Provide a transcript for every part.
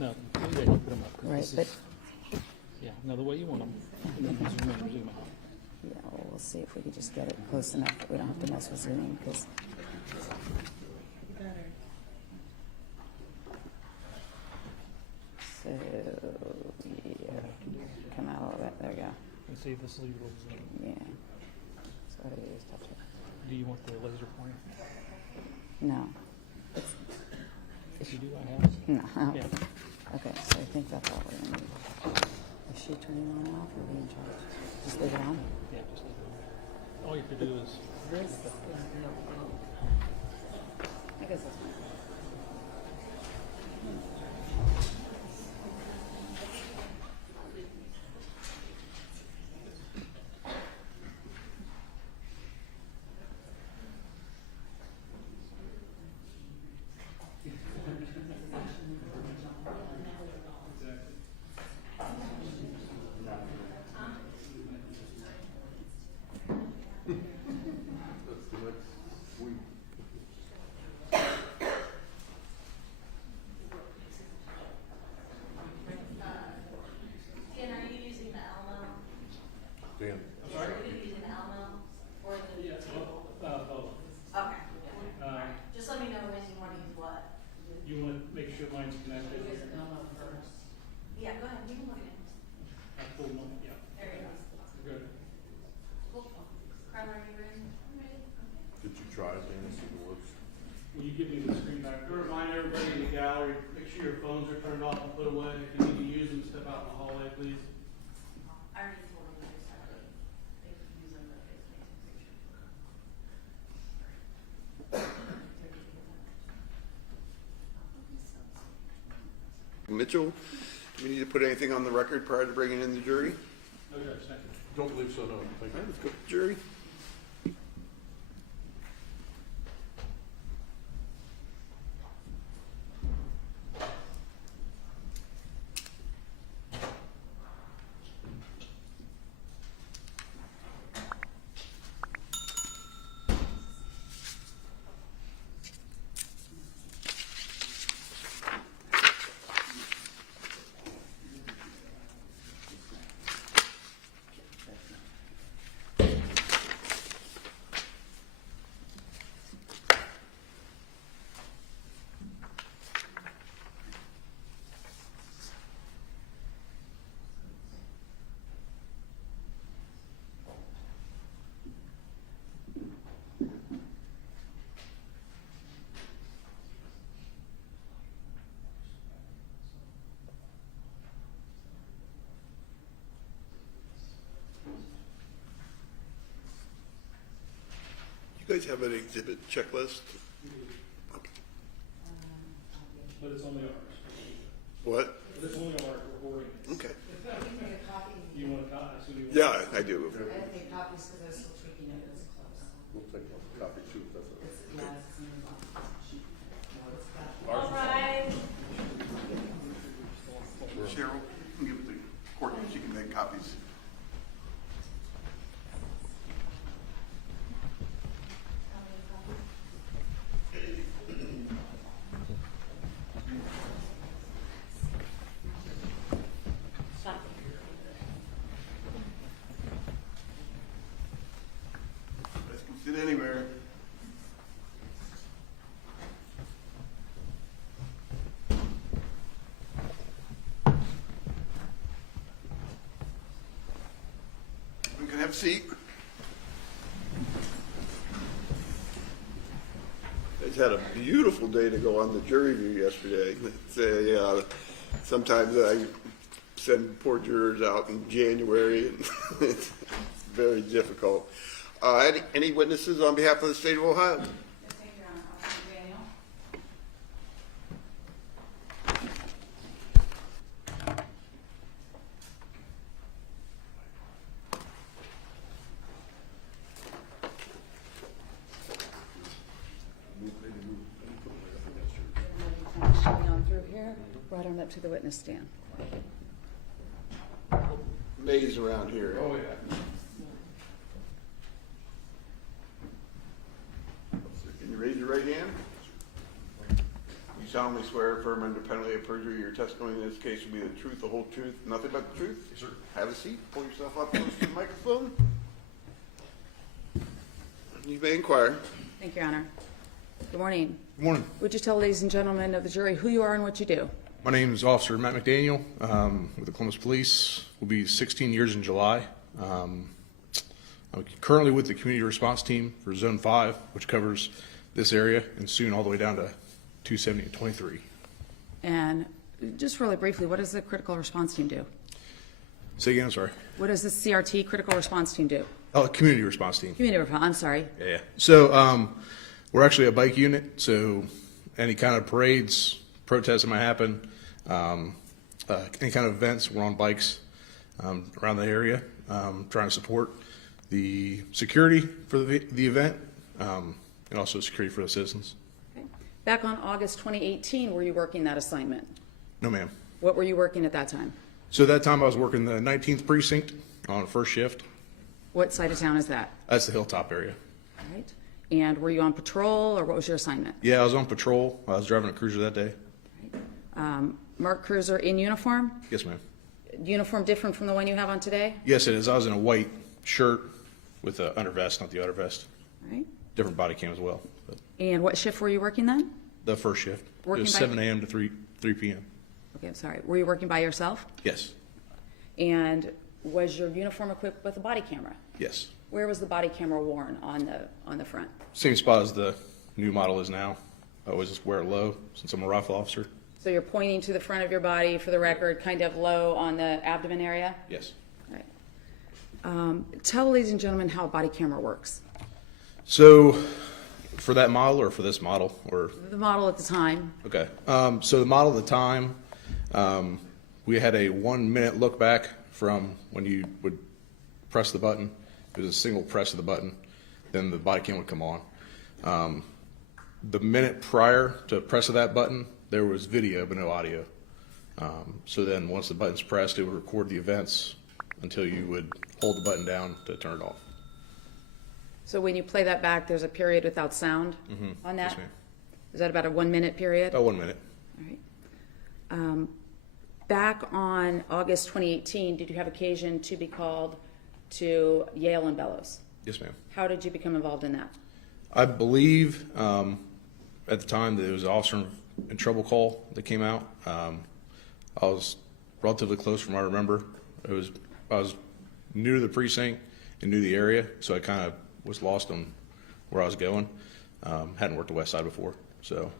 No, yeah, you put them up. 'cause Right, this but, is- yeah, no, the way you want them, and then zoom in or zoom out. yeah, well, we'll see if we can just get it close enough that we don't have to mess with zooming, because. So, yeah, come out a little bit, there we go, And see, this is your little zoom. yeah. So how do you just touch it? Do you want the laser pointer? No. It's, If you do, I have. no, I don't. Yeah. Okay, so I think that's all we're gonna need. Is she turning on and off, or are we in charge? Just leave it on? Yeah, just leave it on. All you have to do is. This is I guess that's fine. Dan, are you using the Elmo? Dan. Are you using the Elmo or the table? Both. Okay. Just let me know when you want to use what. You want to make sure mine's connected. Yeah, go ahead, you can look at it. I pulled one, yeah. There you go. Good. Cool. Carla, are you ready? I'm ready. Did you try it, Dan, see if it works? Will you give me the screen back? Remind everybody in the gallery, make sure your phones are turned off and put away. If you need to use them, step out in the hallway, please. I already told them to start it. They can use them, but it's making Mitchell, do we need to put anything on the record prior to bringing in the jury? No, Judge, thank you. Don't believe so, no. Thank you. Let's go to the jury. You guys have an exhibit checklist? But it's only ours. What? But it's only our recording. Okay. You want a copy? So you want- Yeah, I do. I didn't take copies because I was still tweaking it, it was close. We'll take a copy too, if that's all right. Yeah, it's in the box. All right. Cheryl, you can give it to Courtney, she can make copies. Stop. You guys can sit anywhere. We can have a seat. Guys had a beautiful day to go on the jury view yesterday. Sometimes I send poor jurors out in January, and it's very difficult. Any witnesses on behalf of the state of Ohio? Yes, thank you, Your Honor. Officer Daniel. Coming on through here, right on up to the witness stand. Maze around here. Oh, yeah. Can you raise your right hand? You solemnly swear affirm independently of perjury your testimony in this case will be the truth, the whole truth, nothing but the truth? Yes, sir. Have a seat. Pull yourself up close to the microphone. You may inquire. Thank you, Your Honor. Good morning. Good morning. Would you tell ladies and gentlemen of the jury who you are and what you do? My name is Officer Matt McDaniel with the Columbus Police. Will be 16 years in July. I'm currently with the community response team for Zone 5, which covers this area and soon all the way down to 270 and 23. And just really briefly, what does the critical response team do? Say again, I'm sorry. What does the CRT critical response team do? Oh, community response team. Community response, I'm sorry. Yeah. So we're actually a bike unit, so any kind of parades, protests that might happen, any kind of events, we're on bikes around the area, trying to support the security for the event and also security for the citizens. Okay. Back on August 2018, were you working that assignment? No, ma'am. What were you working at that time? So at that time I was working the 19th precinct on first shift. What side of town is that? That's the Hilltop area. All right. And were you on patrol, or what was your assignment? Yeah, I was on patrol. I was driving a cruiser that day. Marked cruiser in uniform? Yes, ma'am. Uniform different from the one you have on today? Yes, it is. I was in a white shirt with an undervest, not the outer vest. All right. Different body cam as well. But And what shift were you working then? the first shift. Working it was by- 7 a.m. to 3 p.m. Okay, I'm sorry. Were you working by yourself? Yes. And was your uniform equipped with a body camera? Yes. Where was the body camera worn on the front? Same spot as the new model is now. I always just wear it low since I'm a rifle officer. So you're pointing to the front of your body, for the record, kind of low on the abdomen area? Yes. All right. Tell ladies and gentlemen how a body camera works. So for that model or for this model or The model at the time. okay. So the model at the time, we had a 1 minute look back from when you would press the button. It was a single press of the button, then the body cam would come on. The minute prior to press of that button, there was video but no audio. So then once the button's pressed, it would record the events until you would hold the button down to turn it off. So when you play that back, there's a period without sound on that? Yes, ma'am. Is that about a 1 minute period? About 1 minute. All right. Back on August 2018, did you have occasion to be called to Yale and Bellows? Yes, ma'am. How did you become involved in that? I believe at the time that it was an officer in trouble call that came out. I was relatively close from what I remember. I was new to the precinct and knew the area, so I kind of was lost on where I was going. Hadn't worked the west side before. So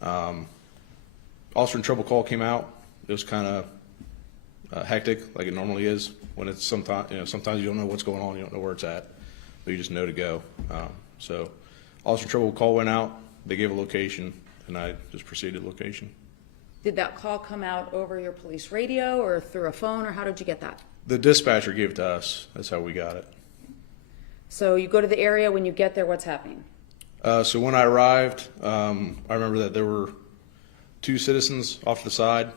officer in trouble call came out. It was kind of hectic, like it normally is when it's sometimes you don't know what's going on, you don't know where it's at, but you just know to go. So officer in trouble call went out. They gave a location, and I just proceeded to location. Did that call come out over your police radio or through a phone, or how did you get that? The dispatcher gave it to us. That's how we got it. So you go to the area. When you get there, what's happening? So when I arrived, I remember that there were two citizens off to the side.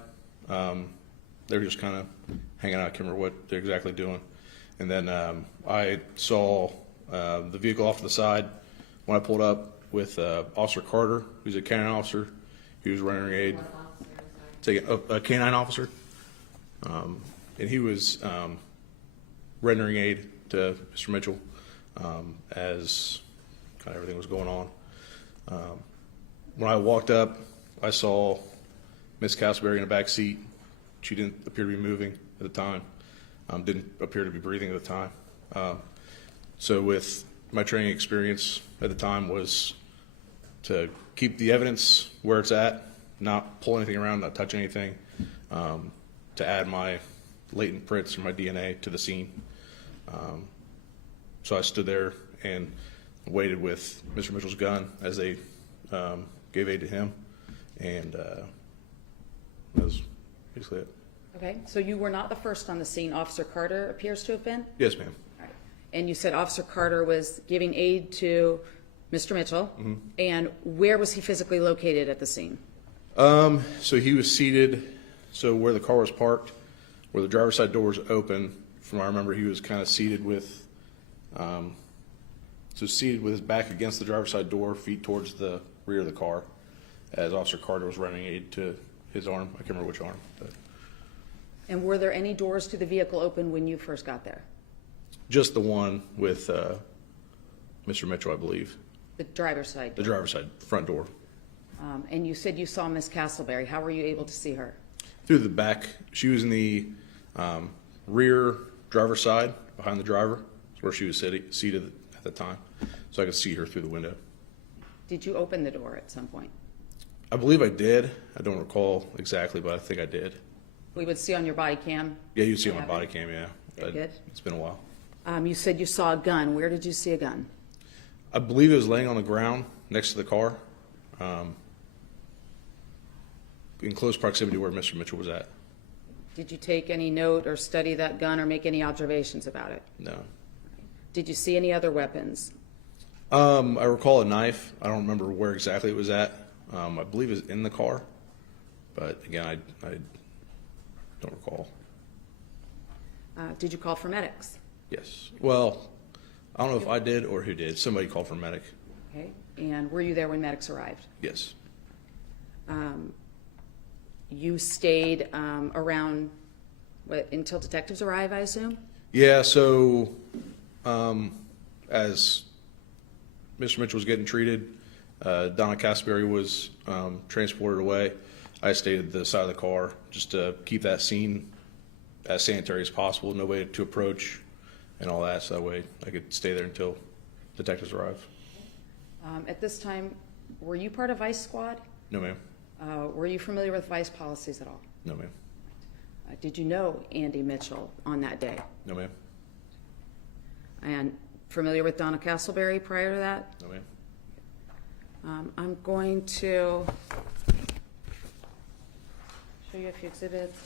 They were just kind of hanging out. I can't remember what they're exactly doing. And then I saw the vehicle off to the side when I pulled up with Officer Carter, who's a canine officer. He was rendering aid. A canine officer. And he was rendering aid to Mr. Mitchell as kind of everything was going on. When I walked up, I saw Miss Castleberry in the back seat. She didn't appear to be moving at the time. Didn't appear to be breathing at the time. So with my training experience at the time was to keep the evidence where it's at, not pull anything around, not touch anything, to add my latent prints or my DNA to the scene. So I stood there and waited with Mr. Mitchell's gun as they gave aid to him, and that was basically it. Okay, so you were not the first on the scene. Officer Carter appears to have been? Yes, ma'am. All right. And you said Officer Carter was giving aid to Mr. Mitchell, and where was he physically located at the scene? So he was seated, so where the car was parked, where the driver's side door was open, from what I remember, he was kind of seated with, seated with his back against the driver's side door, feet towards the rear of the car, as Officer Carter was running aid to his arm. I can't remember which arm. But And were there any doors to the vehicle open when you first got there? just the one with Mr. Mitchell, I believe. The driver's side The door? driver's side, front door. And you said you saw Miss Castleberry. How were you able to see her? Through the back. She was in the rear driver's side, behind the driver. That's where she was seated at the time. So I could see her through the window. Did you open the door at some point? I believe I did. I don't recall exactly, but I think I did. We would see on your body cam. Yeah, you see on my Yeah. body cam, yeah. Very good. It's been a while. You said you saw a gun. Where did you see a gun? I believe it was laying on the ground next to the car, in close proximity where Mr. Mitchell was at. Did you take any note or study that gun or make any observations about it? No. Did you see any other weapons? I recall a knife. I don't remember where exactly it was at. I believe it was in the car, but again, I don't recall. Did you call for medics? Yes. Well, I don't know if I did or who did. Somebody called for medic. Okay. And were you there when medics arrived? Yes. You stayed around until detectives arrive, I assume? Yeah, so as Mr. Mitchell was getting treated, Donna Castleberry was transported away. I stayed at the side of the car just to keep that scene as sanitary as possible, nobody to approach and all that, so that way I could stay there until detectives arrive. At this time, were you part of Vice Squad? No, ma'am. Were you familiar with Vice policies at all? No, ma'am. Did you know Andy Mitchell on that day? No, ma'am. And familiar with Donna Castleberry prior to that? No, ma'am. I'm going to show you a few exhibits.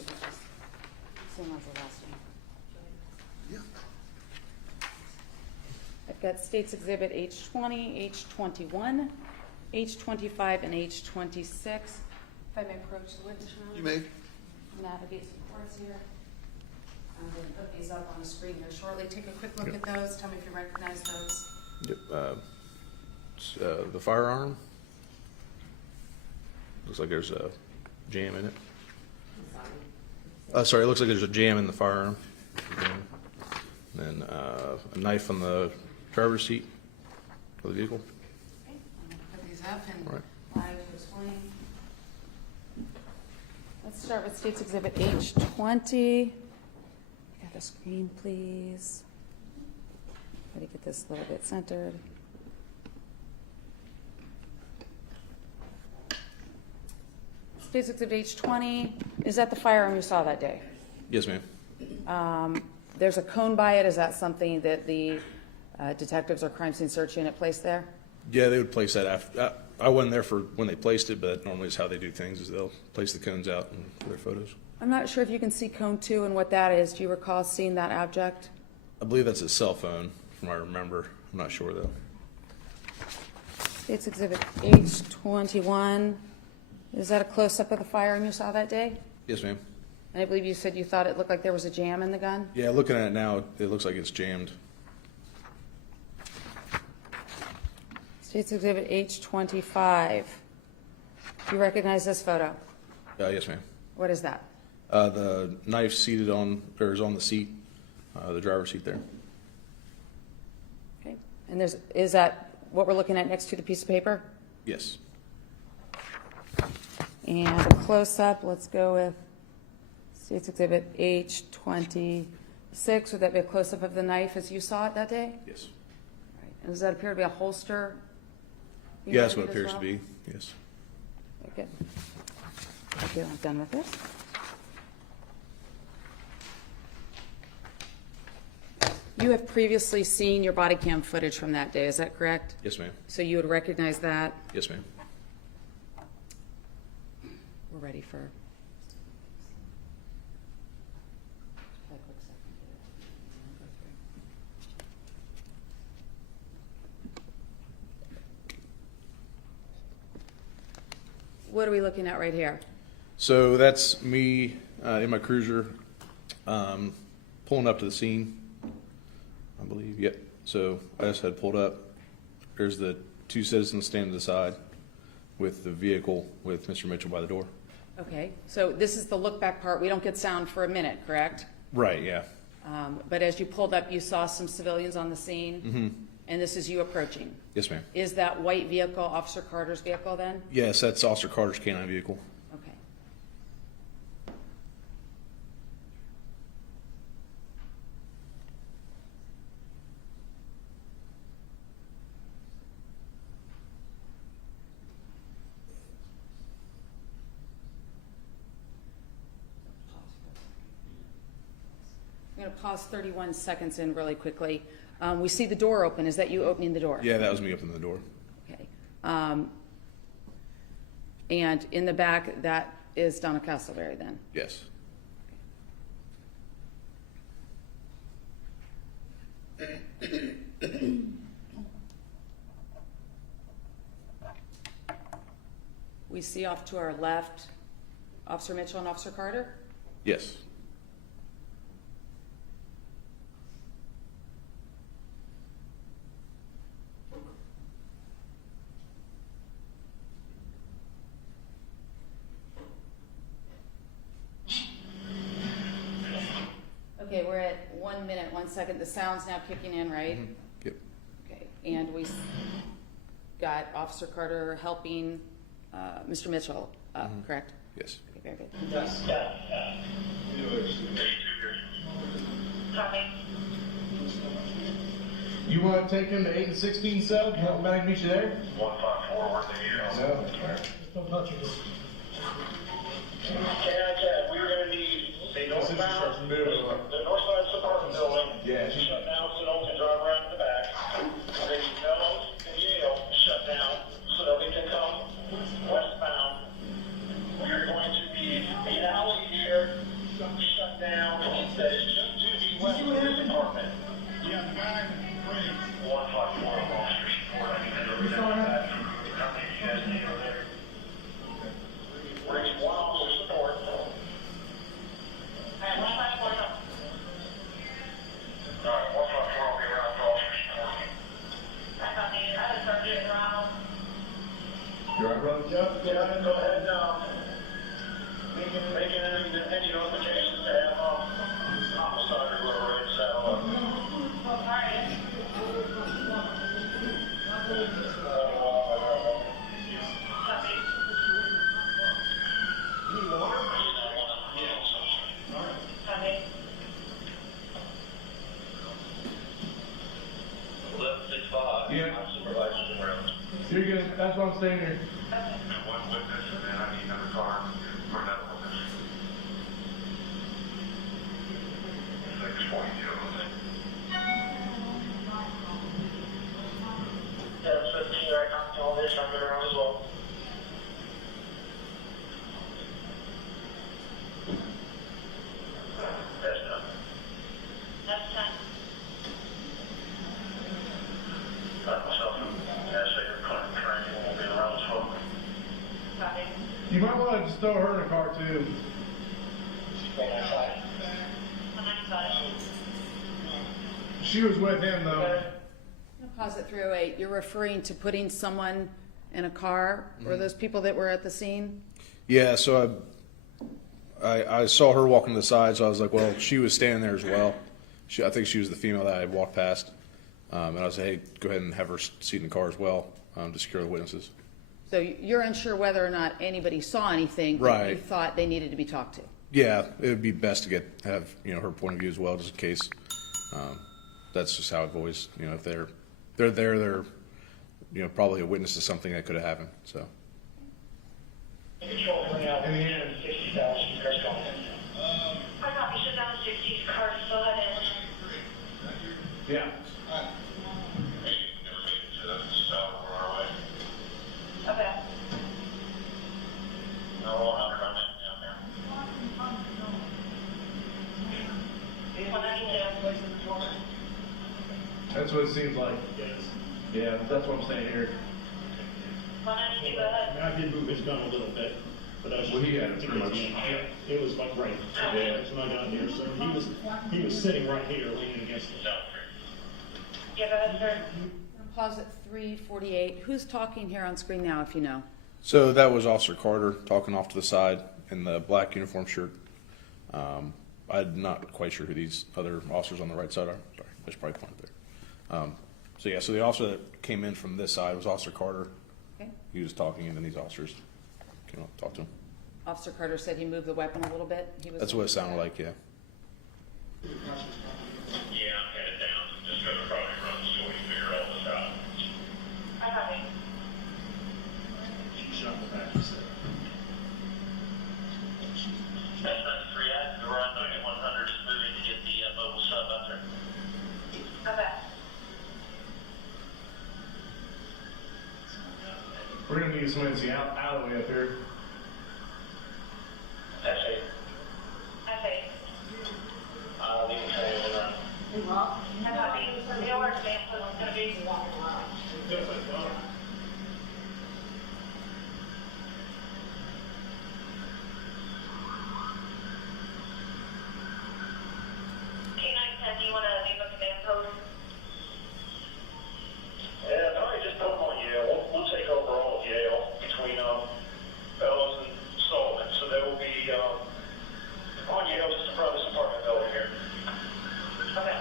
Same as the last one. I've got States Exhibit H20, H21, H25, and H26. If I may approach the witness room. You may. Navigate some cards here. I'm going to put these up on the screen here shortly. Take a quick look at those. Tell me if you recognize those. Yep. The firearm. Looks like there's a jam in it. Sorry, it looks like there's a jam in the firearm. And then a knife on the driver's seat of the vehicle. Okay, I'm going to put these up and All right. live to explain. Let's start with States Exhibit H20. Got the screen, please. Try to get this a little bit centered. States Exhibit H20, is that the firearm you saw that day? Yes, ma'am. There's a cone by it. Is that something that the detectives or crime scene search unit placed there? Yeah, they would place that after. I wasn't there for when they placed it, but that normally is how they do things, is they'll place the cones out for their photos. I'm not sure if you can see cone 2 and what that is. Do you recall seeing that object? I believe that's a cell phone, from what I remember. I'm not sure, though. States Exhibit H21. Is that a close-up of the firearm you saw that day? Yes, ma'am. And I believe you said you thought it looked like there was a jam in the gun? Yeah, looking at it now, it looks like it's jammed. States Exhibit H25. Do you recognize this photo? Yes, ma'am. What is that? The knife seated on, or is on the seat, the driver's seat there. Okay. And is that what we're looking at next to the piece of paper? Yes. And a close-up, let's go with States Exhibit H26. Would that be a close-up of the knife as you saw it that day? Yes. Right. And does that appear to be a holster? You Yeah, that's noted what it as appears to well? be, yes. Okay. Okay, I'm done with this. You have previously seen your body cam footage from that day, is that correct? Yes, ma'am. So you would recognize that? Yes, ma'am. We're ready for. What are we looking at right here? So that's me in my cruiser pulling up to the scene, I believe. Yep. So I just had pulled up. There's the two citizens standing to the side. with the vehicle with Mr. Mitchell by the door. Okay, so this is the look back part. We don't get sound for a minute, correct? Right, yeah. But as you pulled up, you saw some civilians on the scene? Mm-hmm. And this is you approaching? Yes, ma'am. Is that white vehicle Officer Carter's vehicle then? Yes, that's Officer Carter's canine vehicle. Okay. I'm going to pause 31 seconds in really quickly. We see the door open. Is that you opening the door? Yeah, that was me opening the door. Okay. And in the back, that is Donna Castleberry then? Yes. We see off to our left Officer Mitchell and Officer Carter? Yes. Okay, we're at 1 minute, 1 second. The sound's now kicking in, right? Mm-hmm. Yep. Okay, and we got Officer Carter helping Mr. Mitchell up, correct? Yes. Okay, very good. Yes. Copy. You want to take him to 8 and 16 cell? You want back meet you there? 154, where's the No. we're gonna need the northbound, the north side of the apartment building. Yeah. Shut down so no one can drive around in the back. The Mellows and Yale shut down so that we can come westbound. We are going to be the alley here shut down. That is just to the west of this apartment. Yeah, the guy in the 154 officers. How many of you guys need over there? We're going to one officer support. And 154 no. Alright, 154 will be around for officer support. I got the other subject around. You all right, brother Jeff? Yeah, go ahead, make any notifications to have, homicide or whatever, ready to settle up. Well, sorry. Copy. Copy. 1165. Yeah. My supervisor's around. You're good. That's why I'm staying here. And one witness, and then I need another car for another witness. 642, I think. Yeah, 15, right now, all this, I'm around as well. That's done. That's done. Myself and Ashley are cutting training, we'll be around as well. Copy. You might want to just throw her in a car too. 195. 195. She was with him though. I'm gonna pause it 308. You're referring to putting someone in a car? Were those people that were at the scene? Yeah, so I saw her walking to the side, so I was like, well, she was standing there as well. I think she was the female that I had walked past. And I was like, hey, go ahead and have her seat in the car as well to secure the witnesses. So you're unsure whether or not anybody saw anything, but you Right. thought they needed to be talked to? Yeah, it would be best to have her point of view as well, just in case. That's just how I've always, if they're there, they're probably a witness to something that could have happened. So Control for now, In the end. 60,000, Chris Collins. I copy. Shut down 60 cars. Go ahead and. Yeah. Okay. No, we'll have her run it down there. 192. That's what it seems like. Yeah, that's what I'm saying here. 192. Go ahead. I did move his gun a little bit, but I was. Well, he had it pretty much. It was like right. Yeah. That's when I got here, so he was sitting right here leaning against it. Yeah, go ahead, sir. Pause at 348. Who's talking here on screen now, if you know? So that was Officer Carter talking off to the side in the black uniform shirt. I'm not quite sure who these other officers on the right side are. Sorry, I should probably point it there. So yeah, so the officer that came in from this side was Officer Carter. Okay. He was talking, and then these officers came up to talk to him. Officer Carter said he moved the weapon a little bit. He was. That's what it sounded like, yeah. Yeah, I'm headed down. Just gonna probably run so we figure all this out. I copy. She shot in the back, he said. That's not free. We're on 9100 is moving to get the mobile sub up there. Okay. We're gonna need somebody to see alleyway up here. That's it. That's it. I'll leave it saying around. Well, I copy. So the order sample is gonna be walking around. Do you want to leave a command post? Yeah, probably just put them on Yale. We'll take over all of Yale between Bellows and Sullivan. So they will be on Yale just in front of this apartment building here. Okay.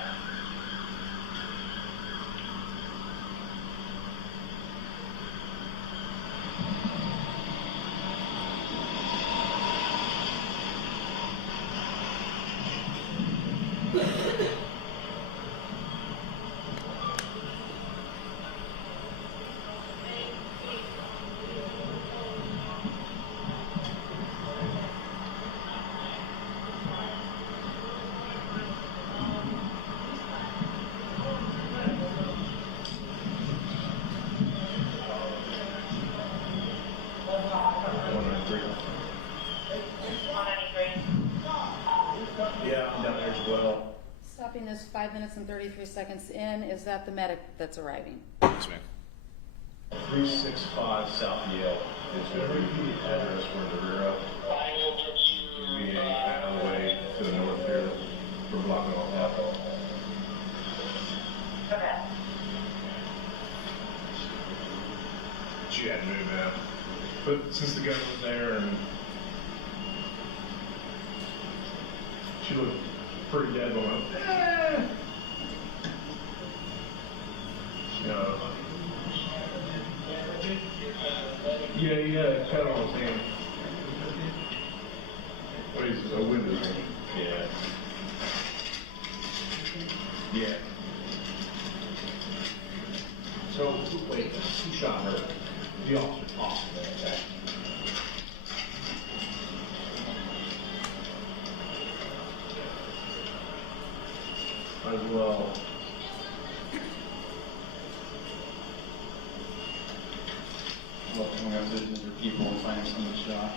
Yeah, I'm down there as well. Stopping this 5 minutes and 33 seconds in. Is that the medic that's arriving? Yes, ma'am. 365 South Yale is going to be the address where the rear up. Be a alleyway to the north here. We're blocking off that. Okay. She had to move out. But since the gun was there and she looked pretty dead going, yeah, cut on his hand. What is this, a window thing? Yeah. Yeah. So, wait, who shot her? The officer talked to her, okay? As well. Looking at citizens or people and finding someone shot.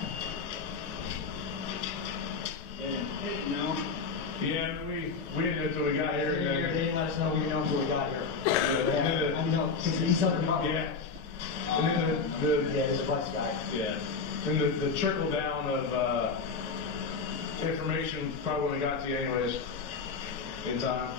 No. Yeah, we didn't know until we got here. And They then, didn't let us know we know until we got here. and then I know, because he's talking about. yeah. And then the Yeah, he's a flex guy. yeah. And the trickle down of information probably wouldn't have got to you anyways in time.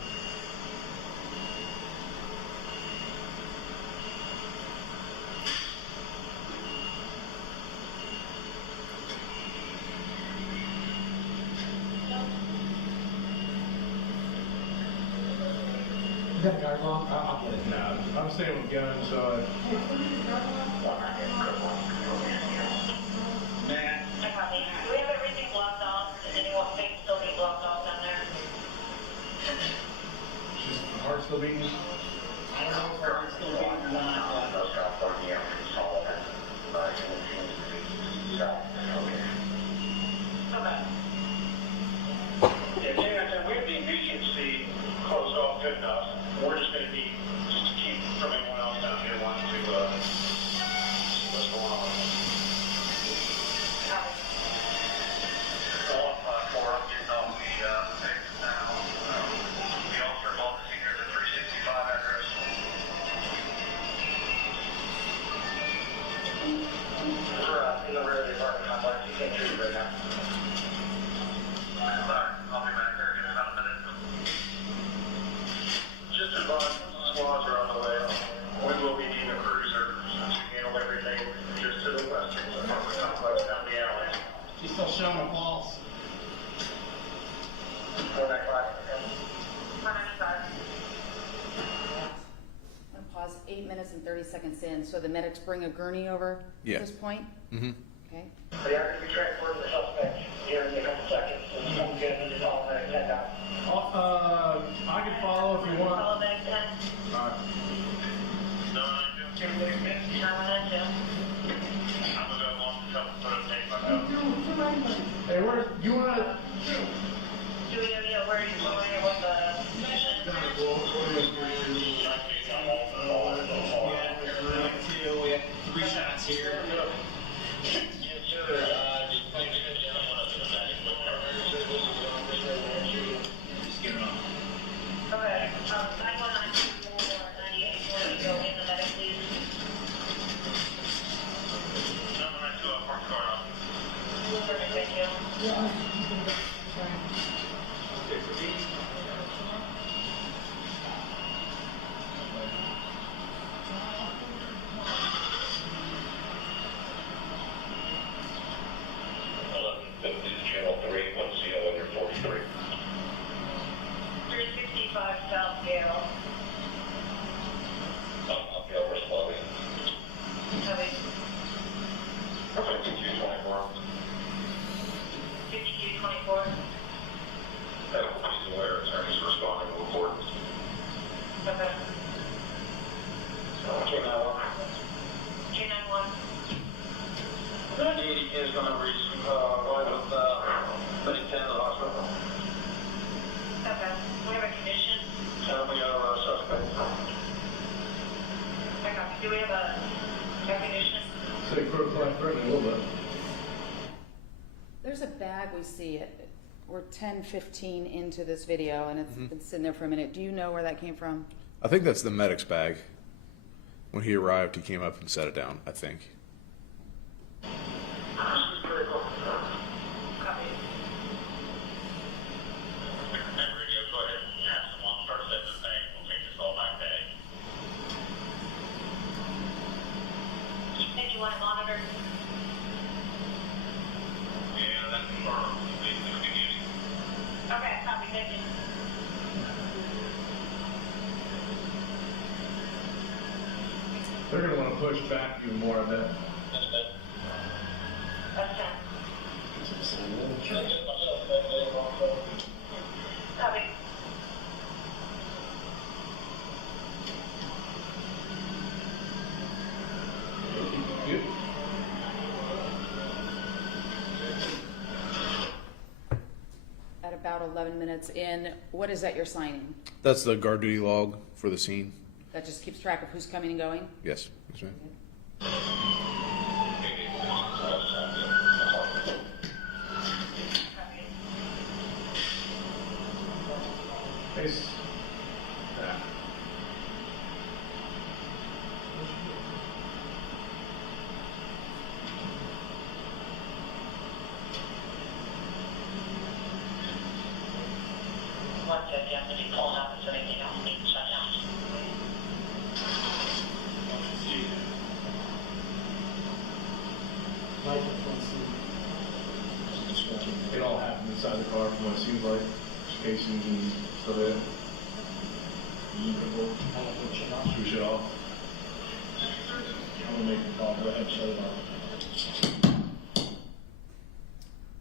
You got a guard log? I'll get it. No, I'm staying with guns, so Matt. I copy. Do we have everything blocked off? Does anyone think still be blocked off down there? just heart still beating. I don't know if we're still beating or not. Okay. Yeah, Jason, we have the efficiency closed off good enough. We're just going to need just to keep from anyone else down here wanting to see what's going on. On platform, getting off the exit now. The officer involved is here at the 365 address. We're in the rear of the apartment I'm gonna pause 8 minutes and 30 seconds in, so the medics bring a gurney over Yeah. at this point? Mm-hmm. Okay. They are going to be transferring the suspect here in a couple seconds. So you don't get into all that head out. I can follow if you want. Follow back then. Hey, where, you wanna? Do we know where you're going or what the mission We have 3 shots here. Just get it on. Okay, 919 or 98, where you go in the medic, please. Perfect, thank you. Channel 3, what's the other 43? 365 South Gale. Uphill responding. Copy. 5224. 5224. He's aware, attorneys responding to report. Okay. 291. 291. 90 is going to reach right with 3010 to the hospital. Okay. We have a condition. We got a suspect. Okay. Do we have a condition? Say, threatening a little bit. There's a bag we see it. We're 10:15 into this video, and it's been sitting there for a minute. Do you know where that came from? I think that's the medic's bag. When he arrived, he came up and set it down, I think. Copy. And you want it monitored? Okay, copy, thank you. They're gonna wanna push back even more, I bet. That's 10. Copy. Good. At about 11 minutes in, what is that you're signing? That's the guard duty log for the scene. That just keeps track of who's coming and going? Yes. Yes, ma'am. Copy. It's, Once that deputy pulls up, is there anything else we need to shut down? it all happened inside the car from what it seems like. Casings and stuff like that. Should we shut off? I'm gonna make the call, go ahead, shut it off.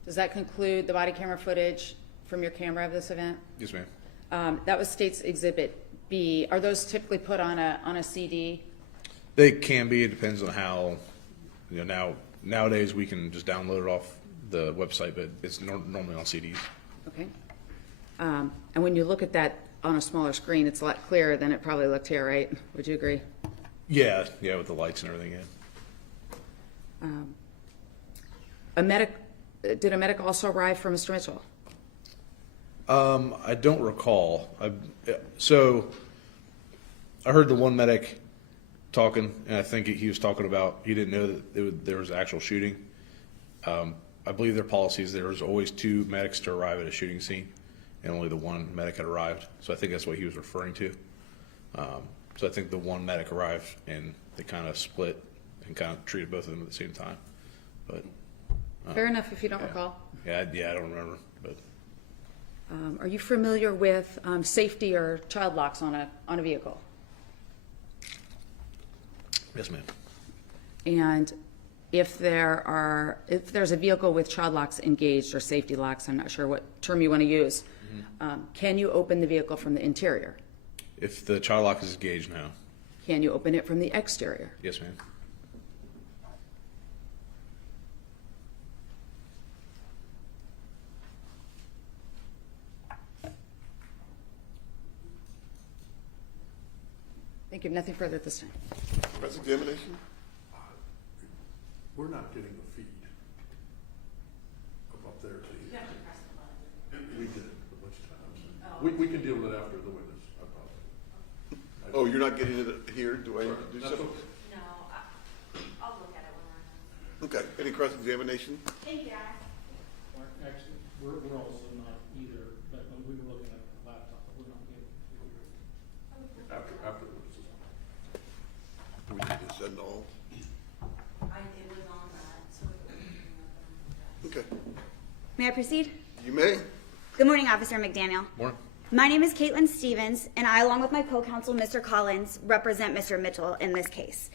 Does that conclude the body camera footage from your camera of this event? Yes, ma'am. That was State's Exhibit B. Are those typically put on a CD? They can be. It depends on how. Nowadays we can just download it off the website, but it's normally on CDs. Okay. And when you look at that on a smaller screen, it's a lot clearer than it probably looked here, right? Would you agree? Yeah, with the lights and everything. Yeah. Did a medic also arrive for Mr. Mitchell? I don't recall. So I heard the one medic talking, and I think he was talking about he didn't know that there was actual shooting. I believe their policies there was always 2 medics to arrive at a shooting scene, and only the one medic had arrived. So I think that's what he was referring to. So I think the one medic arrived, and they kind of split and kind of treated both of them at the same time. But Fair enough if you don't recall. yeah, I don't remember. But Are you familiar with safety or child locks on a vehicle? Yes, ma'am. And if there's a vehicle with child locks engaged or safety locks, I'm not sure what term you want to use, can you open the vehicle from the interior? If the child lock is engaged now. Can you open it from the exterior? Yes, ma'am. Thank you. Nothing further at this time. Cross-examination? We're not getting a feed up there to You you. have to press the button. We did it a bunch of times. We can deal with it after the witness, I promise. Oh, you're not getting it here? Do I need to do That's something? okay. No, I'll look at it when we're done. Okay, any cross-examination? Thank you, guys. Actually, we're also not either, but when we were looking at the laptop, we're not getting. After the witness is on. Do we need to send all? It was on that, so it was. Okay, May I proceed? you may. Good morning, Officer McDaniel. Morning. My name is Caitlin Stevens, and I, along with my co-counsel, Mr. Collins, represent Mr. Mitchell in this case.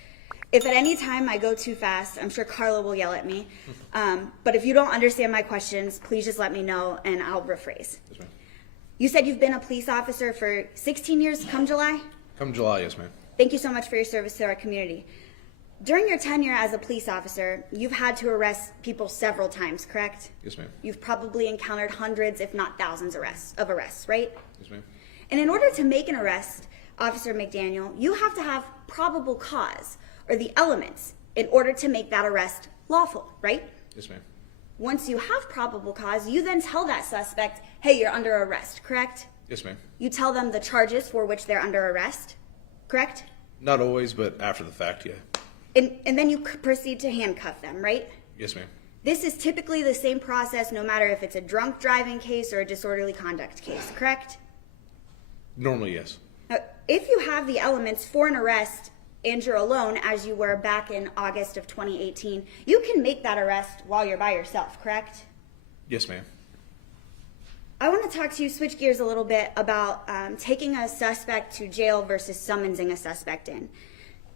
If at any time I go too fast, I'm sure Carla will yell at me. But if you don't understand my questions, please just let me know, and I'll rephrase. Yes, ma'am. You said you've been a police officer for 16 years come July? Come July, yes, ma'am. Thank you so much for your service to our community. During your tenure as a police officer, you've had to arrest people several times, correct? Yes, ma'am. You've probably encountered hundreds, if not thousands, of arrests, right? Yes, ma'am. And in order to make an arrest, Officer McDaniel, you have to have probable cause, or the elements, in order to make that arrest lawful, right? Yes, ma'am. Once you have probable cause, you then tell that suspect, hey, you're under arrest, correct? Yes, ma'am. You tell them the charges for which they're under arrest, correct? Not always, but after the fact, yeah. And then you proceed to handcuff them, right? Yes, ma'am. This is typically the same process no matter if it's a drunk driving case or a disorderly conduct case, correct? Normally, yes. Now, if you have the elements for an arrest and you're alone, as you were back in August of 2018, you can make that arrest while you're by yourself, correct? Yes, ma'am. I want to talk to you, switch gears a little bit, about taking a suspect to jail versus summonsing a suspect in.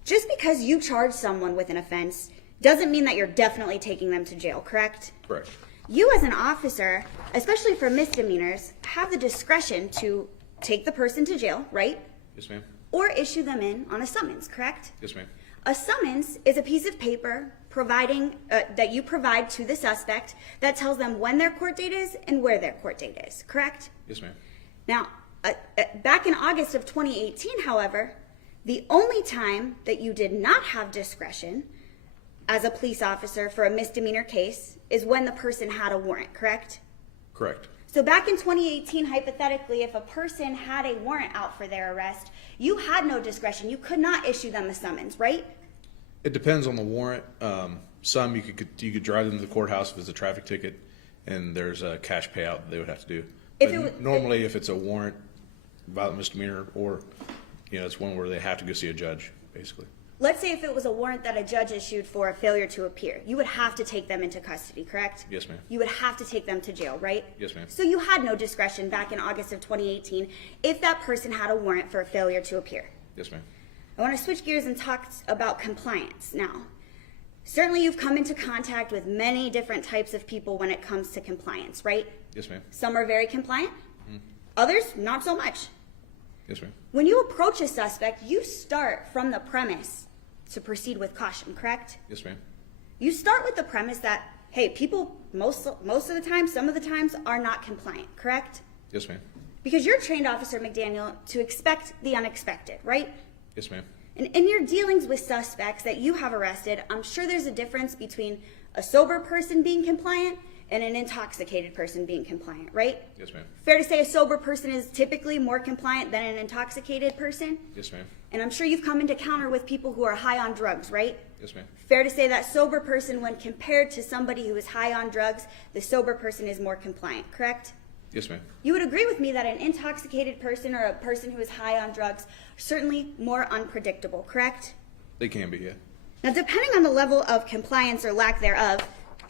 Just because you charge someone with an offense doesn't mean that you're definitely taking them to jail, correct? Correct. You as an officer, especially for misdemeanors, have the discretion to take the person to jail, right? Yes, ma'am. Or issue them in on a summons, correct? Yes, ma'am. A summons is a piece of paper providing that you provide to the suspect that tells them when their court date is and where their court date is, correct? Yes, ma'am. Now, back in August of 2018, however, the only time that you did not have discretion as a police officer for a misdemeanor case is when the person had a warrant, correct? Correct. So back in 2018, hypothetically, if a person had a warrant out for their arrest, you had no discretion. You could not issue them a summons, right? It depends on the warrant. Some you could drive them to the courthouse if it's a traffic ticket, and there's a cash payout that they would have to do. If But it was- normally, if it's a warrant, violent misdemeanor, or it's one where they have to go see a judge, basically. Let's say if it was a warrant that a judge issued for a failure to appear, you would have to take them into custody, correct? Yes, ma'am. You would have to take them to jail, right? Yes, ma'am. So you had no discretion back in August of 2018 if that person had a warrant for a failure to appear. Yes, ma'am. I want to switch gears and talk about compliance now. Certainly you've come into contact with many different types of people when it comes to compliance, right? Yes, ma'am. Some are very compliant, others not so much. Yes, ma'am. When you approach a suspect, you start from the premise to proceed with caution, correct? Yes, ma'am. You start with the premise that, hey, people most of the time, some of the times, are not compliant, correct? Yes, ma'am. Because you're trained, Officer McDaniel, to expect the unexpected, right? Yes, ma'am. And in your dealings with suspects that you have arrested, I'm sure there's a difference between a sober person being compliant and an intoxicated person being compliant, right? Yes, ma'am. Fair to say a sober person is typically more compliant than an intoxicated person? Yes, ma'am. And I'm sure you've come into encounter with people who are high on drugs, right? Yes, ma'am. Fair to say that sober person, when compared to somebody who is high on drugs, the sober person is more compliant, correct? Yes, ma'am. You would agree with me that an intoxicated person or a person who is high on drugs are certainly more unpredictable, correct? They can be, yeah. Now, depending on the level of compliance or lack thereof,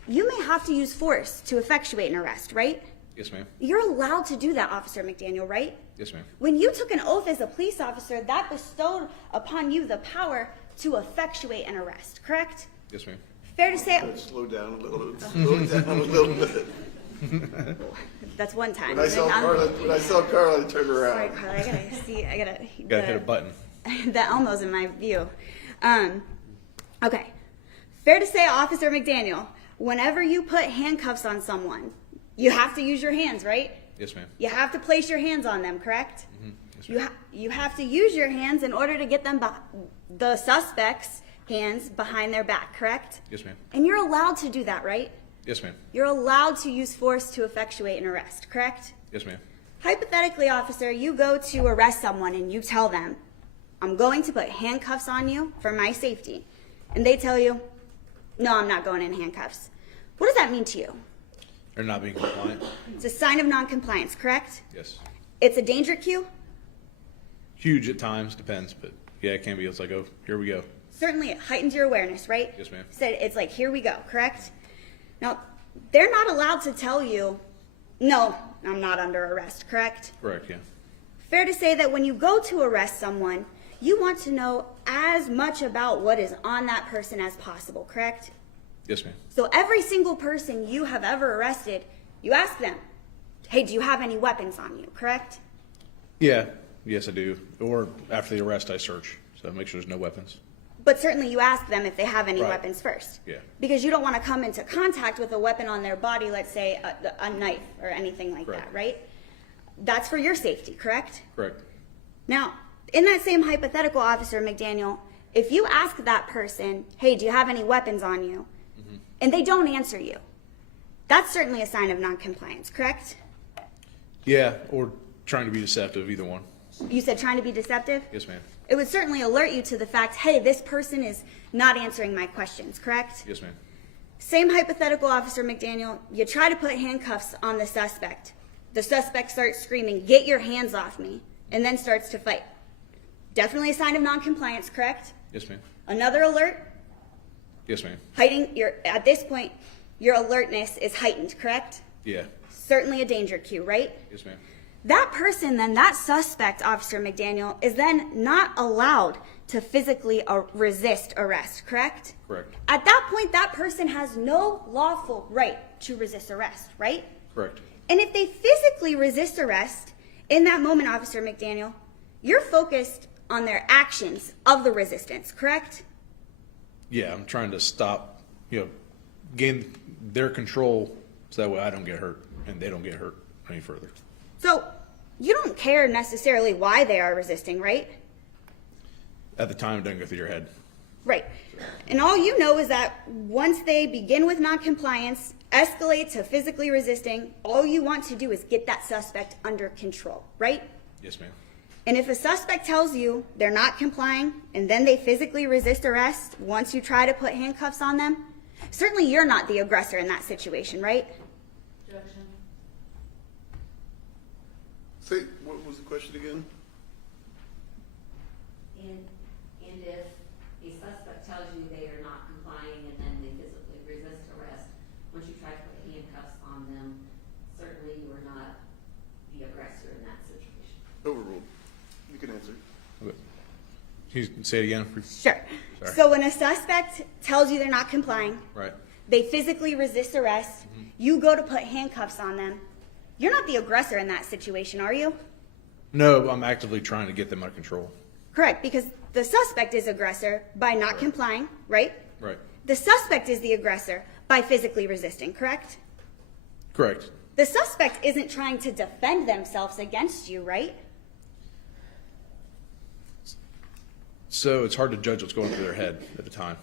you may have to use force to effectuate an arrest, right? Yes, ma'am. You're allowed to do that, Officer McDaniel, right? Yes, ma'am. When you took an oath as a police officer, that bestowed upon you the power to effectuate an arrest, correct? Yes, ma'am. Fair to say, Slow down a little, slow down a little bit. that's one time. When I saw Carla, I turned around. Sorry, Carla, I gotta see, Gotta hit a button. the Elmo's in my view. Okay. Fair to say, Officer McDaniel, whenever you put handcuffs on someone, you have to use your hands, right? Yes, ma'am. You have to place your hands on them, correct? Yes, ma'am. You have to use your hands in order to get them the suspect's hands behind their back, correct? Yes, ma'am. And you're allowed to do that, right? Yes, ma'am. You're allowed to use force to effectuate an arrest, correct? Yes, ma'am. Hypothetically, officer, you go to arrest someone and you tell them, I'm going to put handcuffs on you for my safety. And they tell you, no, I'm not going in handcuffs. What does that mean to you? They're not being compliant. It's a sign of noncompliance, correct? Yes. It's a danger cue? Huge at times, depends, but yeah, it can be. It's like, oh, here we go. Certainly, it heightens your awareness, right? Yes, ma'am. Said it's like, here we go, correct? Now, they're not allowed to tell you, no, I'm not under arrest, correct? Correct, yeah. Fair to say that when you go to arrest someone, you want to know as much about what is on that person as possible, correct? Yes, ma'am. So every single person you have ever arrested, you ask them, hey, do you have any weapons on you, correct? Yeah, yes, I do. Or after the arrest, I search, so make sure there's no weapons. But certainly you ask them if they have any Right. weapons first. Yeah. Because you don't want to come into contact with a weapon on their body, let's say a knife or anything like Correct. that, right? That's for your safety, correct? Correct. Now, in that same hypothetical, Officer McDaniel, if you ask that person, hey, do you have any weapons on you? And they don't answer you, that's certainly a sign of noncompliance, correct? Yeah, or trying to be deceptive, either one. You said trying to be deceptive? Yes, ma'am. It would certainly alert you to the fact, hey, this person is not answering my questions, correct? Yes, ma'am. Same hypothetical, Officer McDaniel, you try to put handcuffs on the suspect. The suspect starts screaming, get your hands off me, and then starts to fight. Definitely a sign of noncompliance, correct? Yes, ma'am. Another alert, Yes, ma'am. at this point, your alertness is heightened, correct? Yeah. Certainly a danger cue, right? Yes, ma'am. That person then, that suspect, Officer McDaniel, is then not allowed to physically resist arrest, correct? Correct. At that point, that person has no lawful right to resist arrest, right? Correct. And if they physically resist arrest, in that moment, Officer McDaniel, you're focused on their actions of the resistance, correct? Yeah, I'm trying to stop, gain their control so that way I don't get hurt and they don't get hurt any further. So you don't care necessarily why they are resisting, right? At the time, it doesn't go through your head. Right. And all you know is that once they begin with noncompliance, escalate to physically resisting, all you want to do is get that suspect under control, right? Yes, ma'am. And if a suspect tells you they're not complying and then they physically resist arrest once you try to put handcuffs on them, certainly you're not the aggressor in that situation, right? Objection. Say, what was the question again? And if a suspect tells you they are not complying and then they physically resist arrest, once you try to put handcuffs on them, certainly you are not the aggressor in that situation. Overruled. You can answer. Okay. Can you say it again? Sure. Sorry. So when a suspect tells you they're not complying, Right. they physically resist arrest, you go to put handcuffs on them, you're not the aggressor in that situation, are you? No, I'm actively trying to get them under control. Correct, because the suspect is aggressor by not complying, right? Right. The suspect is the aggressor by physically resisting, correct? Correct. The suspect isn't trying to defend themselves against you, right? So it's hard to judge what's going through their head at the time,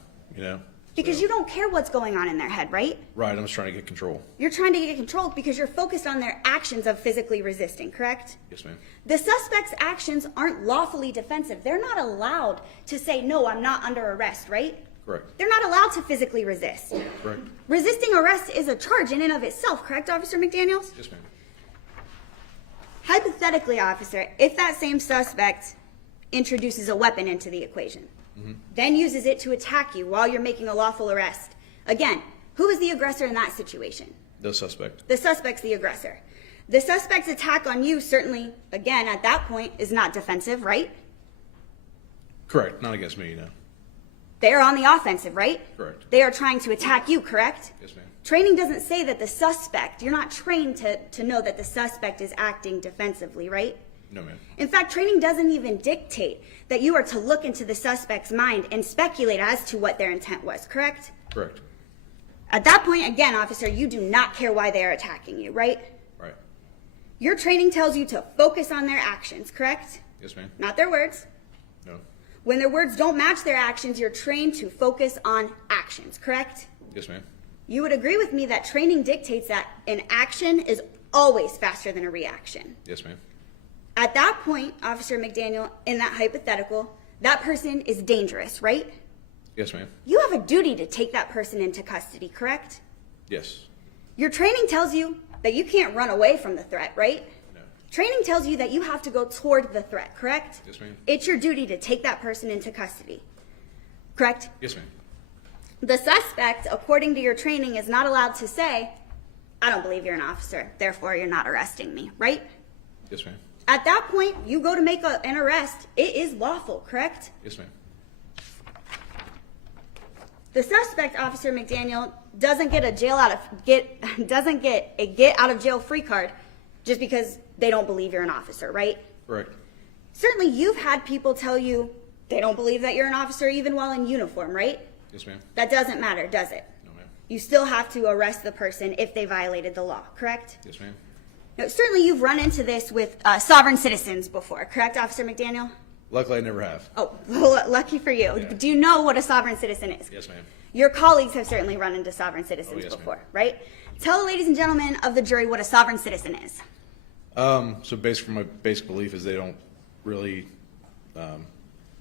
Because So- you don't care what's going on in their head, right? Right, I'm just trying to get control. You're trying to get control because you're focused on their actions of physically resisting, correct? Yes, ma'am. The suspect's actions aren't lawfully defensive. They're not allowed to say, no, I'm not under arrest, right? Correct. They're not allowed to physically resist. Correct. Resisting arrest is a charge in and of itself, correct, Officer McDaniels? Yes, ma'am. Hypothetically, officer, if that same suspect introduces a weapon into the equation, then uses it to attack you while you're making a lawful arrest, again, who is the aggressor in that situation? The suspect. The suspect's the aggressor. The suspect's attack on you certainly, again, at that point, is not defensive, right? Correct. Not against me, no. They're on the offensive, right? Correct. They are trying to attack you, correct? Yes, ma'am. Training doesn't say that the suspect, you're not trained to know that the suspect is acting defensively, right? No, ma'am. In fact, training doesn't even dictate that you are to look into the suspect's mind and speculate as to what their intent was, correct? Correct. At that point, again, officer, you do not care why they are attacking you, right? Right. Your training tells you to focus on their actions, correct? Yes, ma'am. Not their words. No. When their words don't match their actions, you're trained to focus on actions, correct? Yes, ma'am. You would agree with me that training dictates that an action is always faster than a reaction. Yes, ma'am. At that point, Officer McDaniel, in that hypothetical, that person is dangerous, right? Yes, ma'am. You have a duty to take that person into custody, correct? Yes. Your training tells you that you can't run away from the threat, right? No. Training tells you that you have to go toward the threat, correct? Yes, ma'am. It's your duty to take that person into custody, correct? Yes, ma'am. The suspect, according to your training, is not allowed to say, I don't believe you're an officer, therefore you're not arresting me, right? Yes, ma'am. At that point, you go to make an arrest. It is lawful, correct? Yes, ma'am. The suspect, Officer McDaniel, doesn't get a get out of jail free card just because they don't believe you're an officer, right? Correct. Certainly, you've had people tell you they don't believe that you're an officer even while in uniform, right? Yes, ma'am. That doesn't matter, does it? No, ma'am. You still have to arrest the person if they violated the law, correct? Yes, ma'am. Now, certainly, you've run into this with sovereign citizens before, correct, Officer McDaniel? Luckily, I never have. Oh, well, lucky for you. Yeah. Do you know what a sovereign citizen is? Yes, ma'am. Your colleagues have certainly run into sovereign citizens yes, ma'am. before, right? Tell the ladies and gentlemen of the jury what a sovereign citizen is. So basically, my basic belief is they don't really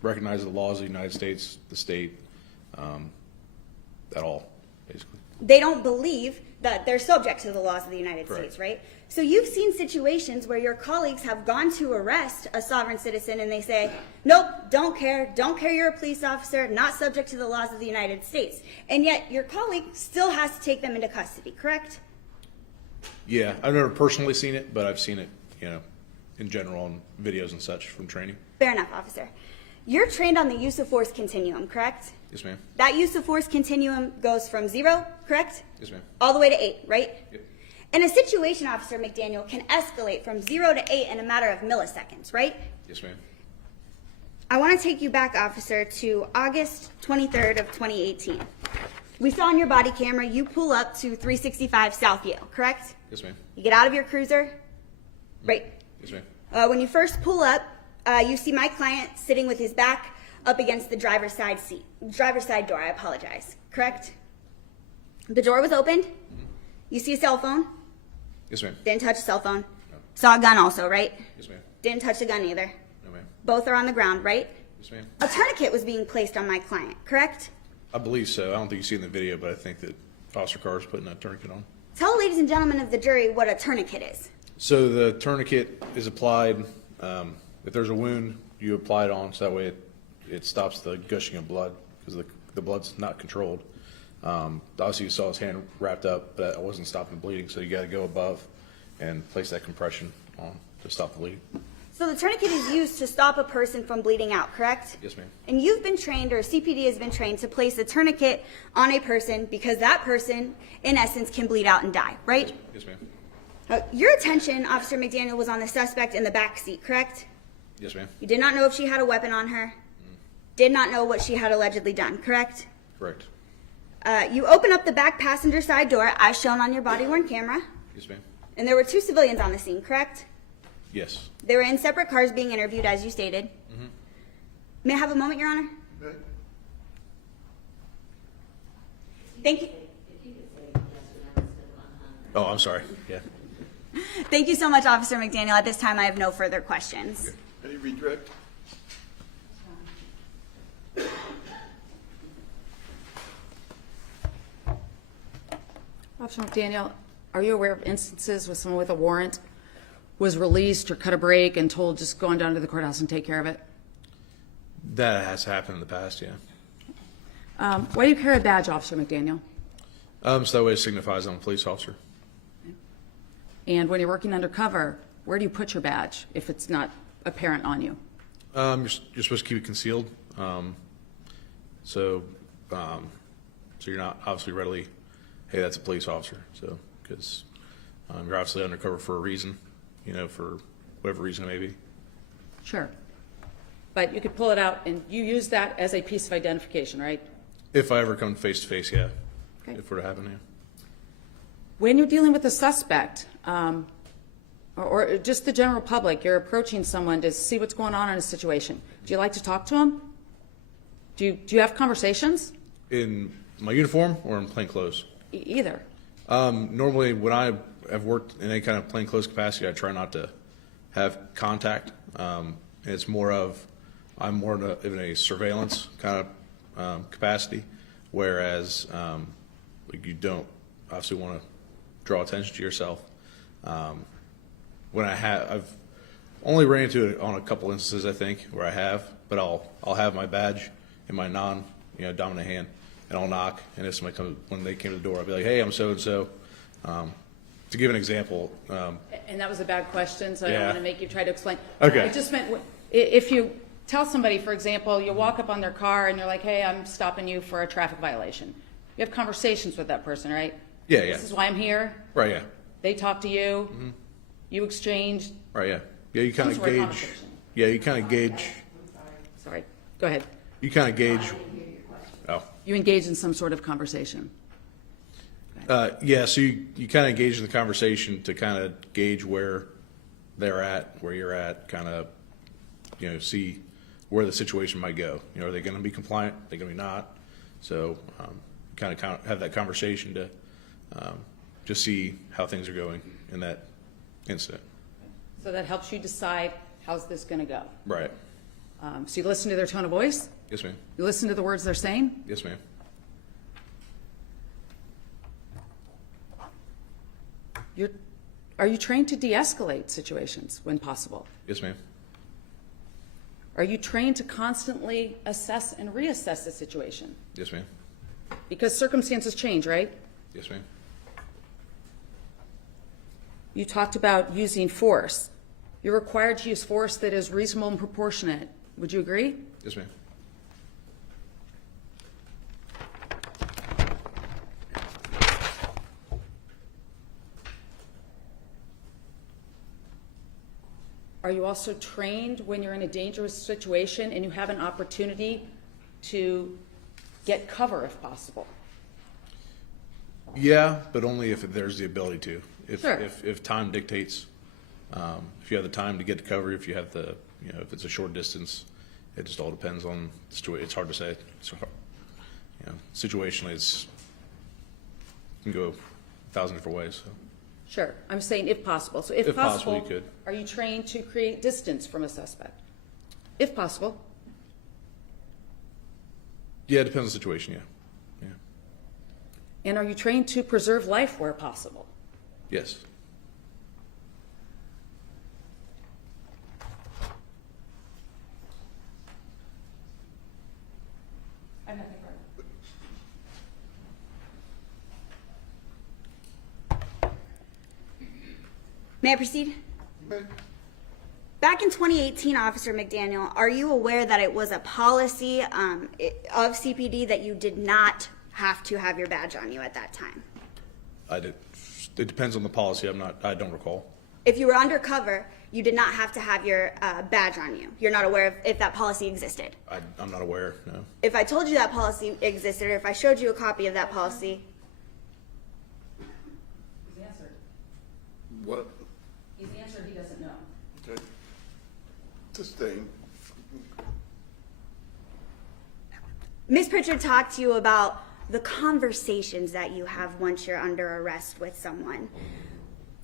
recognize the laws of the United States, the state, at all, basically. They don't believe that they're subject to the laws of the United Correct. States, right? So you've seen situations where your colleagues have gone to arrest a sovereign citizen and they say, nope, don't care, you're a police officer, not subject to the laws of the United States. And yet your colleague still has to take them into custody, correct? Yeah, I've never personally seen it, but I've seen it, in general on videos and such from training. Fair enough, officer. You're trained on the use of force continuum, correct? Yes, ma'am. That use of force continuum goes from 0, correct? Yes, ma'am. All the way to 8, right? Yep. And a situation, Officer McDaniel, can escalate from 0 to 8 in a matter of milliseconds, right? Yes, ma'am. I want to take you back, officer, to August 23rd of 2018. We saw on your body camera you pull up to 365 South Yale, correct? Yes, ma'am. You get out of your cruiser? Right. Yes, ma'am. When you first pull up, you see my client sitting with his back up against the driver's side door, I apologize, correct? The door was opened. You see a cell phone? Yes, ma'am. Didn't touch a cell phone. No. Saw a gun also, right? Yes, ma'am. Didn't touch the gun either. No, ma'am. Both are on the ground, right? Yes, ma'am. A tourniquet was being placed on my client, correct? I believe so. I don't think you see it in the video, but I think that Officer Carr is putting that tourniquet on. Tell ladies and gentlemen of the jury what a tourniquet is. So the tourniquet is applied, if there's a wound, you apply it on, so that way it stops the gushing of blood, because the blood's not controlled. Obviously you saw his hand wrapped up, but that wasn't stopping the bleeding, so you gotta go above and place that compression on to stop the bleeding. So the tourniquet is used to stop a person from bleeding out, correct? Yes, ma'am. And you've been trained, or CPD has been trained, to place a tourniquet on a person because that person, in essence, can bleed out and die, right? Yes, ma'am. Your attention, Officer McDaniel, was on the suspect in the back seat, correct? Yes, ma'am. You did not know if she had a weapon on her. Did not know what she had allegedly done, correct? Correct. You open up the back passenger side door, as shown on your body-worn camera, Yes, ma'am. and there were 2 civilians on the scene, correct? Yes. They were in separate cars being interviewed, as you stated. May I have a moment, Your Honor? Okay. Thank you. If you could say yes or no instead of Oh, I'm sorry. Yeah. Thank you so much, Officer McDaniel. At this time, I have no further questions. Any redirect? Officer McDaniel, are you aware of instances where someone with a warrant was released or cut a break and told just go on down to the courthouse and take care of it? That has happened in the past, yeah. Why do you carry a badge, Officer McDaniel? So that way it signifies I'm a police officer. And when you're working undercover, where do you put your badge if it's not apparent on you? You're supposed to keep it concealed. So you're not obviously readily, hey, that's a police officer. So, because you're obviously undercover for a reason, for whatever reason it may be. Sure. But you could pull it out and you use that as a piece of identification, right? If I ever come face to face, yeah. Okay. If we're to happen, yeah. When you're dealing with a suspect, or just the general public, you're approaching someone to see what's going on in a situation. Do you like to talk to them? Do you have conversations? In my uniform or in plain clothes? Either. Normally, when I have worked in any kind of plainclothes capacity, I try not to have contact. It's more of, I'm more in a surveillance kind of capacity, whereas like you don't obviously want to draw attention to yourself. When I've only ran into it on a couple instances, I think, where I have, but I'll have my badge in my dominant hand, and I'll knock, and if somebody comes, when they came to the door, I'll be like, hey, I'm so-and-so. To give an example. And that was a bad question, so I Yeah. don't want to make you try to explain. Okay. I just meant, if you tell somebody, for example, you walk up on their car and you're like, hey, I'm stopping you for a traffic violation. You have conversations with that person, right? Yeah. This is why I'm here. Right, yeah. They talk to you. You exchange. Right, yeah. Yeah, you kind Some of sort of gauge. conversation. Yeah, you kind of gauge. Sorry. Go ahead. You kind of gauge. Oh. You engage in some sort of conversation. Yeah, so you kind of engage in the conversation to kind of gauge where they're at, where you're at, kind of, see where the situation might go. Are they going to be compliant? Are they going to be not? So kind of have that conversation to just see how things are going in that incident. So that helps you decide, how's this going to go? Right. So you listen to their tone of voice? Yes, ma'am. You listen to the words they're saying? Yes, ma'am. Are you trained to de-escalate situations when possible? Yes, ma'am. Are you trained to constantly assess and reassess the situation? Yes, ma'am. Because circumstances change, right? Yes, ma'am. You talked about using force. You're required to use force that is reasonable and proportionate. Would you agree? Yes, ma'am. Are you also trained when you're in a dangerous situation and you have an opportunity to get cover if possible? Yeah, but only if there's the ability to. Sure. If time dictates, if you have the time to get to cover, if you have the, if it's a short distance, it just all depends on the situation. It's hard to say. It's hard, situationally, it can go 1,000 different ways. So. Sure. I'm saying if possible. So if possible, possible, you could. Are you trained to create distance from a suspect? If possible. Yeah, it depends on the situation, yeah. And are you trained to preserve life where possible? Yes. I'm not May I proceed? Back in 2018, Officer McDaniel, are you aware that it was a policy of CPD that you did not have to have your badge on you at that time? I did. It depends on the policy. I don't recall. If you were undercover, you did not have to have your badge on you. You're not aware of if that policy existed? I'm not aware, no. If I told you that policy existed, or if I showed you a copy of that policy, He's answered. What? He's answered he doesn't know. Okay. Sustain. Ms. Pritchard talked to you about the conversations that you have once you're under arrest with someone,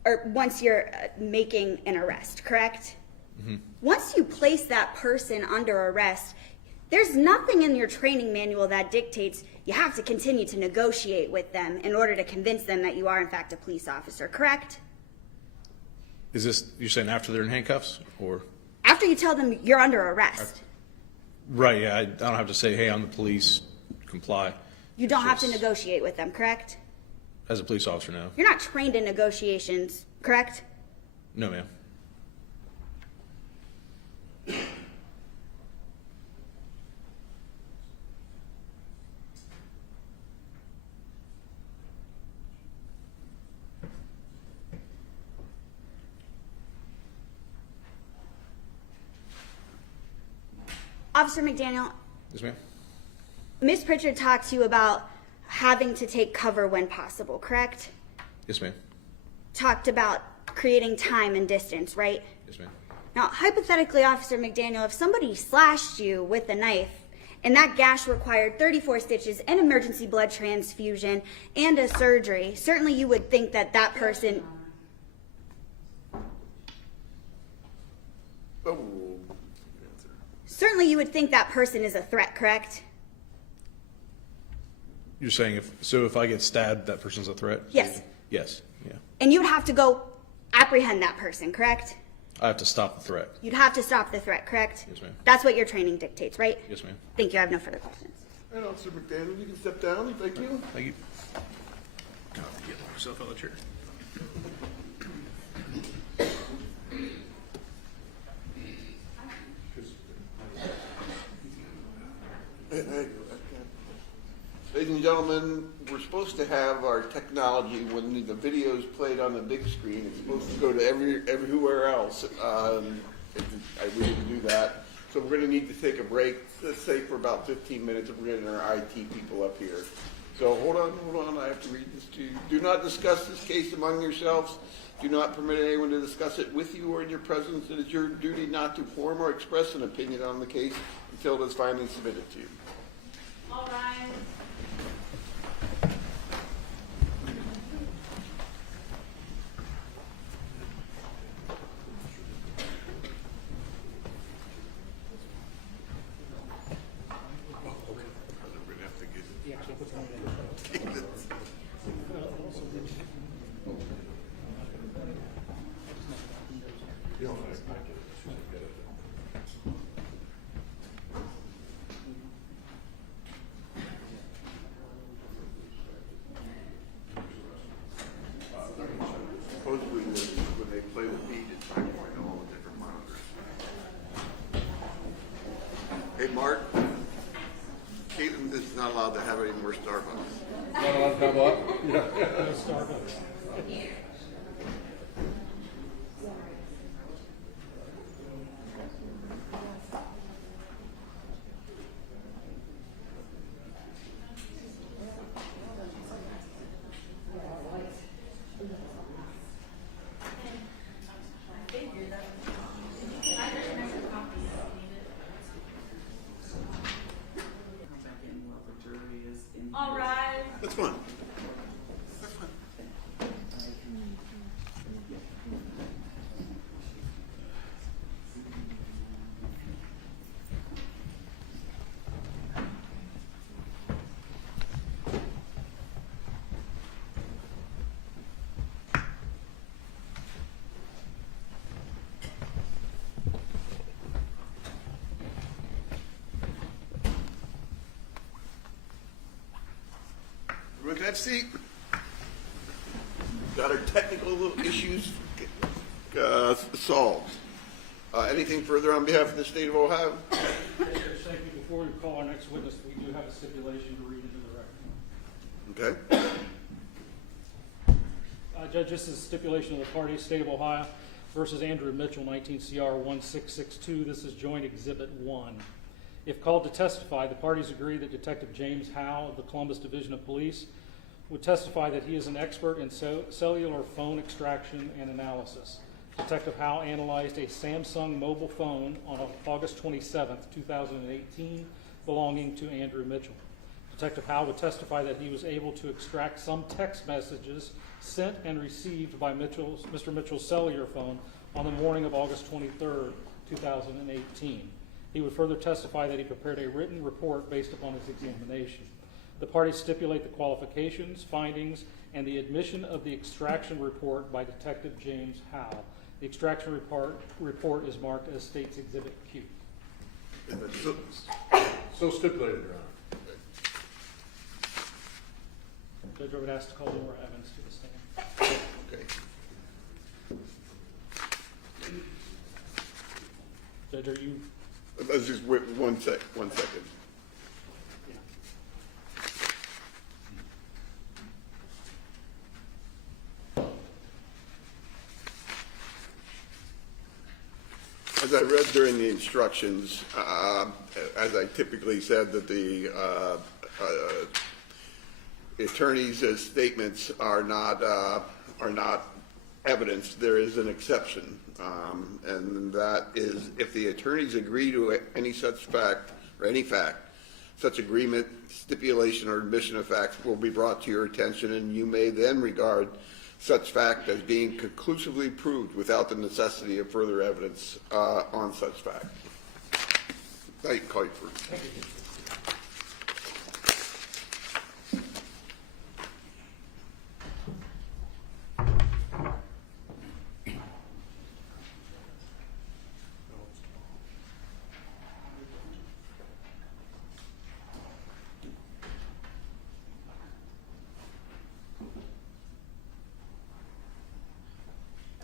or once you're making an arrest, correct? Mm-hmm. Once you place that person under arrest, there's nothing in your training manual that dictates you have to continue to negotiate with them in order to convince them that you are in fact a police officer, correct? Is this, you're saying after they're in handcuffs, or? After you tell them you're under arrest. Right, yeah, I don't have to say, hey, I'm the police, comply. You don't have to Just- negotiate with them, correct? As a police officer, no. You're not trained in negotiations, correct? No, ma'am. Officer McDaniel, Yes, ma'am. Ms. Pritchard talked to you about having to take cover when possible, correct? Yes, ma'am. Talked about creating time and distance, right? Yes, ma'am. Now, hypothetically, Officer McDaniel, if somebody slashed you with a knife and that gash required 34 stitches, an emergency blood transfusion, and a surgery, certainly you would think that that person... Oh, Certainly you would think that person is a threat, correct? You're saying if I get stabbed, that person's a threat? Yes. Yes, yeah. And you would have to go apprehend that person, correct? I have to stop the threat. You'd have to stop the threat, correct? Yes, ma'am. That's what your training dictates, right? Yes, ma'am. Thank you. I have no further questions. and Officer McDaniel, you can step down. Thank you. Thank you. God, get yourself out of the chair. Ladies and gentlemen, we're supposed to have our technology when the video is played on the big screen. It's supposed to go to everywhere else. We didn't do that, so we're going to need to take a break. Let's say for about 15 minutes, and we're getting our IT people up here. So hold on. I have to read this to you. Do not discuss this case among yourselves. Do not permit anyone to discuss it with you or in your presence. It is your duty not to form or express an opinion on the case until it is finally submitted to you. All right. Supposedly, when they play the feed, it's 5.0 on different monitors. Hey, Mark, Caitlin is not allowed to have any more Starbucks. Not allowed to have what? Yeah. All right. That's fine. Everyone can have a seat. Got our technical little issues solved. Anything further on behalf of the state of Ohio? Yes, sir. Thank you. Before we call our next witness, we do have a stipulation to read into the record. Okay. Judge, this is a stipulation of the parties, State of Ohio versus Andrew Mitchell, 19 CR 1662. This is Joint Exhibit 1. If called to testify, the parties agree that Detective James Howe of the Columbus Division of Police would testify that he is an expert in cellular phone extraction and analysis. Detective Howe analyzed a Samsung mobile phone on August 27th, 2018, belonging to Andrew Mitchell. Detective Howe would testify that he was able to extract some text messages sent and received by Mr. Mitchell's cellular phone on the morning of August 23rd, 2018. He would further testify that he prepared a written report based upon his examination. The parties stipulate the qualifications, findings, and the admission of the extraction report by Detective James Howe. The extraction report is marked as State's Exhibit Q. So stipulated, Your Honor. Judge, I would ask to call Laura Evans to the stand. Okay. Judge, are you? Let's just wait one second. Yeah. As I read during the instructions, as I typically said, that the attorney's statements are not evidence. There is an exception, and that is if the attorneys agree to any such fact or any fact, such agreement, stipulation, or admission of facts will be brought to your attention, and you may then regard such fact as being conclusively proved without the necessity of further evidence on such fact. Thank you, call you for.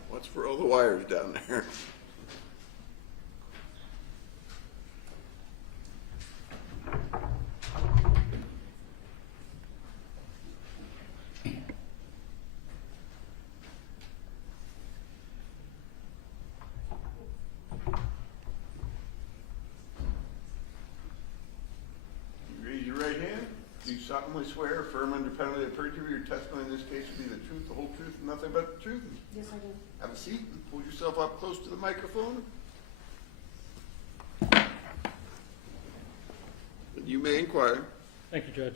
What's for all the wires down there? Raise your right hand. Do solemnly swear, affirm under penalty of perjury, your testimony in this case will be the truth, the whole truth, and nothing but the truth? Yes, I do. Have a seat and pull yourself up close to the microphone. You may inquire. Thank you, Judge.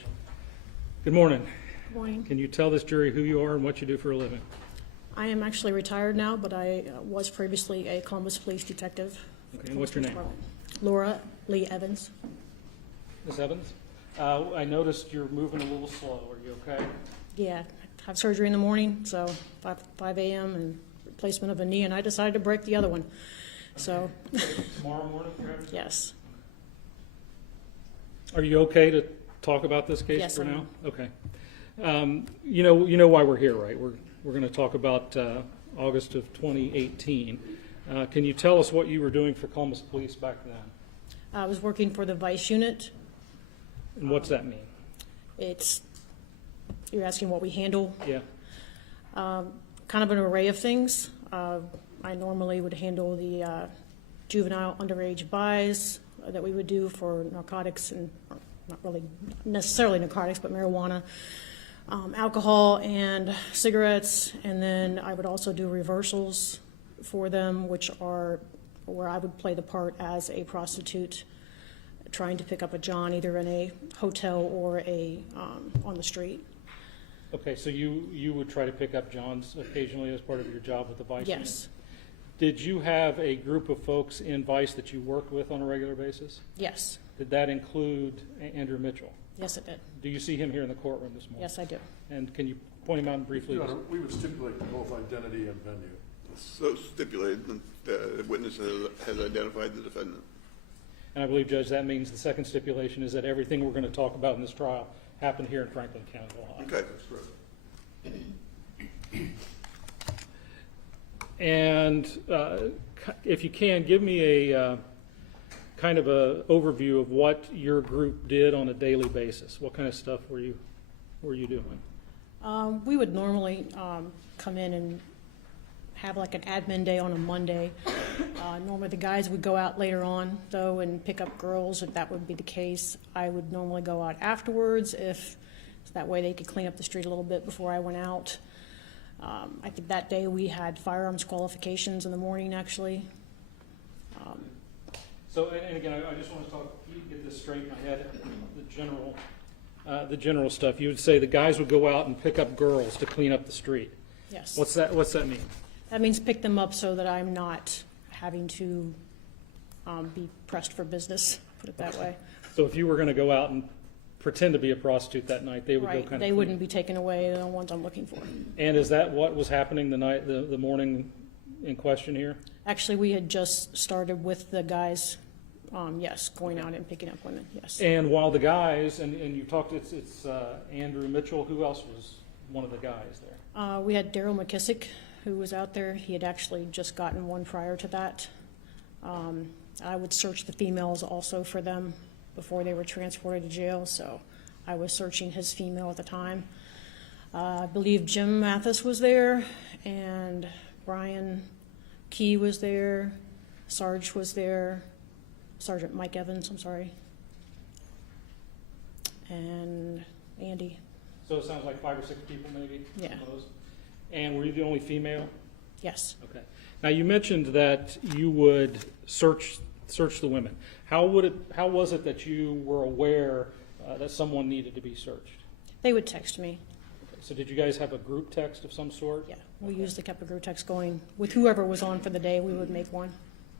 Good morning. Good morning. Can you tell this jury who you are and what you do for a living? I am actually retired now, but I was previously a Columbus Police Detective. Okay, and what's your name? Laura Lee Evans. Ms. Evans? I noticed you're moving a little slow. Are you okay? Yeah, I have surgery in the morning, so 5 a.m. and replacement of a knee, and I decided to break the other one. So, Tomorrow morning, perhaps? yes. Are you okay to talk about this case Yes, for I now? am. Okay. You know why we're here, right? We're going to talk about August of 2018. Can you tell us what you were doing for Columbus Police back then? I was working for the Vice Unit. And what's that mean? You're asking what we handle? Yeah. Kind of an array of things. I normally would handle the juvenile underage buys that we would do for narcotics and not really necessarily narcotics, but marijuana, alcohol and cigarettes. And then I would also do reversals for them, which are where I would play the part as a prostitute trying to pick up a John either in a hotel or on the street. Okay, so you would try to pick up Johns occasionally as part of your job with the Vice Unit? Yes. Did you have a group of folks in Vice that you worked with on a regular basis? Yes. Did that include Andrew Mitchell? Yes, it did. Do you see him here in the courtroom this morning? Yes, I do. And can you point him out briefly? Your Honor, we would stipulate both identity and venue. So stipulated, the witness has identified the defendant. And I believe, Judge, that means the second stipulation is that everything we're going to talk about in this trial happened here in Franklin County, Ohio. Okay. That's correct. And if you can, give me a kind of a overview of what your group did on a daily basis. What kind of stuff were you doing? We would normally come in and have like an admin day on a Monday. Normally the guys would go out later on, though, and pick up girls if that would be the case. I would normally go out afterwards if that way they could clean up the street a little bit before I went out. I think that day we had firearms qualifications in the morning, actually. So, and again, I just want to get this straight in my head. The general stuff. You would say the guys would go out and pick up girls to clean up the street. Yes. What's that mean? That means pick them up so that I'm not having to be pressed for business, put it that way. So if you were going to go out and pretend to be a prostitute that night, they would go Right, kind of they clean. wouldn't be taken away, the ones I'm looking for. And is that what was happening the morning in question here? Actually, we had just started with the guys Yes, going out and picking up women, yes. And while the guys, and you talked, it's Andrew Mitchell, who else was one of the guys there? We had Daryl McKissick, who was out there. He had actually just gotten one prior to that. I would search the females also for them before they were transported to jail, so I was searching his female at the time. I believe Jim Mathis was there, and Brian Key was there, Sarge was there, Sergeant Mike Evans, I'm sorry, and Andy. So it sounds like 5 or 6 people maybe? Yeah. Suppose. And were you the only female? Yes. Okay. Now you mentioned that you would search the women. How was it that you were aware that someone needed to be searched? They would text me. Okay. So did you guys have a group text of some sort? Yeah, we usually kept a group text going. With whoever was on for the day, we would make one.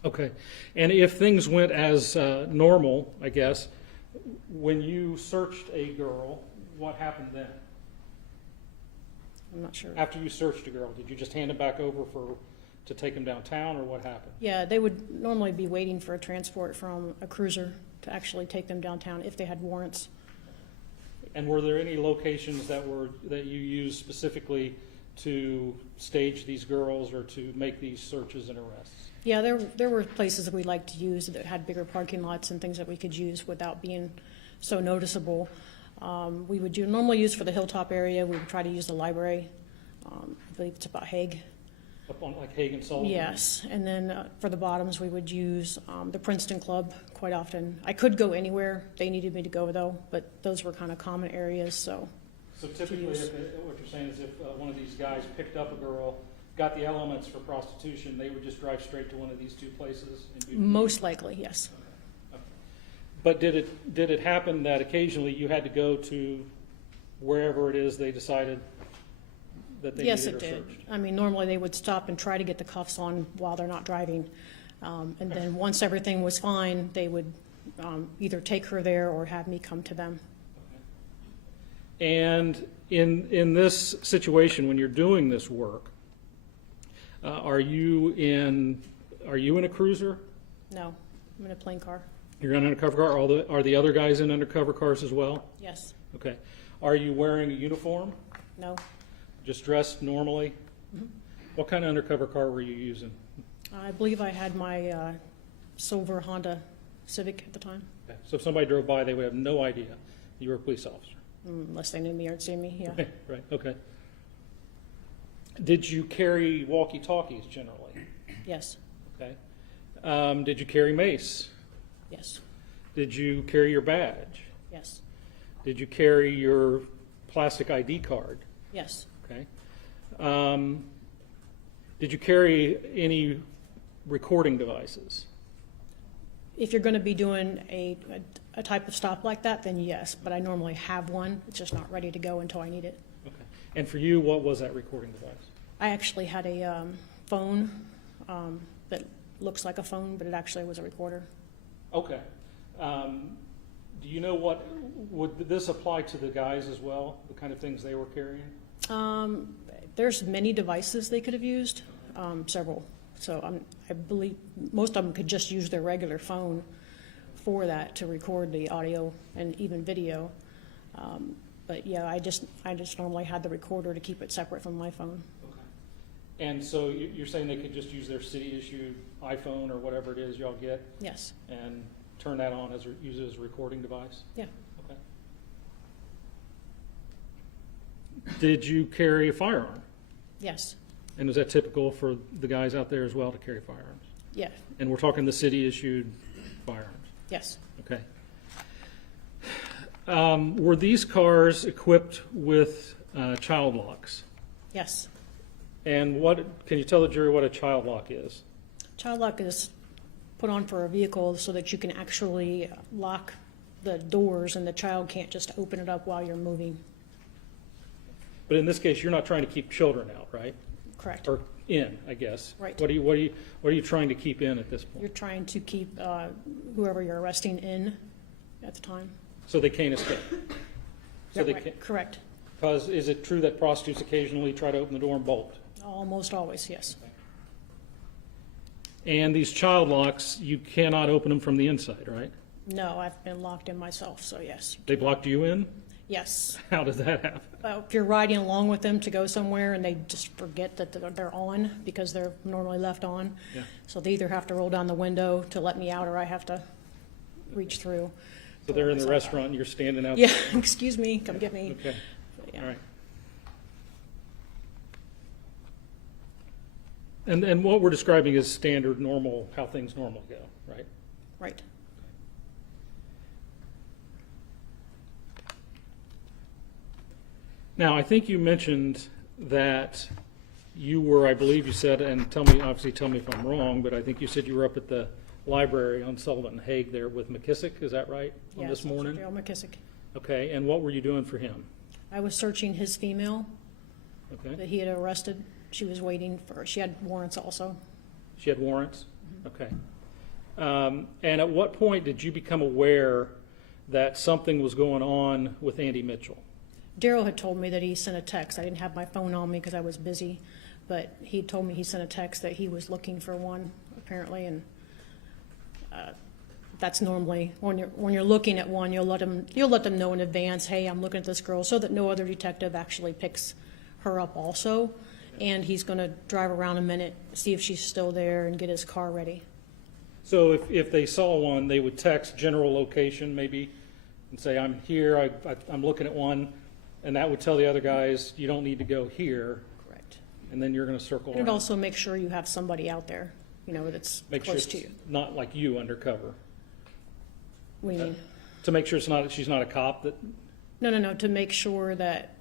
Okay. And if things went as normal, I guess, when you searched a girl, what happened then? I'm not sure. After you searched a girl, did you just hand them back over to take them downtown, or what happened? Yeah, they would normally be waiting for a transport from a cruiser to actually take them downtown if they had warrants. And were there any locations that you used specifically to stage these girls or to make these searches and arrests? Yeah, there were places that we liked to use that had bigger parking lots and things that we could use without being so noticeable. We would normally use for the Hilltop area. We would try to use the library. I believe it's about Hague. Up on like Hague and Sullivan? Yes, and then for the bottoms, we would use the Princeton Club quite often. I could go anywhere they needed me to go, though, but those were kind of common areas, so. So typically, what you're saying is if one of these guys picked up a girl, got the elements for prostitution, they would just drive straight to one of these 2 places? Most likely, yes. Okay. But did it happen that occasionally you had to go to wherever it is they decided that they Yes, needed it or did. searched? I mean, normally they would stop and try to get the cuffs on while they're not driving. And then once everything was fine, they would either take her there or have me come to them. Okay. And in this situation, when you're doing this work, are you in a cruiser? No, I'm in a plane car. You're in an undercover car? Are the other guys in undercover cars as well? Yes. Okay. Are you wearing a uniform? No. Just dressed normally? Mm-hmm. What kind of undercover car were you using? I believe I had my silver Honda Civic at the time. Okay. So if somebody drove by, they would have no idea you were a police officer? Unless they knew me or had seen me, yeah. Right, okay. Did you carry walkie-talkies generally? Yes. Okay. Did you carry mace? Yes. Did you carry your badge? Yes. Did you carry your plastic ID card? Yes. Okay. Did you carry any recording devices? If you're going to be doing a type of stop like that, then yes, but I normally have one. It's just not ready to go until I need it. Okay. And for you, what was that recording device? I actually had a phone that looks like a phone, but it actually was a recorder. Okay. Do you know would this apply to the guys as well, the kind of things they were carrying? There's many devices they could have used, several. So I believe most of them could just use their regular phone for that to record the audio and even video. But yeah, I just normally had the recorder to keep it separate from my phone. Okay. And so you're saying they could just use their city-issued iPhone or whatever it is y'all get? Yes. And turn that on use it as a recording device? Yeah. Okay. Did you carry a firearm? Yes. And was that typical for the guys out there as well to carry firearms? Yeah. And we're talking the city-issued firearms? Yes. Okay. Were these cars equipped with child locks? Yes. And can you tell the jury what a child lock is? Child lock is put on for a vehicle so that you can actually lock the doors and the child can't just open it up while you're moving. But in this case, you're not trying to keep children out, right? Correct. Or in, I guess. Right. What are you trying to keep in at this point? You're trying to keep whoever you're arresting in at the time. So they can't escape. So they Right. can't. Correct. Because is it true that prostitutes occasionally try to open the door and bolt? Almost always, yes. And these child locks, you cannot open them from the inside, right? No, I've been locked in myself, so yes. They blocked you in? Yes. How does that happen? Well, if you're riding along with them to go somewhere and they just forget that they're on because they're normally left on. Yeah. So they either have to roll down the window to let me out or I have to reach through. So they're in the restaurant and you're standing out? Yeah, excuse me, come get me. Okay, Yeah. all right. And what we're describing is standard, normal, how things normally go, right? Right. Now, I think you mentioned that you were, I believe you said, and obviously tell me if I'm wrong, but I think you said you were up at the library on Sullivan and Hague there with McKissick, is that right? On this morning? Daryl McKissick. Okay, and what were you doing for him? I was searching his female Okay, that he had arrested. She was waiting for, she had warrants also. she had warrants? Okay. And at what point did you become aware that something was going on with Andy Mitchell? Daryl had told me that he sent a text. I didn't have my phone on me because I was busy, but he told me he sent a text that he was looking for one, apparently, and that's normally when you're looking at one, you'll let them know in advance, hey, I'm looking at this girl, so that no other detective actually picks her up also, and he's going to drive around a minute, see if she's still there, and get his car ready. So if they saw one, they would text general location maybe and say, I'm here, I'm looking at one, and that would tell the other guys, you don't need to go here, Correct. and then you're going to circle And it around. also make sure you have somebody out there, that's Make sure close it's to you. not like you undercover. What do you mean? To make sure she's not a cop that, No, to make sure that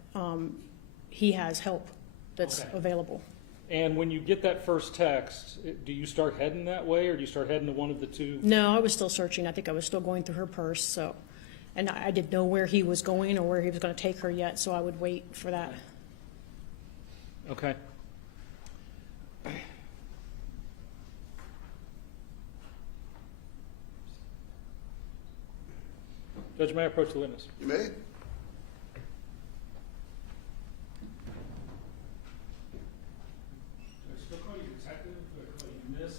he has help that's Okay. available. and when you get that first text, do you start heading that way, or do you start heading to one of the two? No, I was still searching. I think I was still going through her purse, so, and I didn't know where he was going or where he was going to take her yet, so I would wait for that. Okay. Judge, may I approach the witness? You may.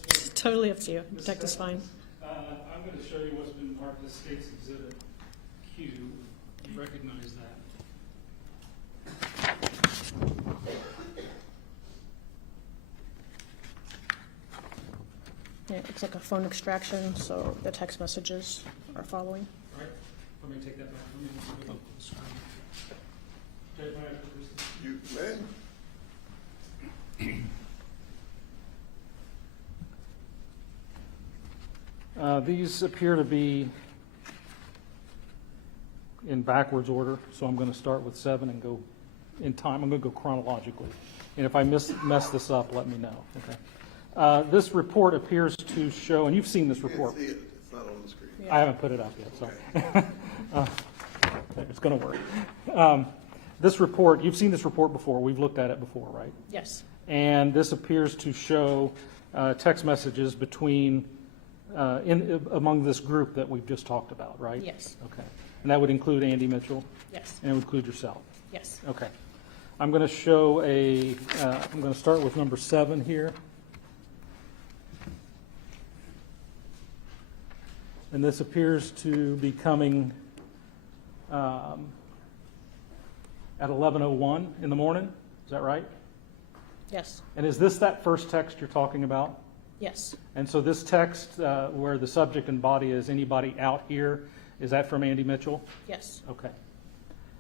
It's totally up to you. Detective's fine. I'm going to show you what's been marked as State's Exhibit Q. You recognize that. Yeah, it looks like a phone extraction, so the text messages are following. All right? Let me take that back. Let me Judge, may I approach this? You may. These appear to be in backwards order, so I'm going to start with 7 and go in time. I'm going to go chronologically. And if I mess this up, let me know. Okay. This report appears to show, and you've seen this report. Can't see it. It's not on the screen. I haven't put it up yet, so it's going to work. This report, you've seen this report before. We've looked at it before, right? Yes. And this appears to show text messages between among this group that we've just talked about, right? Yes. Okay. And that would include Andy Mitchell? Yes. And it would include yourself? Yes. Okay. I'm going to show I'm going to start with number 7 here. And this appears to be coming at 11:01 in the morning. Is that right? Yes. And is this that first text you're talking about? Yes. And so this text where the subject and body is anybody out here, is that from Andy Mitchell? Yes. Okay.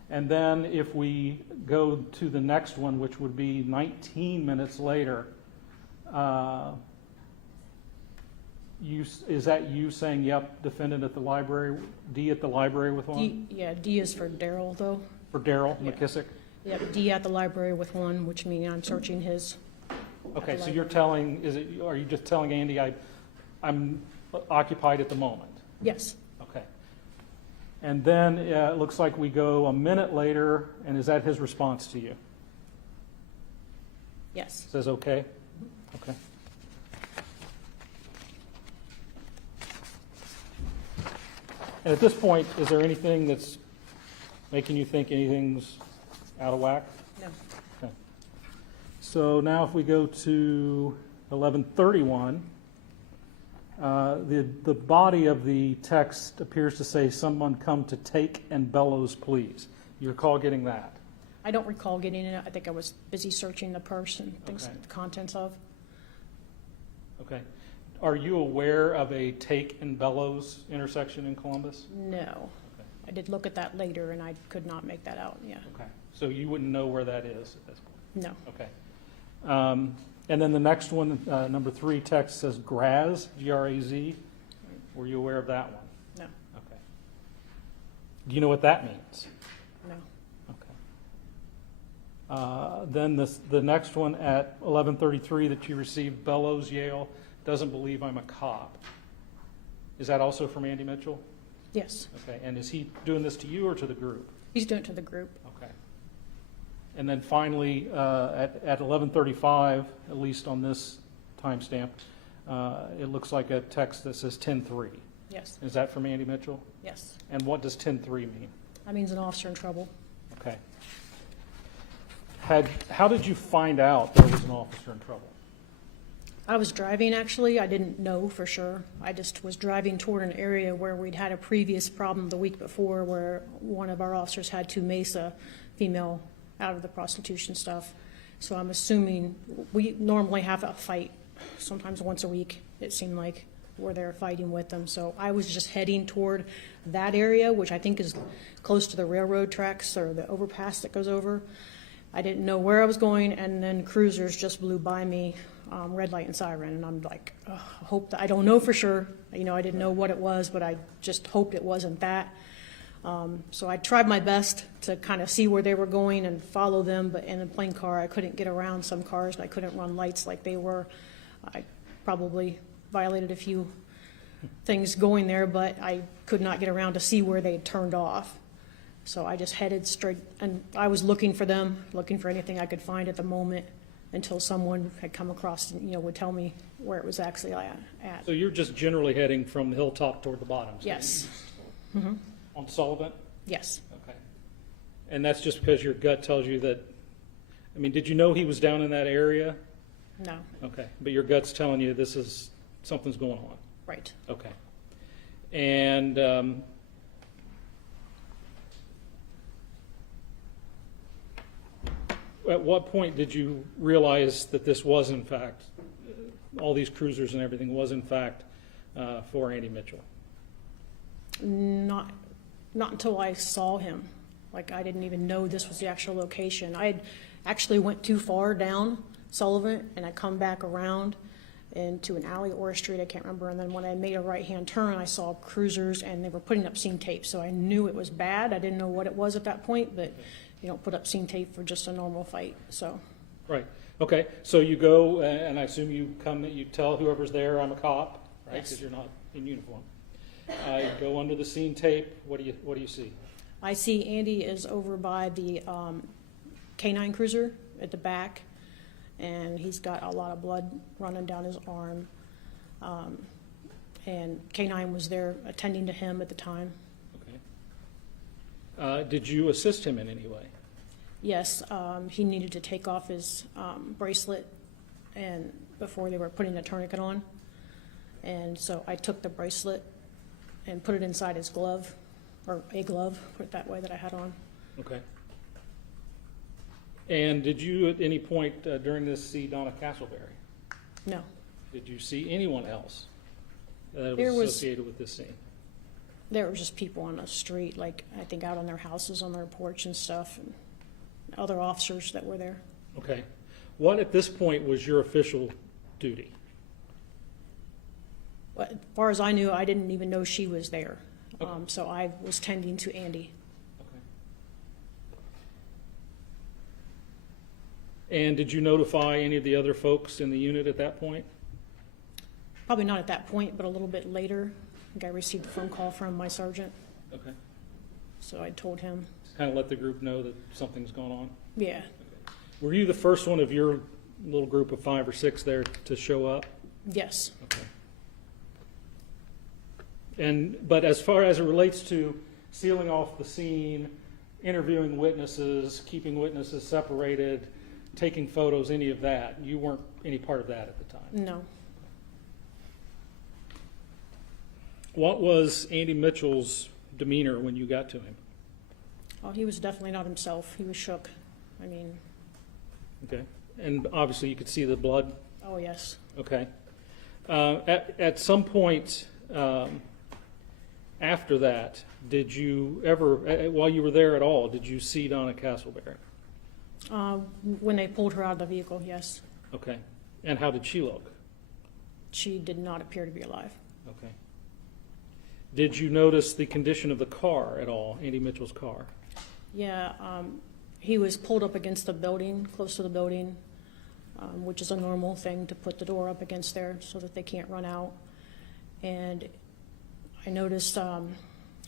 And then if we go to the next one, which would be 19 minutes later, is that you saying, yep, defendant at the library, D at the library with one? D is for Daryl, though. For Daryl Yeah. McKissick? Yep, D at the library with one, which means I'm searching his. Okay, the so you're telling, are you just telling Andy, I'm occupied at the moment? Yes. Okay. And then it looks like we go a minute later, and is that his response to you? Yes. Says okay? Okay. And at this point, is there anything that's making you think anything's out of whack? No. Okay. So now if we go to 11:31, The body of the text appears to say, "Someone come to take and bellows, please." You recall getting that? I don't recall getting it. I think I was busy searching the purse and things, Okay. the contents of. Okay. Are you aware of a take and bellows intersection in Columbus? No. Okay. I did look at that later, and I could not make that out, yeah. Okay. So you wouldn't know where that is at this point? No. Okay. And then the next one, number 3 text says Graz, G-R-A-Z. Were you aware of that one? No. Okay. Do you know what that means? No. Okay. Then the next one at 11:33 that you received, Bellows, Yale, doesn't believe I'm a cop. Is that also from Andy Mitchell? Yes. Okay. And is he doing this to you or to the group? He's doing it to the group. Okay. And then finally, at 11:35, at least on this timestamp, it looks like a text that says 10-3. Yes. Is that from Andy Mitchell? Yes. And what does 10-3 mean? That means an officer in trouble. Okay. How did you find out there was an officer in trouble? I was driving, actually. I didn't know for sure. I just was driving toward an area where we'd had a previous problem the week before where one of our officers had to mace a female out of the prostitution stuff. So I'm assuming we normally have a fight sometimes once a week, it seemed like, where they're fighting with them. So I was just heading toward that area, which I think is close to the railroad tracks or the overpass that goes over. I didn't know where I was going, and then cruisers just blew by me, red light and siren, and I'm like, oh, I hope that, I don't know for sure. You know, I didn't know what it was, but I just hoped it wasn't that. So I tried my best to kind of see where they were going and follow them, but in a plain car, I couldn't get around some cars, and I couldn't run lights like they were. I probably violated a few things going there, but I could not get around to see where they had turned off. So I just headed straight, and I was looking for them, looking for anything I could find at the moment until someone had come across and, you know, would tell me where it was actually at. So you're just generally heading from the hilltop toward the bottom? Yes. Mm-hmm. On Sullivan? Yes. Okay. And that's just because your gut tells you that, I mean, did you know he was down in that area? No. Okay. But your gut's telling you something's going on? Right. Okay. And at what point did you realize that this was in fact, all these cruisers and everything was in fact for Andy Mitchell? Not until I saw him. Like, I didn't even know this was the actual location. I had actually went too far down Sullivan, and I come back around into an alley or a street, I can't remember, and then when I made a right-hand turn, I saw cruisers, and they were putting up scene tape, so I knew it was bad. I didn't know what it was at that point, but you don't put up scene tape for just a normal fight, so. Right. Okay. So you go, and I assume you tell whoever's there, I'm a cop, right? Yes. Because you're not in uniform. You go under the scene tape. What do you see? I see Andy is over by the K9 cruiser at the back, and he's got a lot of blood running down his arm. And K9 was there attending to him at the time. Okay. Did you assist him in any way? Yes, he needed to take off his bracelet and before they were putting the tourniquet on. And so I took the bracelet and put it inside his glove, or a glove, put it that way, that I had on. Okay. And did you at any point during this see Donna Castleberry? No. Did you see anyone else that There was was- associated with this scene? There were just people on the street, like, I think out on their houses, on their porch and stuff, and other officers that were there. Okay. What at this point was your official duty? But as far as I knew, I didn't even know she was there. So I was tending to Andy. Okay. And did you notify any of the other folks in the unit at that point? Probably not at that point, but a little bit later. I think I received a phone call from my sergeant, Okay. so I told him, Kind of let the group know that something's going on? yeah, Were you the first one of your little group of 5 or 6 there to show up? yes. Okay. But as far as it relates to sealing off the scene, interviewing witnesses, keeping witnesses separated, taking photos, any of that, you weren't any part of that at the time? No. What was Andy Mitchell's demeanor when you got to him? Oh, he was definitely not himself. He was shook. I mean, Okay. And obviously you could see the blood? oh, yes. Okay. At some point after that, did you ever, while you were there at all, did you see Donna Castleberry? When they pulled her out of the vehicle, yes. Okay. And how did she look? She did not appear to be alive. Okay. Did you notice the condition of the car at all, Andy Mitchell's car? Yeah, he was pulled up against the building, close to the building, which is a normal thing to put the door up against there so that they can't run out. And I noticed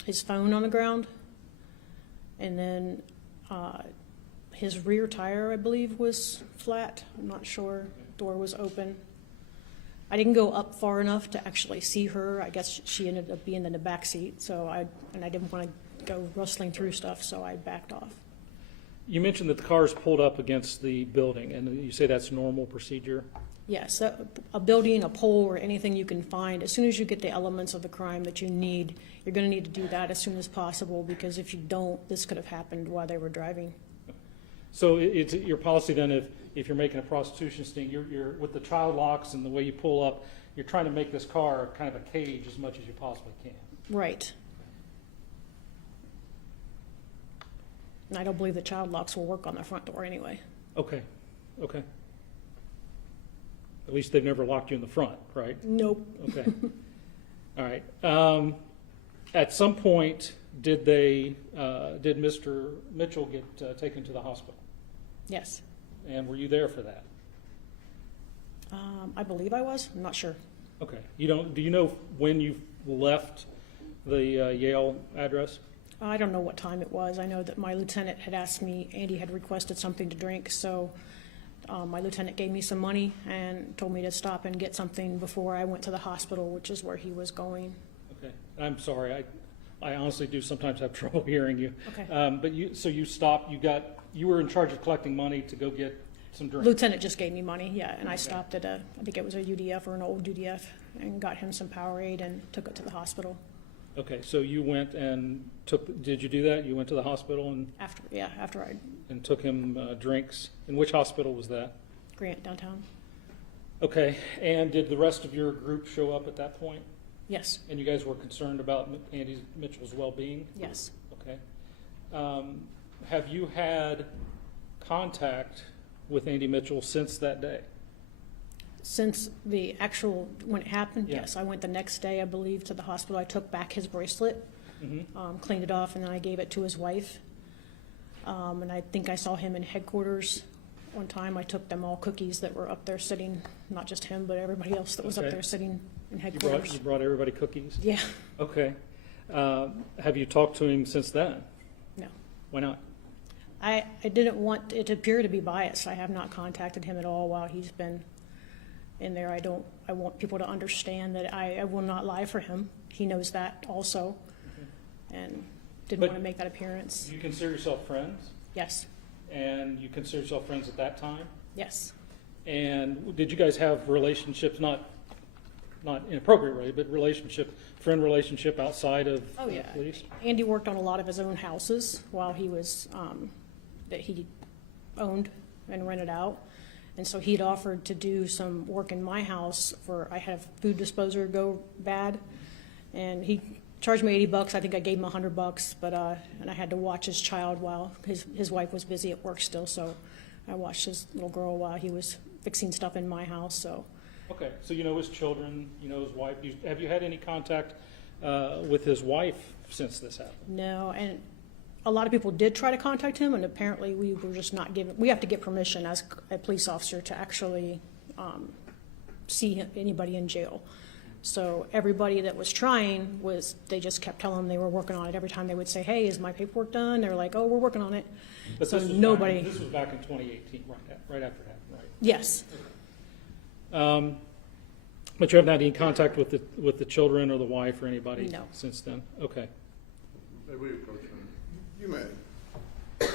his phone on the ground, and then his rear tire, I believe, was flat. I'm not sure. Door was open. I didn't go up far enough to actually see her. I guess she ended up being in the back seat, so I didn't want to go rustling through stuff, so I backed off. You mentioned that the car is pulled up against the building, and you say that's normal procedure? Yes, a building, a pole, or anything you can find, as soon as you get the elements of the crime that you need, you're going to need to do that as soon as possible, because if you don't, this could have happened while they were driving. So it's your policy then, if you're making a prostitution sting, you're with the child locks and the way you pull up, you're trying to make this car kind of a cage as much as you possibly can. Right. And I don't believe the child locks will work on the front door anyway. Okay, okay. At least they've never locked you in the front, right? Nope. Okay. All right. At some point, did Mr. Mitchell get taken to the hospital? Yes. And were you there for that? I believe I was. I'm not sure. Okay. Do you know when you left the Yale address? I don't know what time it was. I know that my lieutenant had asked me, Andy had requested something to drink, so my lieutenant gave me some money and told me to stop and get something before I went to the hospital, which is where he was going. Okay. I'm sorry. I honestly do sometimes have trouble hearing you. Okay. But you stopped. You were in charge of collecting money to go get some drinks. Lieutenant just gave me money, yeah, and I stopped at I think it was a UDF or an old UDF, and got him some Powerade and took it to the hospital. Okay, so you went and did you do that? You went to the hospital and After I took him drinks. In which hospital was that? Grant downtown. Okay, and did the rest of your group show up at that point? Yes. And you guys were concerned about Andy Mitchell's well-being? Yes. Okay. Have you had contact with Andy Mitchell since that day? Since the actual, when it happened, Yeah. yes. I went the next day, I believe, to the hospital. I took back his bracelet, cleaned it off, and then I gave it to his wife. And I think I saw him in headquarters one time. I took them all cookies that were up there sitting, not just him, but everybody else that was up Okay. there sitting in headquarters. You brought everybody cookies? Yeah. Okay. Have you talked to him since then? No. Why not? I didn't want it to appear to be biased. I have not contacted him at all while he's been in there. I want people to understand that I will not lie for him. He knows that also, and didn't But want to make that appearance. You consider yourself friends? Yes. And you consider yourself friends at that time? Yes. And did you guys have relationships, not inappropriate, really, but friend relationship outside of Oh, yeah. police? Andy worked on a lot of his own houses while he was, that he owned and rented out. And so he'd offered to do some work in my house I had a food disposer go bad, and he charged me $80. I think I gave him $100, but and I had to watch his child while his wife was busy at work still. So I watched his little girl while he was fixing stuff in my house. So. Okay, so you know his children, you know his wife. Have you had any contact with his wife since this happened? No, and a lot of people did try to contact him, and apparently we were just not given. We have to get permission as a police officer to actually see anybody in jail. So everybody that was trying they just kept telling them they were working on it. Every time they would say, "Hey, is my paperwork done?" They're like, "Oh, we're working on it." But so this was nobody. This was back in 2018, right after that, right? Yes. But you haven't had any contact with the children or the wife or anybody No. since then? Okay. May we approach him? You may.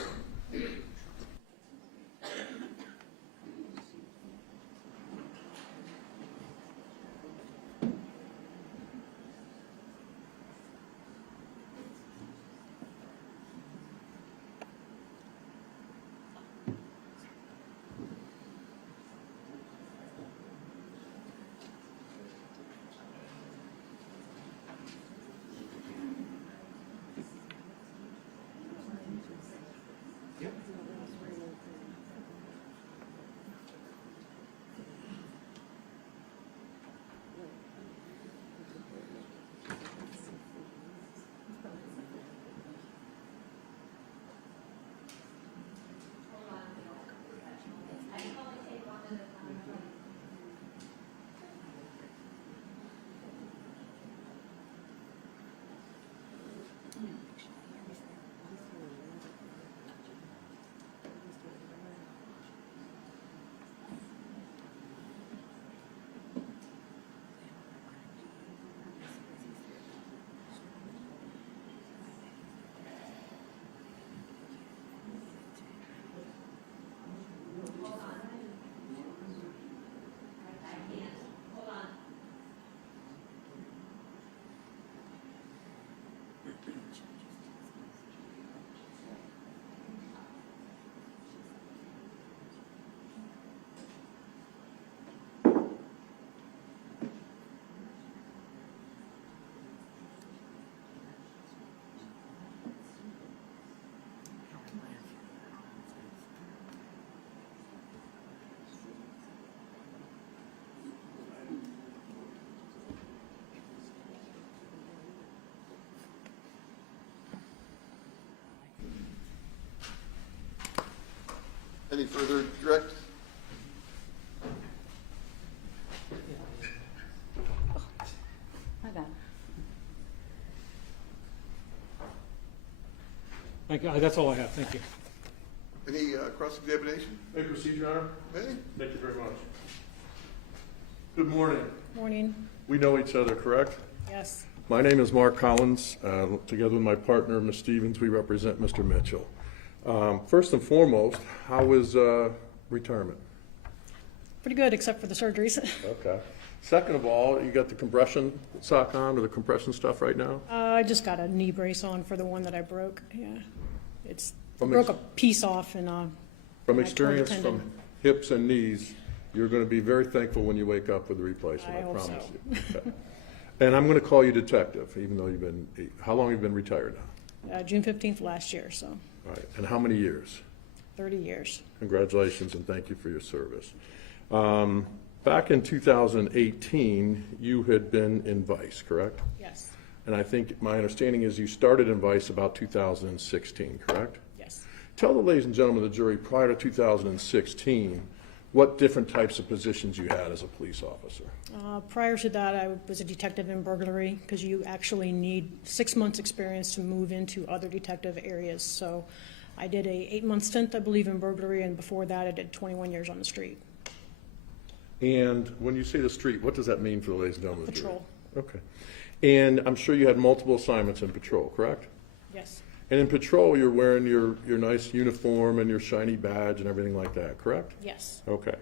any further direct? My bad. Thank you. That's all I have. Thank you. Any cross-examination? May I proceed, Your Honor? May? Thank you very much. Good morning. Morning. We know each other, correct? Yes. My name is Mark Collins. Together with my partner, Ms. Stevens, we represent Mr. Mitchell. First and foremost, how is retirement? Pretty good, except for the surgeries. Okay. Second of all, you got the compression sock on or the compression stuff right now? I just got a knee brace on for the one that I broke. Yeah. It's From broke a piece off and From my experience torn from tendon. hips and knees, you're going to be very thankful when you wake up with the replacement, I I hope promise so. you. Okay. And I'm going to call you detective, even though you've been, how long have you been retired now? June 15th last year, so All right, and how many years? 30 years. Congratulations and thank you for your service. Back in 2018, you had been in Vice, correct? Yes. And I think my understanding is you started in Vice about 2016, correct? Yes. Tell the ladies and gentlemen of the jury, prior to 2016, what different types of positions you had as a police officer. Prior to that, I was a detective in burglary because you actually need 6 months experience to move into other detective areas. So I did a 8-month stint, I believe, in burglary, and before that I did 21 years on the street. And when you say the street, what does that mean for the ladies and gentlemen of the jury? Patrol. Okay. And I'm sure you had multiple assignments in patrol, correct? Yes. And in patrol, you're wearing your nice uniform and your shiny badge and everything like that, correct? Yes. Okay.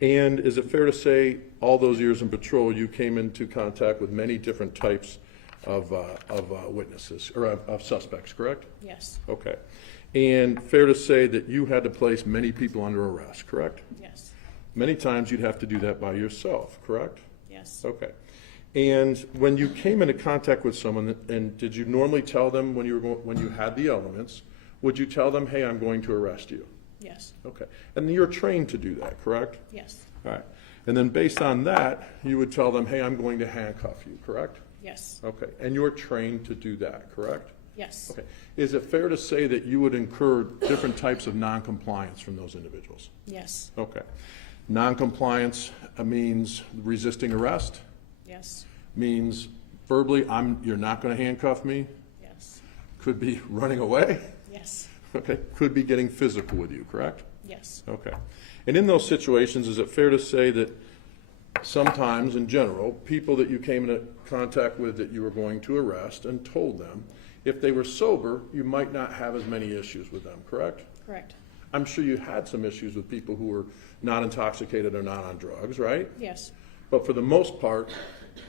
And is it fair to say all those years in patrol, you came into contact with many different types of witnesses, or of suspects, correct? Yes. Okay. And fair to say that you had to place many people under arrest, correct? Yes. Many times you'd have to do that by yourself, correct? Yes. Okay. And when you came into contact with someone, and did you normally tell them when you had the elements, would you tell them, hey, I'm going to arrest you? Yes. Okay. And you're trained to do that, correct? Yes. All right. And then based on that, you would tell them, hey, I'm going to handcuff you, correct? Yes. Okay. And you're trained to do that, correct? Yes. Okay. Is it fair to say that you would incur different types of noncompliance from those individuals? Yes. Okay. Noncompliance means resisting arrest? Yes. Means verbally, you're not going to handcuff me? Yes. Could be running away? Yes. Okay. Could be getting physical with you, correct? Yes. Okay. And in those situations, is it fair to say that sometimes, in general, people that you came into contact with that you were going to arrest and told them, if they were sober, you might not have as many issues with them, correct? Correct. I'm sure you had some issues with people who were not intoxicated or not on drugs, right? Yes. But for the most part,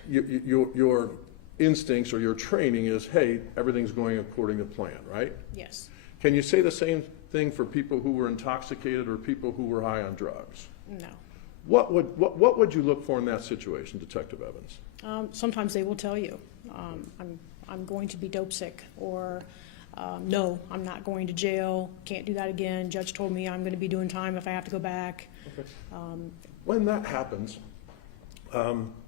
your instincts or your training is, hey, everything's going according to plan, right? Yes. Can you say the same thing for people who were intoxicated or people who were high on drugs? No. What would you look for in that situation, Detective Evans? Sometimes they will tell you, I'm going to be dope sick, or no, I'm not going to jail, can't do that again, judge told me I'm going to be doing time if I have to go back. Okay. When that happens,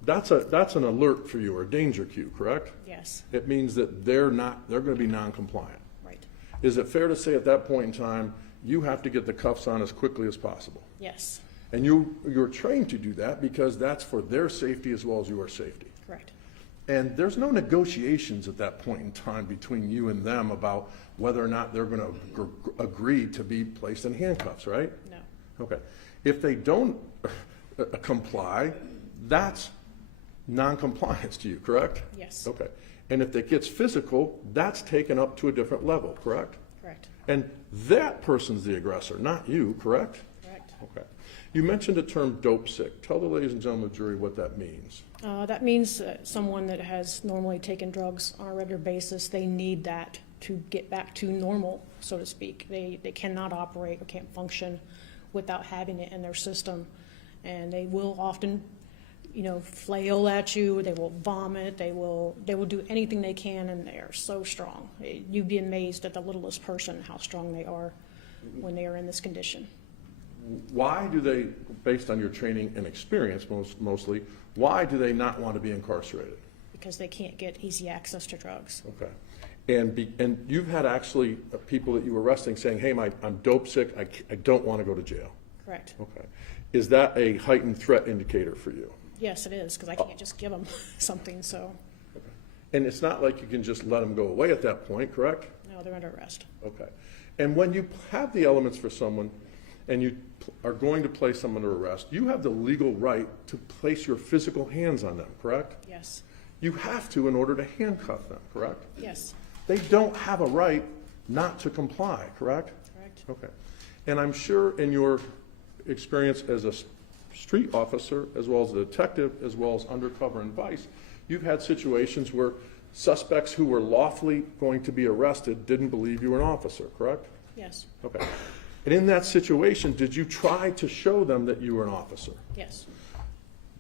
that's an alert for you, or a danger cue, correct? Yes. It means that they're going to be non-compliant. Right. Is it fair to say at that point in time, you have to get the cuffs on as quickly as possible? Yes. And you're trained to do that because that's for their safety as well as your safety. Correct. And there's no negotiations at that point in time between you and them about whether or not they're going to agree to be placed in handcuffs, right? No. Okay. If they don't comply, that's non-compliance to you, correct? Yes. Okay. And if it gets physical, that's taken up to a different level, correct? Correct. And that person's the aggressor, not you, correct? Correct. Okay. You mentioned the term dope sick. Tell the ladies and gentlemen of the jury what that means. That means someone that has normally taken drugs on a regular basis, they need that to get back to normal, so to speak. They cannot operate or can't function without having it in their system. And they will often, flail at you, they will vomit, they will do anything they can, and they are so strong. You'd be amazed at the littlest person, how strong they are when they are in this condition. Why do they, based on your training and experience mostly, why do they not want to be incarcerated? Because they can't get easy access to drugs. Okay. And you've had actually people that you were arresting saying, hey, I'm dope sick, I don't want to go to jail. Correct. Okay. Is that a heightened threat indicator for you? Yes, it is, because I can't just give them something, so, And it's not like you can just let them go away at that point, correct? no, they're under arrest. Okay. And when you have the elements for someone and you are going to place someone under arrest, you have the legal right to place your physical hands on them, correct? Yes, You have to in order to handcuff them, correct? yes, They don't have a right not to comply, correct? correct. Okay. And I'm sure in your experience as a street officer, as well as a detective, as well as undercover and vice, you've had situations where suspects who were lawfully going to be arrested didn't believe you were an officer, correct? Yes, Okay. And in that situation, did you try to show them that you were an officer? yes,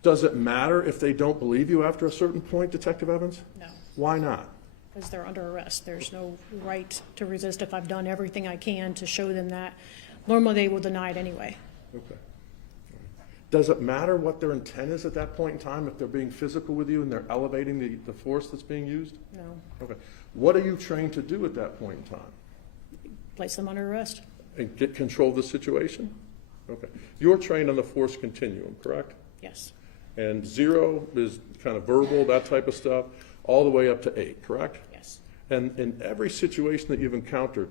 Does it matter if they don't believe you after a certain point, Detective Evans? no, Why not? because they're under arrest. There's no right to resist if I've done everything I can to show them that. Normally, they will deny it anyway. Okay. Does it matter what their intent is at that point in time, if they're being physical with you and they're elevating the force that's being used? No, Okay. What are you trained to do at that point in time? place them under arrest. And get control of the situation? Okay. You're trained on the force continuum, correct? Yes, And 0 is kind of verbal, that type of stuff, all the way up to 8, correct? yes, And in every situation that you've encountered,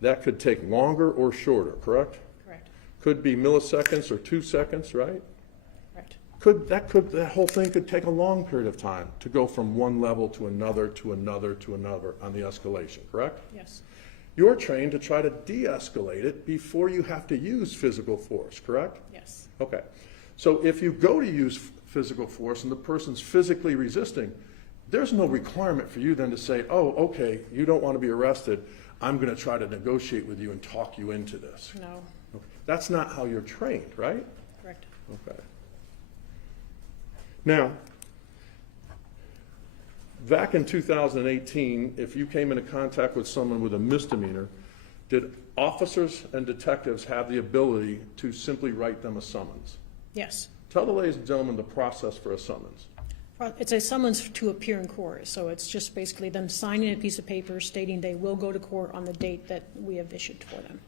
that could take longer or shorter, correct? correct, Could be milliseconds or 2 seconds, right? correct. That whole thing could take a long period of time to go from one level to another, to another, to another on the escalation, correct? Yes, You're trained to try to de-escalate it before you have to use physical force, correct? yes, Okay. So if you go to use physical force and the person's physically resisting, there's no requirement for you then to say, oh, okay, you don't want to be arrested, I'm going to try to negotiate with you and talk you into this. no, Okay. That's not how you're trained, right? correct. Okay. Now, back in 2018, if you came into contact with someone with a misdemeanor, did officers and detectives have the ability to simply write them a summons? Yes. Tell the ladies and gentlemen the process for a summons. It's a summons to appear in court, so it's just basically them signing a piece of paper stating they will go to court on the date that we have issued for them.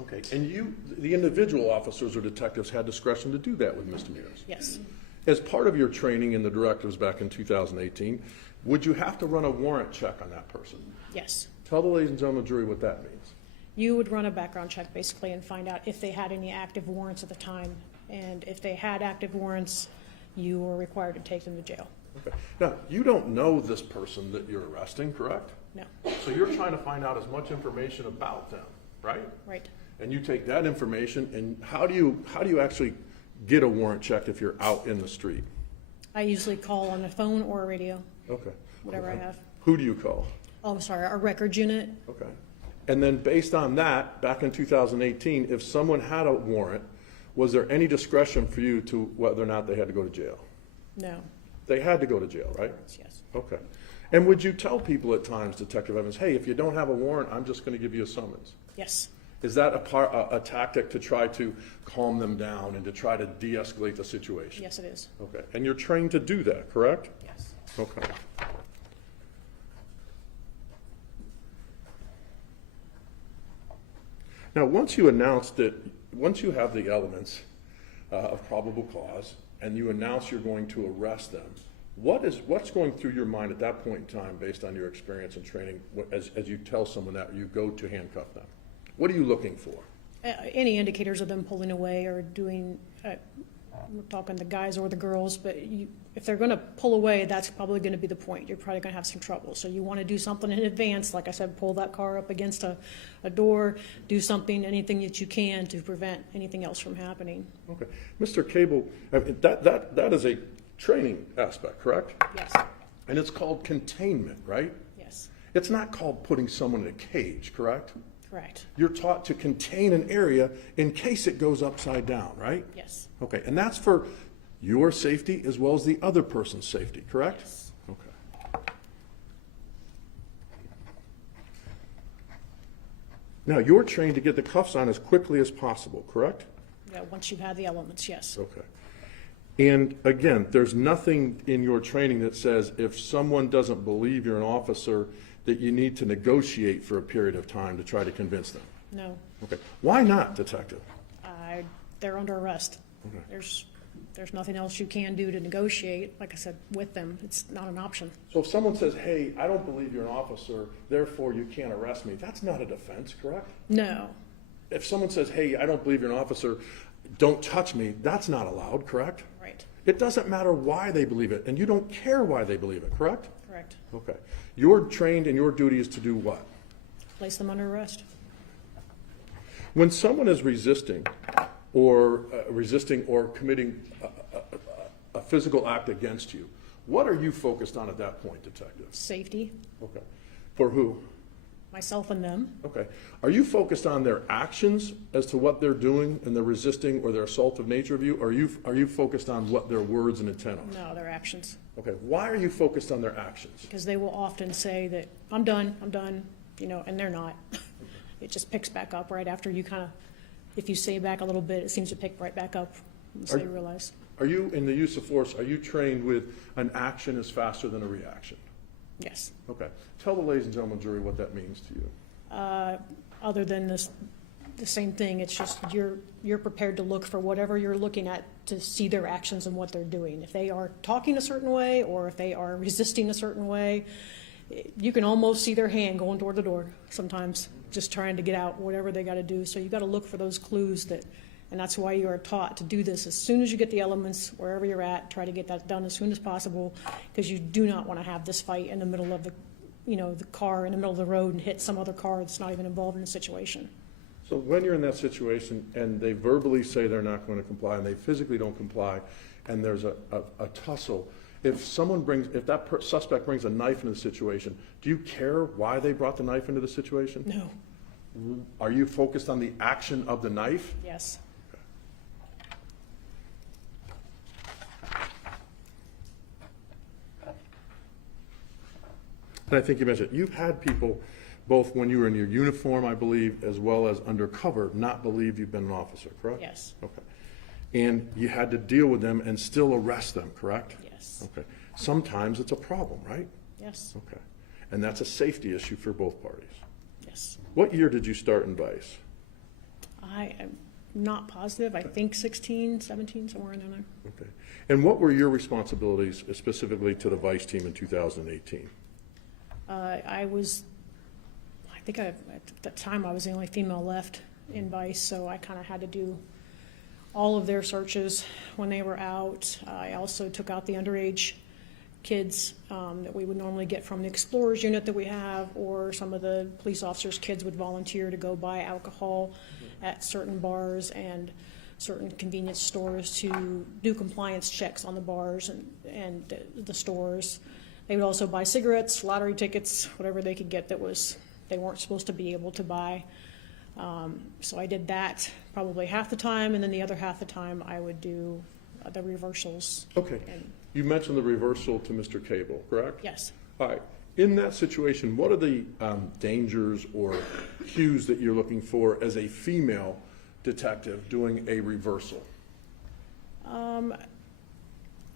Okay, and you, the individual officers or detectives had discretion to do that with misdemeanors. Yes, As part of your training in the directives back in 2018, would you have to run a warrant check on that person? yes. Tell the ladies and gentlemen of the jury what that means. You would run a background check basically and find out if they had any active warrants at the time. And if they had active warrants, you were required to take them to jail. Okay. Now, you don't know this person that you're arresting, correct? No, So you're trying to find out as much information about them, right? right. And you take that information, and how do you actually get a warrant check if you're out in the street? I usually call on the phone or a radio, Okay. whatever I Okay. have. Who do you call? Oh, I'm sorry, our records unit. Okay. And then based on that, back in 2018, if someone had a warrant, was there any discretion for you to whether or not they had to go to jail? No, They had to go to jail, right? yes, Okay. And would you tell people at times, Detective Evans, hey, if you don't have a warrant, I'm just going to give you a summons? yes, Is that a tactic to try to calm them down and to try to de-escalate the situation? yes it is, Okay. And you're trained to do that, correct? yes. Okay. Now, once you have the elements of probable cause, and you announce you're going to arrest them, what's going through your mind at that point in time, based on your experience and training, as you tell someone that you go to handcuff them? What are you looking for? Any indicators of them pulling away or doing, we're talking the guys or the girls, but if they're going to pull away, that's probably going to be the point. You're probably going to have some trouble. So you want to do something in advance, like I said, pull that car up against a door, do something, anything that you can to prevent anything else from happening. Okay. Mr. Cable, I mean, that is a training aspect, correct? Yes, And it's called containment, right? yes, It's not called putting someone in a cage, correct? correct, You're taught to contain an area in case it goes upside down, right? yes, Okay, and that's for your safety as well as the other person's safety, correct? yes, Okay. Now, you're trained to get the cuffs on as quickly as possible, correct? yeah, once you've had the elements, yes, Okay. And again, there's nothing in your training that says if someone doesn't believe you're an officer, that you need to negotiate for a period of time to try to convince them? No, Okay. Why not, Detective? they're under arrest. Okay. There's nothing else you can do to negotiate, like I said, with them. It's not an option. So if someone says, hey, I don't believe you're an officer, therefore you can't arrest me, that's not a defense, correct? No, If someone says, hey, I don't believe you're an officer, don't touch me, that's not allowed, correct? right, It doesn't matter why they believe it, and you don't care why they believe it, correct? correct. Okay. You're trained and your duty is to do what? Place them under arrest. When someone is resisting or committing a physical act against you, what are you focused on at that point, Detective? Safety, Okay. For who? myself and them. Okay. Are you focused on their actions as to what they're doing and their resisting or their assaultive nature of you? Or are you focused on what their words and intent are? No, their actions. Okay. Why are you focused on their actions? Because they will often say that, I'm done, and they're not. It just picks back up right after you kind of, if you say back a little bit, it seems to pick right back up once they realize. Are you, in the use of force, are you trained with an action is faster than a reaction? Yes. Okay. Tell the ladies and gentlemen jury what that means to you. Other than the same thing, it's just you're prepared to look for whatever you're looking at to see their actions and what they're doing. If they are talking a certain way or if they are resisting a certain way, you can almost see their hand going toward the door sometimes, just trying to get out whatever they got to do. So you got to look for those clues and that's why you are taught to do this as soon as you get the elements, wherever you're at, try to get that done as soon as possible, because you do not want to have this fight in the middle of the car in the middle of the road and hit some other car that's not even involved in the situation. So when you're in that situation and they verbally say they're not going to comply and they physically don't comply and there's a tussle, if that suspect brings a knife into the situation, do you care why they brought the knife into the situation? No. Are you focused on the action of the knife? Yes. And I think you mentioned, you've had people, both when you were in your uniform, I believe, as well as undercover, not believe you've been an officer, correct? Yes. Okay. And you had to deal with them and still arrest them, correct? Yes. Okay. Sometimes it's a problem, right? Yes. Okay. And that's a safety issue for both parties. Yes. What year did you start in Vice? I am not positive. I think 16, 17, somewhere in there. Okay. And what were your responsibilities specifically to the Vice team in 2018? At that time, I was the only female left in Vice, so I kind of had to do all of their searches when they were out. I also took out the underage kids that we would normally get from the Explorers unit that we have, or some of the police officers' kids would volunteer to go buy alcohol at certain bars and certain convenience stores to do compliance checks on the bars and the stores. They would also buy cigarettes, lottery tickets, whatever they could get that they weren't supposed to be able to buy. So I did that probably half the time, and then the other half the time I would do the reversals. Okay. You mentioned the reversal to Mr. Cable, correct? Yes. All right. In that situation, what are the dangers or cues that you're looking for as a female detective doing a reversal?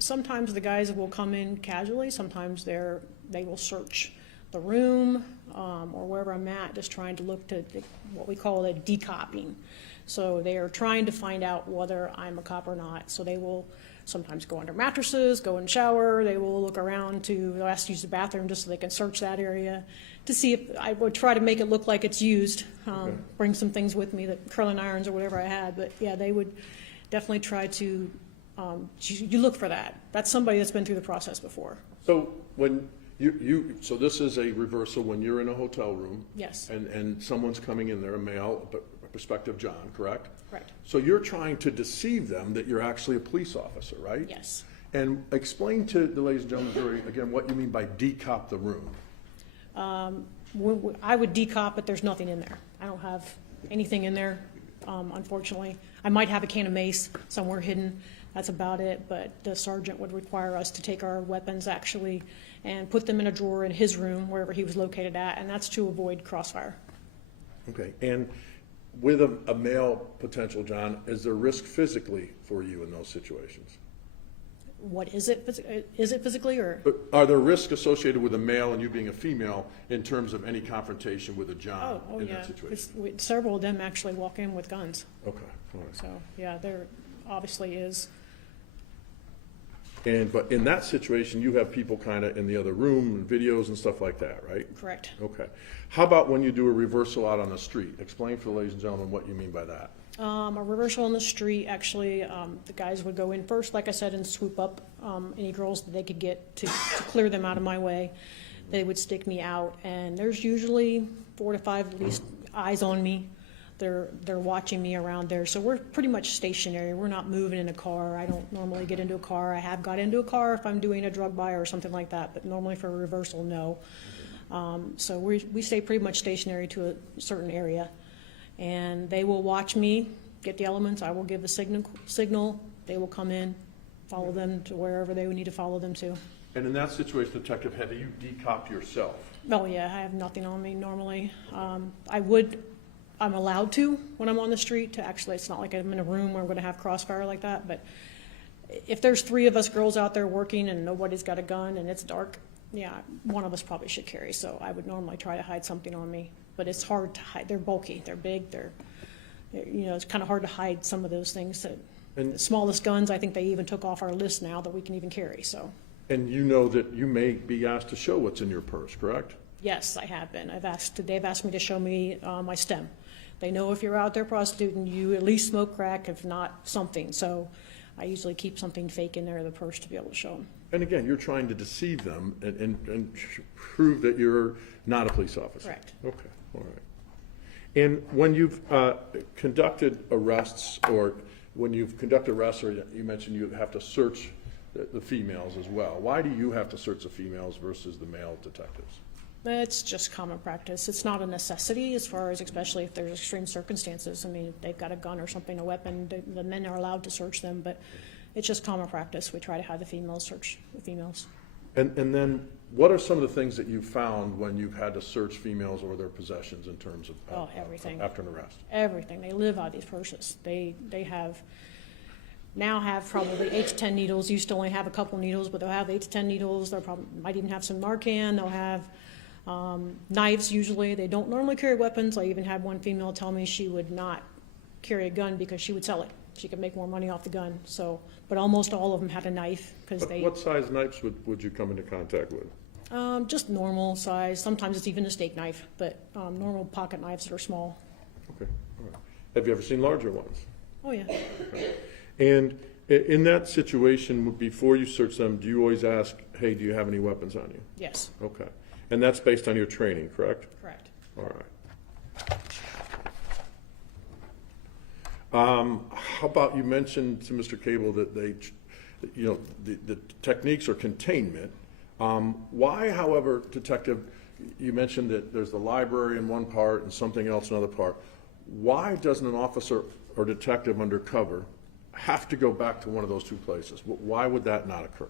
Sometimes the guys will come in casually. Sometimes they will search the room or wherever I'm at, just trying to look to what we call a decopping. So they are trying to find out whether I'm a cop or not. So they will sometimes go under mattresses, go in shower. They will look around they'll ask to use the bathroom just so they can search that area to see if I would try to make it look like it's used. Bring some things with me, that curling irons or whatever I had. But yeah, they would definitely try to. You look for that. That's somebody that's been through the process before. So when so this is a reversal when you're in a hotel room. Yes. And someone's coming in there, a male, a prospective John, correct? Correct. So you're trying to deceive them that you're actually a police officer, right? Yes. And explain to the ladies and gentlemen jury again what you mean by decop the room. I would decop it. There's nothing in there. I don't have anything in there, unfortunately. I might have a can of mace somewhere hidden. That's about it, but the sergeant would require us to take our weapons actually and put them in a drawer in his room, wherever he was located at, and that's to avoid crossfire. Okay, and with a male potential John, is there risk physically for you in those situations? what is it physically, or? But are there risks associated with a male and you being a female in terms of any confrontation with a John Oh, in yeah. that situation? Several of them actually walk in with guns. Okay, all right. So, yeah, there obviously is. But in that situation, you have people kind of in the other room, and videos and stuff like that, right? Correct. Okay. How about when you do a reversal out on the street? Explain for the ladies and gentlemen what you mean by that. A reversal on the street, actually, the guys would go in first, like I said, and swoop up any girls that they could get to clear them out of my way. They would stick me out, and there's usually 4 to 5 at least eyes on me. They're watching me around there, so we're pretty much stationary. We're not moving in a car. I don't normally get into a car. I have got into a car if I'm doing a drug buy or something like that, but normally for a reversal, no. So we stay pretty much stationary to a certain area, and they will watch me get the elements. I will give the signal. They will come in, follow them to wherever they would need to follow them to. And in that situation, Detective, have you decopped yourself? Oh yeah, I have nothing on me normally. I'm allowed to when I'm on the street to actually, it's not like I'm in a room where I'm going to have crossfire like that, but if there's 3 of us girls out there working and nobody's got a gun and it's dark, yeah, one of us probably should carry, so I would normally try to hide something on me, but it's hard to hide. They're bulky, they're big, it's kind of hard to hide some of those things. The smallest guns, I think they even took off our list now that we can even carry, so. And you know that you may be asked to show what's in your purse, correct? Yes, I have been. They've asked me to show me my stem. They know if you're out there prostituting, you at least smoke crack, if not something. So I usually keep something fake in there in the purse to be able to show them. And again, you're trying to deceive them and prove that you're not a police officer. Correct. Okay, all right. And when you've conducted arrests, or you mentioned you have to search the females as well. Why do you have to search the females versus the male detectives? It's just common practice. It's not a necessity as far as, especially if there's extreme circumstances. I mean, if they've got a gun or something, a weapon, the men are allowed to search them, but it's just common practice. We try to have the females search the females. And then what are some of the things that you've found when you've had to search females or their possessions in terms of everything. After an arrest? Everything. They live out of these purses. They now have probably 8 to 10 needles. Used to only have a couple needles, but they'll have 8 to 10 needles. They'll probably might even have some Narcan. They'll have knives usually. They don't normally carry weapons. I even had one female tell me she would not carry a gun because she would sell it. She could make more money off the gun. So, but almost all of them had a knife because they. What size knives would you come into contact with? Just normal size. Sometimes it's even a steak knife, but normal pocket knives that are small. Okay, all right. Have you ever seen larger ones? Oh yeah. Okay. And in that situation, before you search them, do you always ask, hey, do you have any weapons on you? Yes. Okay. And that's based on your training, correct? Correct. All right. How about, you mentioned to Mr. Cable that the techniques are containment. Why, however, Detective, you mentioned that there's the library in one part and something else in another part. Why doesn't an officer or detective undercover have to go back to one of those 2 places? Why would that not occur?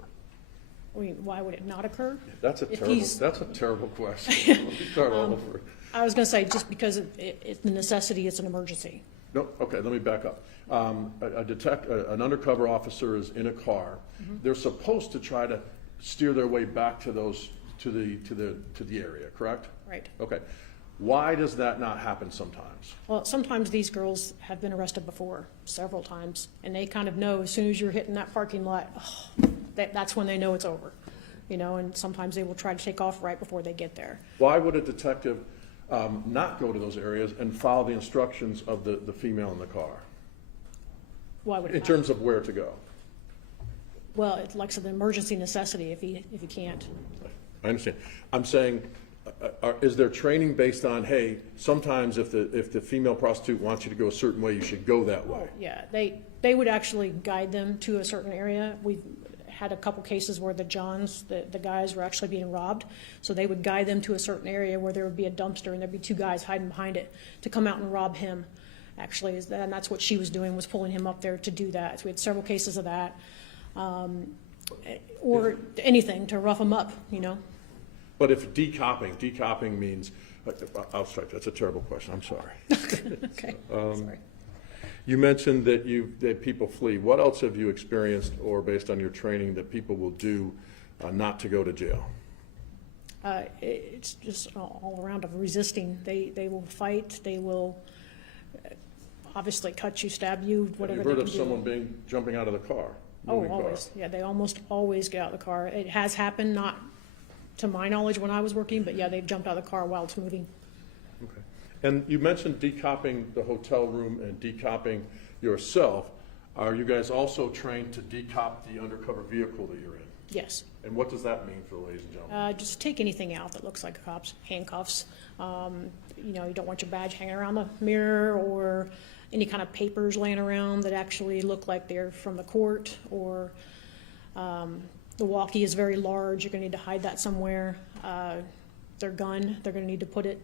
I mean, why would it not occur? That's a terrible question. Let me start all over. I was going to say, just because it's the necessity, it's an emergency. No, okay, let me back up. An undercover officer is in a car. Mm-hmm. They're supposed to try to steer their way back to the area, correct? Right. Okay. Why does that not happen sometimes? Well, sometimes these girls have been arrested before, several times, and they kind of know as soon as you're hitting that parking lot, that's when they know it's over, and sometimes they will try to take off right before they get there. Why would a detective not go to those areas and follow the instructions of the female in the car? Why would it in not? terms of where to go? Well, it's like an emergency necessity if you can't. I understand. I'm saying, is there training based on, hey, sometimes if the female prostitute wants you to go a certain way, you should go that way? Yeah, they would actually guide them to a certain area. We've had a couple cases where the Johns, the guys were actually being robbed, so they would guide them to a certain area where there would be a dumpster and there'd be 2 guys hiding behind it to come out and rob him. Actually, and that's what she was doing, was pulling him up there to do that. So we had several cases of that, or anything to rough him up, But if decopping means, I'll strike, that's a terrible question, I'm sorry. Okay, sorry. You mentioned that that people flee. What else have you experienced, or based on your training, that people will do not to go to jail? It's just all around of resisting. They will fight. They will obviously cut you, stab you, whatever Have you they heard can of do. someone jumping out of the car? Oh, moving car? always. Yeah, they almost always get out of the car. It has happened, not to my knowledge when I was working, but yeah, they've jumped out of the car while it's moving. Okay. And you mentioned decopping the hotel room and decopping yourself. Are you guys also trained to decop the undercover vehicle that you're in? Yes. And what does that mean for the ladies and gentlemen? Just take anything out that looks like cops, handcuffs. You know, you don't want your badge hanging around the mirror, or any kind of papers laying around that actually look like they're from the court, or the walkie is very large. You're going to need to hide that somewhere. Their gun, they're going to need to put it,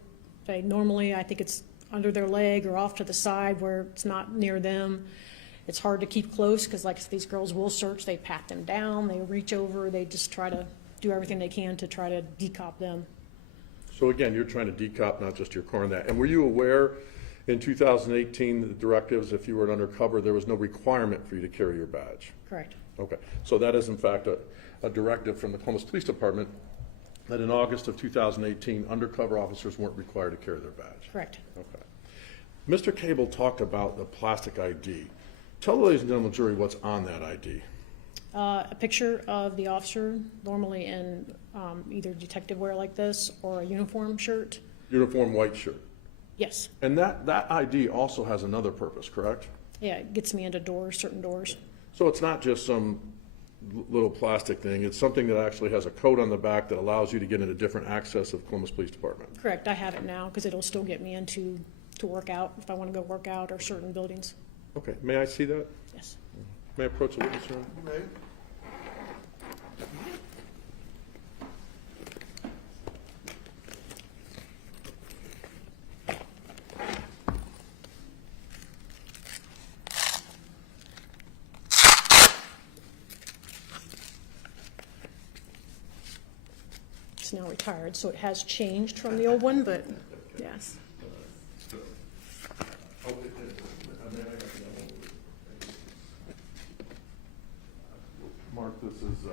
normally I think it's under their leg or off to the side where it's not near them. It's hard to keep close because, like, these girls will search, they pat them down, they reach over, they just try to do everything they can to try to decop them. So again, you're trying to decop not just your car and that. And were you aware in 2018 the directives, if you were an undercover, there was no requirement for you to carry your badge? Correct. Okay. So that is in fact a directive from the Columbus Police Department that in August of 2018, undercover officers weren't required to carry their badge. Correct. Okay. Mr. Cable talked about the plastic ID. Tell the ladies and gentlemen jury what's on that ID. A picture of the officer, normally in either detective wear like this or a uniform shirt. Uniform white shirt. Yes. And that ID also has another purpose, correct? Yeah, it gets me into doors, certain doors. So it's not just some little plastic thing. It's something that actually has a code on the back that allows you to get into different access of Columbus Police Department. Correct. I have it now because it'll still get me into to work out if I want to go work out or certain buildings. Okay. May I see that? Yes. May I approach the witness, Your Honor? You may. It's now retired, so it has changed from the old one, but yes. Mark, this is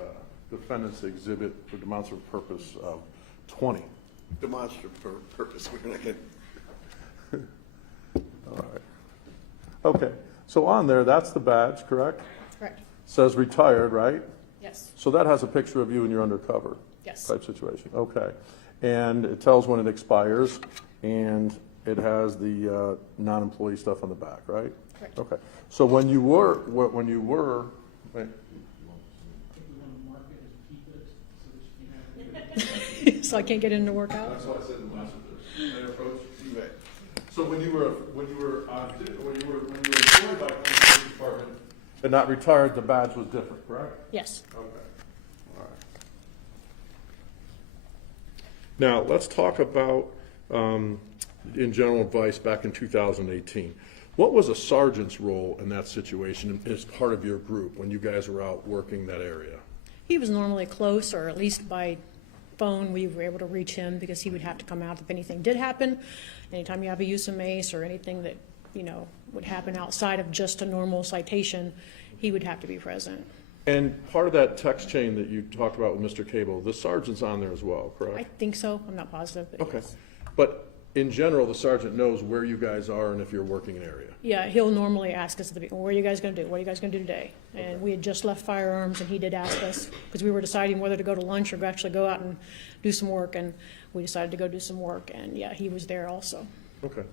defendant's exhibit for demonstrative purpose of 20. Demonstrative purpose. We're not gonna. All right. Okay. So on there, that's the badge, correct? Correct. Says retired, right? Yes. So that has a picture of you and you're undercover. Yes. Type situation. Okay. And it tells when it expires, and it has the non-employee stuff on the back, right? Correct. Okay. So when you were, wait. So I can't get in to work out? That's what I said in the last one. May I approach? You may. So when you were employed by the police department and not retired, the badge was different, correct? Yes. Okay. All right. Now, let's talk about, in general advice back in 2018. What was a sergeant's role in that situation as part of your group when you guys were out working that area? He was normally close, or at least by phone we were able to reach him because he would have to come out if anything did happen. Anytime you have a use of mace or anything that, you know, would happen outside of just a normal citation, he would have to be present. And part of that text chain that you talked about with Mr. Cable, the sergeant's on there as well, correct? I think so. I'm not positive. But Okay. yes. But in general, the sergeant knows where you guys are and if you're working an area. Yeah, he'll normally ask us at the beginning, what are you guys going to do? What are you guys going to do today? And we had just left firearms, and he did ask us, because we were deciding whether to go to lunch or actually go out and do some work, and we decided to go do some work, and yeah, he was there also. Okay.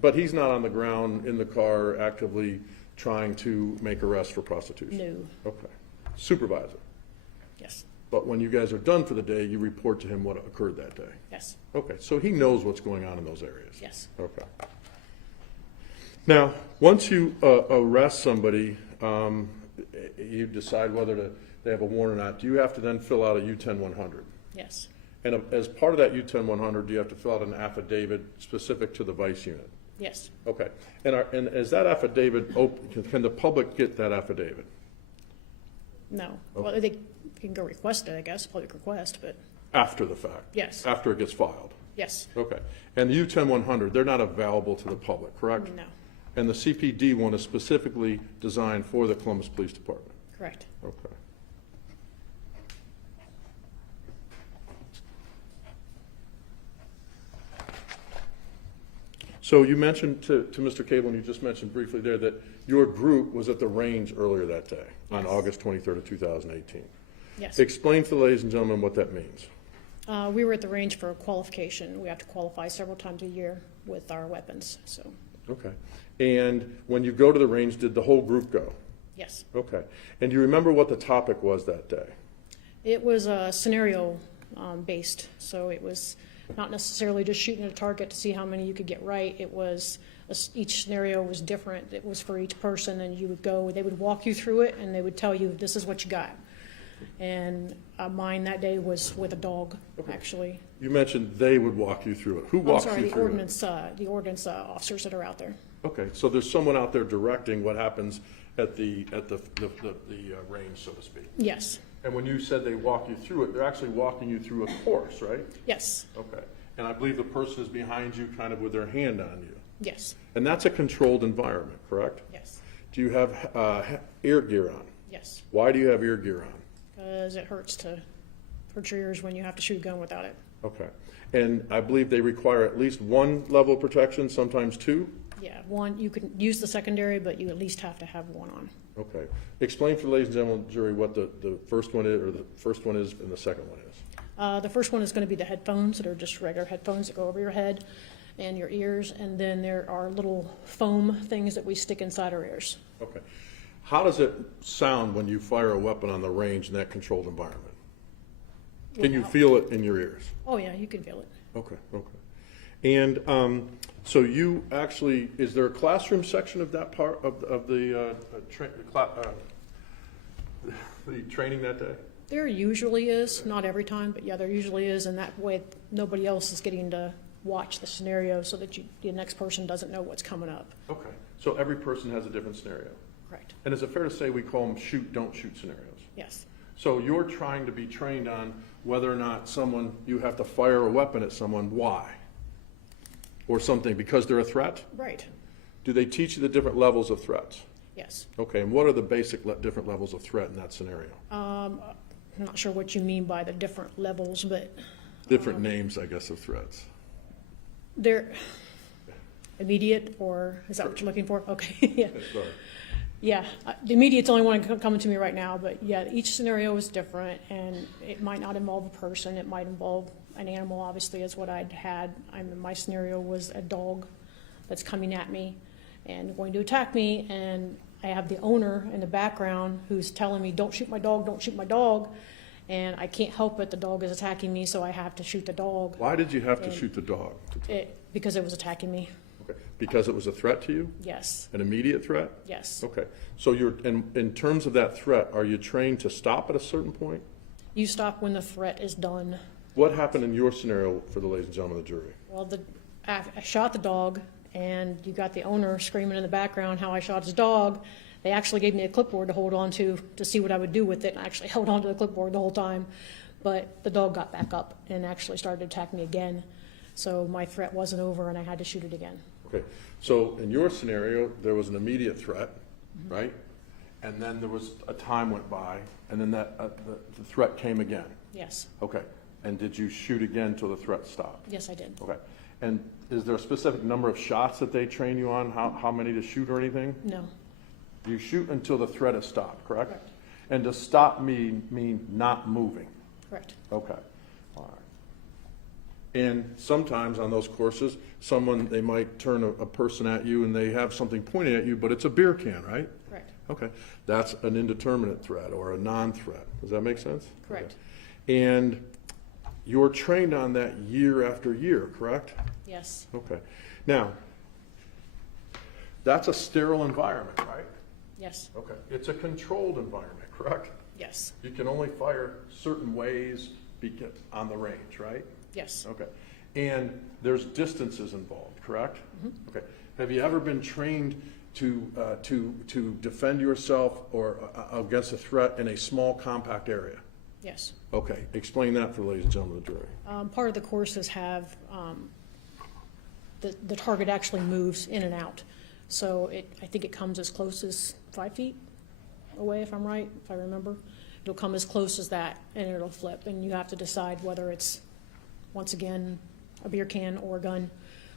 But he's not on the ground in the car actively trying to make arrests for prostitution? No. Okay. Supervisor? Yes. But when you guys are done for the day, you report to him what occurred that day? Yes. Okay, so he knows what's going on in those areas? Yes. Okay. Now, once you arrest somebody, you decide whether they have a warrant or not. Do you have to then fill out a U-10-100? Yes. And as part of that U-10-100, do you have to fill out an affidavit specific to the vice unit? Yes. Okay. And is that affidavit open? Can the public get that affidavit? No. Well, they can go request it, I guess, public request, but After the fact? Yes. After it gets filed? yes. Okay. And the U-10-100, they're not available to the public, correct? No. And the CPD one is specifically designed for the Columbus Police Department? Correct. Okay. So you mentioned to Mr. Cable, and you just mentioned briefly there, that your group was at the range earlier that day, on Yes. August 23rd of 2018. Yes. Explain to the ladies and gentlemen what that means. We were at the range for qualification. We have to qualify several times a year with our weapons, so, Okay. And when you go to the range, did the whole group go? yes. Okay. And do you remember what the topic was that day? It was scenario based, so it was not necessarily just shooting at a target to see how many you could get right. It was, each scenario was different. It was for each person, and you would go, they would walk you through it, and they would tell you, this is what you got. And mine that day was with a dog, actually. You mentioned they would walk you through it. Who walks you through it? The ordnance officers that are out there. Okay, so there's someone out there directing what happens at the range, so to speak. Yes, And when you said they walk you through it, they're actually walking you through a course, right? yes, Okay. And I believe the person is behind you kind of with their hand on you. yes, And that's a controlled environment, correct? yes, Do you have ear gear on? yes. Why do you have ear gear on? Because it hurts your ears when you have to shoot a gun without it. Okay. And I believe they require at least one level of protection, sometimes two? Yeah, one, you can use the secondary, but you at least have to have one on. Okay. Explain for the ladies and gentlemen of the jury what the first one is, or the first one is, and the second one is. The first one is going to be the headphones that are just regular headphones that go over your head and your ears, and then there are little foam things that we stick inside our ears. Okay. How does it sound when you fire a weapon on the range in that controlled environment? Can you feel it in your ears? Oh, yeah, you can feel it. Okay, okay. And so you actually, is there a classroom section of that part of the training that day? There usually is, not every time, but yeah, there usually is, and that way nobody else is getting to watch the scenario so that the next person doesn't know what's coming up. Okay, so every person has a different scenario. Correct. And is it fair to say we call them shoot, don't shoot scenarios? Yes. So you're trying to be trained on whether or not you have to fire a weapon at someone, why? Or something, because they're a threat? Right. Do they teach you the different levels of threats? Yes. Okay, and what are the basic different levels of threat in that scenario? I'm not sure what you mean by the different levels, but Different names, I guess, of threats. they're immediate, or is that what you're looking for? Okay, yeah. Sorry. Yeah, the immediate's the only one coming to me right now, but yeah, each scenario is different, and it might not involve a person, it might involve an animal, obviously, is what I'd had. My scenario was a dog that's coming at me and going to attack me, and I have the owner in the background who's telling me, don't shoot my dog, don't shoot my dog, and I can't help it, the dog is attacking me, so I have to shoot the dog. Why did you have to shoot the dog? Because it was attacking me, Okay, because it was a threat to you? yes, An immediate threat? yes. Okay, so in terms of that threat, are you trained to stop at a certain point? You stop when the threat is done. What happened in your scenario for the ladies and gentlemen of the jury? Well, I shot the dog, and you got the owner screaming in the background how I shot his dog. They actually gave me a clipboard to hold on to see what I would do with it, and I actually held on to the clipboard the whole time. But the dog got back up and actually started to attack me again. So my threat wasn't over, and I had to shoot it again. Okay, so in your scenario, there was an immediate threat, right? And then there was a time went by, and then the threat came again. Yes, Okay, and did you shoot again till the threat stopped? yes, I did. Okay, and is there a specific number of shots that they train you on, how many to shoot or anything? No, You shoot until the threat is stopped, correct? Correct. And to stop mean not moving? correct. Okay, all right. And sometimes on those courses, they might turn a person at you and they have something pointed at you, but it's a beer can, right? Correct. Okay, that's an indeterminate threat or a non-threat. Does that make sense? Correct. Okay. And you're trained on that year after year, correct? Yes, Okay. Now, that's a sterile environment, right? yes, Okay. It's a controlled environment, correct? yes, You can only fire certain ways on the range, right? yes. Okay. And there's distances involved, correct? Okay. Have you ever been trained to defend yourself or against a threat in a small, compact area? Yes. Okay. Explain that for the ladies and gentlemen of the jury. Part of the courses have, the target actually moves in and out. So I think it comes as close as 5 feet away, if I'm right, if I remember. It'll come as close as that, and it'll flip, and you have to decide whether it's, once again, a beer can or a gun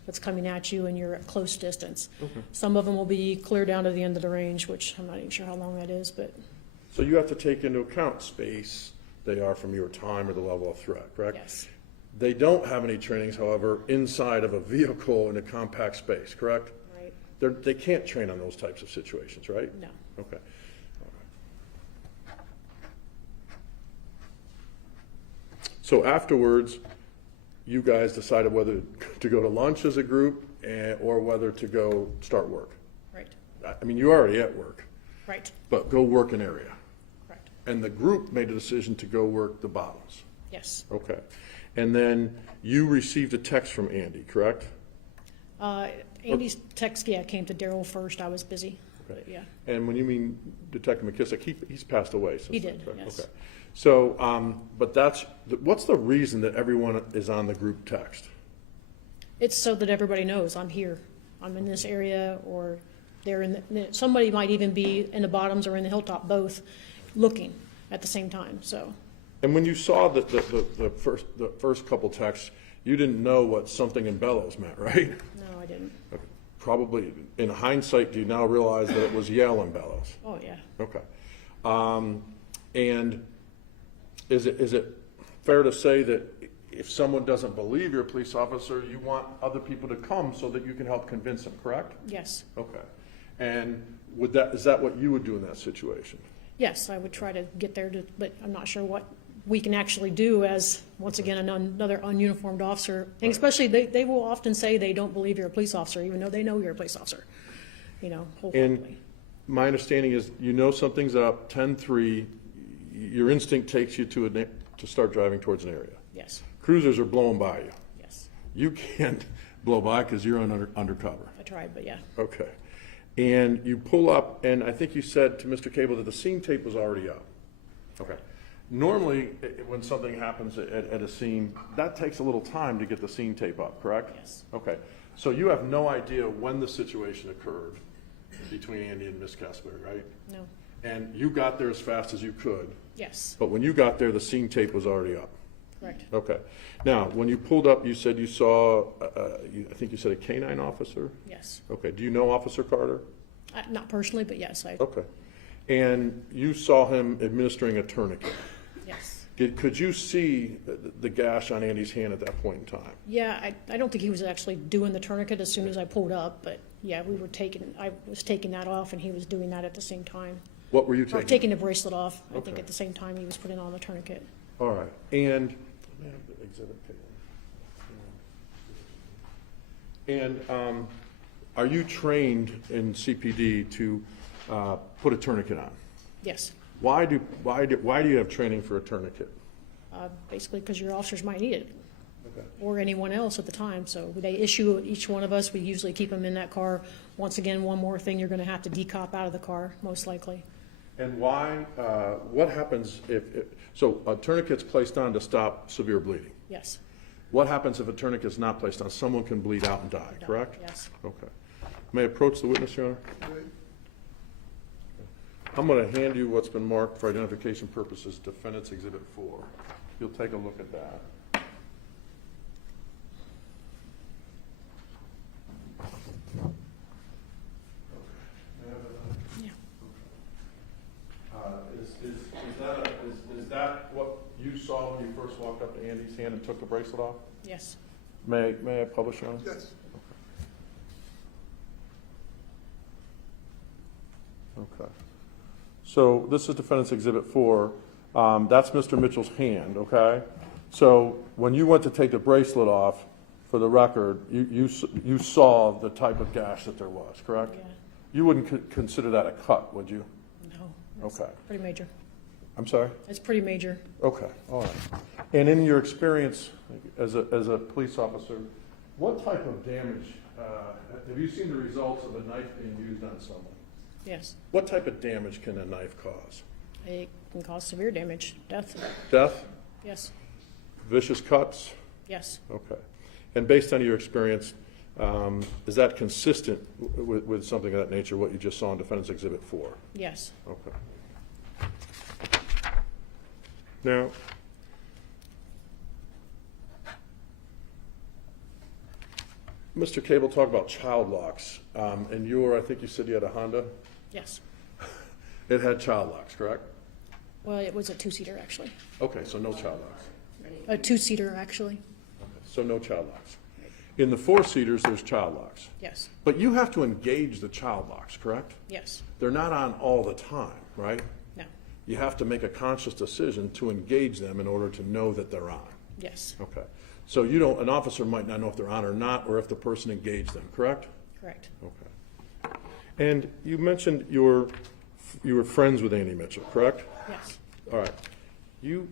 that's coming at you and you're at close distance. Some of them will be clear down to the end of the range, which I'm not even sure how long that is, but So you have to take into account space they are from your time or the level of threat, correct? yes, They don't have any trainings, however, inside of a vehicle in a compact space, correct? right? They can't train on those types of situations, right? No. Okay. So afterwards, you guys decided whether to go to lunch as a group or whether to go start work. Right, I mean, you're already at work, right, but go work an area. correct. And the group made a decision to go work the bottoms. Yes. Okay. And then you received a text from Andy, correct? Andy's text, yeah, came to Daryl first. I was busy, but yeah. And when you mean Detective McKissick, he's passed away since He then, did, correct? yes. Okay. So, but what's the reason that everyone is on the group text? It's so that everybody knows I'm here. I'm in this area, or they're in somebody might even be in the bottoms or in the hilltop, both looking at the same time, so. And when you saw the first couple texts, you didn't know what something in bellows meant, right? No, I didn't. Probably, in hindsight, do you now realize that it was yell and bellows? Oh, yeah. Okay. And is it fair to say that if someone doesn't believe you're a police officer, you want other people to come so that you can help convince them, correct? Yes. Okay. And is that what you would do in that situation? Yes, I would try to get there, but I'm not sure what we can actually do as, once again, another ununiformed officer. And especially, they will often say they don't believe you're a police officer, even though they know you're a police officer, wholeheartedly. And my understanding is, something's up, 10-3, your instinct takes you to start driving towards an area. Yes, Cruisers are blowing by you. yes. You can't blow by because you're undercover. I tried, but yeah. Okay. And you pull up, and I think you said to Mr. Cable that the scene tape was already up. Okay. Normally, when something happens at a scene, that takes a little time to get the scene tape up, correct? Yes. Okay. So you have no idea when the situation occurred between Andy and Miss Kessler, right? No. And you got there as fast as you could, Yes, but when you got there, the scene tape was already up. correct. Okay. Now, when you pulled up, you said you saw, I think you said a canine officer? Yes. Okay. Do you know Officer Carter? Not personally, but yes, Okay. And you saw him administering a tourniquet. yes. Could you see the gash on Andy's hand at that point in time? Yeah, I don't think he was actually doing the tourniquet as soon as I pulled up, but yeah, I was taking that off and he was doing that at the same time. What were you Or taking? taking the bracelet off, I think Okay. at the same time he was putting on the tourniquet. All right. And, let me have the exhibit page. And are you trained in CPD to put a tourniquet on? Yes, Why do you have training for a tourniquet? basically because your officers might need it, Okay. or anyone else at the time. So they issue each one of us, we usually keep them in that car. Once again, one more thing, you're gonna have to decop out of the car, most likely. And why, what happens so a tourniquet's placed on to stop severe bleeding. Yes, What happens if a tourniquet's not placed on? Someone can bleed out and die, correct? yes. Okay. May I approach the witness, Your Honor? I'm going to hand you what's been marked for identification purposes, Defendant's Exhibit 4. You'll take a look at that. Yeah. Is that what you saw when you first walked up to Andy's hand and took the bracelet off? Yes, May I publish, Your Honor? Yes. Okay. So this is Defendant's Exhibit 4. That's Mr. Mitchell's hand, okay? So when you went to take the bracelet off, for the record, you saw the type of gash that there was, correct? yeah, You wouldn't consider that a cut, would you? no. it's Okay. Pretty major. I'm sorry? It's pretty major. Okay, all right. And in your experience as a police officer, what type of damage, have you seen the results of a knife being used on someone? Yes, What type of damage can a knife cause? it can cause severe damage, death. Death? Yes, Vicious cuts? yes, Okay. And based on your experience, Is that consistent with something of that nature, what you just saw in Defendant's Exhibit 4? Yes. Okay. Now, Mr. Cable talked about child locks, and I think you said you had a Honda? Yes. It had child locks, correct? Well, it was a two-seater, actually. Okay, so no child locks. A two-seater, actually. Okay, so no child locks. In the four-seaters, there's child locks. Yes. But you have to engage the child locks, correct? Yes. They're not on all the time, right? No. You have to make a conscious decision to engage them in order to know that they're on. Yes. Okay. So an officer might not know if they're on or not, or if the person engaged them, correct? Correct. Okay. And you mentioned you were friends with Andy Mitchell, correct? Yes. All right.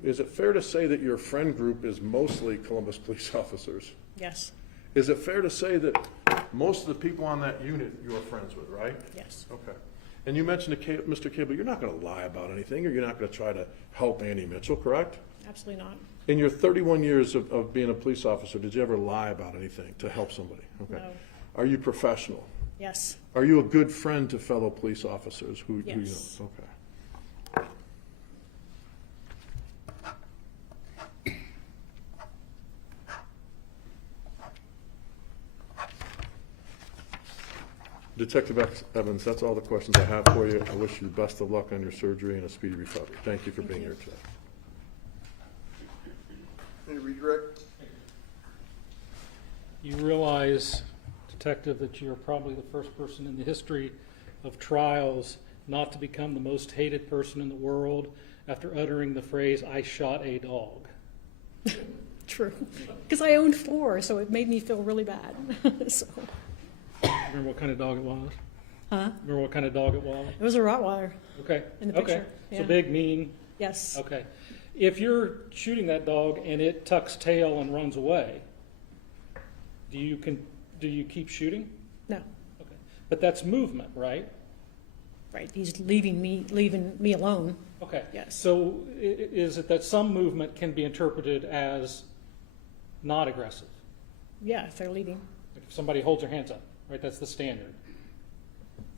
Is it fair to say that your friend group is mostly Columbus police officers? Yes. Is it fair to say that most of the people on that unit you are friends with, right? Yes. Okay. And you mentioned to Mr. Cable, you're not going to lie about anything, or you're not going to try to help Andy Mitchell, correct? Absolutely not. In your 31 years of being a police officer, did you ever lie about anything to help somebody? Okay. No. Are you professional? Yes. Are you a good friend to fellow police officers who you know? Yes. Okay. Detective Evans, that's all the questions I have for you. I wish you the best of luck on your surgery and a speedy recovery. Thank you for being here today. Any redirect? You realize, Detective, that you're probably the first person in the history of trials not to become the most hated person in the world after uttering the phrase, "I shot a dog." True. Because I owned 4, so it made me feel really bad. So. Remember what kind of dog it was? Huh? Remember what kind of dog it was? It was a Rottweiler. Okay. In the picture. Okay. Yeah. So big, mean. Yes. Okay. If you're shooting that dog and it tucks tail and runs away, do you keep shooting? No. Okay. But that's movement, right? Right. He's leaving me alone. Okay. Yes. So is it that some movement can be interpreted as not aggressive? Yeah, if they're leaving. If somebody holds their hands up, right? That's the standard.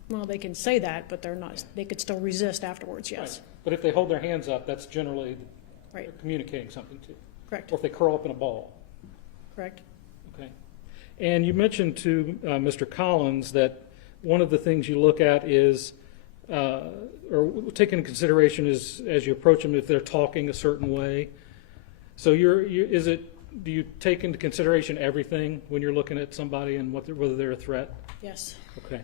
Well, they can say that, but they're not. They could still resist afterwards. Yes. Right. But if they hold their hands up, that's generally Right. they're communicating something to. Correct. Or if they curl up in a ball. Correct. Okay. And you mentioned to Mr. Collins that one of the things you look at is, or take into consideration is as you approach them if they're talking a certain way. So do you take into consideration everything when you're looking at somebody and whether they're a threat? Yes. Okay.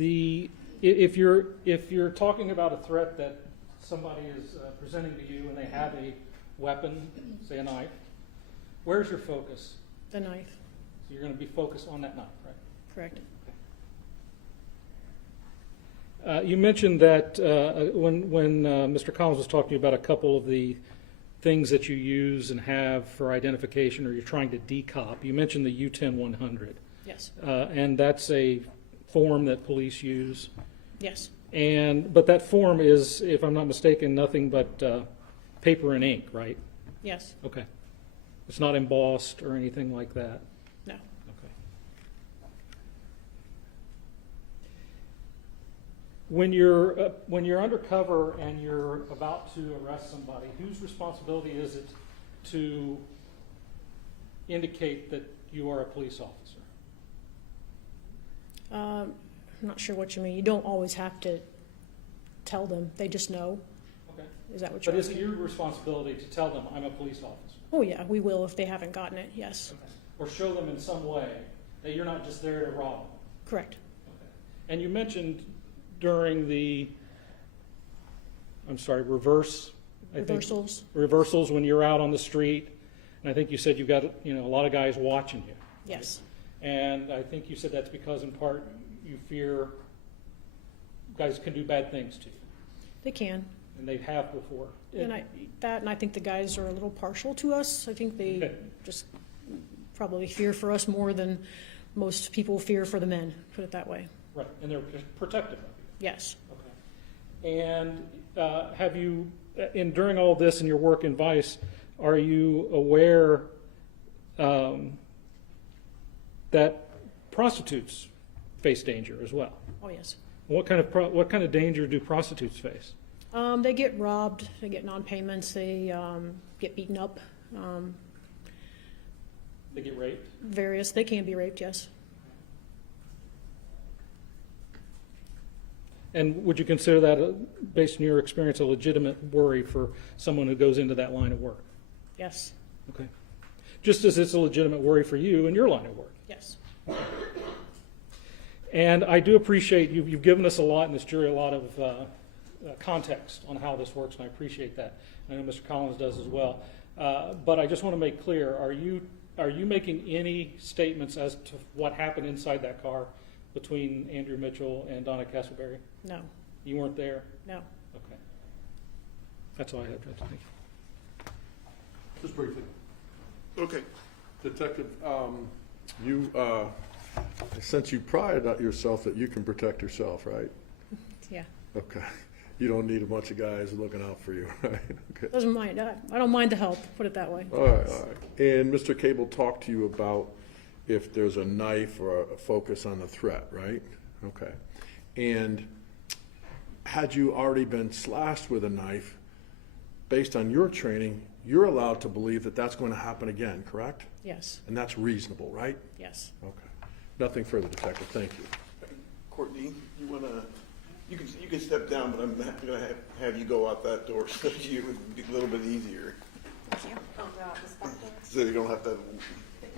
If you're talking about a threat that somebody is presenting to you and they have a weapon, say a knife, where's your focus? The knife. So you're going to be focused on that knife, right? Correct. You mentioned that when Mr. Collins was talking to you about a couple of the things that you use and have for identification, or you're trying to decop, you mentioned the U-10-100. Yes. And that's a form that police use. Yes. But that form is, if I'm not mistaken, nothing but paper and ink, right? Yes. Okay. It's not embossed or anything like that. No. Okay. When you're undercover and you're about to arrest somebody, whose responsibility is it to indicate that you are a police officer? I'm not sure what you mean. You don't always have to tell them. They just know. Okay. Is that what you're But is it asking? your responsibility to tell them, I'm a police officer? Oh, yeah, we will if they haven't gotten it. Yes. Okay. Or show them in some way that you're not just there to rob them? Correct. Okay. And you mentioned during the, reversals when you're out on the street, and I think you said you've got a lot of guys watching you. Yes. And I think you said that's because in part you fear guys can do bad things to you, They can. and they have before. And I think the guys are a little partial to us. I think they just probably fear for us more than most people fear for the men, put it that way. Right, and they're protective of you. Yes. Okay. And have you, during all this in your work in Vice, are you aware that prostitutes face danger as well? Oh, yes. What kind of danger do prostitutes face? They get robbed, they get non-payments, they get beaten up, They get raped? they can be raped, yes. And would you consider that, based on your experience, a legitimate worry for someone who goes into that line of work? Yes, Okay. Just as it's a legitimate worry for you in your line of work. yes. And I do appreciate you've given us a lot in this jury, a lot of context on how this works, and I appreciate that. I know Mr. Collins does as well. But I just want to make clear, are you making any statements as to what happened inside that car between Andrew Mitchell and Donna Castleberry? No, You weren't there? no. Okay. That's all I have, Judge. Thank you. Just briefly. Okay. Detective, since you prided yourself that you can protect yourself, right? Yeah, Okay. You don't need a bunch of guys looking out for you, right? Okay. doesn't mind, I don't mind the help, put it that way. All right, all right. And Mr. Cable talked to you about if there's a knife or a focus on the threat, right? Okay. And had you already been slashed with a knife, based on your training, you're allowed to believe that that's going to happen again, correct? Yes, And that's reasonable, right? yes. Okay. Nothing further, Detective. Thank you. Courtney, you can step down, but I'm going to have you go out that door so it would be a little bit easier. Thank you. So you don't have to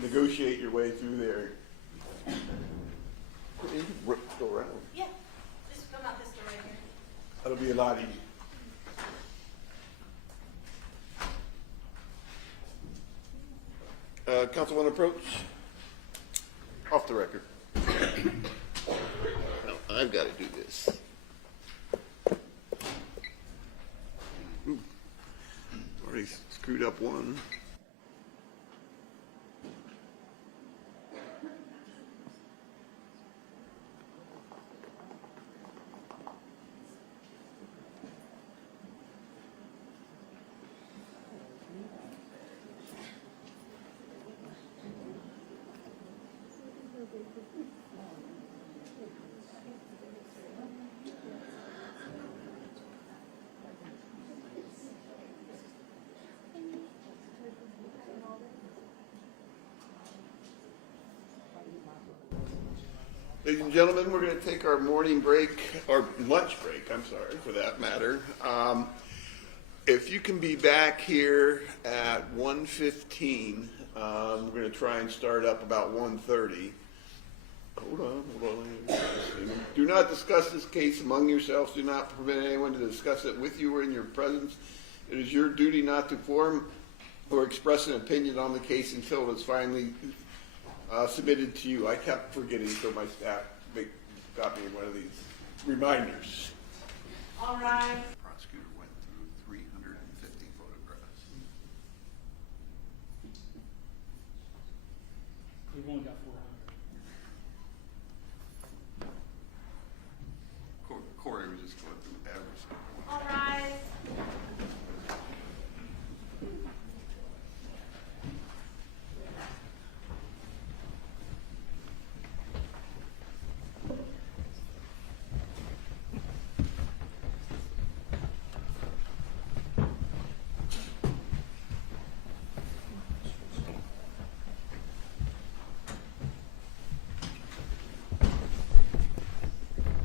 negotiate your way through there. Courtney, you can go around. Yeah, just come out this door right here. That'll be a lot easier. Councilman approach. Off the record. No, I've got to do this. Ooh. Already screwed up one. Ladies and gentlemen, we're going to take our morning break, or lunch break, I'm sorry, for that matter. If you can be back here at 1:15, we're going to try and start up about 1:30. Hold on. Do not discuss this case among yourselves. Do not permit anyone to discuss it with you or in your presence. It is your duty not to form or express an opinion on the case until it is finally submitted to you. I kept forgetting, so my staff got me one of these reminders. All right. Prosecutor went through 350 photographs. We've only got 400. Corey was just going through average. All right.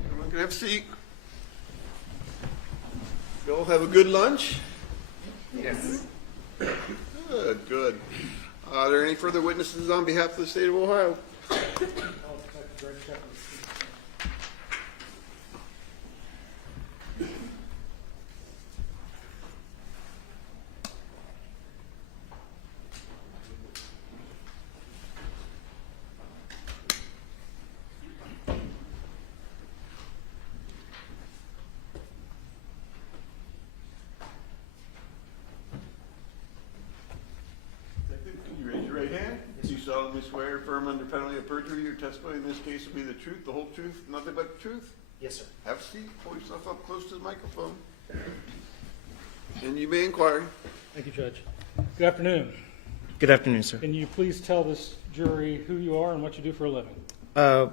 Everyone can have a seat. You all have a good lunch? Yes. Good, good. Are there any further witnesses on behalf of the state of Ohio? Can you raise your right hand? Do you solemnly swear or affirm under penalty of perjury your testimony in this case will be the truth, the whole truth, nothing but the truth? Yes, sir. Have a seat. Pull yourself up close to the microphone. And you may inquire. Thank you, Judge. Good afternoon. Good afternoon, sir. Can you please tell this jury who you are and what you do for a living?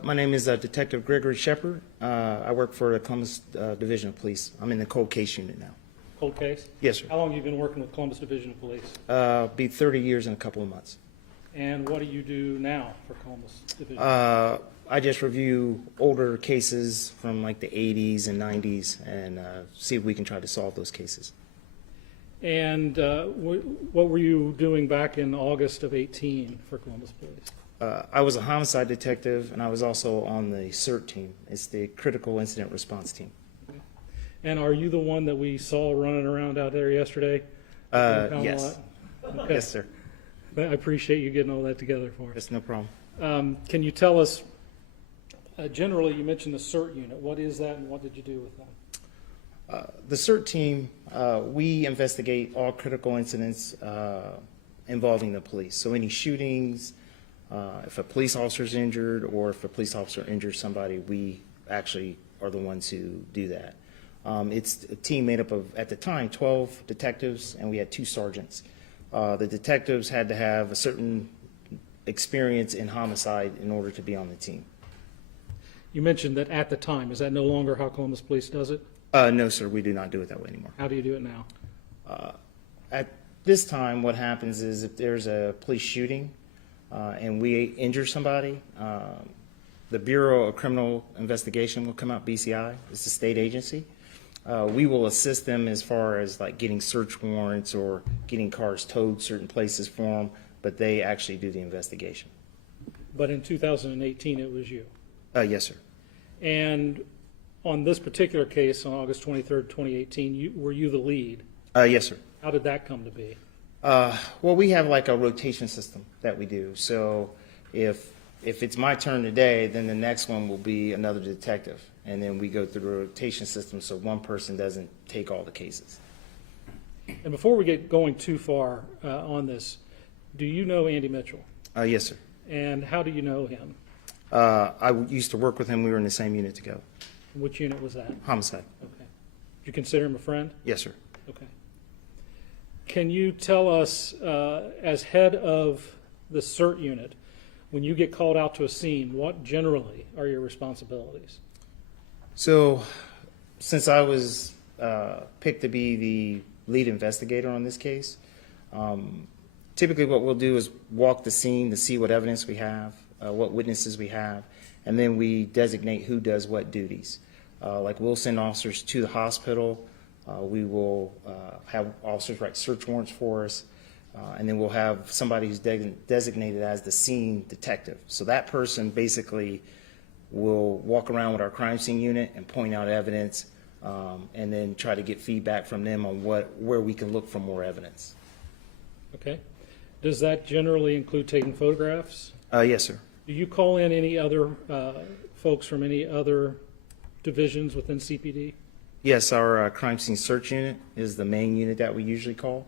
My name is Detective Gregory Shepard. I work for the Columbus Division of Police. I'm in the cold case unit now. Cold case? Yes, sir. How long have you been working with Columbus Division of Police? Be 30 years in a couple of months. And what do you do now for Columbus Division? I just review older cases from like the 80s and 90s and see if we can try to solve those cases. And what were you doing back in August of 18 for Columbus Police? I was a homicide detective, and I was also on the CERT team. It's the Critical Incident Response Team. And are you the one that we saw running around out there yesterday? In the common Yes. lot? Okay. Yes, sir. I appreciate you getting all that together for us. That's no problem. Can you tell us, generally, you mentioned the CERT unit. What is that, and what did you do with them? The CERT team, we investigate all critical incidents involving the police. So any shootings, if a police officer is injured, or if a police officer injures somebody, we actually are the ones who do that. It's a team made up of, at the time, 12 detectives, and we had 2 sergeants. The detectives had to have a certain experience in homicide in order to be on the team. You mentioned that at the time. Is that no longer how Columbus Police does it? No, sir, we do not do it that way anymore. How do you do it now? At this time, what happens is if there's a police shooting and we injure somebody, the Bureau of Criminal Investigation will come out, BCI, it's a state agency. We will assist them as far as like getting search warrants or getting cars towed certain places for them, but they actually do the investigation. But in 2018, it was you. Yes, sir. And on this particular case, on August 23rd, 2018, were you the lead? Yes, sir. How did that come to be? Well, we have like a rotation system that we do. So if it's my turn today, then the next one will be another detective. And then we go through the rotation system so one person doesn't take all the cases. And before we get going too far on this, do you know Andy Mitchell? Yes, sir. And how do you know him? I used to work with him. We were in the same unit together. Which unit was that? Homicide. Okay. Do you consider him a friend? Yes, sir. Okay. Can you tell us, as head of the CERT unit, when you get called out to a scene, what generally are your responsibilities? So, since I was picked to be the lead investigator on this case, typically what we'll do is walk the scene to see what evidence we have, what witnesses we have, and then we designate who does what duties. Like we'll send officers to the hospital, we will have officers write search warrants for us, and then we'll have somebody who's designated as the scene detective. So that person basically will walk around with our crime scene unit and point out evidence, and then try to get feedback from them on where we can look for more evidence. Okay. Does that generally include taking photographs? Yes, sir. Do you call in any other folks from any other divisions within CPD? Yes, our crime scene search unit is the main unit that we usually call.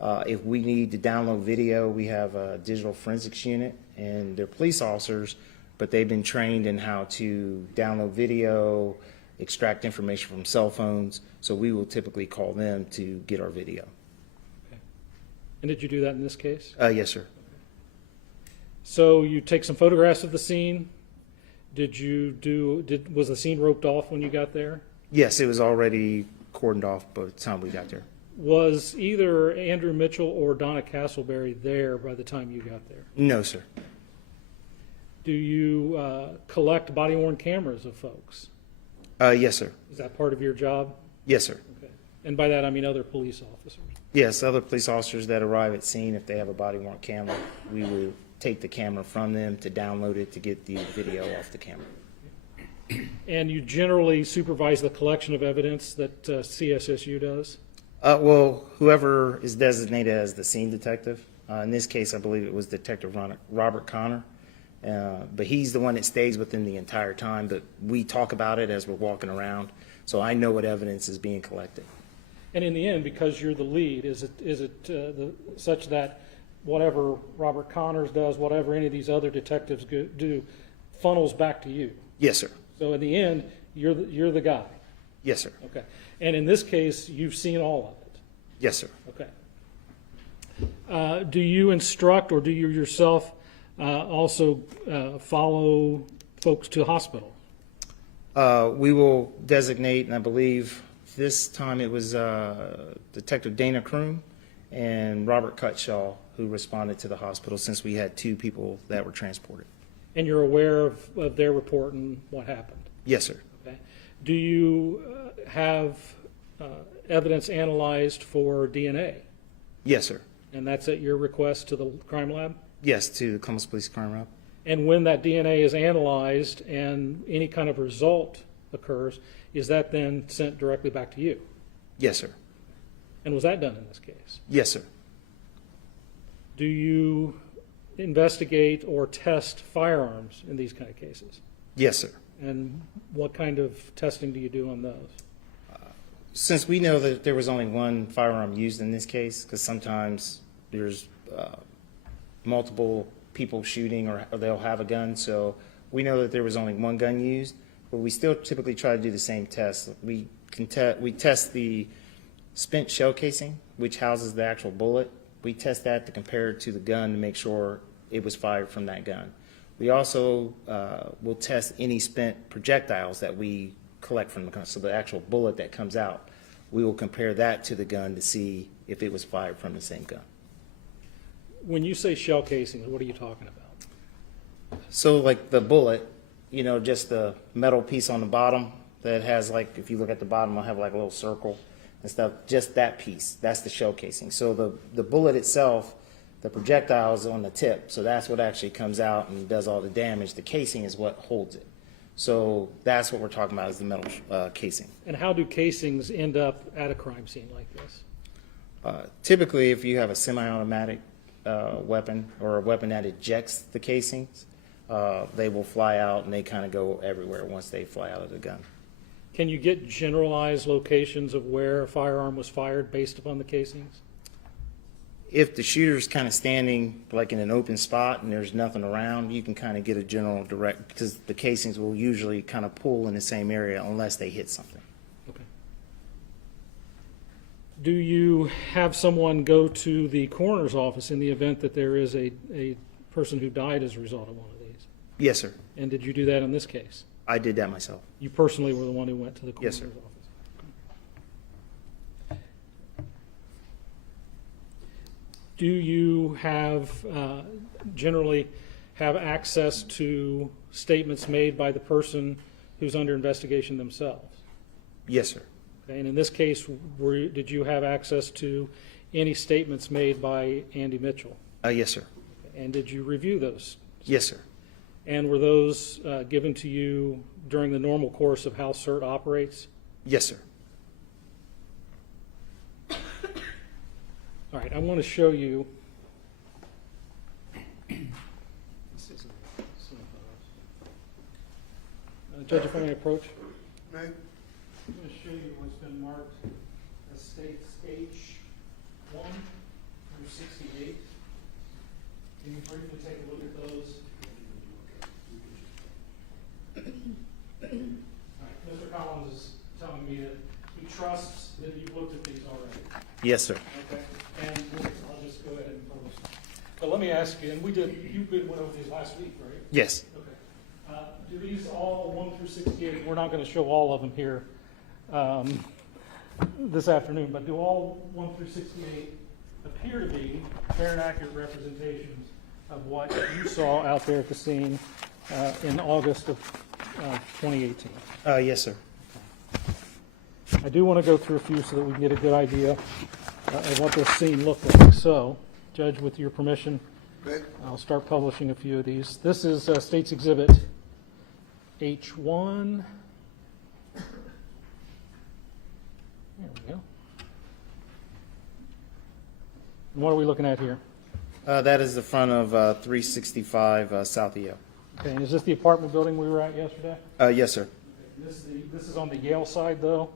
If we need to download video, we have a digital forensics unit, and they're police officers, but they've been trained in how to download video, extract information from cell phones, so we will typically call them to get our video. Okay. And did you do that in this case? Yes, sir. So you take some photographs of the scene. Was the scene roped off when you got there? Yes, it was already cordoned off by the time we got there. Was either Andrew Mitchell or Donna Castleberry there by the time you got there? No, sir. Do you collect body-worn cameras of folks? Yes, sir. Is that part of your job? Yes, sir. Okay. And by that I mean other police officers. Yes, other police officers that arrive at scene, if they have a body-worn camera, we will take the camera from them to download it to get the video off the camera. And you generally supervise the collection of evidence that CSSU does? Well, whoever is designated as the scene detective, in this case I believe it was Detective Robert Connor, but he's the one that stays with them the entire time, but we talk about it as we're walking around, so I know what evidence is being collected. And in the end, because you're the lead, is it such that whatever Robert Connors does, whatever any of these other detectives do, funnels back to you? Yes, sir. So in the end, you're the guy? Yes, sir. Okay. And in this case, you've seen all of it? Yes, sir. Okay. Do you instruct or do you yourself also follow folks to hospital? We will designate, and I believe this time it was Detective Dana Kroom and Robert Cutshaw who responded to the hospital, since we had 2 people that were transported. And you're aware of their report and what happened? Yes, sir. Okay. Do you have evidence analyzed for DNA? Yes, sir. And that's at your request to the crime lab? Yes, to the Columbus Police Crime Lab. And when that DNA is analyzed and any kind of result occurs, is that then sent directly back to you? Yes, sir. And was that done in this case? Yes, sir. Do you investigate or test firearms in these kind of cases? Yes, sir. And what kind of testing do you do on those? Since we know that there was only one firearm used in this case, because sometimes there's multiple people shooting or they'll have a gun, so we know that there was only one gun used, but we still typically try to do the same test. We test the spent shell casing, which houses the actual bullet. We test that to compare it to the gun to make sure it was fired from that gun. We also will test any spent projectiles that we collect from the gun, so the actual bullet that comes out. We will compare that to the gun to see if it was fired from the same gun. When you say shell casings, what are you talking about? So like the bullet, you know, just the metal piece on the bottom that has, like, if you look at the bottom, I'll have like a little circle and stuff, just that piece, that's the shell casing. So the bullet itself, the projectile is on the tip, so that's what actually comes out and does all the damage. The casing is what holds it. So that's what we're talking about, is the metal casing. And how do casings end up at a crime scene like this? Typically, if you have a semi-automatic weapon or a weapon that ejects the casings, they will fly out and they kind of go everywhere once they fly out of the gun. Can you get generalized locations of where a firearm was fired based upon the casings? If the shooter's kind of standing like in an open spot and there's nothing around, you can kind of get a general direct, because the casings will usually kind of pull in the same area unless they hit something. Okay. Do you have someone go to the coroner's office in the event that there is a person who died as a result of one of these? Yes, sir. And did you do that in this case? I did that myself. You personally were the one who went to the coroner's Yes, sir. office? Do you have, generally have access to statements made by the person who's under investigation themselves? Yes, sir. Okay, and in this case, did you have access to any statements made by Andy Mitchell? Yes, sir. And did you review those? Yes, sir. And were those given to you during the normal course of how CERT operates? Yes, sir. All right, I want to show you. Judge, if I may approach. Right. I'm going to show you what's been marked as states H1 through 68. Can you briefly take a look at those? All right, Mr. Collins is telling me that he trusts that you've looked at these already. Yes, sir. Okay, and I'll just go ahead and publish them. But let me ask you, and you went over these last week, right? Yes. Okay. Do these all 1 through 68, we're not going to show all of them here this afternoon, but do all 1 through 68 appear to be fair and accurate representations of what you saw out there at the scene in August of 2018? Yes, sir. I do want to go through a few so that we can get a good idea of what this scene looked like. So, Judge, with your permission, Okay. I'll start publishing a few of these. This is State's Exhibit H1. There we go. And what are we looking at here? That is the front of 365 South Yale. Okay, and is this the apartment building we were at yesterday? Yes, sir. Okay, this is on the Yale side, though?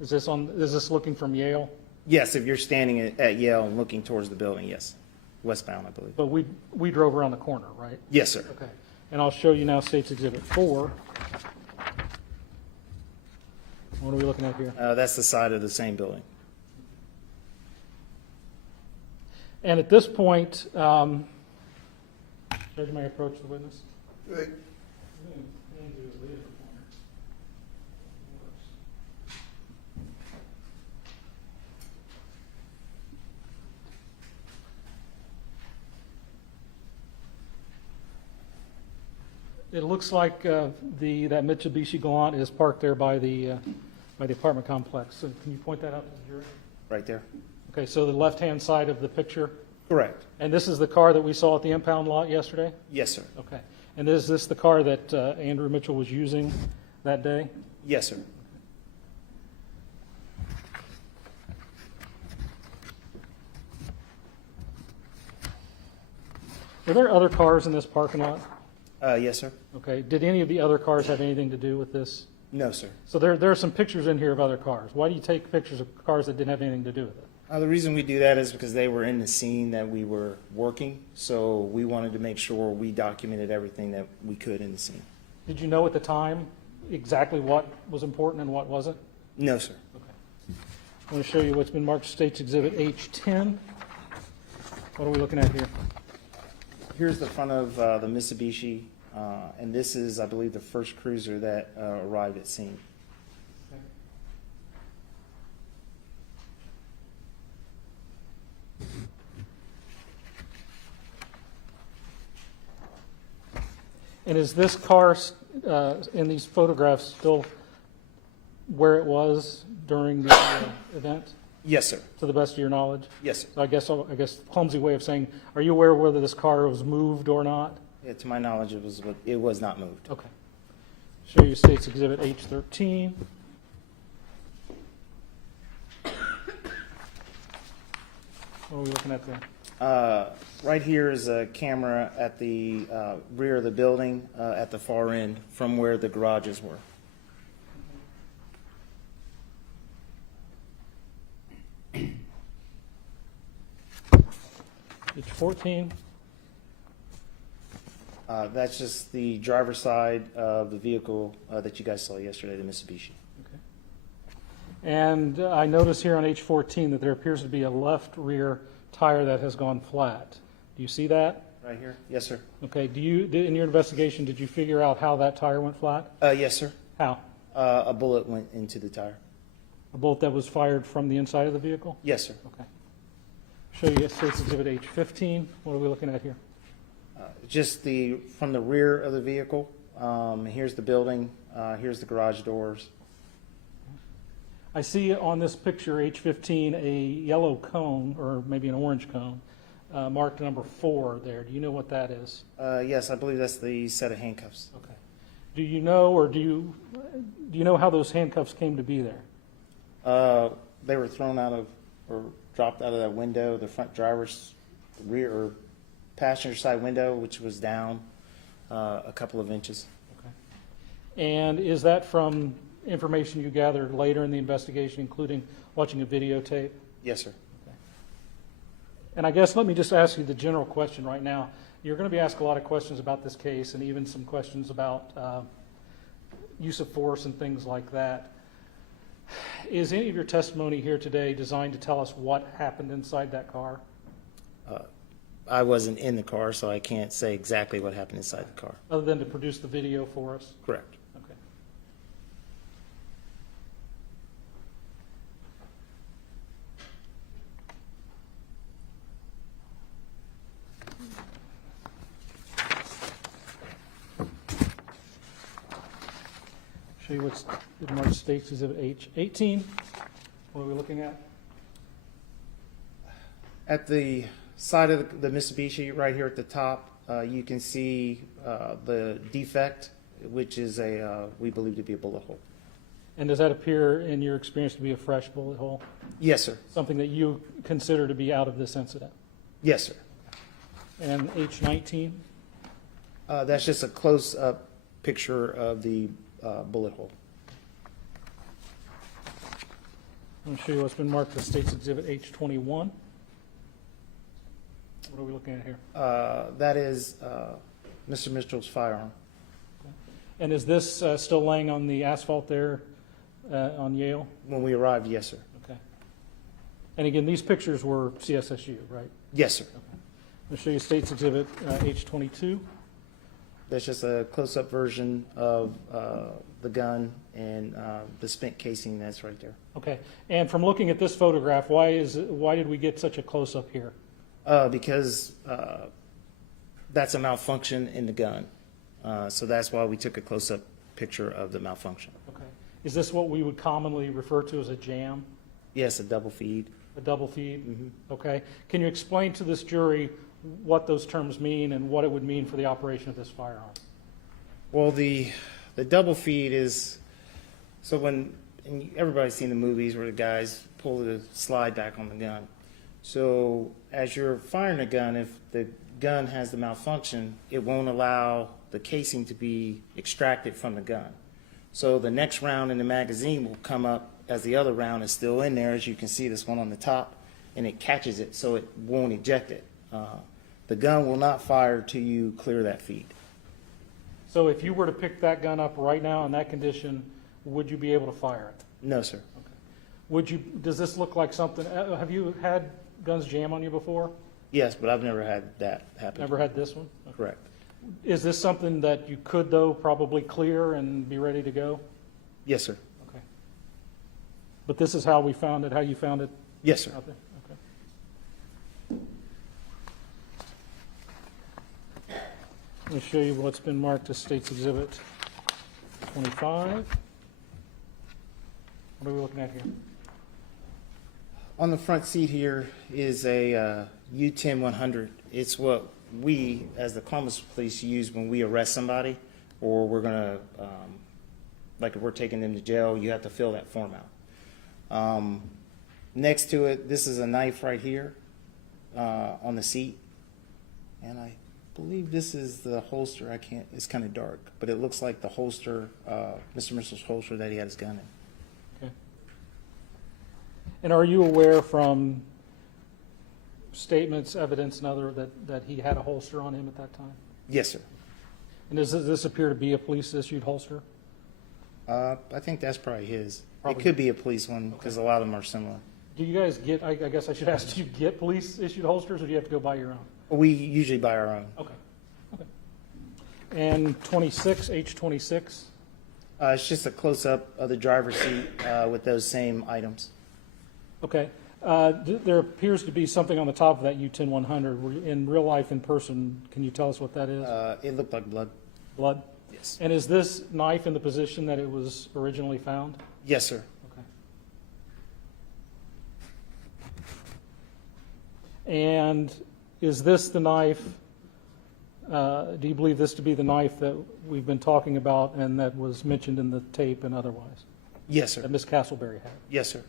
Is this looking from Yale? Yes, if you're standing at Yale and looking towards the building, yes. Westbound, I believe. But we drove around the corner, right? Yes, sir. Okay. And I'll show you now State's Exhibit 4. What are we looking at here? That's the side of the same building. And at this point, Judge, may I approach the witness? Right. It looks like that Mitsubishi Galant is parked there by the apartment complex. So can you point that out to the jury? Right there. Okay, so the left-hand side of the picture, Correct. and this is the car that we saw at the impound lot yesterday? Yes, sir. Okay. And is this the car that Andrew Mitchell was using that day? Yes, sir. Were there other cars in this parking lot? Yes, sir. Okay. Did any of the other cars have anything to do with this? No, sir. So there are some pictures in here of other cars. Why do you take pictures of cars that didn't have anything to do with it? The reason we do that is because they were in the scene that we were working, so we wanted to make sure we documented everything that we could in the scene. Did you know at the time exactly what was important and what wasn't? No, sir. Okay. I want to show you what's been marked State's Exhibit H10. What are we looking at here? Here's the front of the Mitsubishi, and this is, I believe, the first cruiser that arrived at scene. And is this car in these photographs still where it was during the event, Yes, sir. to the best of your knowledge? Yes, sir. So I guess clumsy way of saying, are you aware of whether this car was moved or not? Yeah, to my knowledge, it was not moved. Okay. Show you State's Exhibit H13. What are we looking at there? Right here is a camera at the rear of the building at the far end from where the garages were. H14. That's just the driver's side of the vehicle that you guys saw yesterday, the Mitsubishi. Okay. And I notice here on H14 that there appears to be a left rear tire that has gone flat. Do you see that? Right here? Yes, sir. Okay. In your investigation, did you figure out how that tire went flat? Yes, sir. How? A bullet went into the tire. A bolt that was fired from the inside of the vehicle? Yes, sir. Okay. Show you State's Exhibit H15. What are we looking at here? Just from the rear of the vehicle. Here's the building. Here's the garage doors. I see on this picture, H15, a yellow cone, or maybe an orange cone, marked number 4 there. Do you know what that is? Yes, I believe that's the set of handcuffs. Okay. Do you know, or do you know how those handcuffs came to be there? They were thrown out of, or dropped out of that window, the front driver's rear or passenger side window, which was down a couple of inches. Okay. And is that from information you gathered later in the investigation, including watching a videotape? Yes, sir. Okay. And I guess let me just ask you the general question right now. You're going to be asked a lot of questions about this case and even some questions about use of force and things like that. Is any of your testimony here today designed to tell us what happened inside that car? I wasn't in the car, so I can't say exactly what happened inside the car. Other than to produce the video for us? Correct. Okay. Show you what's in March State's Exhibit H18. What are we looking at? At the side of the Mitsubishi, right here at the top, you can see the defect, which is we believe to be a bullet hole. And does that appear, in your experience, to be a fresh bullet hole? Yes, sir. Something that you consider to be out of this incident? Yes, sir. And H19? That's just a close-up picture of the bullet hole. I'm going to show you what's been marked as State's Exhibit H21. What are we looking at here? That is Mr. Mitchell's firearm. And is this still laying on the asphalt there on Yale? When we arrived, yes, sir. Okay. And again, these pictures were CSSU, right? Yes, sir. I'll show you State's Exhibit H22. That's just a close-up version of the gun and the spent casing that's right there. Okay, and from looking at this photograph, why did we get such a close-up here? Because that's a malfunction in the gun. So that's why we took a close-up picture of the malfunction. Okay. Is this what we would commonly refer to as a jam? Yes, a double feed. A double feed? Okay. Can you explain to this jury what those terms mean and what it would mean for the operation of this firearm? Well, the double feed is, so when, and everybody's seen the movies where the guys pull the slide back on the gun. So as you're firing a gun, if the gun has the malfunction, it won't allow the casing to be extracted from the gun. So the next round in the magazine will come up as the other round is still in there, as you can see this one on the top, and it catches it so it won't eject it. The gun will not fire till you clear that feed. So if you were to pick that gun up right now in that condition, would you be able to fire it? No, sir. Okay. Would you? Does this look like something? Have you had guns jam on you before? Yes, but I've never had that happen. Never had this one? Okay. Correct. Is this something that you could, though, probably clear and be ready to go? Yes, sir. Okay. But this is how we found it, how you found it Yes, sir. out there? Okay. Let me show you what's been marked as State's Exhibit 25. What are we looking at here? On the front seat here is a U-10-100. It's what we, as the Columbus Police, use when we arrest somebody, or we're going to, like if we're taking them to jail, you have to fill that form out. Next to it, this is a knife right here on the seat, and I believe this is the holster. I can't, it's kind of dark, but it looks like the holster, Mr. Mitchell's holster that he had his gun in. Okay. And are you aware from statements, evidence, and other that he had a holster on him at that time? Yes, sir. And does this appear to be a police-issued holster? I think that's probably his. Probably. It could be a police one because a lot of them are similar. Do you guys get, I guess I should ask, do you get police-issued holsters, or do you have to go buy your own? We usually buy our own. Okay. Okay. And 26, H26? It's just a close-up of the driver's seat with those same items. Okay. There appears to be something on the top of that U-10-100. In real life, in person, can you tell us what that is? It looked like blood. Blood? Yes. And is this knife in the position that it was originally found? Yes, sir. Okay. And is this the knife, do you believe this to be the knife that we've been talking about and that was mentioned in the tape and otherwise? Yes, sir. That Ms. Castleberry had? Yes, sir.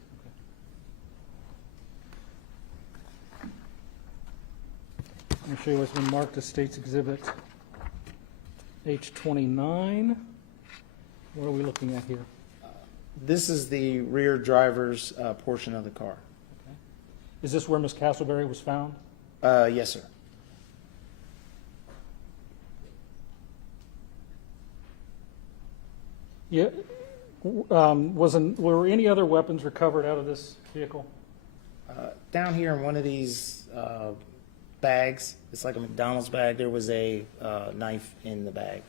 Let me show you what's been marked as State's Exhibit H29. What are we looking at here? This is the rear driver's portion of the car. Okay. Is this where Ms. Castleberry was found? Yes, sir. Yeah. Were any other weapons recovered out of this vehicle? Down here in one of these bags, it's like a McDonald's bag, there was a knife in the bag.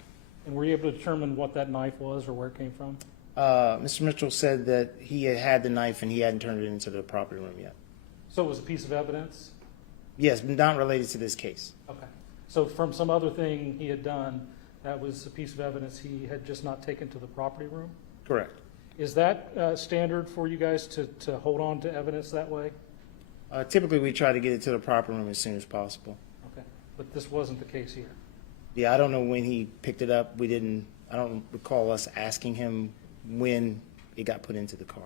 And were you able to determine what that knife was or where it came from? Mr. Mitchell said that he had the knife and he hadn't turned it into the property room yet. So it was a piece of evidence? Yes, but not related to this case. Okay. So from some other thing he had done, that was a piece of evidence he had just not taken to the property room? Correct. Is that standard for you guys to hold on to evidence that way? Typically, we try to get it to the proper room as soon as possible. Okay. But this wasn't the case here? Yeah, I don't know when he picked it up. I don't recall us asking him when it got put into the car.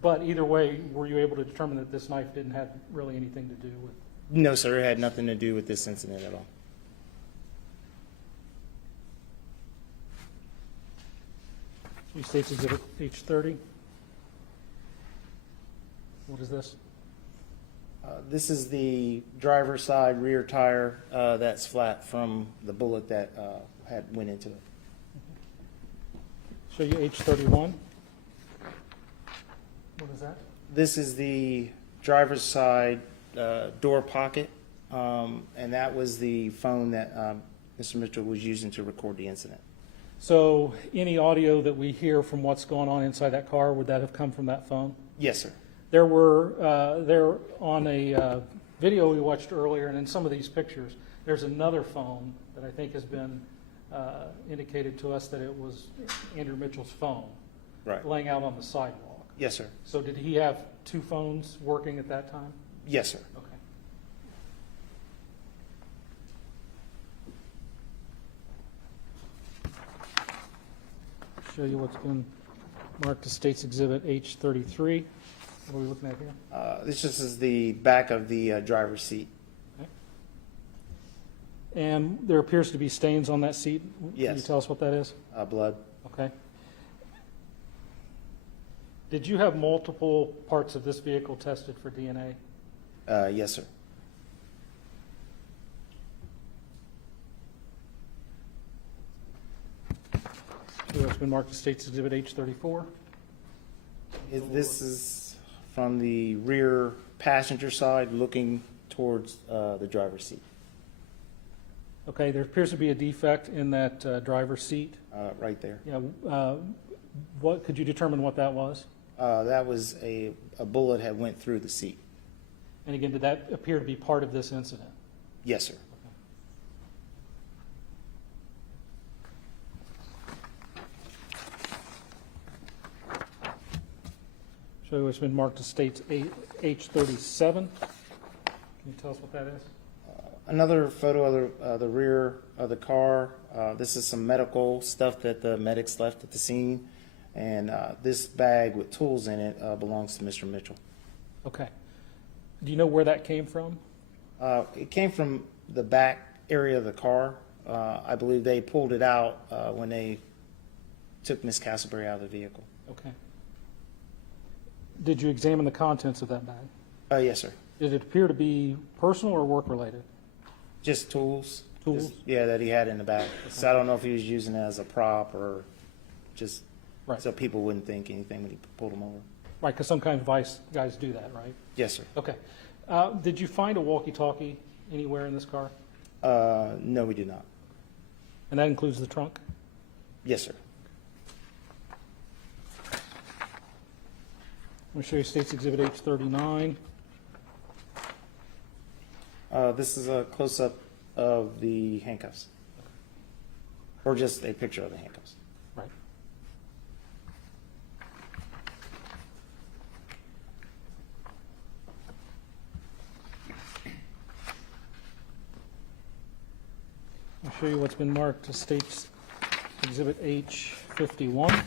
But either way, were you able to determine that this knife didn't have really anything to do with? No, sir, it had nothing to do with this incident at all. State's Exhibit H30. What is this? This is the driver's side rear tire that's flat from the bullet that had went into it. Show you H31. What is that? This is the driver's side door pocket, and that was the phone that Mr. Mitchell was using to record the incident. So any audio that we hear from what's going on inside that car, would that have come from that phone? Yes, sir. There on a video we watched earlier, and in some of these pictures, there's another phone that I think has been indicated to us that it was Andrew Mitchell's phone, Right. laying out on the sidewalk. Yes, sir. So did he have two phones working at that time? Yes, sir. Okay. Show you what's been marked as State's Exhibit H33. What are we looking at here? This just is the back of the driver's seat. Okay. And there appears to be stains on that seat. Can you Yes. tell us what that is? Blood. Okay. Did you have multiple parts of this vehicle tested for DNA? Yes, sir. So it's been marked as State's Exhibit H34. This is from the rear passenger side looking towards the driver's seat. Okay, there appears to be a defect in that driver's seat. Right there. Yeah, what, could you determine what that was? That was a bullet had went through the seat. And again, did that appear to be part of this incident? Yes, sir. So it's been marked as State's H37. Can you tell us what that is? Another photo of the rear of the car. This is some medical stuff that the medics left at the scene. And this bag with tools in it belongs to Mr. Mitchell. Okay. Do you know where that came from? It came from the back area of the car. I believe they pulled it out when they took Miss Castleberry out of the vehicle. Okay. Did you examine the contents of that bag? Yes, sir. Did it appear to be personal or work-related? Just tools. Tools? Yeah, that he had in the back. So I don't know if he was using it as a prop or just Right. so people wouldn't think anything when he pulled them over. Right, because some kind of guys do that, right? Yes, sir. Okay. Did you find a walkie-talkie anywhere in this car? No, we did not. And that includes the trunk? Yes, sir. I'm going to show you State's Exhibit H39. This is a close-up of the handcuffs. Or just a picture of the handcuffs. Right. I'll show you what's been marked as State's Exhibit H51.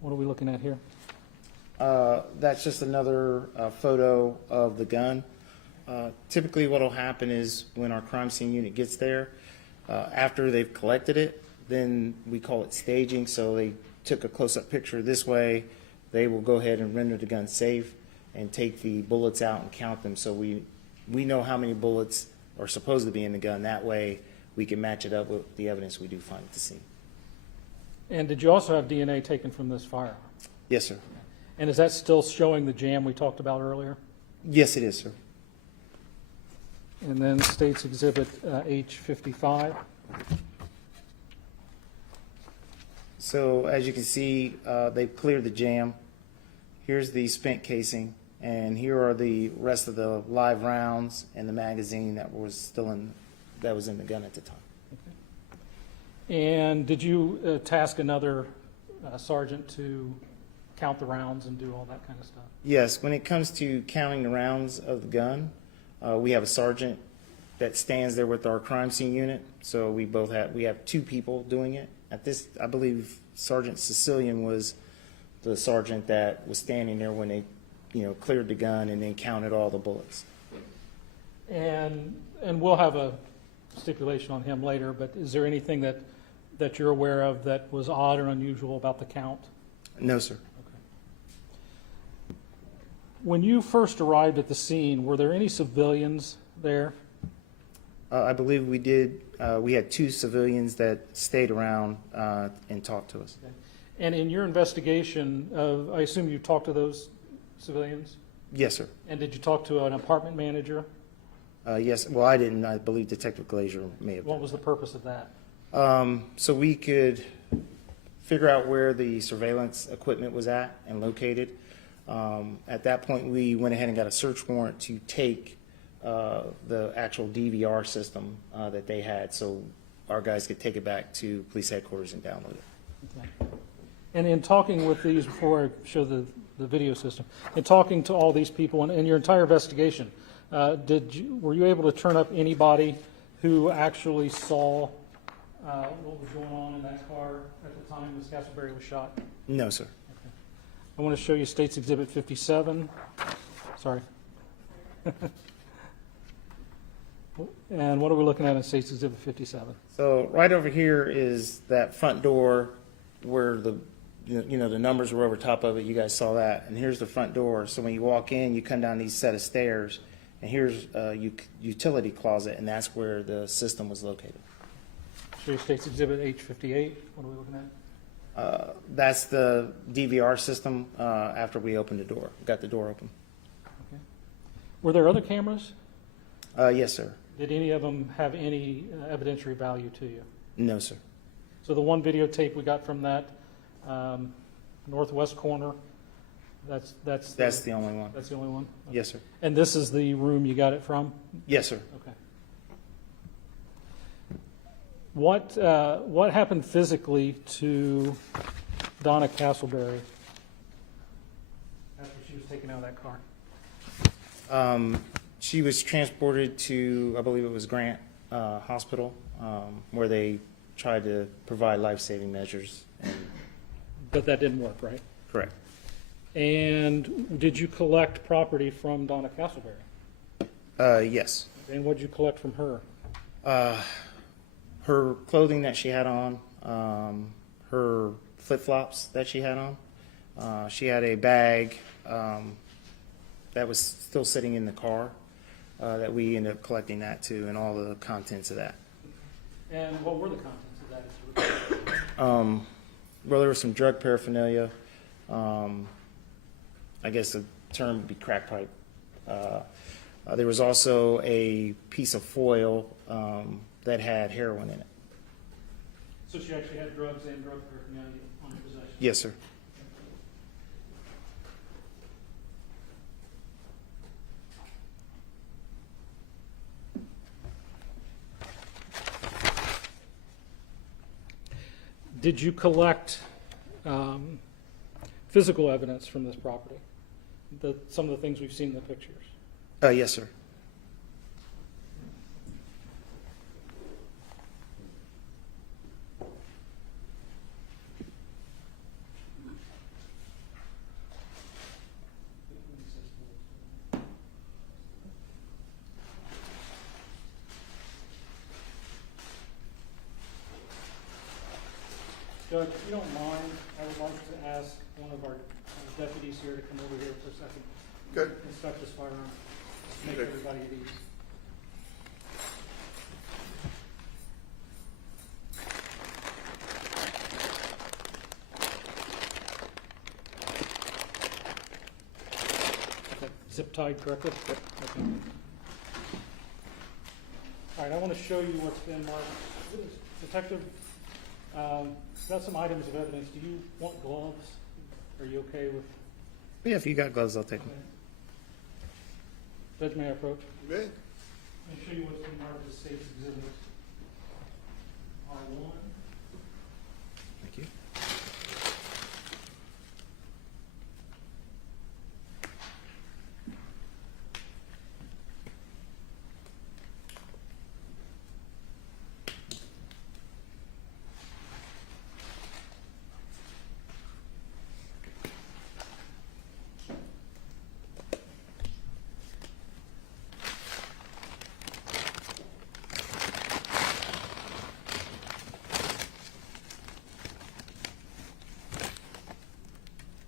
What are we looking at here? That's just another photo of the gun. Typically what will happen is when our crime scene unit gets there, after they've collected it, then we call it staging. So they took a close-up picture this way. They will go ahead and render the gun safe and take the bullets out and count them. So we know how many bullets are supposed to be in the gun. That way we can match it up with the evidence we do find at the scene. And did you also have DNA taken from this firearm? Yes, sir. And is that still showing the jam we talked about earlier? Yes, it is, sir. And then State's Exhibit H55. So as you can see, they've cleared the jam. Here's the spent casing, and here are the rest of the live rounds and the magazine that was in the gun at the time. And did you task another sergeant to count the rounds and do all that kind of stuff? Yes, when it comes to counting the rounds of the gun, we have a sergeant that stands there with our crime scene unit. So we have two people doing it. At this, I believe Sergeant Sicilian was the sergeant that was standing there when they, cleared the gun and then counted all the bullets. And we'll have a stipulation on him later, but is there anything that you're aware of that was odd or unusual about the count? No, sir. Okay. When you first arrived at the scene, were there any civilians there? I believe we did. We had two civilians that stayed around and talked to us. Okay. And in your investigation, I assume you talked to those civilians? Yes, sir. And did you talk to an apartment manager? Yes, well, I didn't. I believe Detective Glazier may have. What was the purpose of that? So we could figure out where the surveillance equipment was at and located. At that point, we went ahead and got a search warrant to take the actual DVR system that they had, so our guys could take it back to police headquarters and download it. Okay. And in talking with these, before I show the video system, in talking to all these people and in your entire investigation, were you able to turn up anybody who actually saw what was going on in that car at the time Ms. Castleberry was shot? No, sir. I want to show you State's Exhibit 57. Sorry. And what are we looking at in State's Exhibit 57? So right over here is that front door where the the numbers were over top of it. You guys saw that. And here's the front door. So when you walk in, you come down these set of stairs, and here's a utility closet, and that's where the system was located. Show you State's Exhibit H58. What are we looking at? That's the DVR system after we opened the door, got the door open. Okay. Were there other cameras? Yes, sir. Did any of them have any evidentiary value to you? No, sir. So the one videotape we got from that northwest corner, that's the only one. That's the only one? Okay. Yes, sir. And this is the room you got it from? Yes, sir. Okay. What happened physically to Donna Castleberry after she was taken out of that car? She was transported to, I believe it was Grant Hospital, where they tried to provide life-saving measures. But that didn't work, right? Correct. And did you collect property from Donna Castleberry? Yes. And what did you collect from her? Her clothing that she had on, her flip-flops that she had on. She had a bag that was still sitting in the car that we ended up collecting that too, and all the contents of that. And what were the contents of that? Well, there was some drug paraphernalia. I guess the term would be crack pipe. There was also a piece of foil that had heroin in it. So she actually had drugs and drug paraphernalia on her possession? Yes, sir. Did you collect physical evidence from this property? Some of the things we've seen in the pictures? Yes, sir. Judge, if you don't mind, I would like to ask one of our deputies here to come over here for a second. Good. Inspect this firearm. Make Okay. everybody at ease. Okay. Zip tied correctly? Okay. All right, I want to show you what's been marked. Detective, got some items of evidence. Do you want gloves? Are you okay with? Yeah, if you got gloves, I'll take them. Judge, may I approach? Okay. Let me show you what's been marked as State's Exhibit R1. Thank you.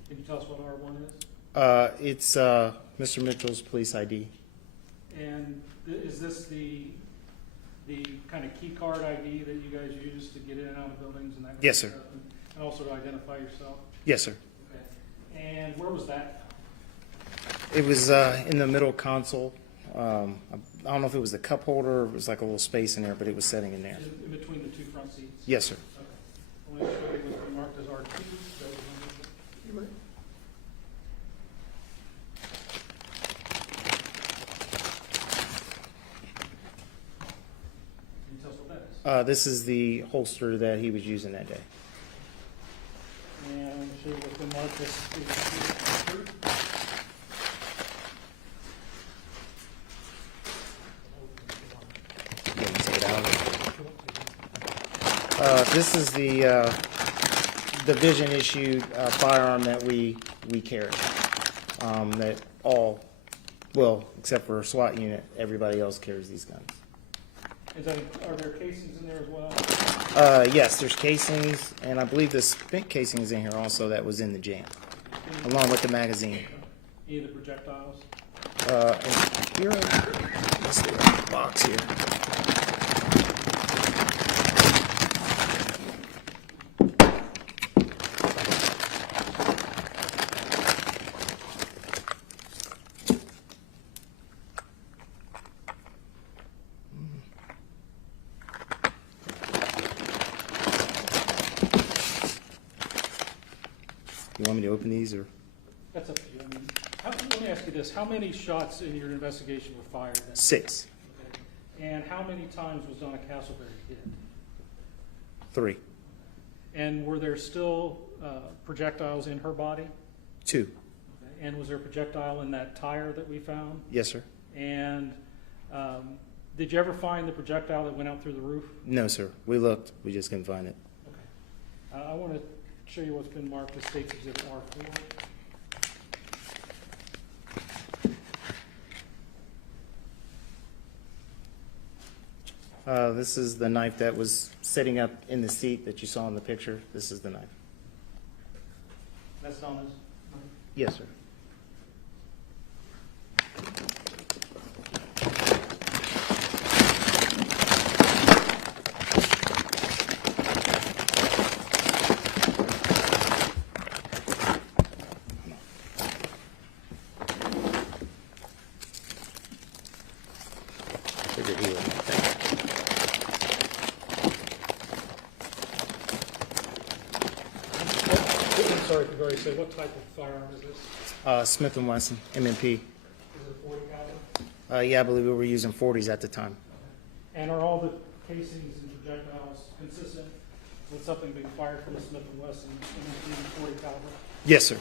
Can you tell us what R1 is? It's Mr. Mitchell's police ID. And is this the kind of key card ID that you guys use to get in and out of buildings and that kind Yes, of sir. stuff? And also to identify yourself? Yes, sir. Okay. And where was that? It was in the middle console. I don't know if it was the cup holder or it was like a little space in there, but it was sitting in there. In between the two front seats? Yes, sir. Okay. Only show you what's marked as R2. That was number- Can you tell us what that is? This is the holster that he was using that day. And show you what's been marked as R2. Let me take it out. This is the division issued firearm that we carry. That all, well, except for a SWAT unit, everybody else carries these guns. Is that, are there casings in there as well? Yes, there's casings, and I believe the spent casing is in here also that was in the jam, along with the magazine. Any of the projectiles? And here, let's see, the box here. You want me to open these, or? That's up to you. I mean, let me ask you this. How many shots in your investigation were fired? Then? 6. Okay. And how many times was Donna Castleberry hit? 3. And were there still projectiles in her body? 2. Okay. And was there a projectile in that tire that we found? Yes, sir. And did you ever find the projectile that went out through the roof? No, sir. We looked. We just couldn't find it. Okay. I want to show you what's been marked as State's Exhibit R4. This is the knife that was sitting up in the seat that you saw in the picture. This is the knife. That's Donna's knife? Yes, sir. Figured he would make that. I'm sorry if you've already said, what type of firearm is this? Smith & Wesson, M&P. Is it a 40 caliber? Yeah, I believe we were using 40s at the time. And are all the casings and projectiles consistent with something being fired from the Smith & Wesson M&P 40 caliber? Yes, sir.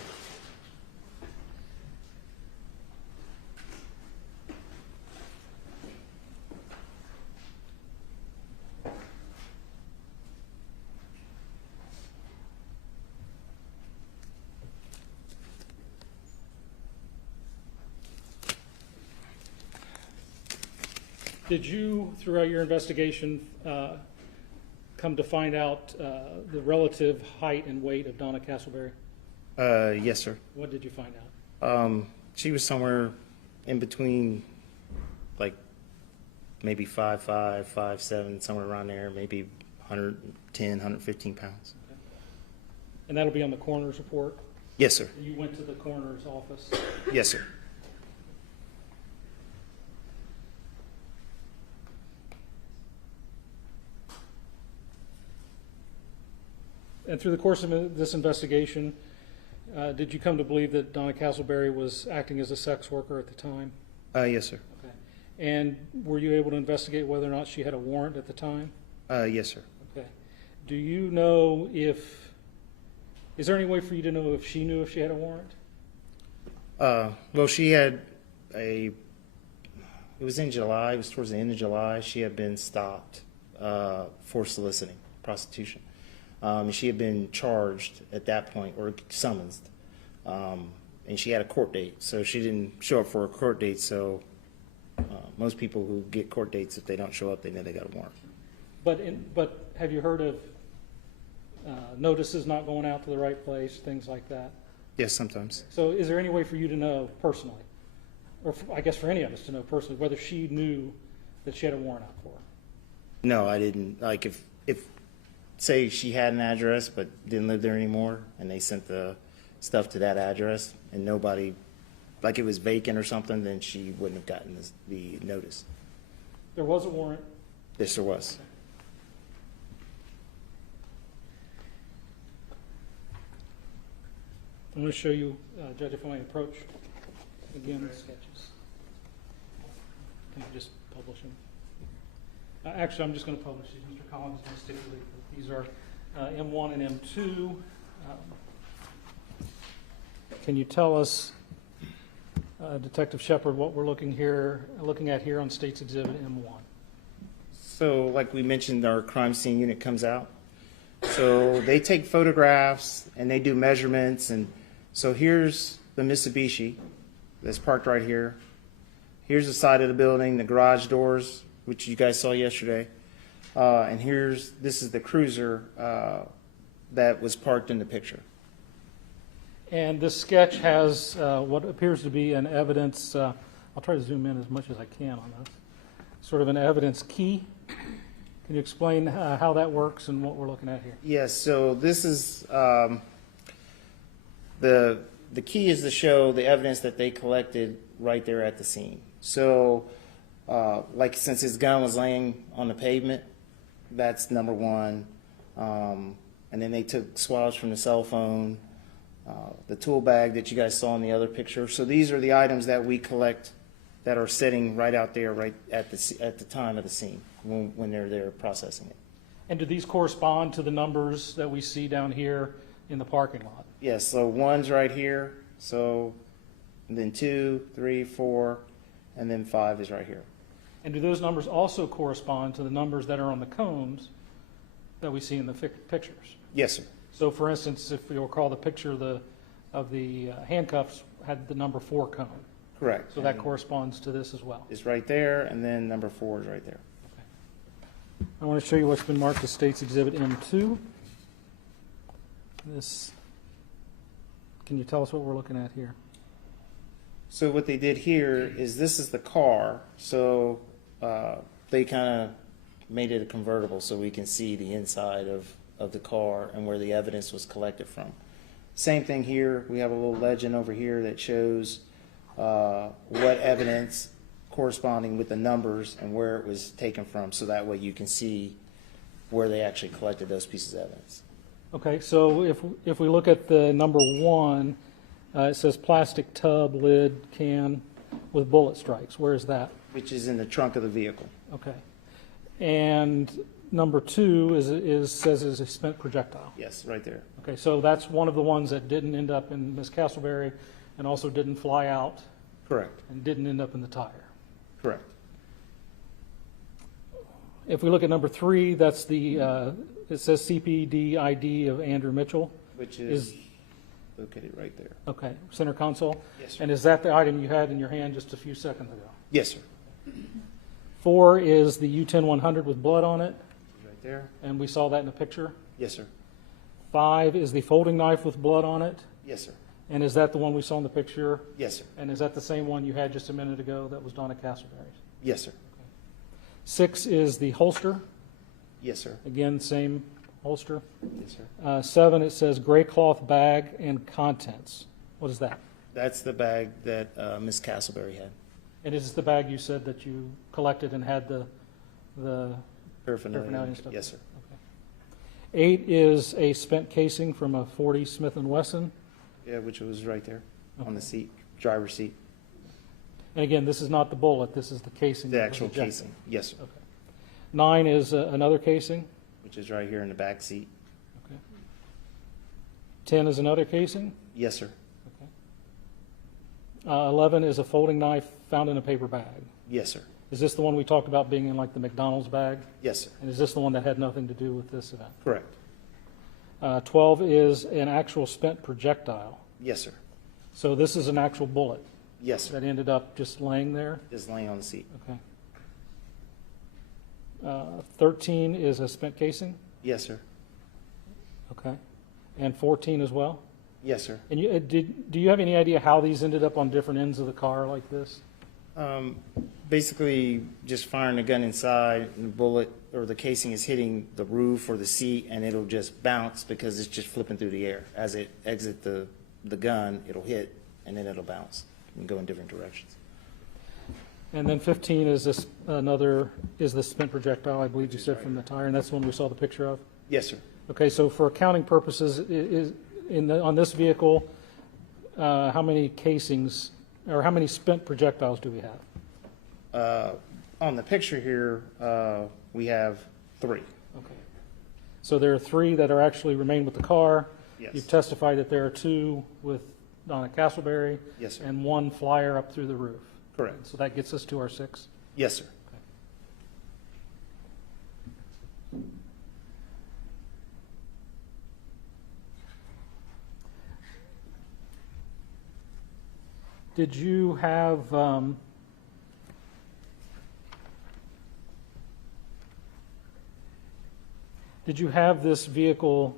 Did you, throughout your investigation, come to find out the relative height and weight of Donna Castleberry? Yes, sir. What did you find out? She was somewhere in between, like, maybe 5'5", 5'7", somewhere around there, maybe 110, 115 pounds. And that'll be on the coroner's report? Yes, sir. You went to the coroner's office? Yes, sir. And through the course of this investigation, did you come to believe that Donna Castleberry was acting as a sex worker at the time? Yes, sir. Okay. And were you able to investigate whether or not she had a warrant at the time? Yes, sir. Okay. Do you know if, is there any way for you to know if she knew if she had a warrant? Well, she had it was in July, it was towards the end of July, she had been stopped for soliciting prostitution. She had been charged at that point, or summoned, and she had a court date, so she didn't show up for a court date, so most people who get court dates, if they don't show up, they know they got a warrant. But have you heard of notices not going out to the right place, things like that? Yes, sometimes. So is there any way for you to know personally, or I guess for any of us to know personally, whether she knew that she had a warrant out for her? No, I didn't. Like, if say she had an address but didn't live there anymore, and they sent the stuff to that address, and nobody like it was vacant or something, then she wouldn't have gotten the notice. There was a warrant. Yes, there was. I'm going to show you, Judge, if I may approach again the sketches. Can you just publish them? Actually, I'm just going to publish these. Mr. Collins is going to stipulate that these are M1 and M2. Can you tell us, Detective Shepard, what we're looking at here on State's Exhibit M1? So like we mentioned, our crime scene unit comes out. So they take photographs and they do measurements. And so here's the Mitsubishi that's parked right here. Here's the side of the building, the garage doors, which you guys saw yesterday. And this is the cruiser that was parked in the picture. And this sketch has what appears to be an evidence, I'll try to zoom in as much as I can on this, sort of an evidence key. Can you explain how that works and what we're looking at here? Yes, so this is, the key is to show the evidence that they collected right there at the scene. So, like since his gun was laying on the pavement, that's number one. And then they took swabs from the cell phone, the tool bag that you guys saw in the other picture. So these are the items that we collect that are sitting right out there, right at the time of the scene when they're there processing it. And do these correspond to the numbers that we see down here in the parking lot? Yes, so 1's right here, so and then 2, 3, 4, and then 5 is right here. And do those numbers also correspond to the numbers that are on the cones that we see in the pictures? Yes, sir. So for instance, if you'll recall, the picture of the handcuffs had the number 4 cone. Correct. So that corresponds to this as well. It's right there, and then number 4 is right there. I want to show you what's been marked as State's Exhibit M2. Can you tell us what we're looking at here? So what they did here is this is the car, so they kind of made it a convertible so we can see the inside of the car and where the evidence was collected from. Same thing here. We have a little legend over here that shows what evidence corresponding with the numbers and where it was taken from, so that way you can see where they actually collected those pieces of evidence. Okay, so if we look at the number 1, it says plastic tub, lid, can with bullet strikes. Where is that? Which is in the trunk of the vehicle. Okay. And number 2 says is a spent projectile. Yes, right there. Okay, so that's one of the ones that didn't end up in Miss Castleberry and also didn't fly out. Correct. And didn't end up in the tire. Correct. If we look at number 3, that's the, it says CPD ID of Andrew Mitchell. Which is located right there. Okay, center console. Yes, sir. And is that the item you had in your hand just a few seconds ago? Yes, sir. 4 is the U10-100 with blood on it, Right there. and we saw that in the picture. Yes, sir. 5 is the folding knife with blood on it, Yes, sir. and is that the one we saw in the picture? Yes, sir. And is that the same one you had just a minute ago that was Donna Castleberry's? Yes, sir. 6 is the holster, Yes, sir. again, same holster. Yes, sir. 7, it says gray cloth bag and contents. What is that? That's the bag that Miss Castleberry had. And is this the bag you said that you collected and had the Paraphernalia. paraphernalia and stuff? Yes, sir. 8 is a spent casing from a .40 Smith & Wesson. Yeah, which was right there on the seat, driver's seat. And again, this is not the bullet, this is the casing. The that was actual ejected. casing. Yes, sir. Okay. 9 is another casing. Which is right here in the back seat. Okay. 10 is another casing. Yes, sir. Okay. 11 is a folding knife found in a paper bag. Yes, sir. Is this the one we talked about being in like the McDonald's bag? Yes, sir. And is this the one that had nothing to do with this event? Correct. 12 is an actual spent projectile. Yes, sir. So this is an actual bullet Yes, sir. that ended up just laying there? Just laying on the seat. Okay. 13 is a spent casing? Yes, sir. Okay. And 14 as well? Yes, sir. And do you have any idea how these ended up on different ends of the car like this? Basically, just firing the gun inside, and the bullet or the casing is hitting the roof or the seat, and it'll just bounce because it's just flipping through the air. As it exits the gun, it'll hit, and then it'll bounce. and go in different directions. And then 15 is this is the spent projectile, I believe you said, from the tire, and that's the one we saw the picture of? Yes, sir. Okay, so for accounting purposes, on this vehicle, how many casings, or how many spent projectiles do we have? On the picture here, we have 3. Okay. So there are 3 that are actually remain with the car. Yes. You've testified that there are 2 with Donna Castleberry. Yes, sir. And 1 flyer up through the roof. Correct. So that gets us to our 6. Yes, sir. Did you have this vehicle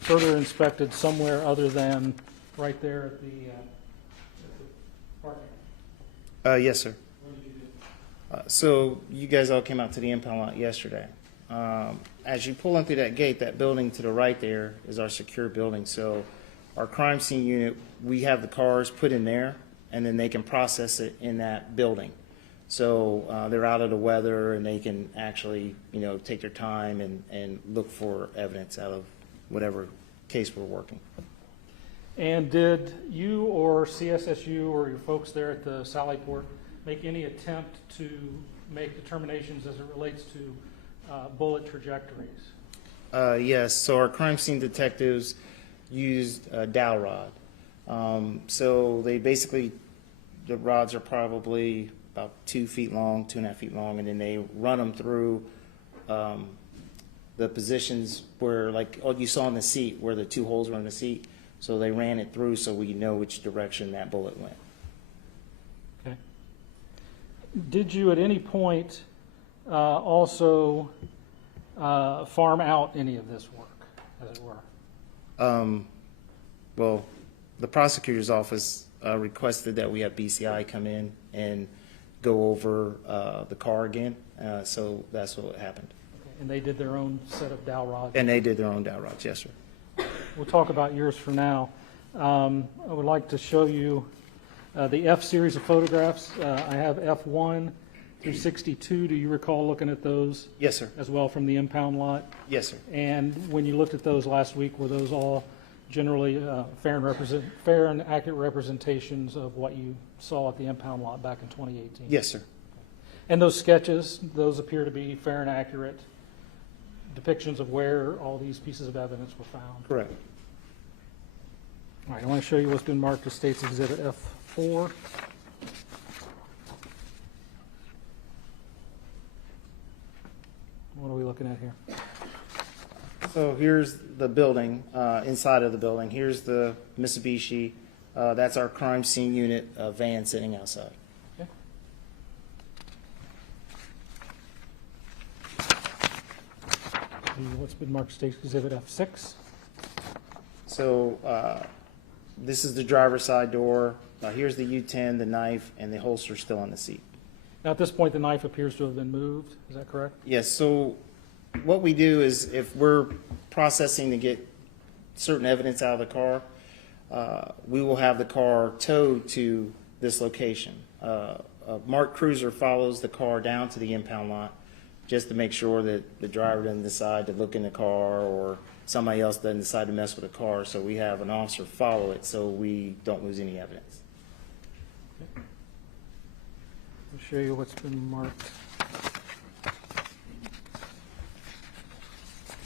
further inspected somewhere other than right there at the parking? Yes, sir. What did you do? So you guys all came out to the impound lot yesterday. As you pull in through that gate, that building to the right there is our secure building. So our crime scene unit, we have the cars put in there, and then they can process it in that building. So they're out of the weather, and they can actually, take their time and look for evidence out of whatever case we're working. And did you or CSSU or your folks there at the Sally Port make any attempt to make determinations as it relates to bullet trajectories? Yes, so our crime scene detectives used a dowel rod. So they basically, the rods are probably about 2 feet long, 2.5 feet long, and then they run them through the positions where, like you saw in the seat, where the 2 holes were in the seat. So they ran it through so we know which direction that bullet went. Okay. Did you at any point also farm out any of this work, as it were? Well, the prosecutor's office requested that we have BCI come in and go over the car again, so that's what happened. Okay. And they did their own set of dowel rods? And they did their own dowel rods, yes, sir. We'll talk about yours for now. I would like to show you the F series of photographs. I have F1 through 62. Do you recall looking at those? Yes, sir. As well from the impound lot? Yes, sir. And when you looked at those last week, were those all generally fair and accurate representations of what you saw at the impound lot back in 2018? Yes, sir. And those sketches, those appear to be fair and accurate depictions of where all these pieces of evidence were found? Correct. All right, I want to show you what's been marked as State's Exhibit F4. What are we looking at here? So here's the building, inside of the building. Here's the Mitsubishi. That's our crime scene unit van sitting outside. Okay. What's been marked State's Exhibit F6? So this is the driver's side door. Here's the U-10, the knife, and the holster still on the seat. Now, at this point, the knife appears to have been moved. Is that correct? Yes, so what we do is if we're processing to get certain evidence out of the car, we will have the car towed to this location. A marked cruiser follows the car down to the impound lot just to make sure that the driver doesn't decide to look in the car or somebody else doesn't decide to mess with the car. So we have an officer follow it so we don't lose any evidence. Okay. I'll show you what's been marked.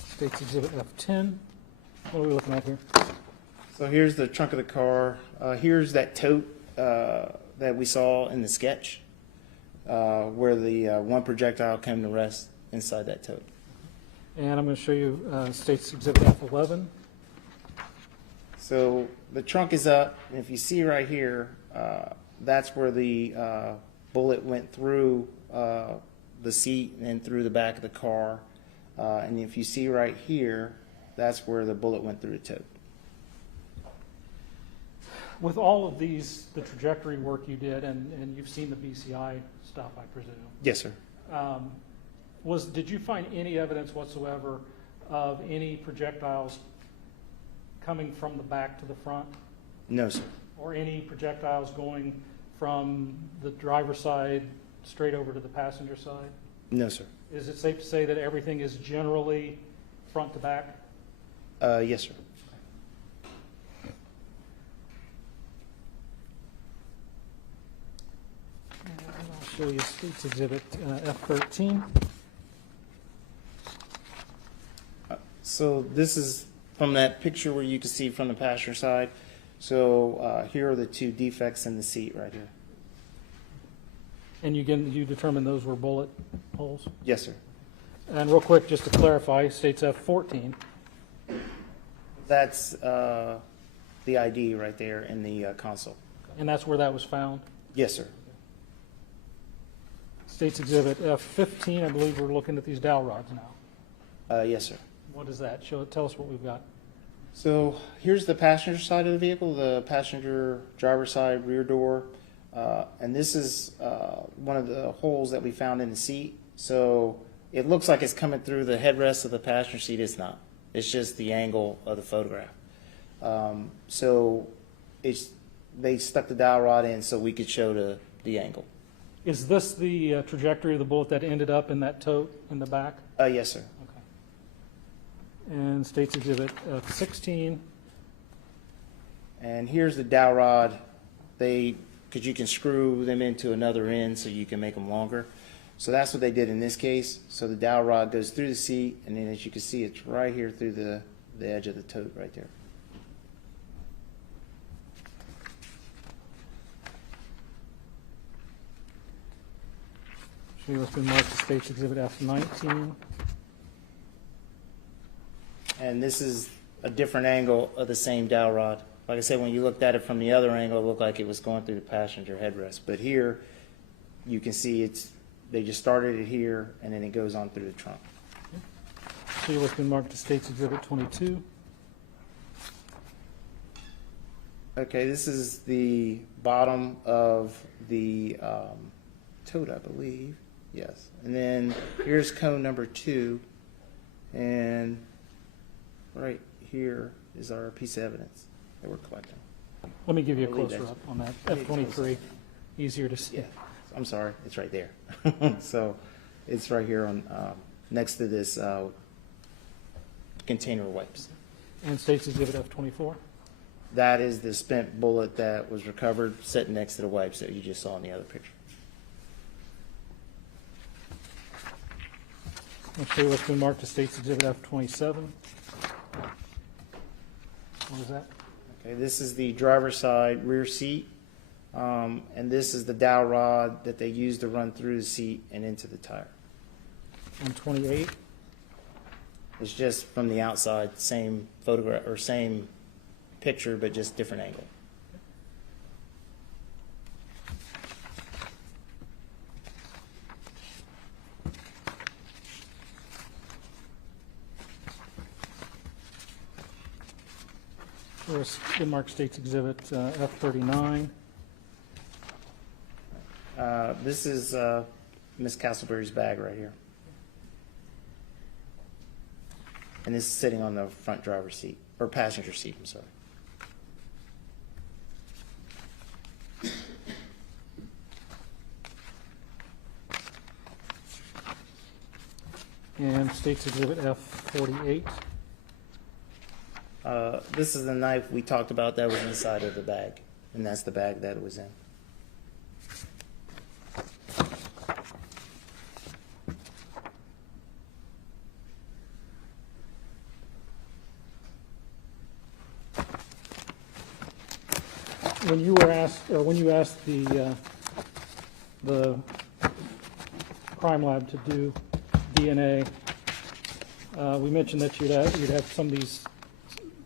State's Exhibit F10. What are we looking at here? So here's the trunk of the car. Here's that tote that we saw in the sketch where the one projectile came to rest inside that tote. And I'm going to show you State's Exhibit F11. So the trunk is up, and if you see right here, that's where the bullet went through the seat and through the back of the car. And if you see right here, that's where the bullet went through the tote. With all of these, the trajectory work you did, and you've seen the BCI stuff, I presume. Yes, sir. Did you find any evidence whatsoever of any projectiles coming from the back to the front? No, sir. Or any projectiles going from the driver's side straight over to the passenger side? No, sir. Is it safe to say that everything is generally front to back? Yes, sir. And I'll show you State's Exhibit F13. So this is from that picture where you can see from the passenger side. So here are the two defects in the seat right here. And you determined those were bullet holes? Yes, sir. And real quick, just to clarify, State's F14. That's the ID right there in the console. And that's where that was found? Yes, sir. State's Exhibit F15, I believe we're looking at these dowel rods now. Yes, sir. What is that? Tell us what we've got. So here's the passenger side of the vehicle, the passenger driver's side rear door. And this is one of the holes that we found in the seat. So it looks like it's coming through the headrest of the passenger seat. It's not. It's just the angle of the photograph. So they stuck the dowel rod in so we could show the angle. Is this the trajectory of the bullet that ended up in that tote in the back? Yes, sir. Okay. And State's Exhibit F16. And here's the dowel rod. Because you can screw them into another end so you can make them longer. So that's what they did in this case. So the dowel rod goes through the seat, and then as you can see, it's right here through the edge of the tote right there. What's been marked as State's Exhibit F19. And this is a different angle of the same dowel rod. Like I said, when you looked at it from the other angle, it looked like it was going through the passenger headrest. But here, you can see they just started it here, and then it goes on through the trunk. See what's been marked as State's Exhibit 22. Okay, this is the bottom of the tote, I believe. Yes. And then here's cone number 2. And right here is our piece of evidence that we're collecting. Let me give you a I believe closer that's- up on that. F23, easier to see. Yeah, I'm sorry, it's right there. So it's right here on next to this container wipes. And State's Exhibit F24. That is the spent bullet that was recovered sitting next to the wipes that you just saw in the other picture. I'll show you what's been marked as State's Exhibit F27. What is that? Okay, this is the driver's side rear seat, and this is the dowel rod that they used to run through the seat and into the tire. And 28. It's just from the outside, same photograph or same picture, but just different angle. There's been marked State's Exhibit F39. This is Miss Castleberry's bag right here. And this is sitting on the front driver's seat, or passenger seat, I'm sorry. And State's Exhibit F48. This is the knife we talked about that was inside of the bag, and that's the bag that it was in. When you were asked, or when you asked the crime lab to do DNA, we mentioned that you'd have some of these,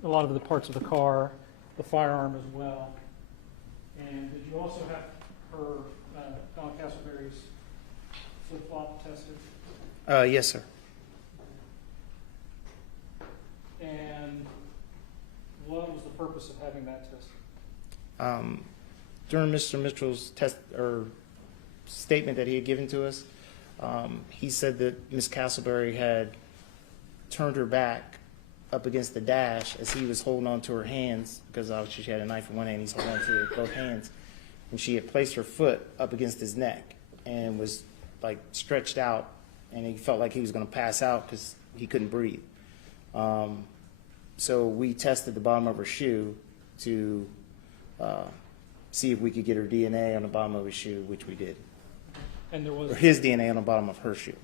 a lot of the parts of the car, the firearm as well. And did you also have her, Don Castleberry's flip-flop tested? Yes, sir. And what was the purpose of having that tested? During Mr. Mitchell's test or statement that he had given to us, he said that Ms. Castleberry had turned her back up against the dash as he was holding on to her hands, because obviously she had a knife in one hand, he's holding on to both hands. and she had placed her foot up against his neck and was like stretched out, and he felt like he was going to pass out because he couldn't breathe. So we tested the bottom of her shoe to see if we could get her DNA on the bottom of his shoe, which we did. And there was, Or his DNA on the bottom of her shoe.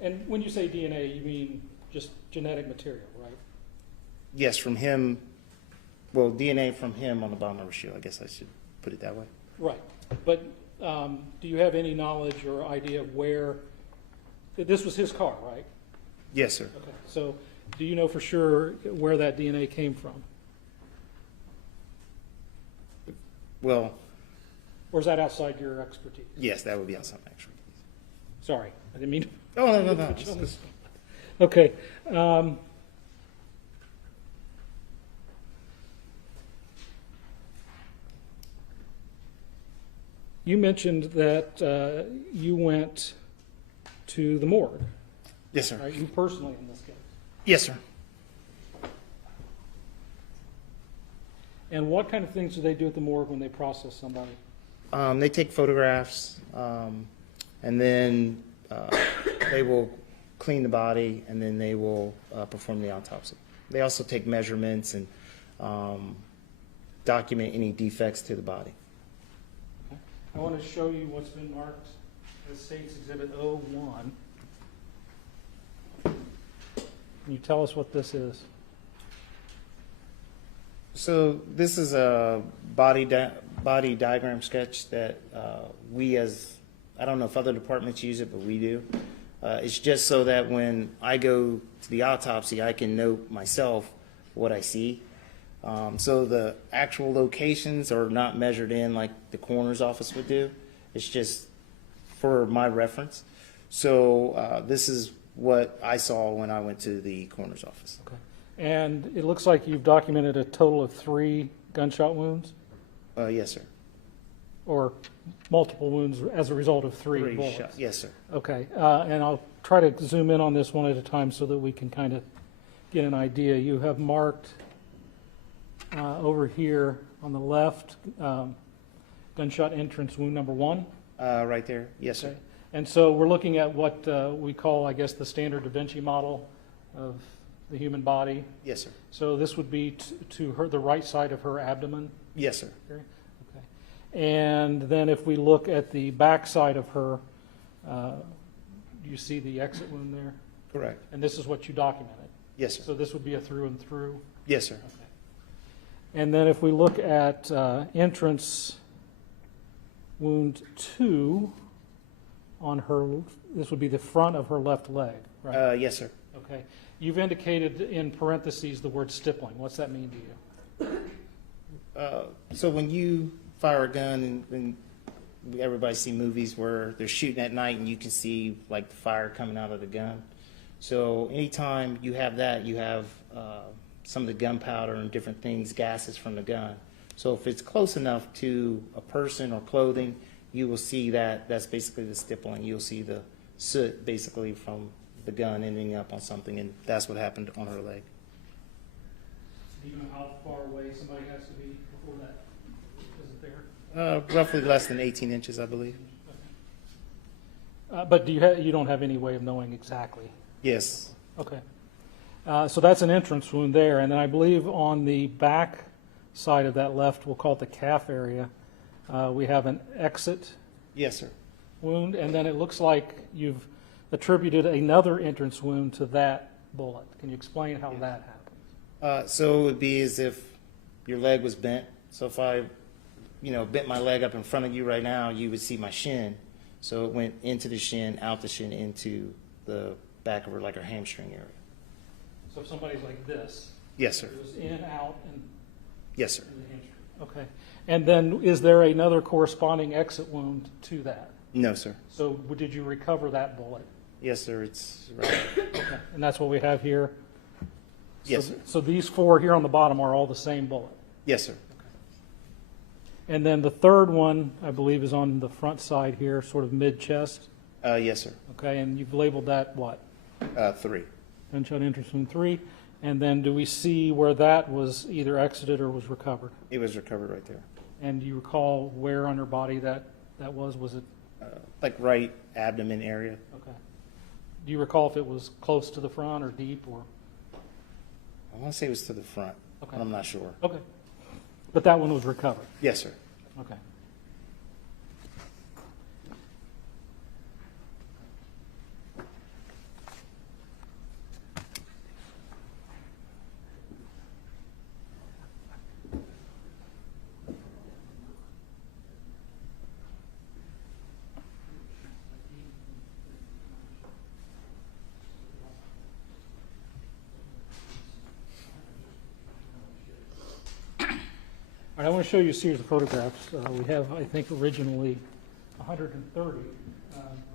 and when you say DNA, you mean just genetic material, right? Yes, from him. Well, DNA from him on the bottom of her shoe. I guess I should put it that way. Right. But do you have any knowledge or idea of where, this was his car, right? Yes, sir. Okay. So do you know for sure where that DNA came from? Well, Or is that outside your expertise? yes, that would be outside my expertise. Sorry, I didn't mean to. Oh, no. put you on the spot. Okay. You mentioned that you went to the morgue, Yes, sir. right? You personally in this case. Yes, sir. And what kind of things do they do at the morgue when they process somebody? They take photographs, and then they will clean the body, and then they will perform the autopsy. They also take measurements and document any defects to the body. I want to show you what's been marked as State's Exhibit 01. Can you tell us what this is? So this is a body diagram sketch that we as, I don't know if other departments use it, but we do. It's just so that when I go to the autopsy, I can note myself what I see. So the actual locations are not measured in like the coroner's office would do. It's just for my reference. So this is what I saw when I went to the coroner's office. Okay. And it looks like you've documented a total of 3 gunshot wounds, Yes, sir. or multiple wounds as a result of 3 bullets. shots. Yes, sir. Okay, and I'll try to zoom in on this one at a time so that we can kind of get an idea. You have marked over here on the left, gunshot entrance wound number 1. Right there. Yes, sir. Okay. And so we're looking at what we call, I guess, the standard Da Vinci model of the human body. Yes, sir. So this would be to her, the right side of her abdomen. Yes, sir. Okay. And then if we look at the back side of her, you see the exit wound there? Correct. And this is what you documented? Yes, sir. So this would be a through and through? Yes, sir. Okay. And then if we look at entrance wound 2 on her, this would be the front of her left leg, right? Yes, sir. Okay. You've indicated in parentheses the word stippling. What's that mean to you? So when you fire a gun, and everybody see movies where they're shooting at night and you can see like the fire coming out of the gun. So anytime you have that, you have some of the gunpowder and different things, gases from the gun. So if it's close enough to a person or clothing, you will see that that's basically the stippling. You'll see the soot basically from the gun ending up on something, and that's what happened on her leg. Do you know how far away somebody has to be before that isn't there? Roughly less than 18 inches, I believe. But do you don't have any way of knowing exactly? Yes. Okay. So that's an entrance wound there. And then I believe on the back side of that left, we'll call it the calf area, we have an exit Yes, sir. wound. And then it looks like you've attributed another entrance wound to that bullet. Can you explain how that happened? So it would be as if your leg was bent. So if I, bent my leg up in front of you right now, you would see my shin. So it went into the shin, out the shin, into the back of her, like her hamstring area. So if somebody's like this, Yes, sir. it was in, out, and Yes, sir. in the hamstring. Okay. And then is there another corresponding exit wound to that? No, sir. So did you recover that bullet? Yes, sir. It's right. Okay. And that's what we have here? Yes, sir. So these 4 here on the bottom are all the same bullet? Yes, sir. And then the third one, I believe, is on the front side here, sort of mid-chest? Yes, sir. Okay, and you've labeled that what? 3. Gunshot entrance wound 3. And then do we see where that was either exited or was recovered? It was recovered right there. And do you recall where on her body that was? Was it, Like right abdomen area. okay. Do you recall if it was close to the front or deep or? I want to say it was to the front, Okay. but I'm not sure. Okay. But that one was recovered? Yes, sir. Okay. All right, I want to show you a series of photographs. We have, I think, originally 130,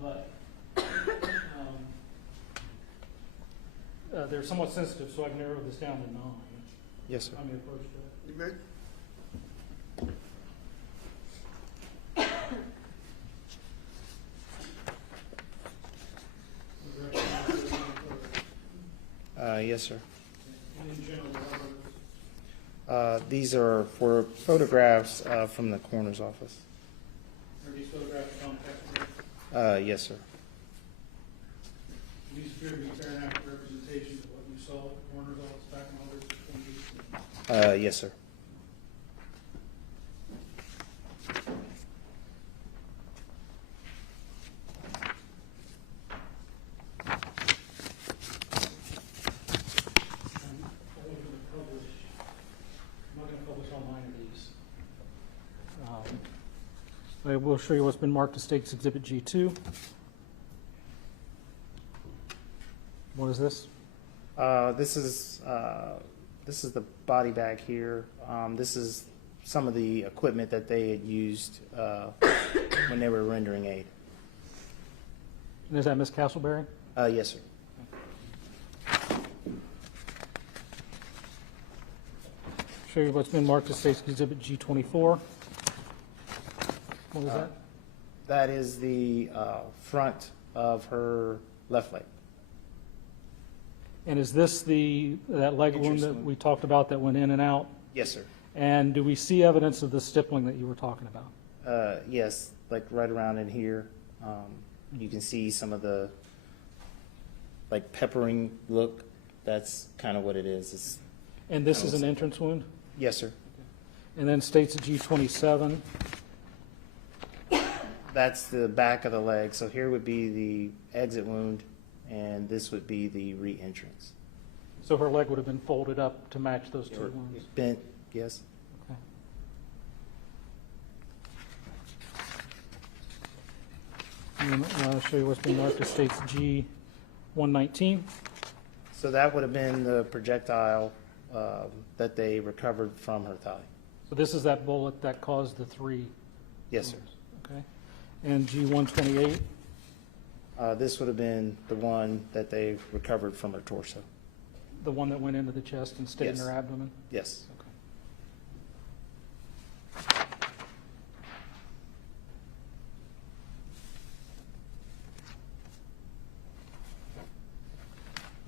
but they're somewhat sensitive, so I've narrowed this down to 9. Yes, sir. I may approach that. You may- Yes, sir. And in general, what are These are for photographs from the coroner's office. these photographs on text? Yes, sir. These appear to be fair and accurate representations of what you saw at the coroner's office back in August 2018. Yes, sir. I'm not going to publish online of these. I will show you what's been marked as State's Exhibit G2. What is this? This is the body bag here. This is some of the equipment that they had used when they were rendering aid. And is that Miss Castleberry? Yes, sir. Show you what's been marked as State's Exhibit G24. What is that? That is the front of her left leg. And is this that leg wound that we talked about that went in and out? Yes, sir. And do we see evidence of the stippling that you were talking about? Yes, like right around in here. You can see some of the like peppering look. That's kind of what it is. It's, And this is an entrance wound? yes, sir. And then State's at G27. That's the back of the leg. So here would be the exit wound, and this would be the re-entrance. So her leg would have been folded up to match those two wounds? Bent, yes. Okay. And then I'll show you what's been marked as State's G119. So that would have been the projectile that they recovered from her thigh. So this is that bullet that caused the 3 Yes, sir. wounds, okay? And G128? This would have been the one that they recovered from her torso. The one that went into the chest and stayed in Yes. her abdomen? Yes.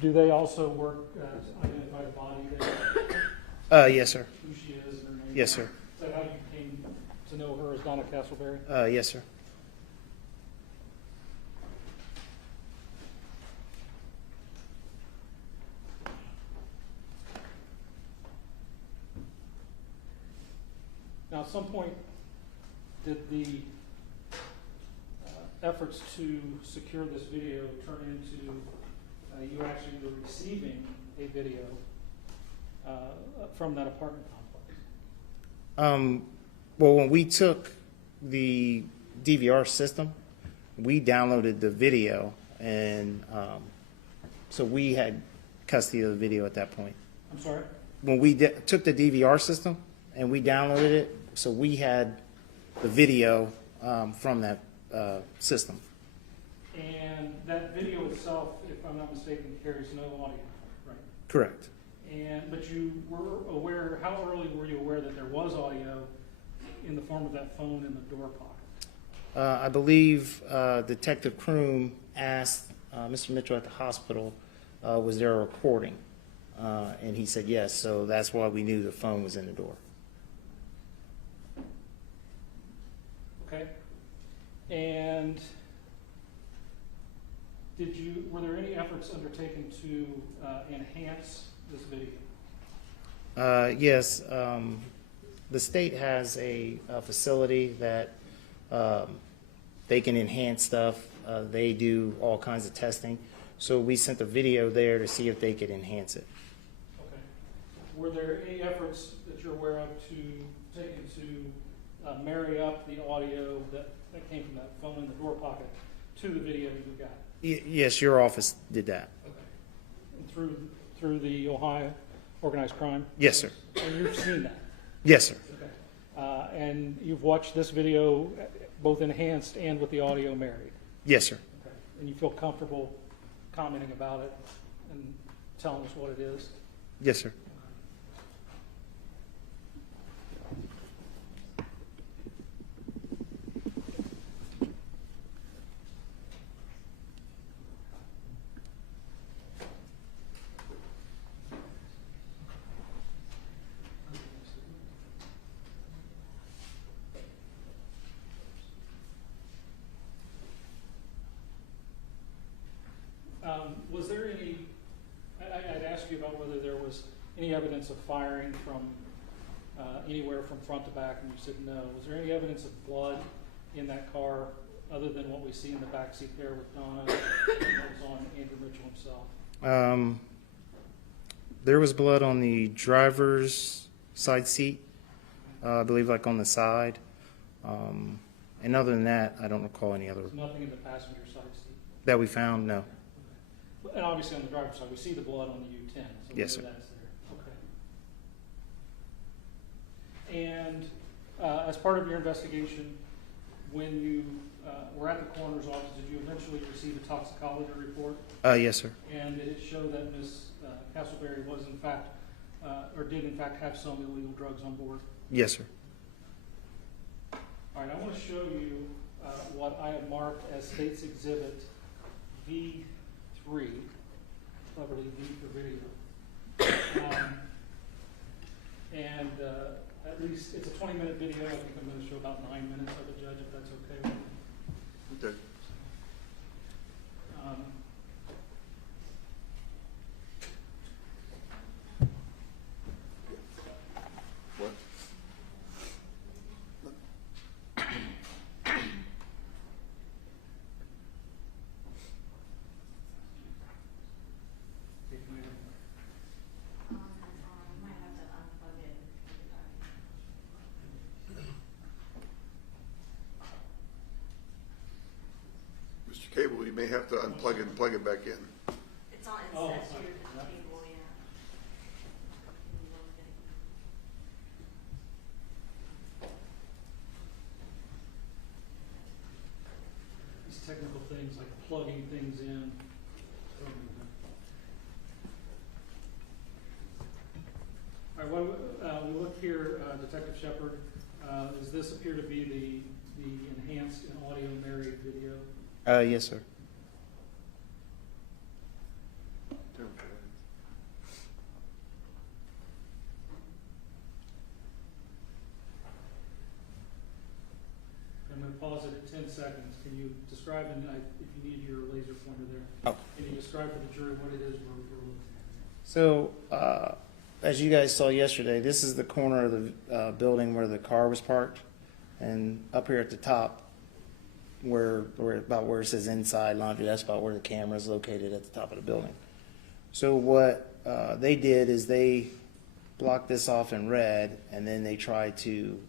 Do they also work, identify the body there, Yes, sir. who she is, and her name? Yes, sir. Is that how you came to know her as Donna Castleberry? Yes, sir. Now, at some point, did the efforts to secure this video turn into you actually were receiving a video from that apartment complex? Well, when we took the DVR system, we downloaded the video, and so we had custody of the video at that point. I'm sorry? When we took the DVR system and we downloaded it, so we had the video from that system. And that video itself, if I'm not mistaken, carries no audio, right? Correct. But you were aware, how early were you aware that there was audio in the form of that phone in the door pocket? I believe Detective Kroom asked Mr. Mitchell at the hospital, was there a recording? And he said yes, so that's why we knew the phone was in the door. And were there any efforts undertaken to enhance this video? Yes, the state has a facility that they can enhance stuff. They do all kinds of testing. So we sent a video there to see if they could enhance it. Okay. Were there any efforts that you're aware of to marry up the audio that came from that phone in the door pocket to the video you got? Yes, your office did that. Okay. And through the Ohio organized crime? Yes, sir. So you've seen that? Yes, sir. Okay. And you've watched this video both enhanced and with the audio married? Yes, sir. Okay. And you feel comfortable commenting about it and telling us what it is? Yes, sir. Was there any, I'd asked you about whether there was any evidence of firing from anywhere from front to back, and you said no. Was there any evidence of blood in that car other than what we see in the backseat there with Donna and what was on Andrew Mitchell himself? There was blood on the driver's side seat, I believe like on the side. And other than that, I don't recall any other. There's nothing in the passenger side seat? That we found, no. And obviously on the driver's side, we see the blood on the U10. So Yes, sir. That's there. Okay. And as part of your investigation, when you were at the coroner's office, did you eventually receive a toxicology report? Yes, sir. And did it show that Ms. Castleberry was in fact, or did in fact have some illegal drugs on board? Yes, sir. All right, I want to show you what I have marked as State's Exhibit V3, cleverly V for video. At least it's a 20-minute video. I think I'm going to show about 9 minutes of it, Judge, if that's okay with you. Okay. What? Might have to unplug it. Mr. Cable, you may have to unplug it and plug it back in. It's on, it's Oh, set it's to on. your table, yeah. These technical things like plugging things in. All right, well, we look here, Detective Shepard. Does this appear to be the enhanced and audio married video? Yes, sir. I'm going to pause it at 10 seconds. Can you describe, and if you need your laser pointer there, Oh. can you describe for the jury what it is we're looking at? So, as you guys saw yesterday, this is the corner of the building where the car was parked. And up here at the top, where it says inside laundry, that's about where the camera is located at the top of the building. So what they did is they blocked this off in red, and then they tried to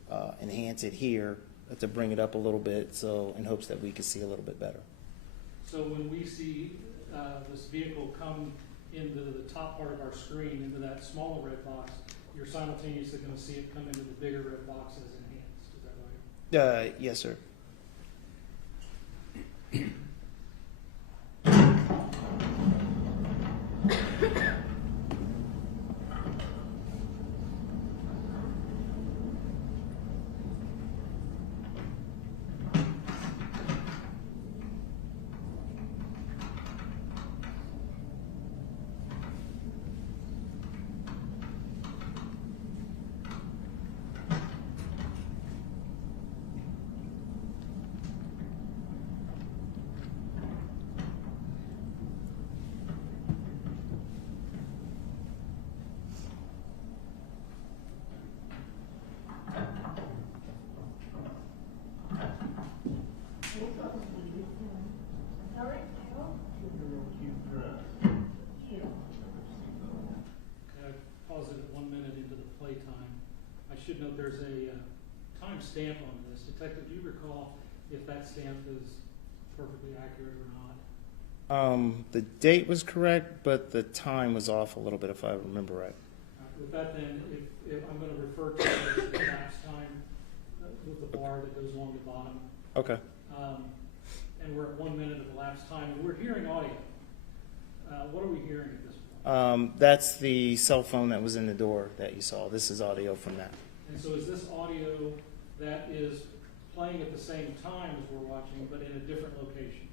enhance it here to bring it up a little bit, so in hopes that we could see a little bit better. So when we see this vehicle come into the top part of our screen, into that smaller red box, you're simultaneously going to see it come into the bigger red box as enhanced. Is that right? Yes, sir. stamp on this. Detective, do you recall if that stamp is perfectly accurate or not? The date was correct, but the time was off a little bit, if I remember right. With that then, if I'm going to refer to it as the lapse time with the bar that goes along the bottom. Okay. And we're at 1 minute of elapsed time, and we're hearing audio. What are we hearing at this point? That's the cell phone that was in the door that you saw. This is audio from that. And so is this audio that is playing at the same time as we're watching, but in a different location?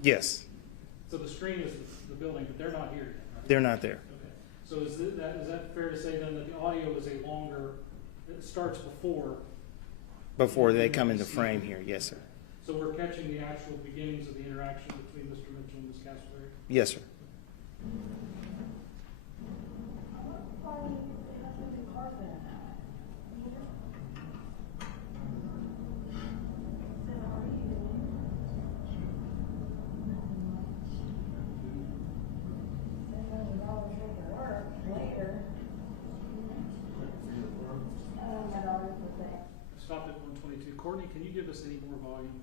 Yes, So the screen is the building, but they're not here yet, right? they're not there. Okay. So is that fair to say then that the audio is a longer, it starts Before they come into frame here, yes, sir. So we're catching the actual beginnings of the interaction between Mr. Mitchell and Ms. Castleberry? Yes, sir. Stopped at 122. Courtney, can you give us any more volume?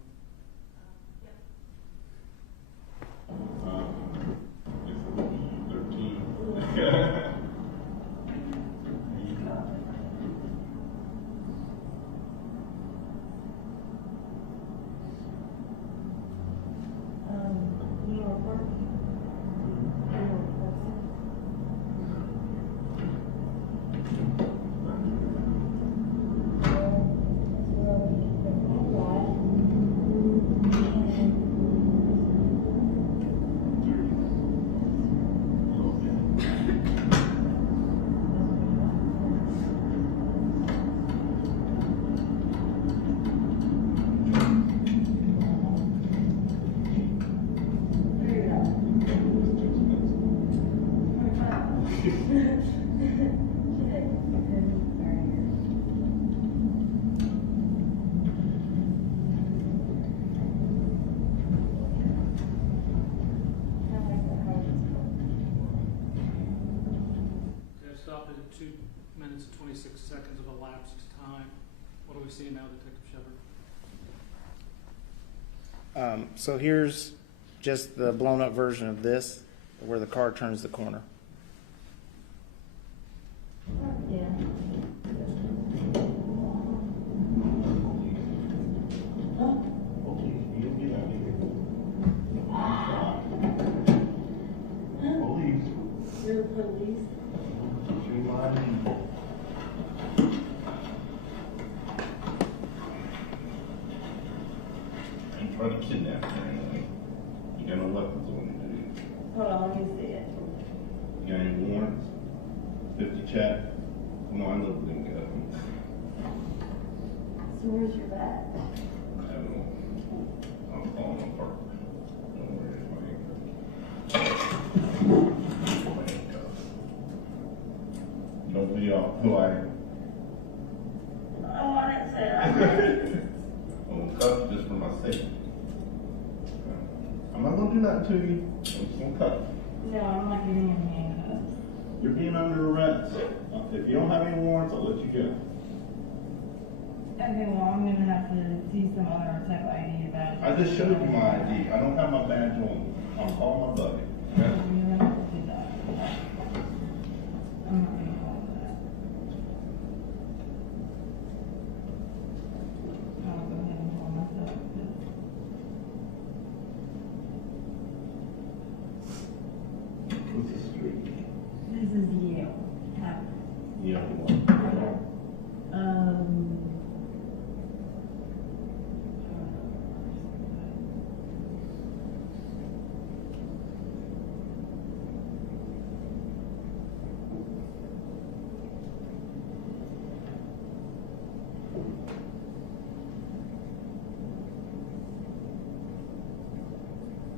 Stopped at 2 minutes and 26 seconds of elapsed time. What are we seeing now, Detective Shepard? So here's just the blown up version of this, where the car turns the corner. You're the police? I'm trying to kidnap her anyway. You got no weapons on you, do you? Hold on, let me see it. You got any warrants? 50 chat? No, I know we didn't get them. So where's your bag? I don't know. I'm falling apart. Don't worry, my handcuffs. Don't be off who I am. Oh, I didn't say that. I'm gonna cuff you just for my safety. I'm not gonna do nothing to you. I'm just gonna cuff you. No, I'm not getting any handcuffs. You're being under arrest. If you don't have any warrants, I'll let you go. Okay, well, I'm gonna have to see some other type of ID badge. I just showed you my ID. I don't have my badge on. I'm calling my buddy. You're gonna have to do that. I'm not gonna call that. I'll go ahead and call myself. What's the street? This is Yale. Yeah.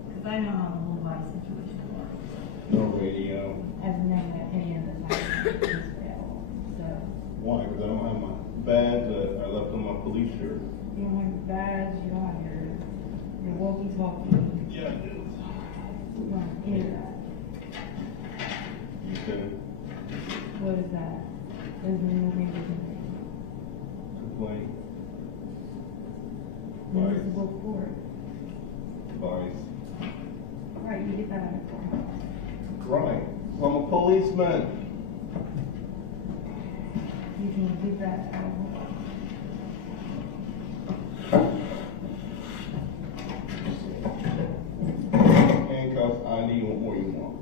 Because I know how the whole body situation works. No radio. I've never had any of the time available. So Why? Because I don't have my badge that I left on my police shirt. you don't have your badge, you don't have your walkie-talkie. Yeah, I do. You don't have any of that. You said What is that? There's nothing we can do. complaint. Vice. Right, you get that on the form. Right. So I'm a policeman. You can get that out of Handcuffs, ID, what more you want?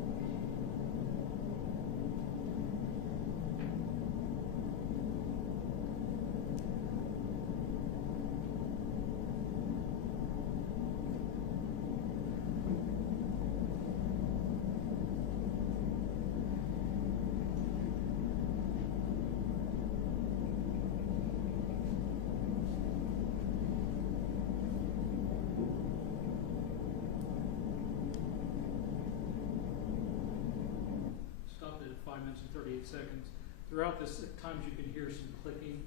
Stopped it at 5 minutes and 38 seconds. Throughout this, at times you can hear some clicking.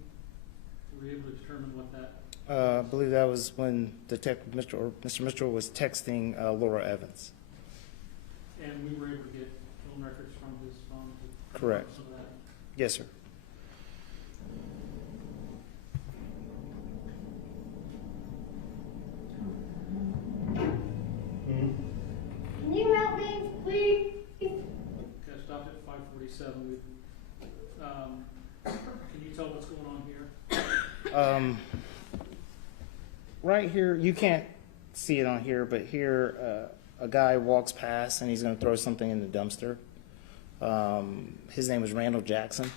Were you able to determine what that? I believe that was when Mr. Mitchell was texting Laura Evans. And we were able to get phone records from his phone to Correct. some of that. Yes, sir. Can you help me, please? Okay, I stopped at 5:47. Can you tell what's going on here? Right here, you can't see it on here, but here, a guy walks past and he's going to throw something in the dumpster. His name is Randall Jackson.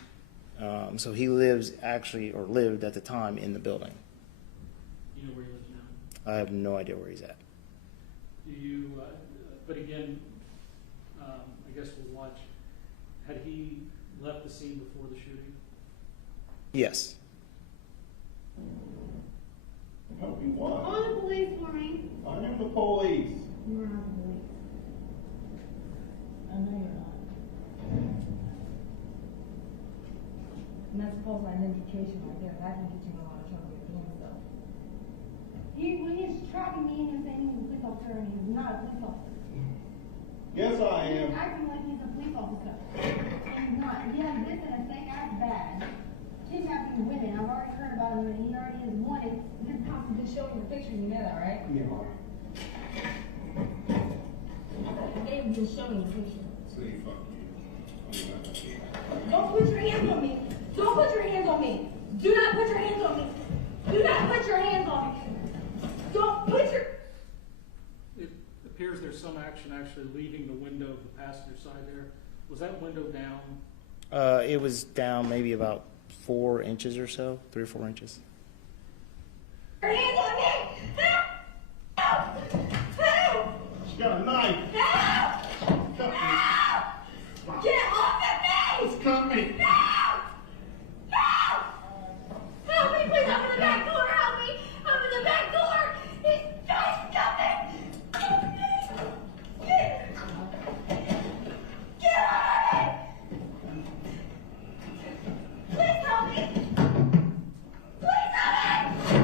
So he lived at the time in the building. You know where he lives now? I have no idea where he's at. Do you, but again, I guess we'll watch. Had he left the scene before the shooting? Yes. Help you what? Call the police for me. I am the police. You're not the police. I know you're not. And that's false identification right there. That can get you in a lot of trouble with doing stuff. When he's tracking me and saying he's a police officer and he's not a police officer. Yes, I He's am. acting like he's a police officer. And he's not. He has this in a state act bad. Kidnapping women. I've already heard about him and he already is wanted. His house has been showing the pictures, you know that, right? Yeah. They've been showing the pictures. See, fuck you. Don't put your hands on me. Don't put your hands on me. Do not put your hands on me. Do not put your hands on me. Don't put your... It appears there's some action actually leaving the window of the passenger side there. Was that window down? It was down maybe about 4 inches or so, 3 or 4 inches. Your hands on me. Help! Help! She got a knife. Help! Help! Get off of me! Cut me. Help! Help! Help me, please! I'm in the back door! Help me! I'm in the back door! He's coming! Help me! Get out of it! Please help me! Please help me! Get out of it!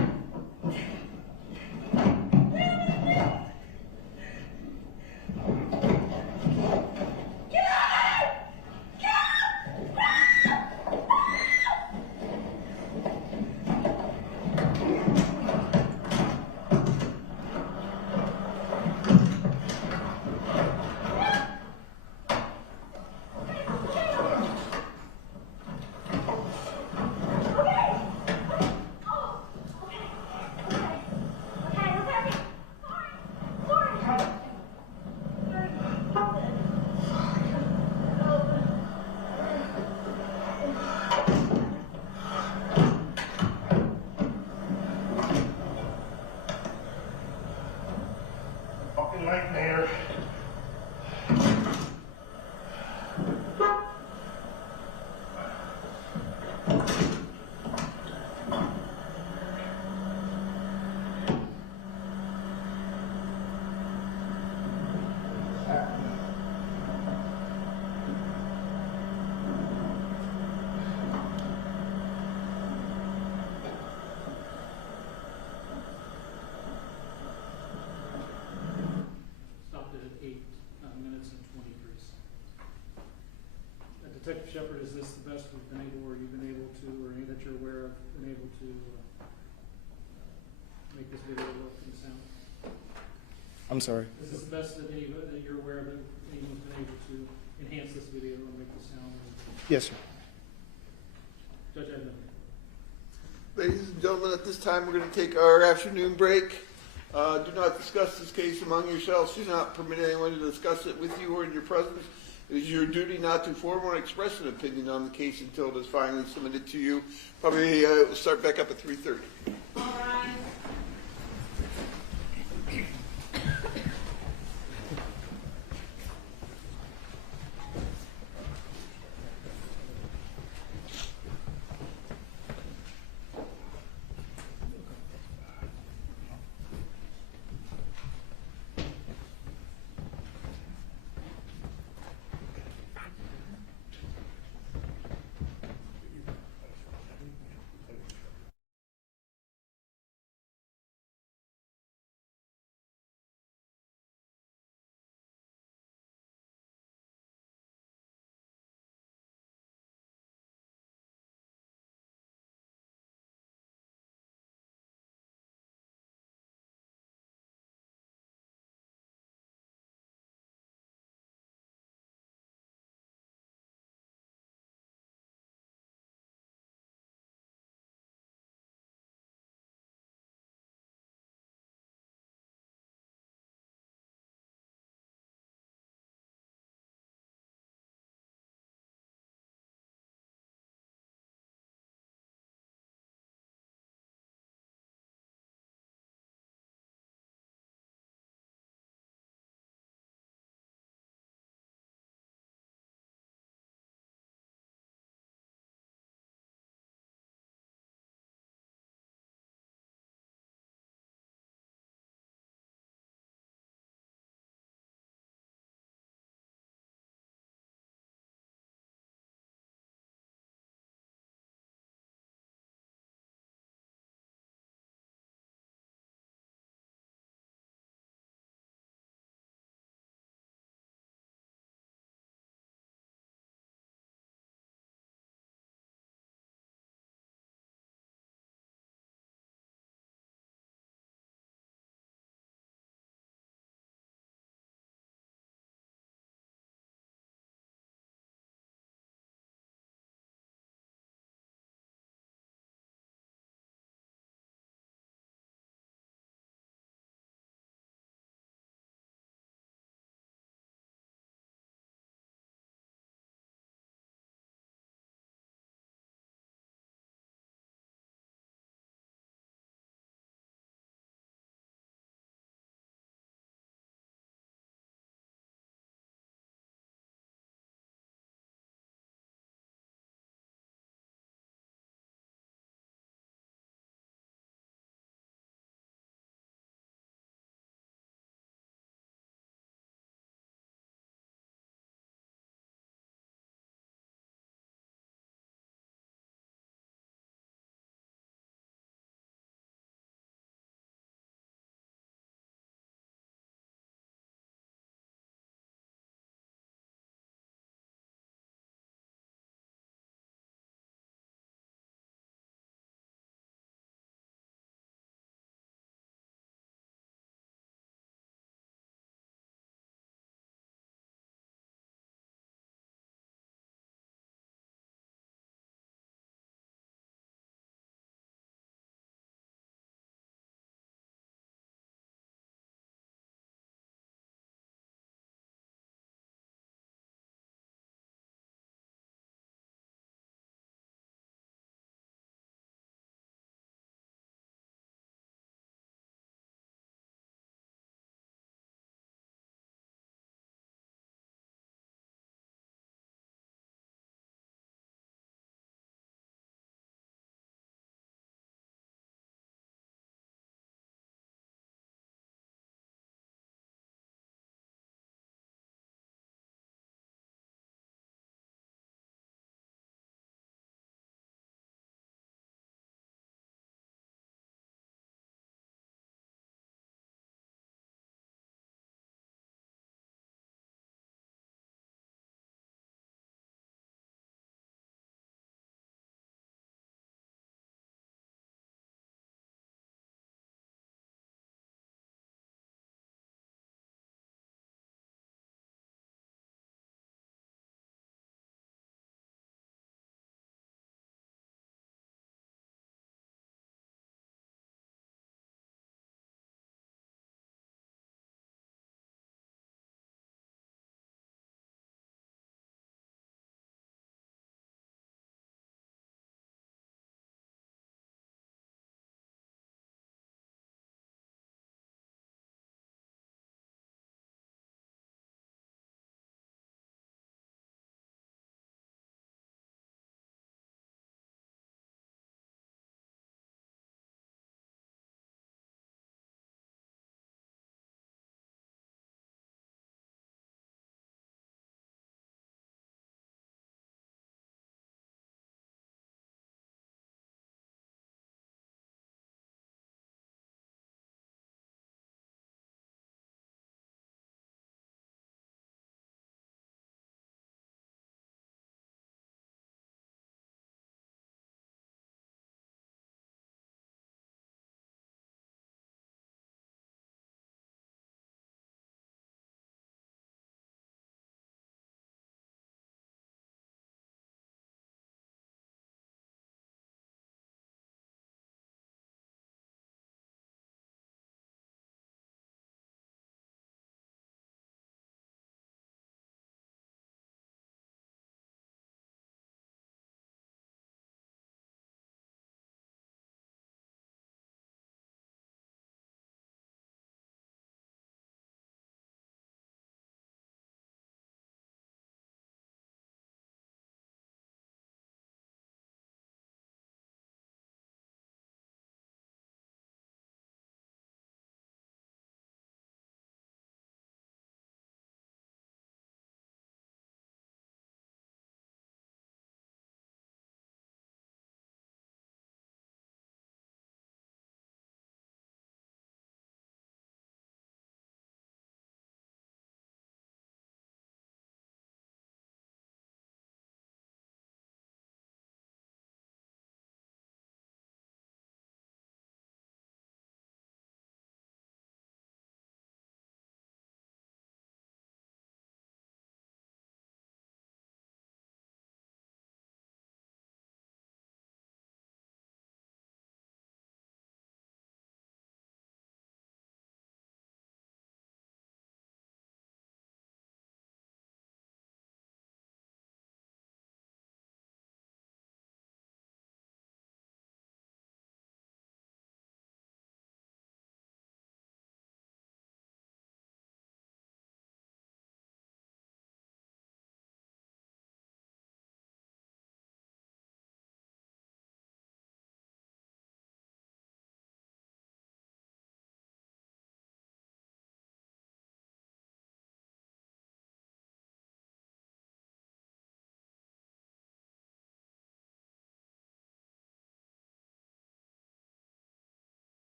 Fucking nightmare. Stopped it at 8 minutes and 23 seconds. Detective Shepard, is this the best we've been able, or you've been able to, or any that you're aware of, been able to make this video work and sound? I'm sorry. Is this the best that you're aware of that anyone's been able to enhance this video or make the sound? Yes, sir. Judge Edmund. Ladies and gentlemen, at this time, we're going to take our afternoon break. Do not discuss this case among yourselves. Do not permit anyone to discuss it with you or in your presence. It is your duty not to form or express an opinion on the case until it is finally submitted to you. Probably we'll start back up at 3:30. All right.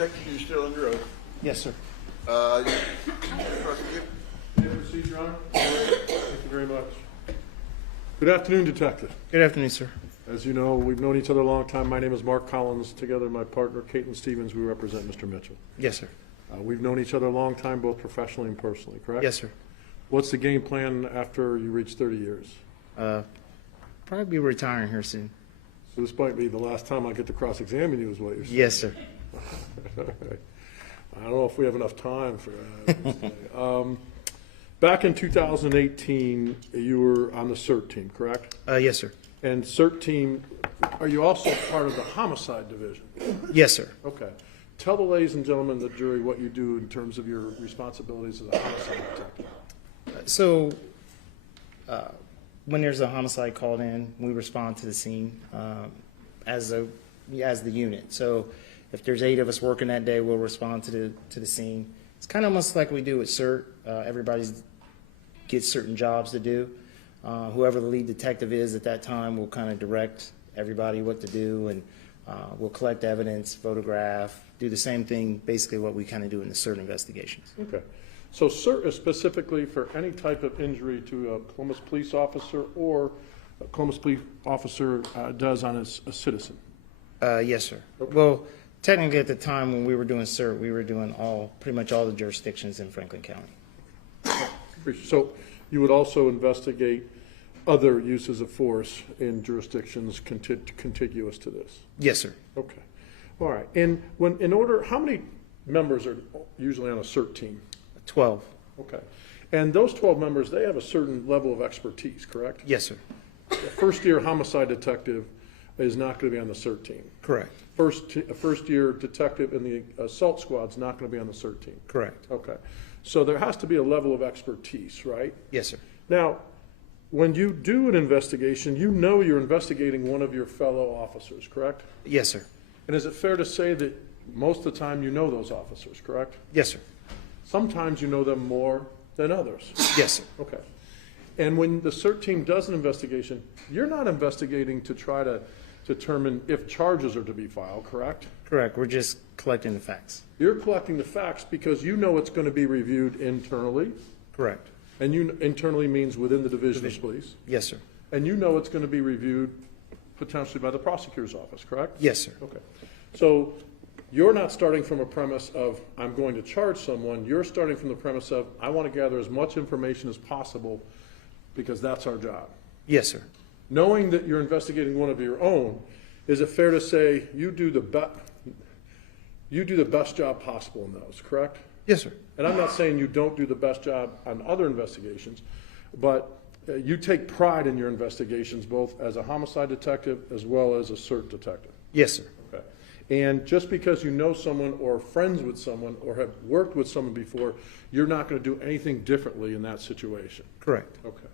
Detective, you're still under oath. Yes, sir. Prosecute. May I proceed, Your Honor? Thank you very much. Good afternoon, Detective. Good afternoon, sir. As you know, we've known each other a long time. My name is Mark Collins. Together, my partner, Caitlin Stevens, we represent Mr. Mitchell. Yes, sir. We've known each other a long time, both professionally and personally, correct? Yes, sir. What's the game plan after you reach 30 years? Probably be retiring here soon. So this might be the last time I get to cross-examine you, is what you're saying? Yes, sir. I don't know if we have enough time for that. Back in 2018, you were on the CERT team, correct? Yes, sir. And CERT team, are you also part of the homicide division? Yes, sir. Okay. Tell the ladies and gentlemen, the jury, what you do in terms of your responsibilities as a homicide detective. So, when there's a homicide called in, we respond to the scene as the unit. So, if there's 8 of us working that day, we'll respond to the scene. It's kind of almost like we do at CERT. Everybody gets certain jobs to do. Whoever the lead detective is at that time will kind of direct everybody what to do, and we'll collect evidence, photograph, do the same thing, basically what we kind of do in the CERT investigations. Okay. So CERT is specifically for any type of injury to a Columbus police officer, or a Columbus police officer does on a citizen? Yes, sir. Okay. Well, technically at the time when we were doing CERT, we were doing pretty much all the jurisdictions in Franklin County. So you would also investigate other uses of force in jurisdictions contiguous to this? Yes, sir. Okay. All right. And how many members are usually on a CERT team? 12. Okay. And those 12 members, they have a certain level of expertise, correct? Yes, sir. A first-year homicide detective is not going to be on the CERT team. Correct. A first-year detective in the assault squad is not going to be on the CERT team. Correct. Okay. So there has to be a level of expertise, right? Yes, sir. Now, when you do an investigation, you know you're investigating one of your fellow officers, correct? Yes, sir. And is it fair to say that most of the time you know those officers, correct? Yes, sir. Sometimes you know them more than others. Yes, sir. Okay. And when the CERT team does an investigation, you're not investigating to try to determine if charges are to be filed, correct? Correct. We're just collecting the facts. You're collecting the facts because you know it's going to be reviewed internally. Correct. And you internally means within the division of police. Yes, sir. And you know it's going to be reviewed potentially by the prosecutor's office, correct? Yes, sir. Okay. So you're not starting from a premise of, I'm going to charge someone. You're starting from the premise of, I want to gather as much information as possible because that's our job. Yes, sir. Knowing that you're investigating one of your own, is it fair to say you do the best job possible in those, correct? Yes, sir. And I'm not saying you don't do the best job on other investigations, but you take pride in your investigations, both as a homicide detective as well as a CERT detective. Yes, sir. Okay. And just because you know someone or are friends with someone or have worked with someone before, you're not going to do anything differently in that situation. Correct. Okay.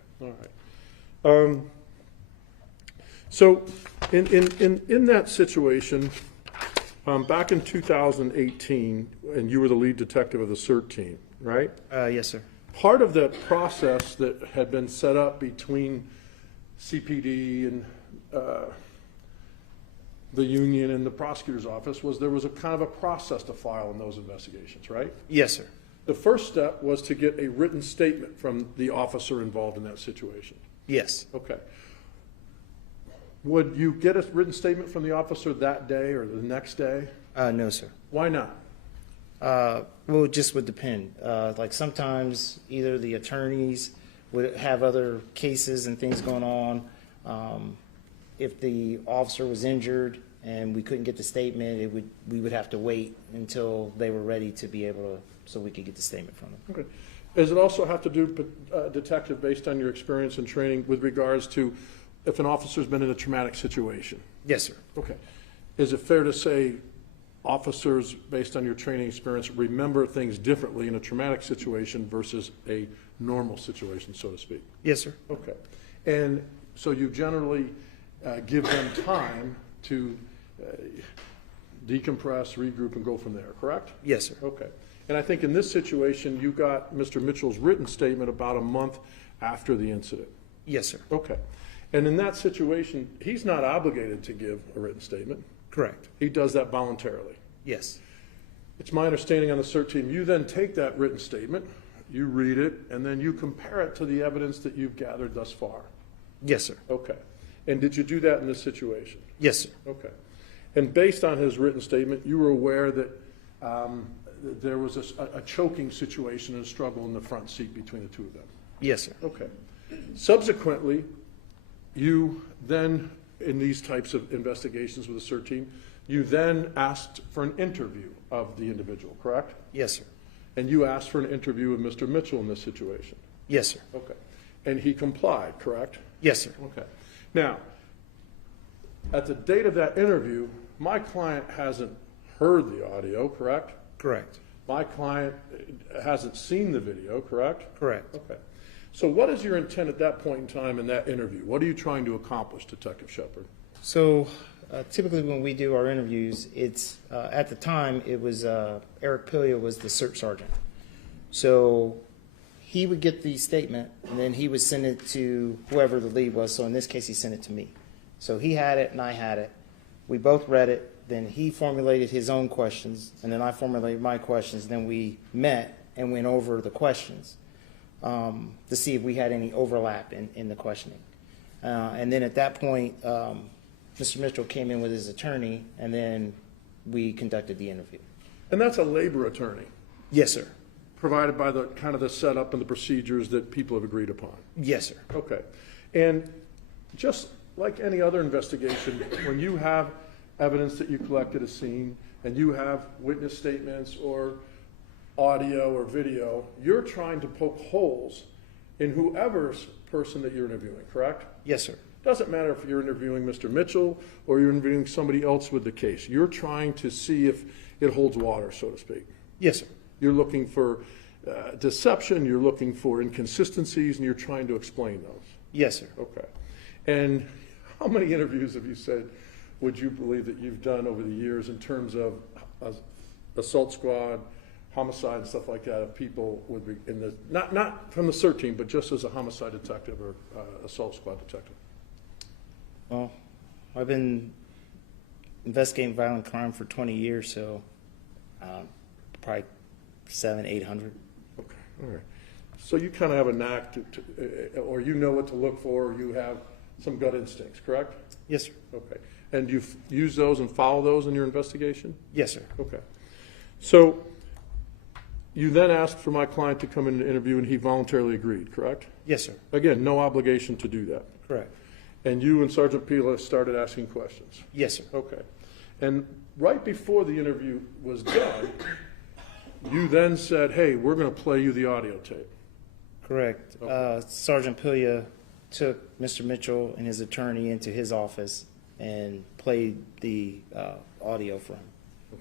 All right. So in that situation, back in 2018, and you were the lead detective of the CERT team, right? Yes, sir. Part of that process that had been set up between CPD and the union and the prosecutor's office was there was a kind of a process to file in those investigations, right? Yes, sir. The first step was to get a written statement from the officer involved in that situation. Yes. Okay. Would you get a written statement from the officer that day or the next day? No, sir. Why not? Well, it just would depend. Like sometimes either the attorneys would have other cases and things going on. If the officer was injured and we couldn't get the statement, we would have to wait until they were ready to be able to, so we could get the statement from them. Okay. Does it also have to do, detective, based on your experience and training with regards to if an officer's been in a traumatic situation? Yes, sir. Okay. Is it fair to say officers, based on your training experience, remember things differently in a traumatic situation versus a normal situation, so to speak? Yes, sir. Okay. And so you generally give them time to decompress, regroup, and go from there, correct? Yes, sir. Okay. And I think in this situation, you got Mr. Mitchell's written statement about a month after the incident. Yes, sir. Okay. And in that situation, he's not obligated to give a written statement. Correct. He does that voluntarily. Yes. it's my understanding on the CERT team, you then take that written statement, you read it, and then you compare it to the evidence that you've gathered thus far. Yes, sir. Okay. And did you do that in this situation? Yes, sir. Okay. And based on his written statement, you were aware that there was a choking situation and a struggle in the front seat between the two of them? Yes, sir. Okay. Subsequently, you then, in these types of investigations with the CERT team, you then asked for an interview of the individual, correct? Yes, sir. And you asked for an interview with Mr. Mitchell in this situation? Yes, sir. Okay. And he complied, correct? Yes, sir. Okay. Now, at the date of that interview, my client hasn't heard the audio, correct? Correct. My client hasn't seen the video, correct? Correct. Okay. So what is your intent at that point in time in that interview? What are you trying to accomplish, Detective Shepard? So typically when we do our interviews, it's at the time it was Eric Pilia was the search sergeant. So he would get the statement and then he would send it to whoever the lead was. So in this case, he sent it to me. So he had it and I had it. We both read it. Then he formulated his own questions and then I formulated my questions. Then we met and went over the questions to see if we had any overlap in the questioning. And then at that point, Mr. Mitchell came in with his attorney, and then we conducted the interview. And that's a labor attorney? Yes, sir. Provided by the kind of the setup and the procedures that people have agreed upon? Yes, sir. Okay. And just like any other investigation, when you have evidence that you collected a scene, and you have witness statements or audio or video, you're trying to poke holes in whoever's person that you're interviewing, correct? Yes, sir. Doesn't matter if you're interviewing Mr. Mitchell or you're interviewing somebody else with the case. You're trying to see if it holds water, so to speak. Yes, sir. You're looking for deception, you're looking for inconsistencies, and you're trying to explain those. Yes, sir. Okay. And how many interviews have you said would you believe that you've done over the years in terms of assault squad, homicide, and stuff like that, of people would be in the, not from the CERT team, but just as a homicide detective or assault squad detective? Well, I've been investigating violent crime for 20 years, so probably 700, 800. Okay, all right. So you kind of have a knack or you know what to look for, or you have some gut instincts, correct? Yes, sir. Okay. And you use those and follow those in your investigation? Yes, sir. Okay. So you then asked for my client to come in and interview, and he voluntarily agreed, correct? Yes, sir. Again, no obligation to do that. Correct. And you and Sergeant Pila started asking questions? Yes, sir. Okay. And right before the interview was done, you then said, hey, we're going to play you the audio tape. Correct. Okay. Sergeant Pilia took Mr. Mitchell and his attorney into his office and played the audio for him.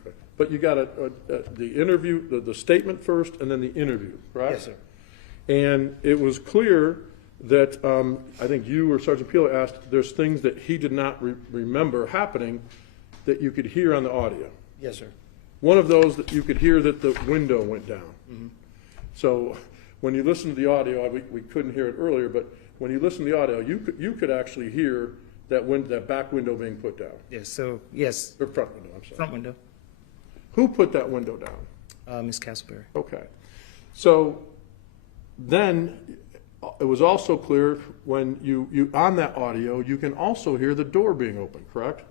Okay. But you got the interview, the statement first, and then the interview, right? Yes, sir. And it was clear that I think you or Sergeant Pila asked, there's things that he did not remember happening that you could hear on the audio. Yes, sir. One of those that you could hear that the window went down. Mm-hmm. So when you listen to the audio, we couldn't hear it earlier, but when you listen to the audio, you could actually hear that back window being put down. Yes. So yes. Or front window, I'm sorry. Front window. Who put that window down? Miss Castleberry. Okay. So then it was also clear when you on that audio, you can also hear the door being open, correct?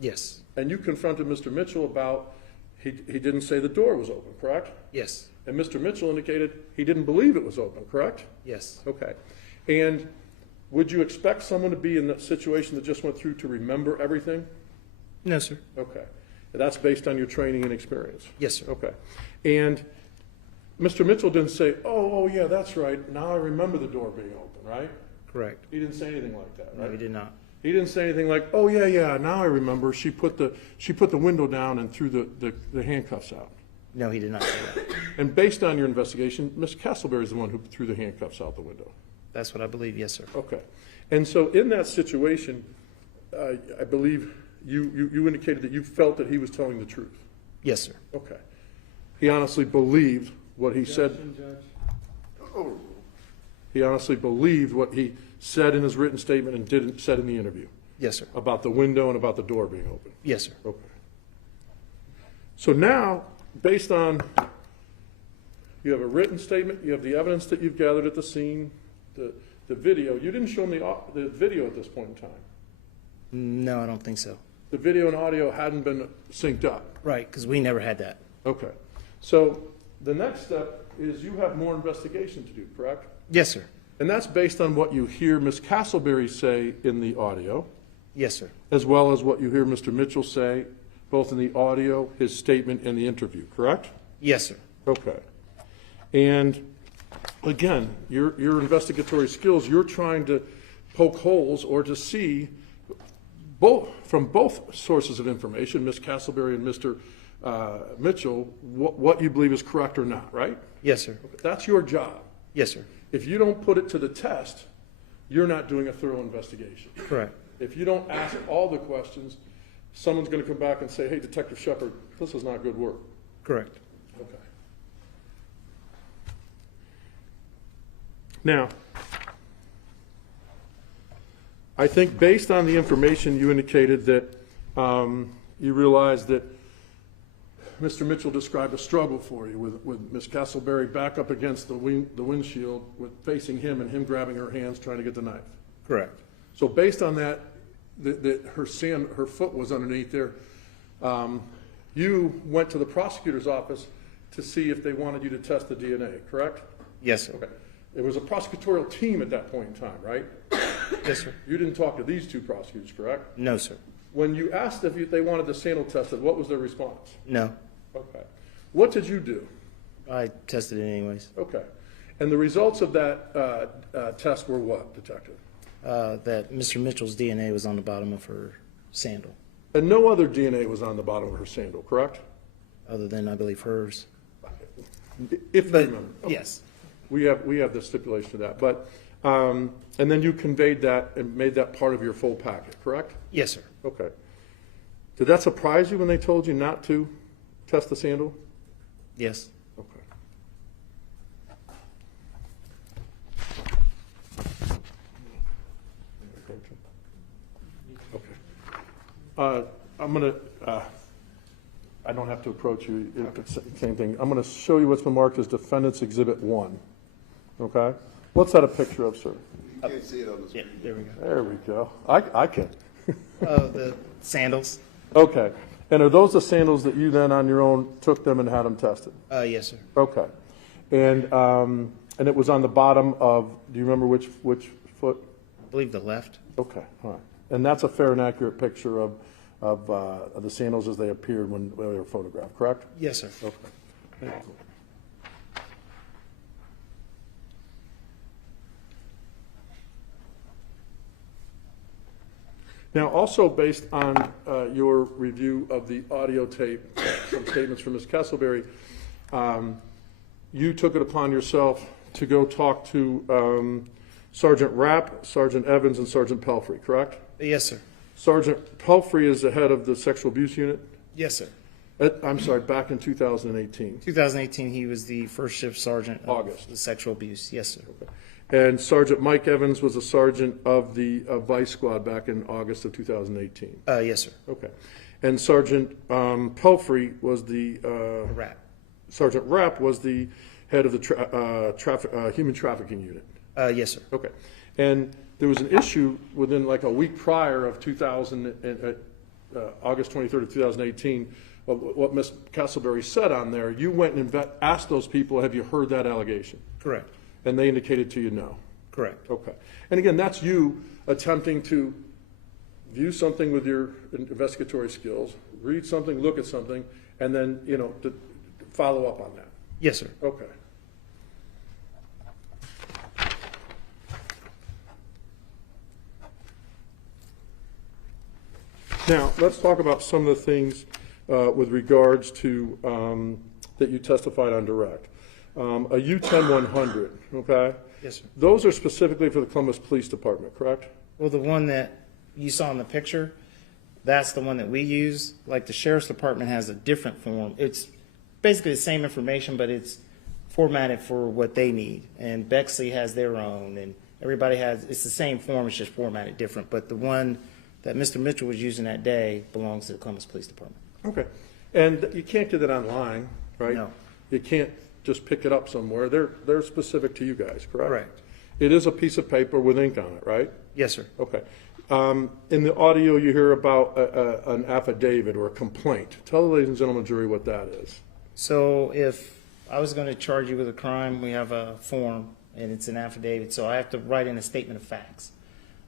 Yes. And you confronted Mr. Mitchell about he didn't say the door was open, correct? Yes. And Mr. Mitchell indicated he didn't believe it was open, correct? Yes. Okay. And would you expect someone to be in that situation that just went through to remember everything? No, sir. Okay. That's based on your training and experience? Yes, sir. Okay. And Mr. Mitchell didn't say, oh, yeah, that's right. Now I remember the door being open, right? Correct. He didn't say anything like that, right? No, he did not. He didn't say anything like, oh, yeah, now I remember. She put the window down and threw the handcuffs out. No, he did not say that. And based on your investigation, Ms. Castleberry is the one who threw the handcuffs out the window. That's what I believe, yes, sir. Okay. And so in that situation, I believe you indicated that you felt that he was telling the truth. Yes, sir. Okay. He honestly believed what he said. He honestly believed what he said in his written statement and said in the interview. Yes, sir. About the window and about the door being open. Yes, sir. Okay. So now based on, you have a written statement, you have the evidence that you've gathered at the scene, the video. You didn't show me the video at this point in time. No, I don't think so. The video and audio hadn't been synced up. Right, because we never had that. Okay. So the next step is you have more investigation to do, correct? Yes, sir. And that's based on what you hear Ms. Castleberry say in the audio, Yes, sir. as well as what you hear Mr. Mitchell say, both in the audio, his statement, and the interview, correct? Yes, sir. Okay. And again, your investigatory skills, you're trying to poke holes or to see from both sources of information, Ms. Castleberry and Mr. Mitchell, what you believe is correct or not, right? Yes, sir. That's your job. Yes, sir. If you don't put it to the test, you're not doing a thorough investigation. Correct. If you don't ask all the questions, someone's going to come back and say, hey, Detective Shepard, this is not good work. Correct. Okay. Now, I think based on the information you indicated that you realized that Mr. Mitchell described a struggle for you with Ms. Castleberry back up against the windshield, with facing him and him grabbing her hands trying to get the knife. Correct. So based on that her foot was underneath there, you went to the prosecutor's office to see if they wanted you to test the DNA, correct? Yes, sir. Okay. It was a prosecutorial team at that point in time, right? Yes, sir. You didn't talk to these two prosecutors, correct? No, sir. When you asked if they wanted the sandal tested, what was their response? No. Okay. What did you do? I tested it anyways. Okay. And the results of that test were what, Detective? That Mr. Mitchell's DNA was on the bottom of her sandal, And no other DNA was on the bottom of her sandal, correct? other than, I believe, hers. If you remember. Okay. Yes. We have the stipulation of that. But, and then you conveyed that and made that part of your full packet, correct? Yes, sir. Okay. Did that surprise you when they told you not to test the sandal? Yes. Okay. Okay. I'm going to, I don't have to approach you. It's the same thing. I'm going to show you what's been marked as Defendant's Exhibit 1. Okay? What's that a picture of, sir? You can't see it on the Yeah, screen. there we go. There we go. I can. The sandals. Okay. And are those the sandals that you then on your own took them and had them tested? Yes, sir. Okay. And it was on the bottom of, do you remember which foot? I believe the left. Okay, all right. And that's a fair and accurate picture of the sandals as they appeared when they were photographed, correct? Yes, sir. Okay. Thank you. Now, also based on your review of the audio tape, some statements from Ms. Castleberry, you took it upon yourself to go talk to Sergeant Rapp, Sergeant Evans, and Sergeant Pelfrey, correct? Yes, sir. Sergeant Pelfrey is the head of the sexual abuse unit? Yes, sir. I'm sorry, back in 2018. 2018, he was the first shift sergeant of August. the sexual abuse. Yes, sir. And Sergeant Mike Evans was a sergeant of the Vice Squad back in August of 2018. Yes, sir. Okay. And Sergeant Pelfrey was the Rap. Sergeant Rapp was the head of the human trafficking unit. Yes, sir. Okay. And there was an issue within like a week prior of August 23rd of 2018, of what Ms. Castleberry said on there. You went and asked those people, have you heard that allegation? Correct. And they indicated to you no. Correct. Okay. And again, that's you attempting to view something with your investigatory skills, read something, look at something, and then, to follow up on that. Yes, sir. Okay. Now, let's talk about some of the things with regards to that you testified on direct. A U-10-100, okay? Yes, sir. Those are specifically for the Columbus Police Department, correct? Well, the one that you saw in the picture, that's the one that we use. Like the Sheriff's Department has a different form. It's basically the same information, but it's formatted for what they need. And Bexley has their own, and everybody has, it's the same form, it's just formatted different. But the one that Mr. Mitchell was using that day belongs to the Columbus Police Department. Okay. And you can't get it online, right? No. You can't just pick it up somewhere. They're specific to you guys, correct? Correct. It is a piece of paper with ink on it, right? Yes, sir. Okay. In the audio, you hear about an affidavit or a complaint. Tell the ladies and gentlemen jury what that is. So if I was going to charge you with a crime, we have a form and it's an affidavit. So I have to write in a statement of facts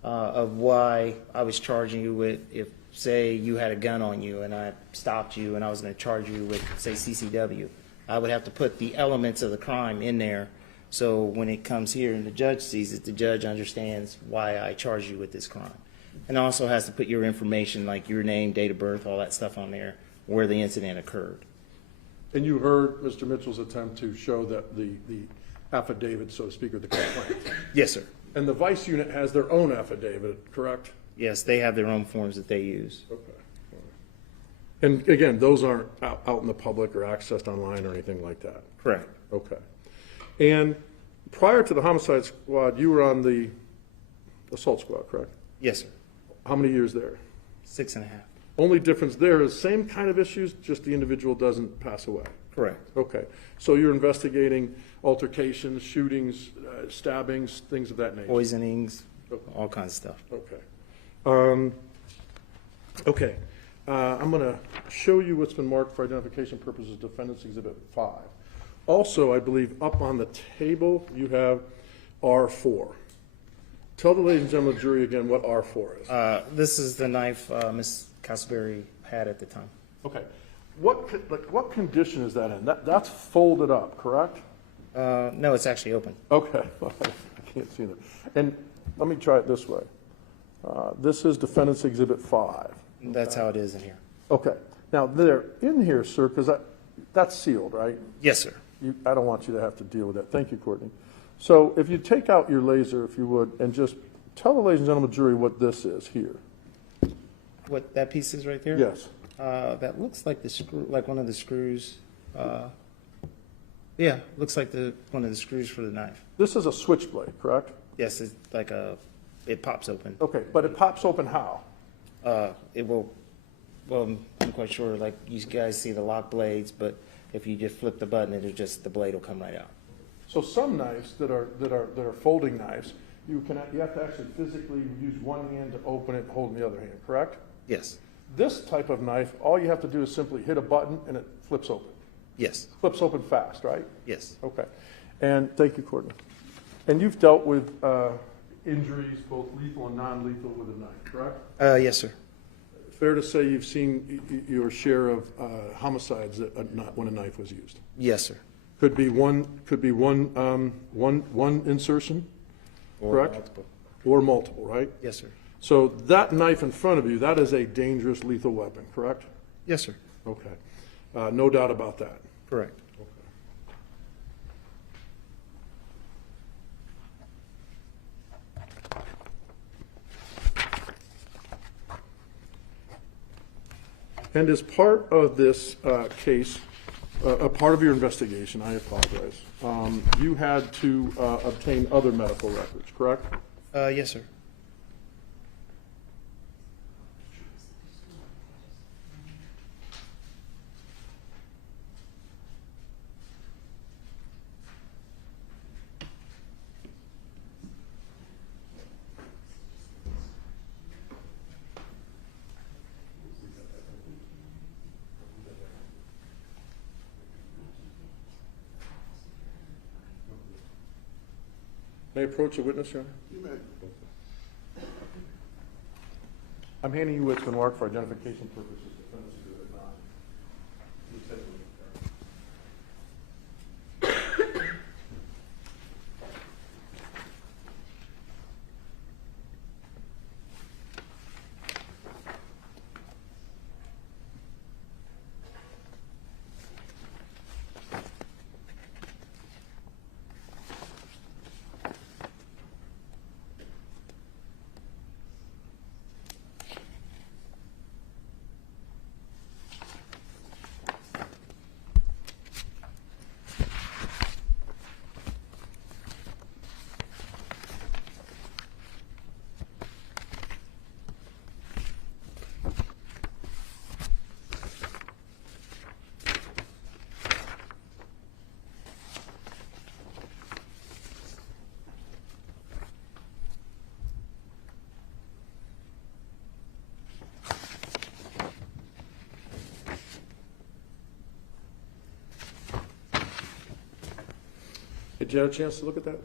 of why I was charging you with, if, say, you had a gun on you and I stopped you and I was going to charge you with, say, CCW. I would have to put the elements of the crime in there. So when it comes here and the judge sees it, the judge understands why I charged you with this crime. And also has to put your information, like your name, date of birth, all that stuff on there, where the incident occurred. And you heard Mr. Mitchell's attempt to show that the affidavit, so to speak, or the complaint. Yes, sir. And the vice unit has their own affidavit, correct? Yes, they have their own forms that they use. Okay. And again, those aren't out in the public or accessed online or anything like that? Correct. Okay. And prior to the homicide squad, you were on the assault squad, correct? Yes, sir. How many years there? 6.5. Only difference there is same kind of issues, just the individual doesn't pass away. Correct. Okay. So you're investigating altercations, shootings, stabbings, things of that nature? Poisonings, all kinds of stuff. Okay. Okay. I'm going to show you what's been marked for identification purposes, Defendant's Exhibit 5. Also, I believe up on the table you have R4. Tell the ladies and gentlemen of the jury again what R4 is. This is the knife Ms. Castleberry had at the time. Okay. What condition is that in? That's folded up, correct? No, it's actually open. Okay. I can't see that. And let me try it this way. This is Defendant's Exhibit 5. That's how it is in here. Okay. Now, they're in here, sir, because that's sealed, right? Yes, sir. I don't want you to have to deal with that. Thank you, Courtney. So if you take out your laser, if you would, and just tell the ladies and gentlemen of the jury what this is here. What that piece is right there? Yes. That looks like the screw, like one of the screws. Yeah, looks like one of the screws for the knife. This is a switchblade, correct? Yes, it's like it pops open. Okay, but it pops open how? It will, well, I'm quite sure, like you guys see the lock blades, but if you just flip the button, the blade will come right out. So some knives that are folding knives, you have to actually physically use one hand to open it and hold in the other hand, correct? Yes. This type of knife, all you have to do is simply hit a button and it flips open. Yes. Flips open fast, right? Yes. Okay. And thank you, Courtney. And you've dealt with injuries, both lethal and non-lethal, with a knife, correct? Yes, sir. Fair to say you've seen your share of homicides when a knife was used? Yes, sir. Could be one insertion, Or correct? multiple. Or multiple, right? Yes, sir. So that knife in front of you, that is a dangerous lethal weapon, correct? Yes, sir. Okay. No doubt about that. Correct. And as part of this case, a part of your investigation, I apologize, you had to obtain other medical records, correct? Yes, sir. May I approach a witness, Your Honor? You may. I'm handing you what's been marked for identification purposes. Defendant's Exhibit 9. You take a look at that. Did you have a chance to look at that?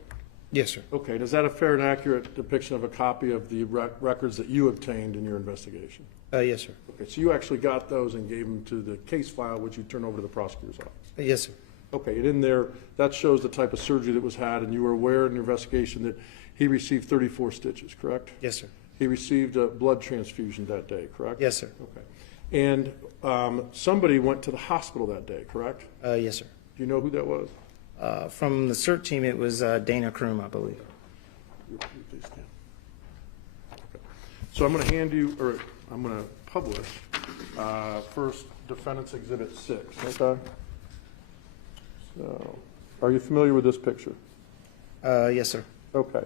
Yes, sir. Okay, is that a fair and accurate depiction of a copy of the records that you obtained in your investigation? Yes, sir. Okay, so you actually got those and gave them to the case file, which you turned over to the prosecutor's office? Yes, sir. Okay, and in there, that shows the type of surgery that was had, and you were aware in your investigation that he received 34 stitches, correct? Yes, sir. He received a blood transfusion that day, correct? Yes, sir. Okay. And somebody went to the hospital that day, correct? Yes, sir. Do you know who that was? From the CERT team, it was Dana Kroom, I believe. Please stand. Okay. So I'm going to hand you, or I'm going to publish first Defendant's Exhibit 6, okay? So, are you familiar with this picture? Yes, sir. Okay,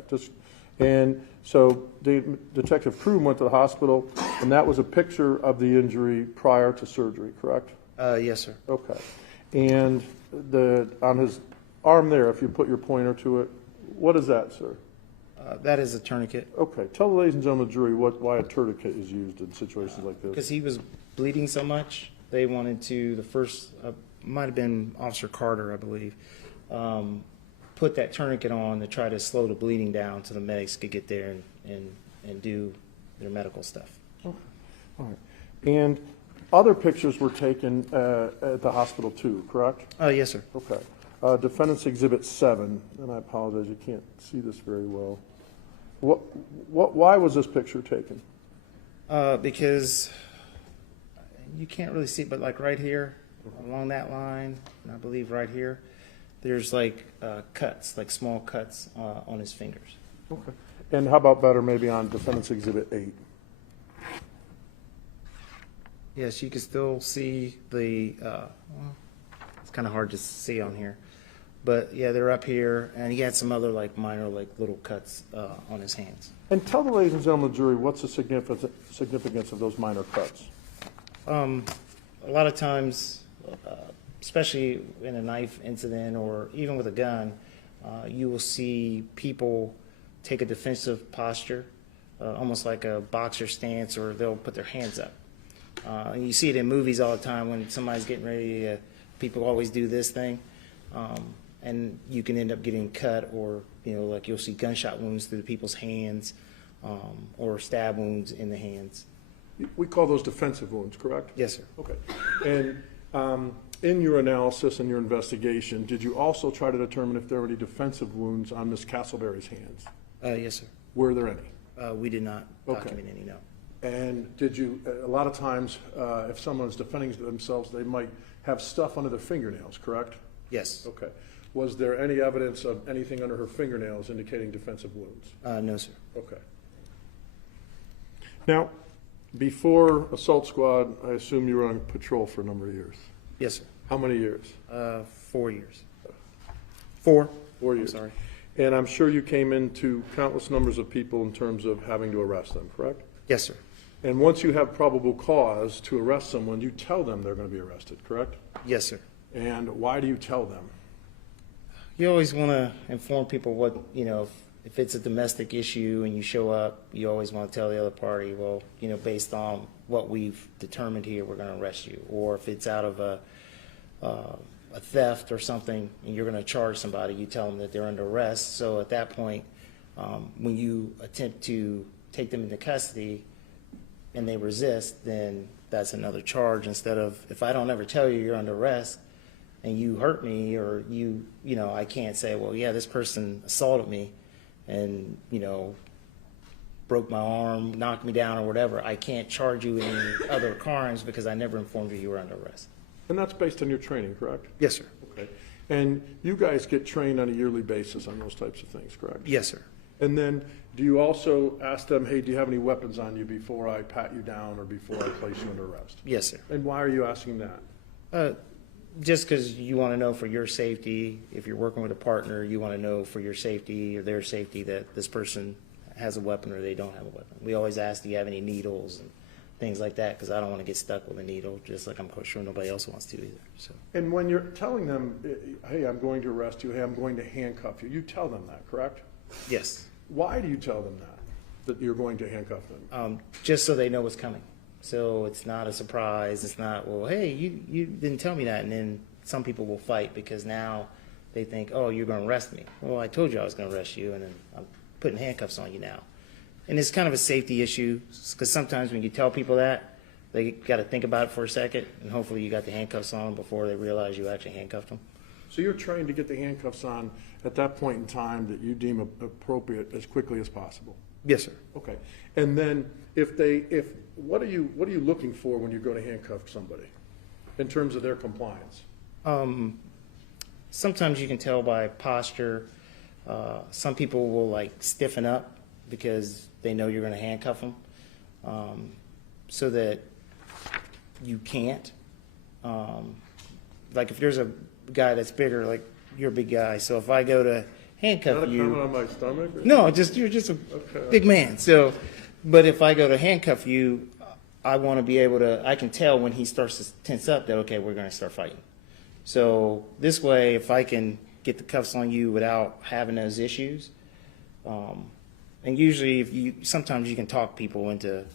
and so Detective Kroom went to the hospital, and that was a picture of the injury prior to surgery, correct? Yes, sir. Okay. And on his arm there, if you put your pointer to it, what is that, sir? That is a tourniquet. Okay. Tell the ladies and gentlemen of the jury why a tourniquet is used in situations like this. Because he was bleeding so much, they wanted to, the first, might have been Officer Carter, I believe, put that tourniquet on to try to slow the bleeding down so the medics could get there and do their medical stuff. Okay. All right. And other pictures were taken at the hospital too, correct? Yes, sir. Okay. Defendant's Exhibit 7, and I apologize, you can't see this very well. Why was this picture taken? Because you can't really see it, but like right here, along that line, and I believe right here, there's like cuts, like small cuts on his fingers. Okay. And how about better maybe on Defendant's Exhibit 8? Yes, you can still see the, well, it's kind of hard to see on here. But yeah, they're up here, and he had some other like minor like little cuts on his hands. And tell the ladies and gentlemen of the jury what's the significance of those minor cuts? A lot of times, especially in a knife incident or even with a gun, you will see people take a defensive posture, almost like a boxer stance, or they'll put their hands up. And you see it in movies all the time when somebody's getting ready to, people always do this thing. And you can end up getting cut, or, you know, like you'll see gunshot wounds through people's hands, or stab wounds in the hands. We call those defensive wounds, correct? Yes, sir. Okay. And in your analysis and your investigation, did you also try to determine if there were any defensive wounds on Ms. Castleberry's hands? Yes, sir. Were there any? We did not document any, no. And did you, a lot of times, if someone's defending themselves, they might have stuff under their fingernails, correct? Yes. Okay. Was there any evidence of anything under her fingernails indicating defensive wounds? No, sir. Okay. Now, before Assault Squad, I assume you were on patrol for a number of years. Yes, sir. How many years? 4 years. 4. 4 years. I'm sorry. And I'm sure you came into countless numbers of people in terms of having to arrest them, correct? Yes, sir. And once you have probable cause to arrest someone, you tell them they're going to be arrested, correct? Yes, sir. And why do you tell them? You always want to inform people what, you know, if it's a domestic issue and you show up, you always want to tell the other party, well, you know, based on what we've determined here, we're going to arrest you. Or if it's out of a theft or something and you're going to charge somebody, you tell them that they're under arrest. So at that point, when you attempt to take them into custody and they resist, then that's another charge, instead of, if I don't ever tell you you're under arrest and you hurt me, or you know, I can't say, well, yeah, this person assaulted me and, you know, broke my arm, knocked me down or whatever. I can't charge you any other crimes because I never informed you were under arrest. And that's based on your training, correct? Yes, sir. Okay. And you guys get trained on a yearly basis on those types of things, correct? Yes, sir. And then do you also ask them, hey, do you have any weapons on you before I pat you down or before I place you under arrest? Yes, sir. And why are you asking that? Just because you want to know for your safety, if you're working with a partner, you want to know for your safety or their safety that this person has a weapon or they don't have a weapon. We always ask, do you have any needles and things like that, because I don't want to get stuck with a needle, just like I'm quite sure nobody else wants to either. So. And when you're telling them, hey, I'm going to arrest you, hey, I'm going to handcuff you, you tell them that, correct? Yes. Why do you tell them that you're going to handcuff them? Just so they know what's coming. So it's not a surprise. It's not, well, hey, you didn't tell me that. And then some people will fight because now they think, oh, you're going to arrest me. Well, I told you I was going to arrest you, and then I'm putting handcuffs on you now. And it's kind of a safety issue, because sometimes when you tell people that, they got to think about it for a second, and hopefully you got the handcuffs on before they realize you actually handcuffed them. So you're trained to get the handcuffs on at that point in time that you deem appropriate as quickly as possible? Yes, sir. Okay. And then what are you looking for when you go to handcuff somebody in terms of their compliance? Sometimes you can tell by posture. Some people will like stiffen up because they know you're going to handcuff them, so that you can't. Like if there's a guy that's bigger, like you're a big guy, so if I go to handcuff Not a you, comment on my stomach? Or? no, you're just a big man. So, but if I go to handcuff you, I want to be able to. I can tell when he starts to tense up that okay, we're going to start fighting. So this way, if I can get the cuffs on you without having those issues, and usually sometimes you can talk people into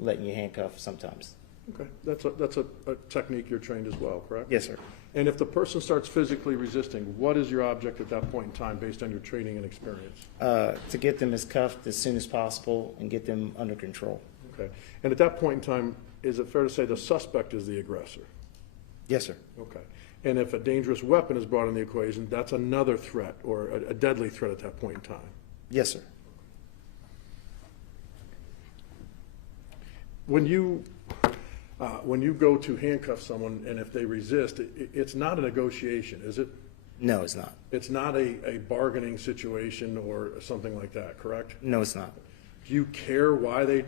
letting you handcuff sometimes. Okay, that's a technique you're trained as well, correct? Yes, sir. And if the person starts physically resisting, what is your object at that point in time based on your training and experience? To get them as cuffed as soon as possible and get them under control. Okay. And at that point in time, is it fair to say the suspect is the aggressor? Yes, sir. Okay. And if a dangerous weapon is brought in the equation, that's another threat or a deadly threat at that point in time? Yes, sir. When you go to handcuff someone and if they resist, it's not a negotiation, is it? No, it's not. It's not a bargaining situation or something like that, correct? No, it's not. Do you care why they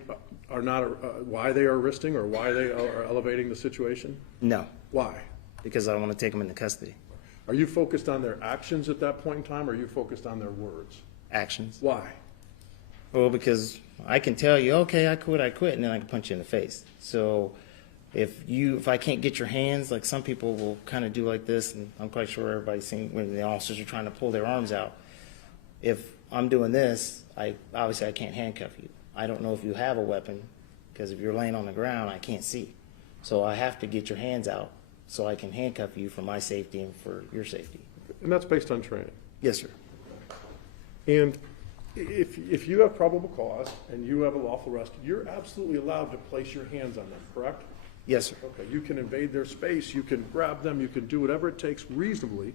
are not, why they are resisting or why they are elevating the situation? No. Why? Because I don't want to take them into custody. Are you focused on their actions at that point in time, or are you focused on their words? Actions. Why? Well, because I can tell you, okay, I quit, and then I can punch you in the face. So if I can't get your hands, like some people will kind of do like this, and I'm quite sure everybody's seen when the officers are trying to pull their arms out. If I'm doing this, obviously I can't handcuff you. I don't know if you have a weapon, because if you're laying on the ground, I can't see. So I have to get your hands out so I can handcuff you for my safety and for your safety. And that's based on training. Yes, sir. And if you have probable cause and you have a lawful arrest, you're absolutely allowed to place your hands on them, correct? Yes, sir. Okay, you can invade their space, you can grab them, you can do whatever it takes reasonably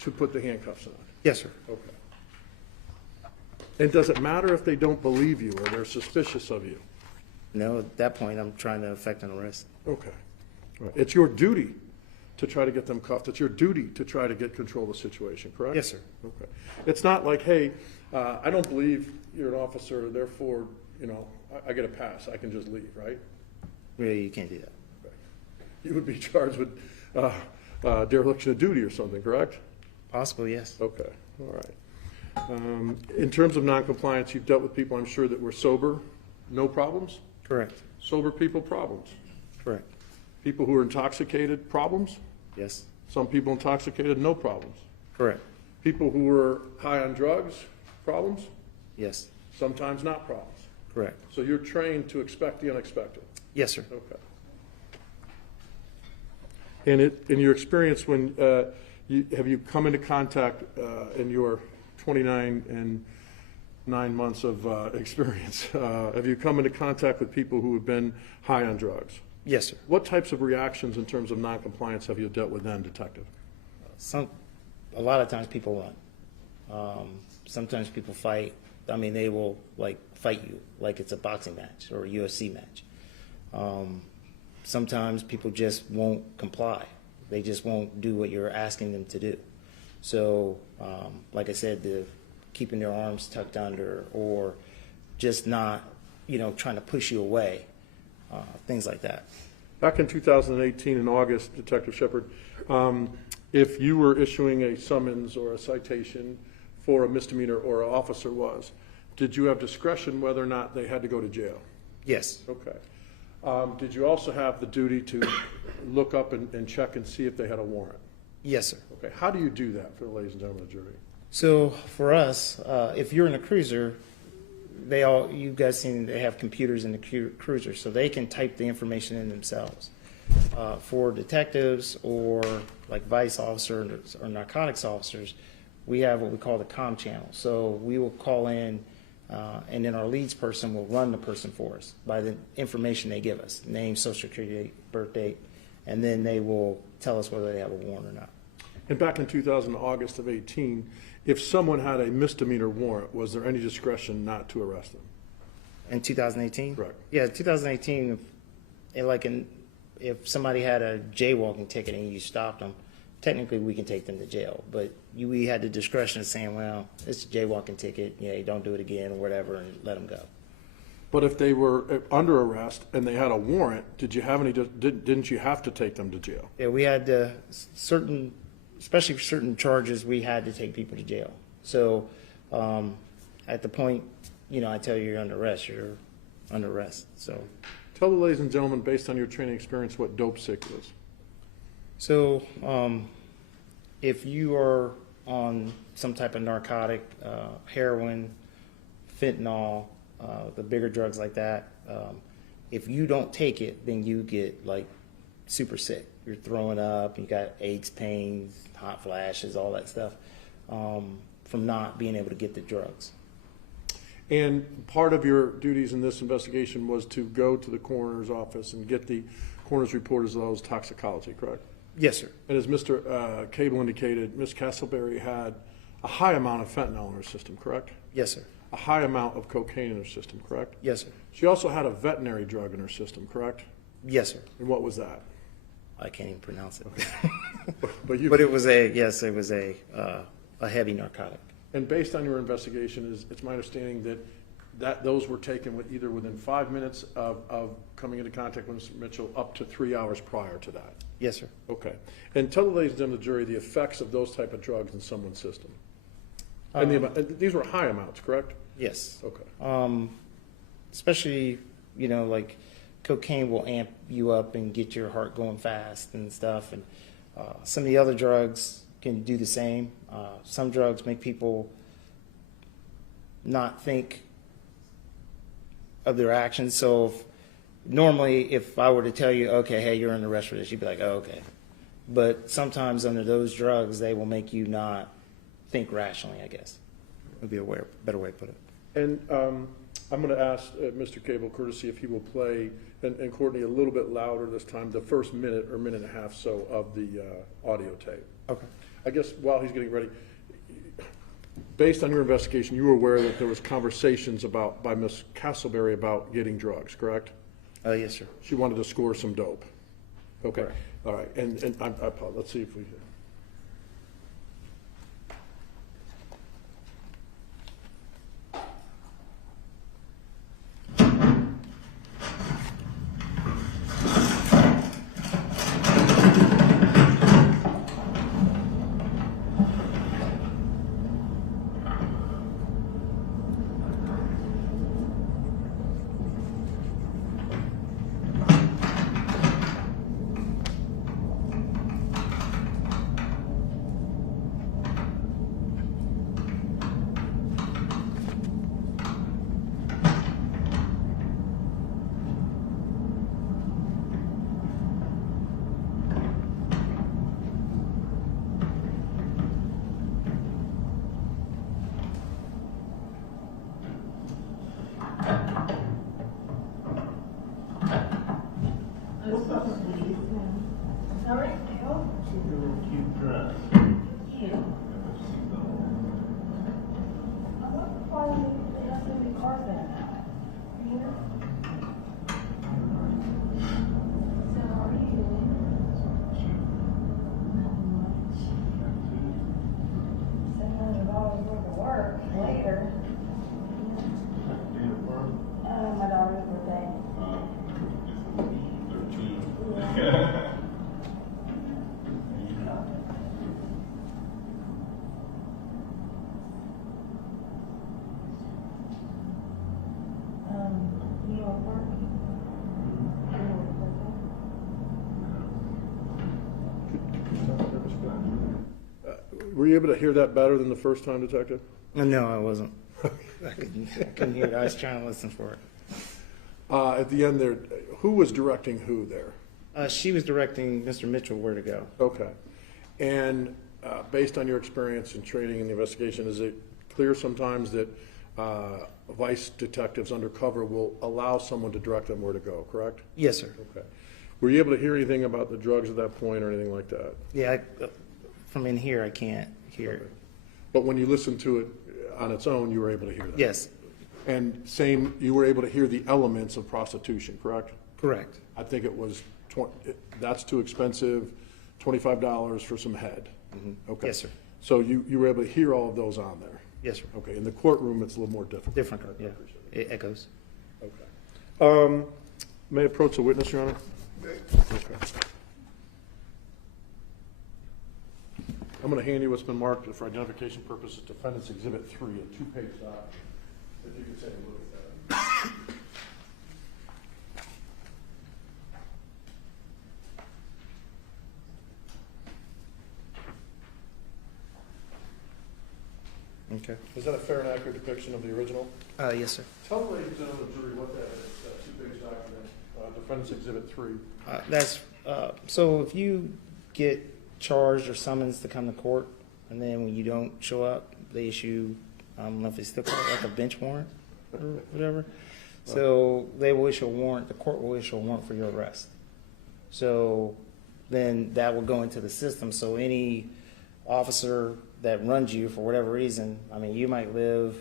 to put the handcuffs on. Yes, sir. Okay. And does it matter if they don't believe you or they're suspicious of you? No, at that point, I'm trying to effect an arrest. Okay. Right. It's your duty to try to get them cuffed. It's your duty to try to get control of the situation, correct? Yes, sir. Okay. It's not like, hey, I don't believe you're an officer, therefore, I get a pass. I can just leave, right? Really, you can't do that. Okay. You would be charged with dereliction of duty or something, correct? Possible, yes. Okay. All right. In terms of noncompliance, you've dealt with people, I'm sure, that were sober, no problems? Correct. Sober people, problems? Correct. People who are intoxicated, problems? Yes. Some people intoxicated, no problems. Correct. People who were high on drugs, problems? Yes. Sometimes not problems. Correct. So you're trained to expect the unexpected. Yes, sir. Okay. And in your experience, when have you come into contact in your 29 and 9 months of experience? Have you come into contact with people who have been high on drugs? Yes, sir. What types of reactions in terms of noncompliance have you dealt with then, Detective? A lot of times people run. Sometimes people fight. I mean, they will fight you like it's a boxing match or a UFC match. Sometimes people just won't comply. They just won't do what you're asking them to do. So, like I said, keeping their arms tucked under or just not, trying to push you away, things like that. Back in 2018 in August, Detective Shepard, if you were issuing a summons or a citation for a misdemeanor or an officer was, did you have discretion whether or not they had to go to jail? Yes. Okay. Did you also have the duty to look up and check and see if they had a warrant? Yes, sir. Okay. How do you do that for the ladies and gentlemen of the jury? So for us, if you're in a cruiser, you guys seen they have computers in the cruiser, so they can type the information in themselves. for detectives or like vice officers or narcotics officers, we have what we call the comm channel. So we will call in, and then our leads person will run the person for us by the information they give us, name, social security date, birth date, and then they will tell us whether they have a warrant or not. And back in 2000, August of 18, if someone had a misdemeanor warrant, was there any discretion not to arrest them? In 2018? Correct. Yeah, 2018, if somebody had a jaywalking ticket and you stopped them, technically we can take them to jail. But we had the discretion of saying, well, it's a jaywalking ticket, yeah, don't do it again or whatever, and let them go. But if they were under arrest and they had a warrant, didn't you have to take them to jail? Yeah, we had especially for certain charges, we had to take people to jail. So at the point, I tell you you're under arrest, you're under arrest. So Tell the ladies and gentlemen, based on your training experience, what dope sick is. So if you are on some type of narcotic, heroin, fentanyl, the bigger drugs like that, if you don't take it, then you get like super sick. You're throwing up, you got aches, pains, hot flashes, all that stuff from not being able to get the drugs. And part of your duties in this investigation was to go to the coroner's office and get the coroner's report as well as toxicology, correct? Yes, sir. And as Mr. Cable indicated, Ms. Castleberry had a high amount of fentanyl in her system, correct? Yes, sir. A high amount of cocaine in her system, correct? Yes, sir. She also had a veterinary drug in her system, correct? Yes, sir. And what was that? I can't even pronounce it. But But it was a heavy narcotic. And based on your investigation, it's my understanding that those were taken either within 5 minutes of coming into contact with Mr. Mitchell up to 3 hours prior to that. Yes, sir. Okay. And tell the ladies and gentlemen of the jury the effects of those type of drugs in someone's system. And these were high amounts, correct? Yes. Okay. Especially, like cocaine will amp you up and get your heart going fast and stuff. And some of the other drugs can do the same. Some drugs make people not think of their actions. So normally if I were to tell you, okay, hey, you're under arrest for this, you'd be like, oh, okay. But sometimes under those drugs, they will make you not think rationally, I guess. Would be a better way to put it. And I'm going to ask Mr. Cable courtesy if he will play, and Courtney, a little bit louder this time, the first minute or minute and a half so of the audio tape. Okay. I guess while he's getting ready, based on your investigation, you were aware that there was conversations by Ms. Castleberry about getting drugs, correct? Yes, sir. She wanted to score some dope. Okay. Correct. All right. And I apologize. Let's see if we can. My daughter's birthday. New York Park. Were you able to hear that better than the first time, Detective? No, I wasn't. I couldn't hear it. I was trying to listen for it. At the end there, who was directing who there? She was directing Mr. Mitchell where to go. Okay. And based on your experience and training in the investigation, is it clear sometimes that vice detectives undercover will allow someone to direct them where to go, correct? Yes, sir. Okay. Were you able to hear anything about the drugs at that point or anything like that? Yeah, from in here, I can't hear. Okay. But when you listened to it on its own, you were able to hear that? Yes, And same, you were able to hear the elements of prostitution, correct? correct. I think it was, that's too expensive, $25 for some head. Okay. Yes, sir. So you were able to hear all of those on there? Yes, sir. Okay, in the courtroom, it's a little more difficult. Different, I yeah. appreciate It echoes. it. Okay. May I approach the witness, Your Honor? Okay. I'm going to hand you what's been marked for identification purposes, Defendant's Exhibit 3, a 2-page doc. If you could take a look at that. Okay. Is that a fair and accurate depiction of the original? Yes, sir. Tell the ladies and gentlemen of the jury what that is, that 2-page document, Defendant's Exhibit 3. That's, so if you get charged or summons to come to court, and then when you don't show up, they issue, I don't know if they still call it like a bench warrant or whatever. So they will issue a warrant, the court will issue a warrant for your arrest. So then that will go into the system, so any officer that runs you for whatever reason, I mean, you might live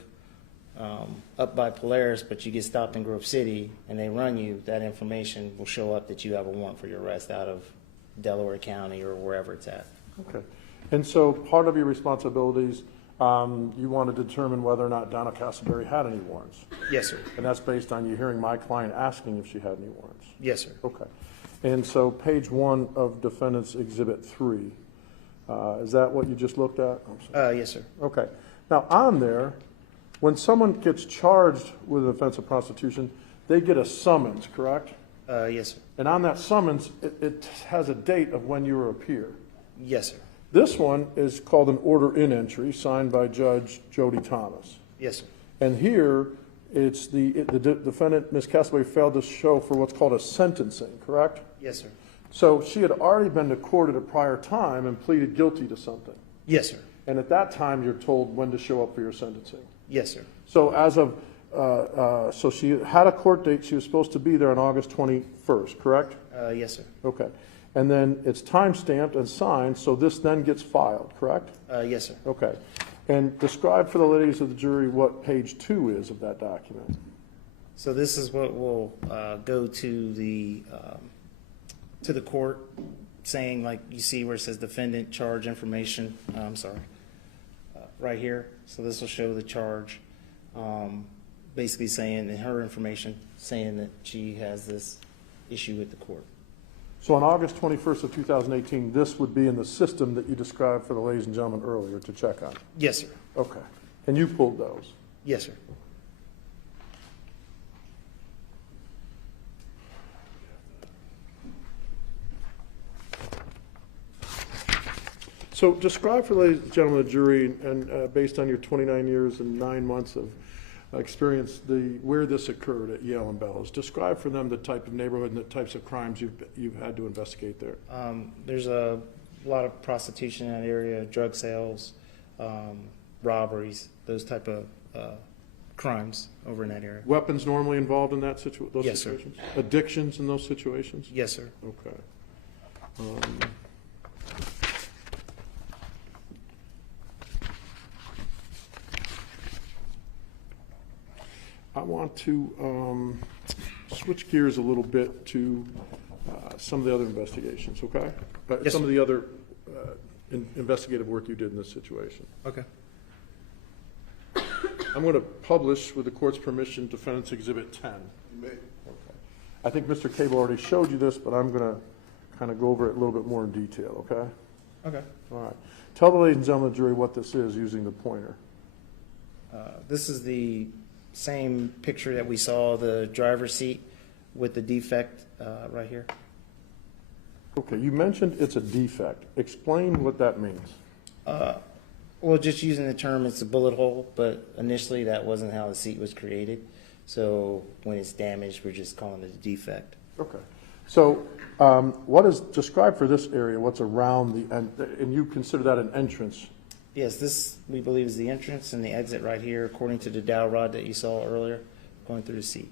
up by Polaris, but you get stopped in Grove City and they run you, that information will show up that you have a warrant for your arrest out of Delaware County or wherever it's at. Okay. And so part of your responsibilities, you want to determine whether or not Donna Castleberry had any warrants. Yes, sir. And that's based on you hearing my client asking if she had any warrants. Yes, sir. Okay. And so page 1 of Defendant's Exhibit 3, is that what you just looked at? I'm sorry. Yes, sir. Okay. Now, on there, when someone gets charged with an offense of prostitution, they get a summons, correct? Yes, sir. And on that summons, it has a date of when you will appear. Yes, sir. This one is called an order in entry, signed by Judge Jody Thomas. Yes, sir. And here, it's the defendant, Ms. Castleberry, failed to show for what's called a sentencing, correct? Yes, sir. So she had already been to court at a prior time and pleaded guilty to something. Yes, sir. And at that time, you're told when to show up for your sentencing. Yes, sir. So as of, so she had a court date, she was supposed to be there on August 21st, correct? Yes, sir. Okay. And then it's time-stamped and signed, so this then gets filed, correct? Yes, sir. Okay. And describe for the ladies of the jury what page 2 is of that document. So this is what will go to the court, saying, like you see where it says defendant charge information. I'm sorry, right here. So this will show the charge, basically saying in her information, saying that she has this issue with the court. So on August 21st of 2018, this would be in the system that you described for the ladies and gentlemen earlier to check on? Yes, sir. Okay. And you pulled those? Yes, sir. So describe for the ladies and gentlemen of the jury, and based on your 29 years and 9 months of experience, where this occurred at Yale and Bellows. Describe for them the type of neighborhood and the types of crimes you've had to investigate there. There's a lot of prostitution in that area, drug sales, robberies, those type of crimes over in that area. Weapons normally involved in that those Yes, sir. situations? Addictions in those situations? Yes, sir. Okay. I want to switch gears a little bit to some of the other investigations, okay? Yes, some sir. of the other investigative work you did in this situation. Okay. I'm going to publish, with the court's permission, Defendant's Exhibit 10. You may. Okay. I think Mr. Cable already showed you this, but I'm going to kind of go over it a little bit more in detail, okay? Okay. All right. Tell the ladies and gentlemen of the jury what this is using the pointer. This is the same picture that we saw, the driver's seat with the defect right here. Okay, you mentioned it's a defect. Explain what that means. Well, just using the term, it's a bullet hole, but initially that wasn't how the seat was created. So when it's damaged, we're just calling it a defect. Okay. So what is, describe for this area, what's around the, and you consider that an entrance? Yes, this, we believe, is the entrance and the exit right here, according to the dowel rod that you saw earlier, going through the seat.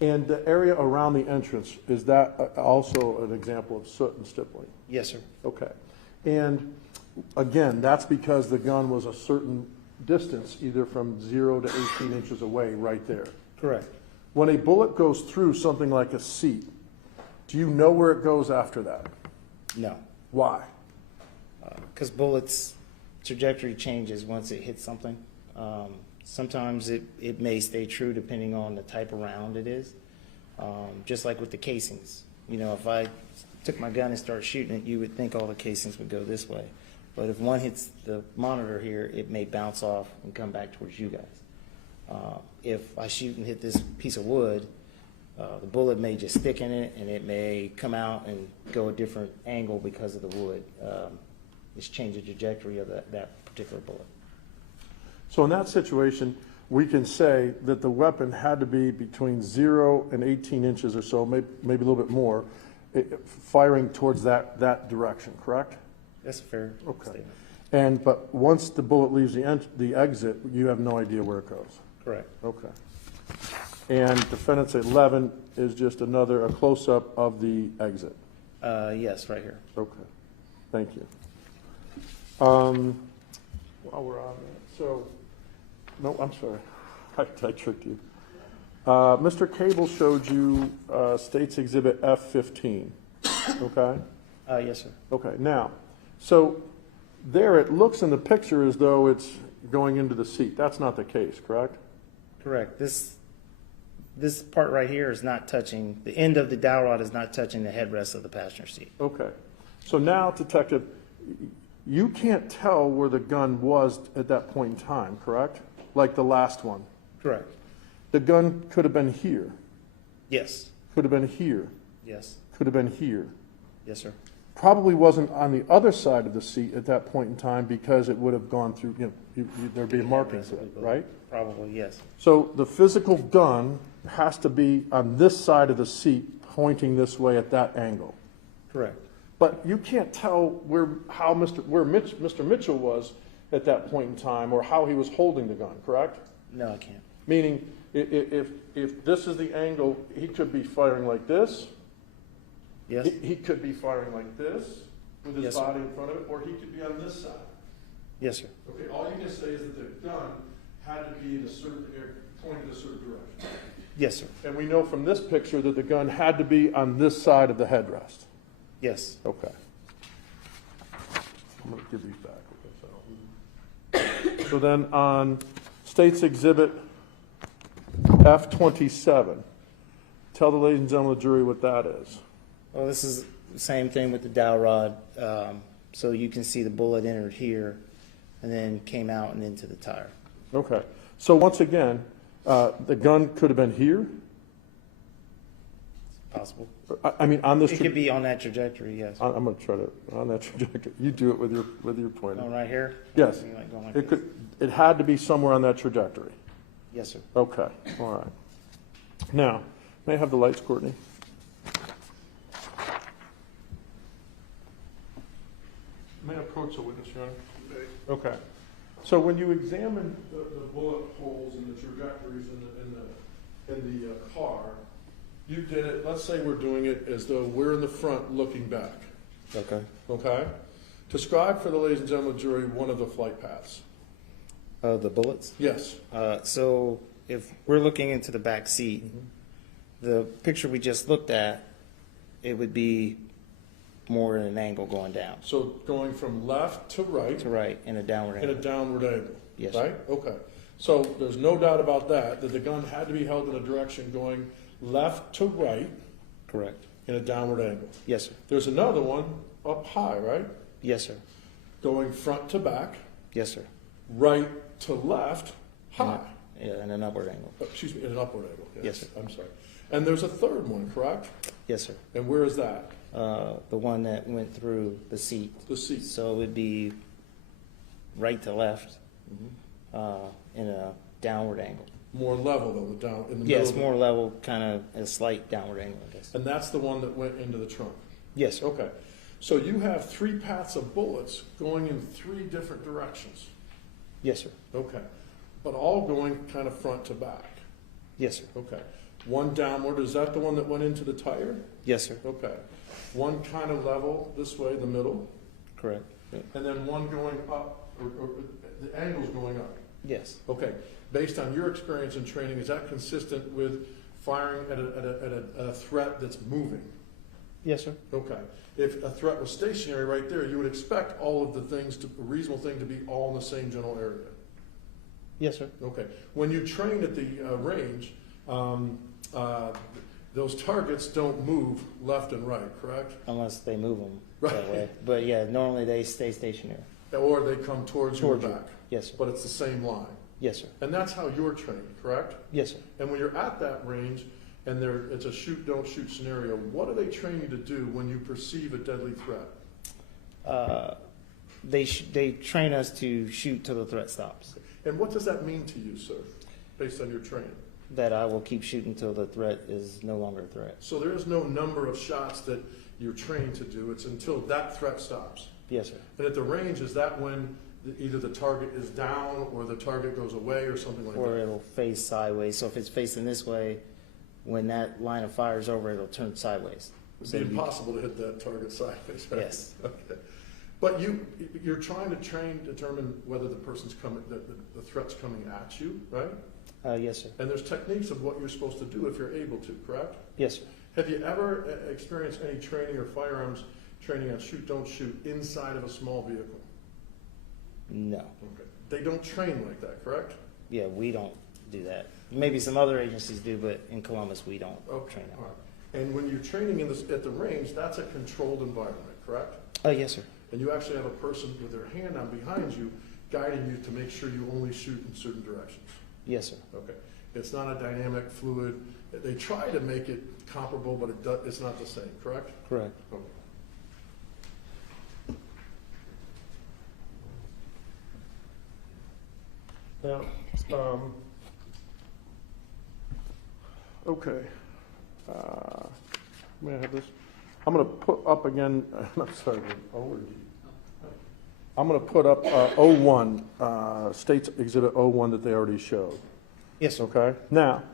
And the area around the entrance, is that also an example of soot and stippling? Yes, sir. Okay. And again, that's because the gun was a certain distance, either from 0 to 18 inches away, right there. Correct. When a bullet goes through something like a seat, do you know where it goes after that? No. Why? Because bullets' trajectory changes once it hits something. Sometimes it may stay true depending on the type of round it is. Just like with the casings. You know, if I took my gun and started shooting it, you would think all the casings would go this way. But if one hits the monitor here, it may bounce off and come back towards you guys. If I shoot and hit this piece of wood, the bullet may just stick in it, and it may come out and go a different angle because of the wood. It's changed the trajectory of that particular bullet. So in that situation, we can say that the weapon had to be between 0 and 18 inches or so, maybe a little bit more, firing towards that direction, correct? That's a fair Okay. statement. But once the bullet leaves the exit, you have no idea where it goes? Correct. Okay. And defendant's 11 is just a close-up of the exit? Yes, right here. Okay, thank you. While we're on that, so, no, I'm sorry, I tricked you. Mr. Cable showed you State's Exhibit F-15, okay? Yes, sir. Okay, now, so there it looks in the picture as though it's going into the seat. That's not the case, correct? Correct. This part right here is not touching, the end of the dowel rod is not touching the headrest of the passenger seat. Okay. So now, Detective, you can't tell where the gun was at that point in time, correct? Like the last one. Correct. The gun could have been here. Yes. Could have been here. Yes. Could have been here. Yes, sir. Probably wasn't on the other side of the seat at that point in time because it would have gone through, there'd be markings of it, right? Probably, yes. So the physical gun has to be on this side of the seat, pointing this way at that angle. Correct. But you can't tell where Mr. Mitchell was at that point in time or how he was holding the gun, correct? No, I can't. Meaning, if this is the angle, he could be firing like this. Yes. He could be firing like this with his Yes, sir. body in front of it, or he could be on this side. Yes, sir. Okay, all you can say is that the gun had to be in a certain area, pointed a certain direction. Yes, sir. And we know from this picture that the gun had to be on this side of the headrest. Yes. Okay. I'm going to give these back. So then on State's Exhibit F-27, tell the ladies and gentlemen of the jury what that is. Well, this is the same thing with the dowel rod. So you can see the bullet entered here and then came out and into the tire. Okay. So once again, the gun could have been here? Possible. I mean, on this. It could be on that trajectory, yes. I'm going to try to, on that trajectory. You do it with your pointer. Going right here? Yes. Like going like It this? it had to be somewhere on that trajectory. Yes, sir. Okay, all right. Now, may I have the lights, Courtney? May I approach the witness, Your Honor? Okay. So when you examine the bullet holes and the trajectories in the car, you did it, let's say we're doing it as though we're in the front looking back. Okay. Okay? Describe for the ladies and gentlemen of the jury one of the flight paths. The bullets? Yes. So if we're looking into the back seat, the picture we just looked at, it would be more at an angle going down. So going from left to right. To right, in a downward In a angle. downward angle. Yes. Right? Okay. So there's no doubt about that the gun had to be held in a direction going left to right Correct. in a downward angle. Yes, sir. There's another one up high, right? Yes, sir. Going front to back, Yes, sir. right to left, high. Yeah, in an upward angle. Excuse me, in an upward angle. Yes, sir. I'm sorry. And there's a third one, correct? Yes, sir. And where is that? The one that went through the seat. The seat. So it would be right to left in a downward angle. More level though, the down, in the middle? Yes, of it? more level, kind of a slight downward angle, I guess. And that's the one that went into the trunk? Yes, sir. Okay. So you have 3 paths of bullets going in 3 different directions? Yes, sir. Okay. But all going kind of front to back? Yes, sir. Okay. One downward, is that the one that went into the tire? Yes, sir. Okay. One kind of level this way, the middle, Correct. and then one going up, or the angle's going up? Yes. Okay. Based on your experience and training, is that consistent with firing at a threat that's moving? Yes, sir. Okay. If a threat was stationary right there, you would expect all of the things, a reasonable thing to be all in the same general area? Yes, sir. Okay. When you train at the range, those targets don't move left and right, correct? Unless they move them Right. that way. But yeah, normally they stay stationary. Or they come towards your Towards you. back? Yes, sir. But it's the same line? Yes, sir. And that's how you're trained, correct? Yes, sir. And when you're at that range, and it's a shoot, don't shoot scenario, what do they train you to do when you perceive a deadly threat? They train us to shoot till the threat stops. And what does that mean to you, sir, based on your training? That I will keep shooting till the threat is no longer a threat. So there is no number of shots that you're trained to do, it's until that threat stops. Yes, sir. And at the range, is that when either the target is down or the target goes away or something like Or that? it'll face sideways. So if it's facing this way, when that line of fire is over, it'll turn sideways. It'd be impossible to hit that target sideways, right? Yes. Okay. But you're trying to determine whether the person's coming, the threat's coming at you, right? Yes, sir. And there's techniques of what you're supposed to do if you're able to, correct? Yes, sir. Have you ever experienced any training or firearms training on shoot, don't shoot inside of a small vehicle? No. Okay. They don't train like that, correct? Yeah, we don't do that. Maybe some other agencies do, but in Columbus, we don't train that. All right. And when you're training at the range, that's a controlled environment, correct? Yes, sir. And you actually have a person with their hand on behind you, guiding you to make sure you only shoot in certain directions. Yes, sir. Okay. It's not a dynamic fluid. They try to make it comparable, but it's not the same, correct? Correct. Okay. Now, okay. May I have this? I'm going to put up again, I'm sorry, O or D? I'm going to put up 01, State's Exhibit 01 that they already showed. Yes, sir. Okay? Now,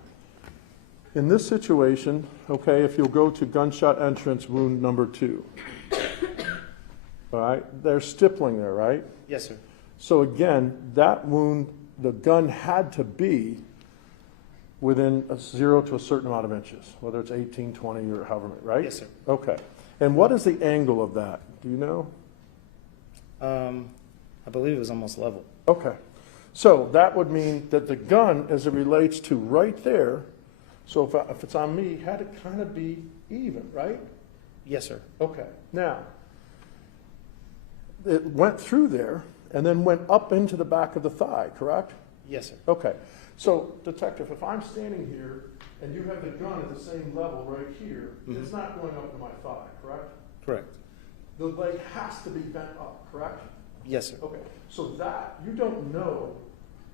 in this situation, okay, if you'll go to gunshot entrance wound number 2. All right? There's stippling there, right? Yes, sir. So again, that wound, the gun had to be within 0 to a certain amount of inches, whether it's 18, 20, or however many, right? Yes, sir. Okay. And what is the angle of that? Do you know? I believe it was almost level. Okay. So that would mean that the gun, as it relates to right there, so if it's on me, had to kind of be even, right? Yes, sir. Okay. Now, it went through there and then went up into the back of the thigh, correct? Yes, sir. Okay. So, detective, if I'm standing here and you have the gun at the same level right here, it's not going up to my thigh, correct? Correct. The leg has to be bent up, correct? Yes, sir. Okay. So that, you don't know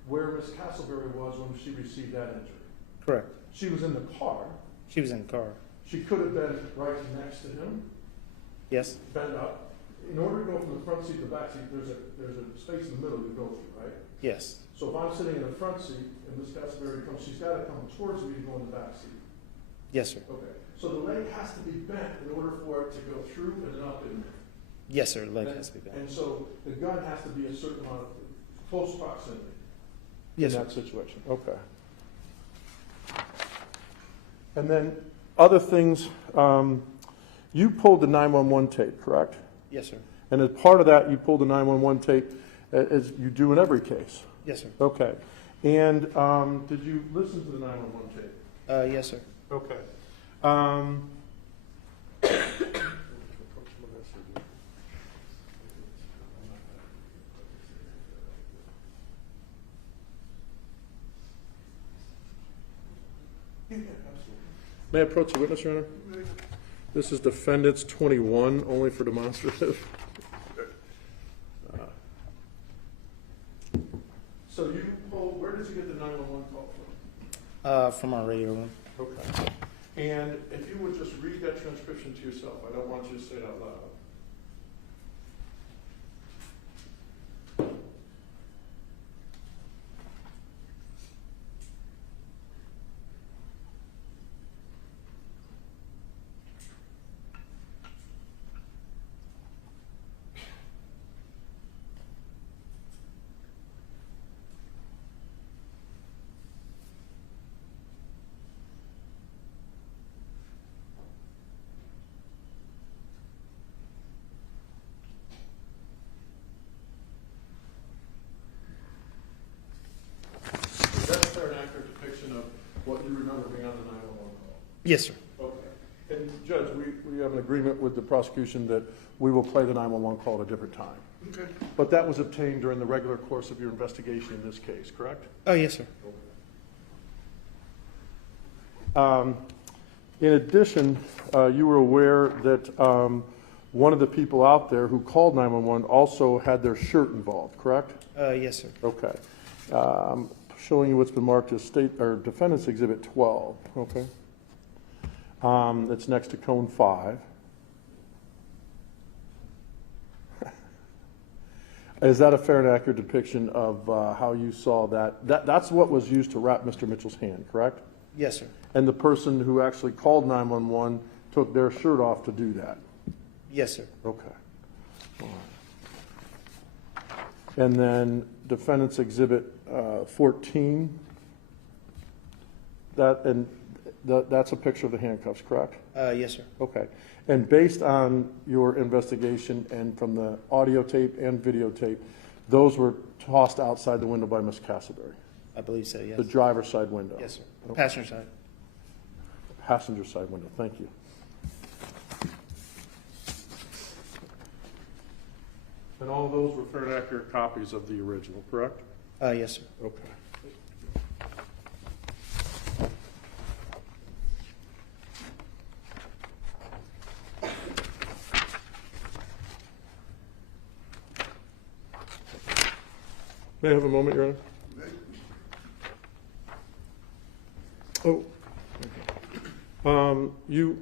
where Miss Castleberry was when she received that injury. Correct. She was in the car. She was in the car. She could have been right next to him, Yes. bent up. In order to go from the front seat to the back seat, there's a space in the middle to go through, right? Yes. So if I'm sitting in the front seat and Miss Castleberry comes, she's got to come towards me to go in the back seat. Yes, sir. Okay. So the leg has to be bent in order for it to go through and then up in there. Yes, sir. Leg has to be bent. And so the gun has to be a certain amount of close proximity Yes, in sir. that situation. Okay. And then other things, you pulled the 911 tape, correct? Yes, sir. And as part of that, you pulled the 911 tape, as you do in every case. Yes, sir. Okay. And did you listen to the 911 tape? Yes, sir. Okay. May I approach the witness, Your Honor? This is defendants 21, only for demonstrative. So you pulled, where did you get the 911 call from? From our radio room. Okay. And if you would just read that transcription to yourself, I don't want you to say it out loud. Is that a fair and accurate depiction of what you remember being on the 911 call? Yes, sir. Okay. And Judge, we have an agreement with the prosecution that we will play the 911 call at a different time. Okay. But that was obtained during the regular course of your investigation in this case, correct? Oh, yes, sir. In addition, you were aware that one of the people out there who called 911 also had their shirt involved, correct? Yes, sir. Okay. Showing you what's been marked as state or defendant's exhibit 12. Okay. It's next to cone 5. Is that a fair and accurate depiction of how you saw that? That's what was used to wrap Mr. Mitchell's hand, correct? Yes, sir. And the person who actually called 911 took their shirt off to do that? Yes, sir. Okay. All right. And then defendant's exhibit 14, that's a picture of the handcuffs, correct? Yes, sir. Okay. And based on your investigation and from the audio tape and videotape, those were tossed outside the window by Ms. Castleberry? I believe so, yes. The driver's side window? Yes, sir. Okay. Passenger side. Passenger side window, thank you. And all of those were fair and accurate copies of the original, correct? Yes, sir. Okay. May I have a moment, Your Honor? You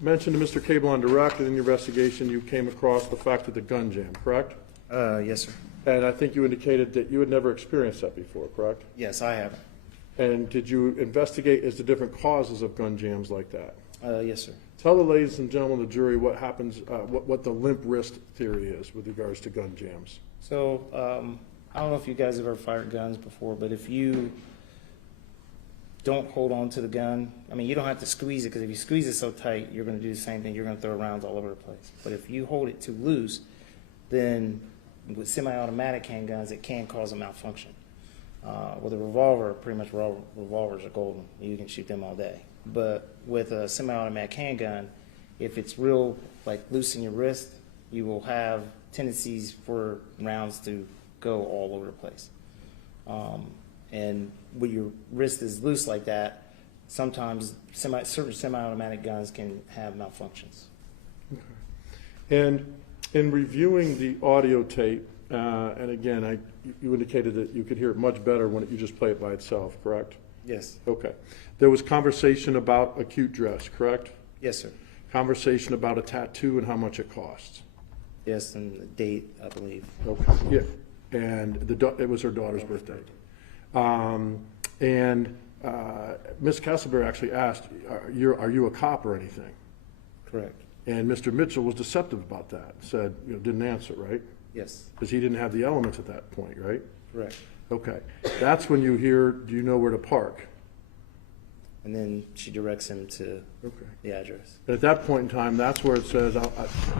mentioned to Mr. Cable on direct that in your investigation you came across the fact of the gun jam, correct? Yes, sir. And I think you indicated that you had never experienced that before, correct? Yes, I have. And did you investigate as to different causes of gun jams like that? Yes, sir. Tell the ladies and gentlemen of the jury what happens, what the limp wrist theory is with regards to gun jams. So, I don't know if you guys have ever fired guns before, but if you don't hold on to the gun, I mean, you don't have to squeeze it, because if you squeeze it so tight, you're going to do the same thing. You're going to throw rounds all over the place. But if you hold it too loose, then with semi-automatic handguns, it can cause a malfunction. With a revolver, pretty much revolvers are golden. You can shoot them all day. But with a semi-automatic handgun, if it's real, like, loose in your wrist, you will have tendencies for rounds to go all over the place. And when your wrist is loose like that, sometimes certain semi-automatic guns can have malfunctions. Okay. And in reviewing the audio tape, and again, you indicated that you could hear it much better when you just play it by itself, correct? Yes. Okay. There was conversation about acute dress, correct? Yes, sir. Conversation about a tattoo and how much it costs. Yes, and the date, I believe. Okay. Yeah. And it was her daughter's birthday. And Ms. Castleberry actually asked, are you a cop or anything? Correct. And Mr. Mitchell was deceptive about that, said, didn't answer, right? Yes. Because he didn't have the elements at that point, right? Correct. Okay. That's when you hear, do you know where to park? And then she directs him to the address. And at that point in time, that's where it says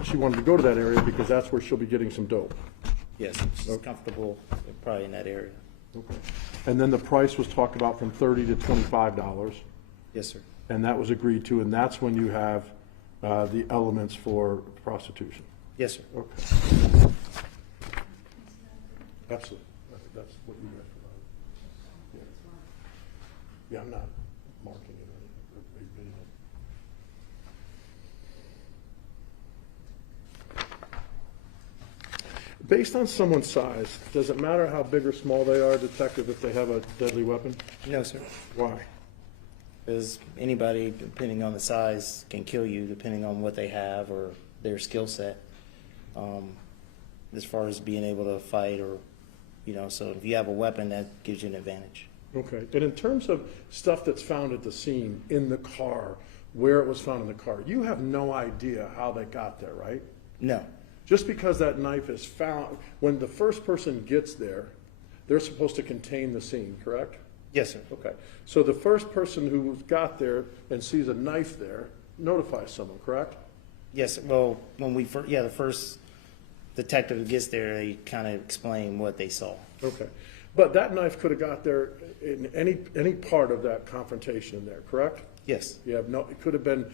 she wanted to go to that area because that's where she'll be getting some dope. Yes, she's comfortable probably in that area. Okay. And then the price was talked about from $30 to $25. Yes, sir. And that was agreed to, and that's when you have the elements for prostitution. Yes, sir. Okay. Absolutely. That's what you guys provided. Yeah, I'm not marking it or anything. Based on someone's size, does it matter how big or small they are, detective, if they have a deadly weapon? No, sir. Why? Because anybody, depending on the size, can kill you depending on what they have or their skill set. As far as being able to fight or, so if you have a weapon, that gives you an advantage. Okay, and in terms of stuff that's found at the scene, in the car, where it was found in the car, you have no idea how they got there, right? No. Just because that knife is found, when the first person gets there, they're supposed to contain the scene, correct? Yes, sir. Okay, so the first person who got there and sees a knife there notifies someone, correct? Yes, well, when we first, the first detective who gets there, they kind of explain what they saw. Okay, but that knife could have got there in any part of that confrontation in there, correct? Yes. You have no, it could have been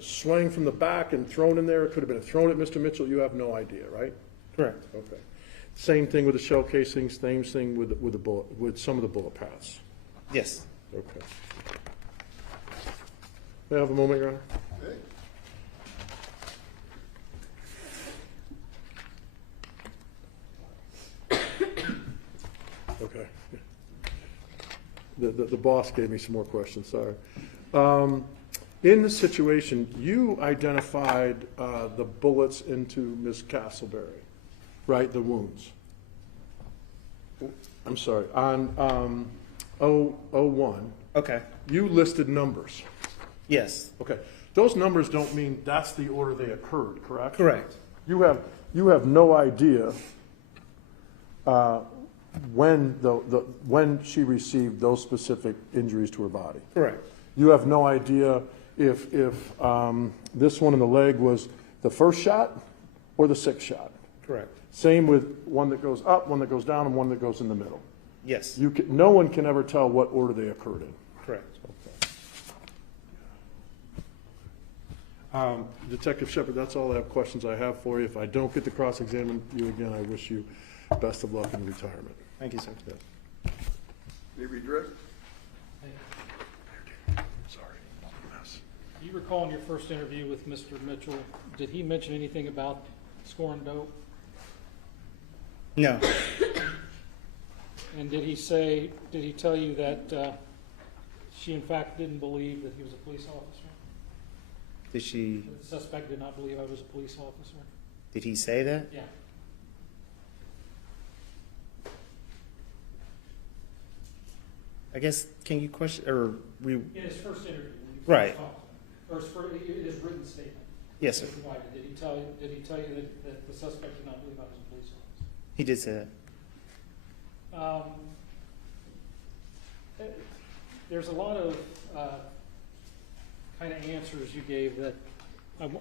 swung from the back and thrown in there, it could have been thrown at Mr. Mitchell, you have no idea, right? Correct. Okay. Same thing with the shell casings, same thing with the bullet, with some of the bullet paths. Yes. Okay. May I have a moment, Your Honor? Okay. The boss gave me some more questions, sorry. In this situation, you identified the bullets into Ms. Castleberry, right, the wounds? I'm sorry, on 001. Okay. You listed numbers. Yes. Okay. Those numbers don't mean that's the order they occurred, correct? Correct. You have no idea when she received those specific injuries to her body. Correct. You have no idea if this one in the leg was the first shot or the sixth shot. Correct. Same with one that goes up, one that goes down, and one that goes in the middle. Yes. No one can ever tell what order they occurred in. Correct. Detective Shepard, that's all the questions I have for you. If I don't get to cross-examine you again, I wish you best of luck in retirement. Thank you, sir. May we address? Sorry. Mess. Do you recall in your first interview with Mr. Mitchell, did he mention anything about scoring dope? No. And did he tell you that she in fact didn't believe that he was a police officer? Did she? The suspect did not believe I was a police officer? Did he say that? Yeah. I guess, can you question, or In his first interview. When you first Right. talked to him, in his written statement. Yes, sir. Did he tell you that the suspect did not believe I was a police officer? He did say that. There's a lot of kind of answers you gave that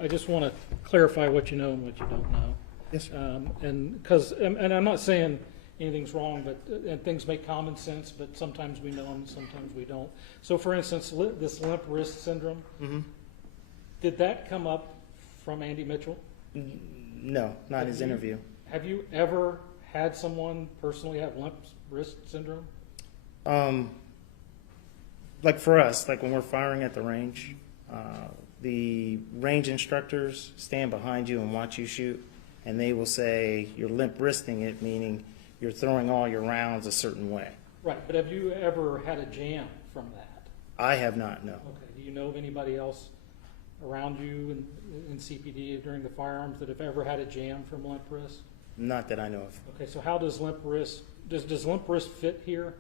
I just want to clarify what you know and what you don't know. Yes, sir. And I'm not saying anything's wrong, but and things make common sense, but sometimes we know them, sometimes we don't. So, for instance, this limp wrist syndrome, did that come up from Andy Mitchell? No, not in his interview. Have you ever had someone personally have limp wrist syndrome? Like for us, like when we're firing at the range, the range instructors stand behind you and watch you shoot, and they will say you're limp wristing it, meaning you're throwing all your rounds a certain way. Right, but have you ever had a jam from that? I have not, no. Okay, do you know of anybody else around you in CPD during the firearms that have ever had a jam from limp wrist? Not that I know of. Okay, so how does limp wrist, does limp wrist fit here?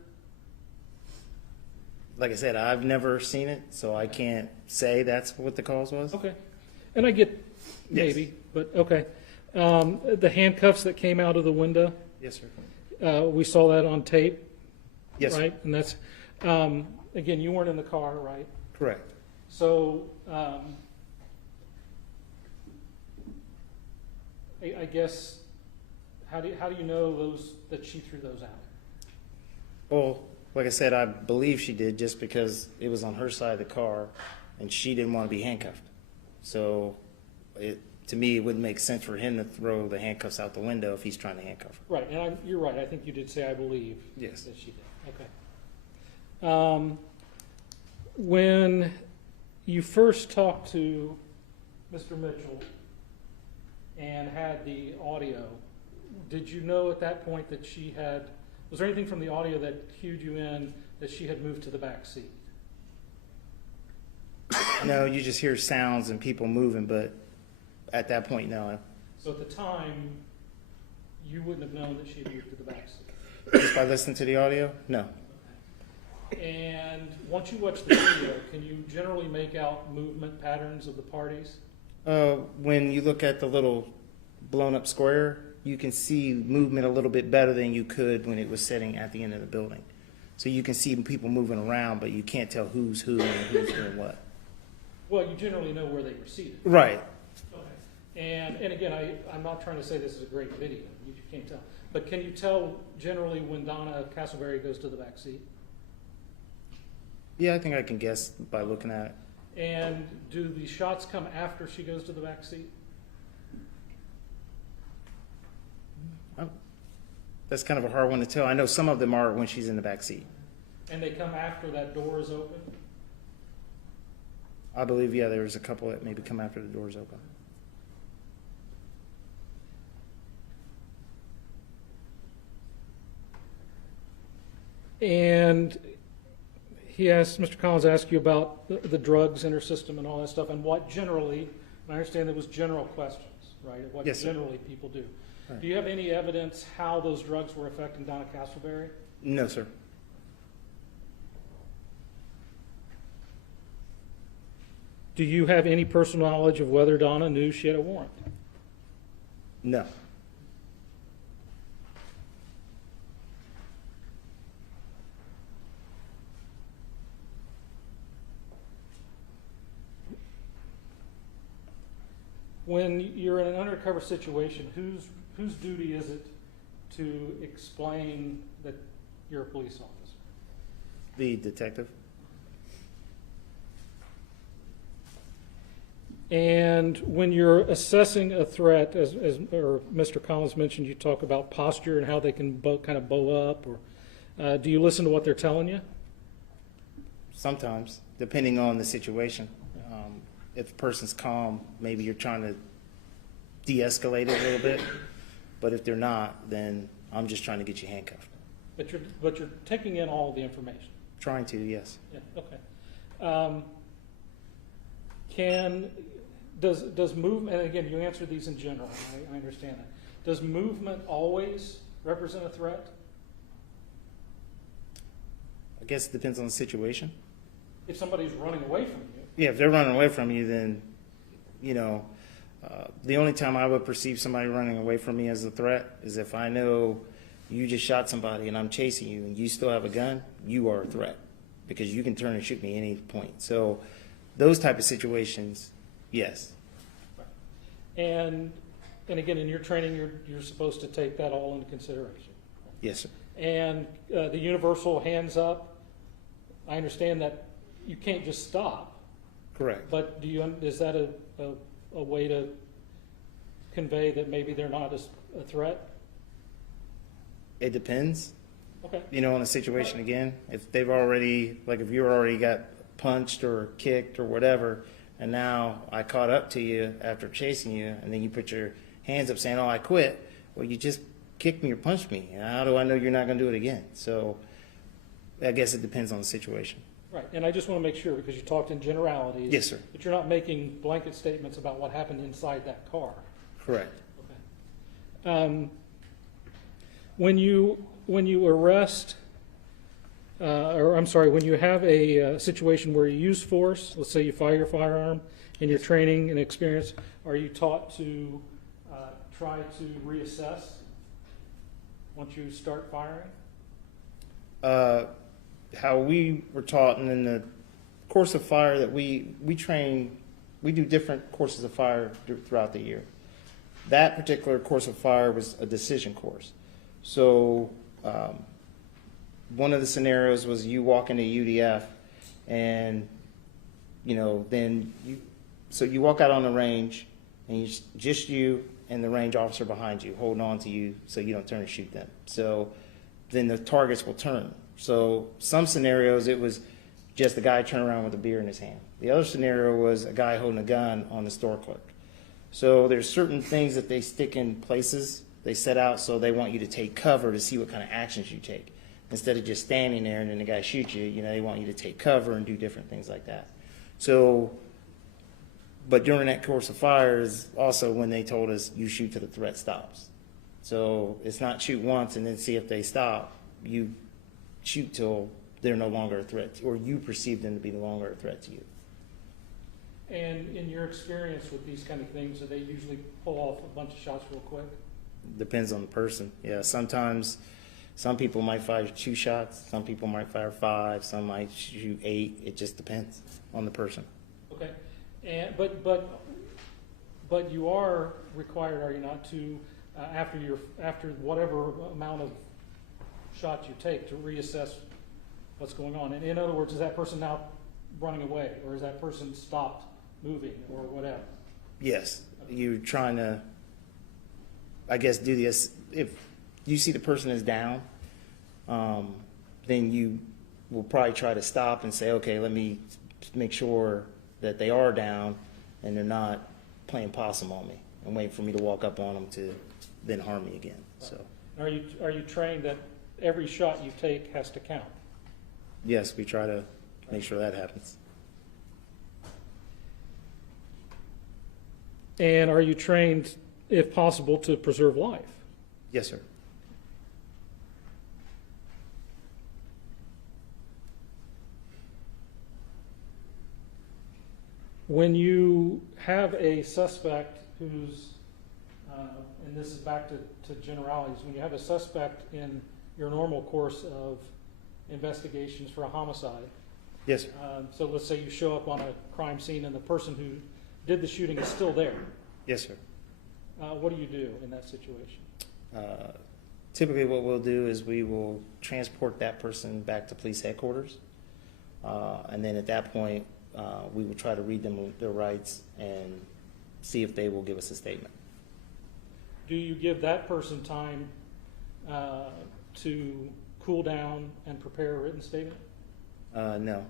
Like I said, I've never seen it, so I can't say that's what the cause was. Okay, and I get maybe, but okay. The handcuffs that came out of the window, Yes, sir. we saw that on tape, Yes, sir. right? And that's, again, you weren't in the car, right? Correct. So, I guess, how do you know that she threw those out? Well, like I said, I believe she did just because it was on her side of the car and she didn't want to be handcuffed. So to me, it wouldn't make sense for him to throw the handcuffs out the window if he's trying to handcuff her. Right, and you're right. I think you did say I believe. Yes. That she did. Okay. When you first talked to Mr. Mitchell and had the audio, did you know at that point that she had, was there anything from the audio that cued you in that she had moved to the back seat? No, you just hear sounds and people moving, but at that point, no. So at the time, you wouldn't have known that she had moved to the back seat? Just by listening to the audio? No. And once you watch the video, can you generally make out movement patterns of the parties? When you look at the little blown up square, you can see movement a little bit better than you could when it was sitting at the end of the building. So you can see people moving around, but you can't tell who's who and who's doing what. Well, you generally know where they were seated. Right. Okay. And again, I'm not trying to say this is a great video. You can't tell. But can you tell generally when Donna Castleberry goes to the back seat? Yeah, I think I can guess by looking at it. And do the shots come after she goes to the back seat? That's kind of a hard one to tell. I know some of them are when she's in the back seat. And they come after that door is open? I believe, yeah, there's a couple that maybe come after the door's open. And he asked, Mr. Collins asked you about the drugs in her system and all that stuff, and what generally, and I understand that was general questions, right? Of what Yes, sir. generally people do. Right. Do you have any evidence how those drugs were affecting Donna Castleberry? No, sir. Do you have any personal knowledge of whether Donna knew she had a warrant? No. When you're in an undercover situation, whose duty is it to explain that you're a police officer? The detective. And when you're assessing a threat, as or Mr. Collins mentioned, you talk about posture and how they can kind of bow up, or do you listen to what they're telling you? Sometimes, depending on the situation. If a person's calm, maybe you're trying to de-escalate it a little bit. But if they're not, then I'm just trying to get you handcuffed. But you're taking in all the information. Trying to, yes. Yeah. Okay. Does movement, and again, you answer these in general, I understand that. Does movement always represent a threat? I guess it depends on the situation. If somebody's running away from you? Yeah, if they're running away from you, then, the only time I would perceive somebody running away from me as a threat is if I know you just shot somebody and I'm chasing you and you still have a gun, you are a threat because you can turn and shoot me at any point. So those type of situations, yes. And again, in your training, you're supposed to take that all into consideration. Yes, sir. And the universal hands up, I understand that you can't just stop. Correct. But is that a way to convey that maybe they're not a threat? It depends. Okay. On the situation again. If they've already, like if you already got punched or kicked or whatever, and now I caught up to you after chasing you, and then you put your hands up saying, "Oh, I quit." Well, you just kicked me or punched me. How do I know you're not going to do it again? So I guess it depends on the situation. Right, and I just want to make sure, because you talked in generalities. Yes, sir. That you're not making blanket statements about what happened inside that car. Correct. Okay. When you arrest, when you have a situation where you use force, let's say you fire your firearm, in your training and experience, are you taught to try to reassess once you start firing? How we were taught, and in the course of fire that we train, we do different courses of fire throughout the year. That particular course of fire was a decision course. So one of the scenarios was you walk into UDF and, then you walk out on the range and just you and the range officer behind you holding on to you so you don't turn and shoot them. So then the targets will turn. So some scenarios it was just a guy turning around with a beer in his hand. The other scenario was a guy holding a gun on the store clerk. So there's certain things that they stick in places They set out so they want you to take cover to see what kind of actions you take. Instead of just standing there and then the guy shoots you, they want you to take cover and do different things like that. So, but during that course of fire is also when they told us you shoot till the threat stops. So it's not shoot once and then see if they stop. You shoot till they're no longer a threat, or you perceive them to be no longer a threat to you. And in your experience with these kind of things, do they usually pull off a bunch of shots real quick? Depends on the person. Yeah, sometimes some people might fire 2 shots, some people might fire 5, some might shoot 8. It just depends on the person. Okay, and but you are required, are you not, to after whatever amount of shots you take, to reassess what's going on? And in other words, is that person now running away, or is that person stopped moving, or whatever? Yes, you're trying to, I guess, do this. If you see the person is down, then you will probably try to stop and say, okay, let me make sure that they are down and they're not playing possum on me and wait for me to walk up on them to then harm me again. So, Are you trained that every shot you take has to count? yes, we try to make sure that happens. And are you trained, if possible, to preserve life? Yes, sir. When you have a suspect who's, and this is back to generalities, when you have a suspect in your normal course of investigations for a homicide, Yes, sir. so let's say you show up on a crime scene and the person who did the shooting is still there. Yes, sir. What do you do in that situation? Typically what we'll do is we will transport that person back to police headquarters. And then at that point, we will try to read them their rights and see if they will give us a statement. Do you give that person time to cool down and prepare a written statement? No.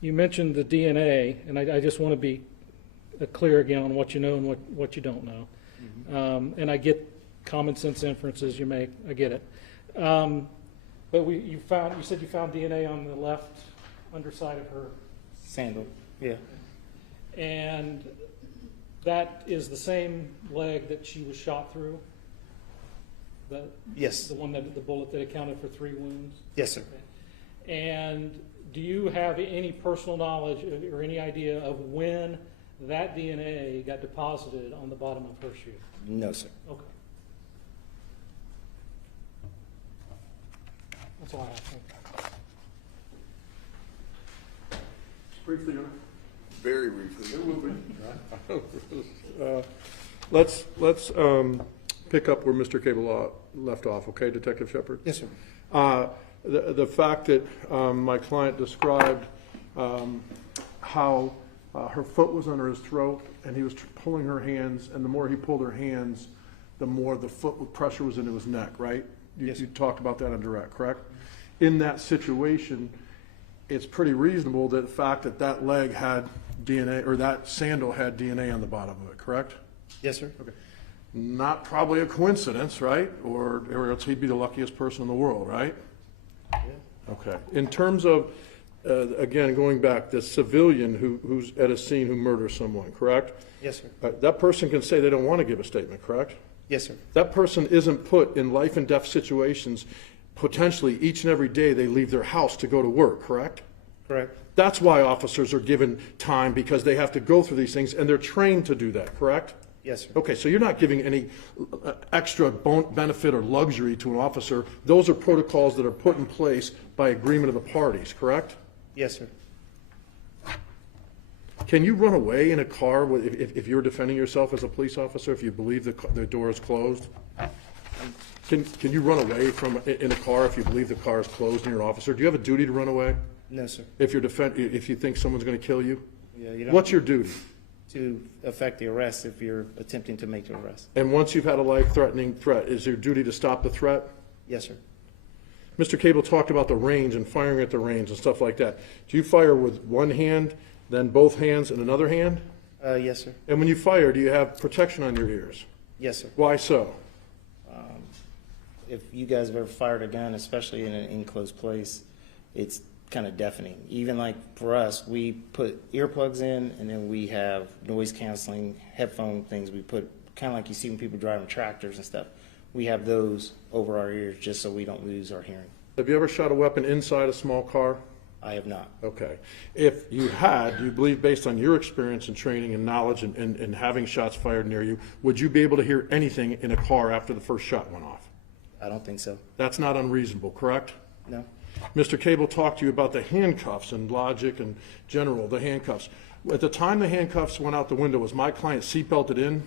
You mentioned the DNA, and I just want to be clear again on what you know and what you don't know. And I get common sense inferences you make. I get it. But you said you found DNA on the left underside of her Sandal, yeah. And that is the same leg that she was shot through? Yes. The one that the bullet that accounted for 3 wounds? Yes, sir. Okay. And do you have any personal knowledge or any idea of when that DNA got deposited on the bottom of her shoe? No, sir. Okay. That's all I have. Thank you. Briefly, Your Honor. Very briefly. Let's pick up where Mr. Cable left off, okay, Detective Shepard? Yes, sir. The fact that my client described how her foot was under his throat and he was pulling her hands, and the more he pulled her hands, the more the foot pressure was into his neck, right? Yes, You talked about that on direct, correct? In that situation, it's pretty reasonable that the fact that that leg had DNA, or that sandal had DNA on the bottom of it, correct? Yes, sir. Okay. Not probably a coincidence, right? Or else he'd be the luckiest person in the world, right? Yeah. Okay. In terms of, again, going back, the civilian who's at a scene who murders someone, correct? Yes, sir. That person can say they don't want to give a statement, correct? Yes, sir. That person isn't put in life and death situations. Potentially, each and every day they leave their house to go to work, correct? Correct. That's why officers are given time, because they have to go through these things, and they're trained to do that, correct? Yes, sir. Okay, so you're not giving any extra benefit or luxury to an officer. Those are protocols that are put in place by agreement of the parties, correct? Yes, sir. Can you run away in a car if you're defending yourself as a police officer, if you believe the door is closed? Can you run away in a car if you believe the car is closed and you're an officer? Do you have a duty to run away? No, sir. If you think someone's going to kill you? Yeah, you don't. What's your duty? To affect the arrest if you're attempting to make the arrest. And once you've had a life-threatening threat, is your duty to stop the threat? Yes, sir. Mr. Cable talked about the range and firing at the range and stuff like that. Do you fire with one hand, then both hands and another hand? Yes, sir. And when you fire, do you have protection on your ears? Yes, sir. Why so? If you guys have ever fired a gun, especially in an enclosed place, it's kind of deafening. Even like for us, we put earplugs in, and then we have noise canceling headphone things. We put kind of like you see when people driving tractors and stuff. We have those over our ears just so we don't lose our hearing. Have you ever shot a weapon inside a small car? I have not. Okay. If you had, do you believe based on your experience and training and knowledge and having shots fired near you, would you be able to hear anything in a car after the first shot went off? I don't think so. That's not unreasonable, correct? No. Mr. Cable talked to you about the handcuffs and logic and general, the handcuffs. At the time the handcuffs went out the window, was my client seatbelted in?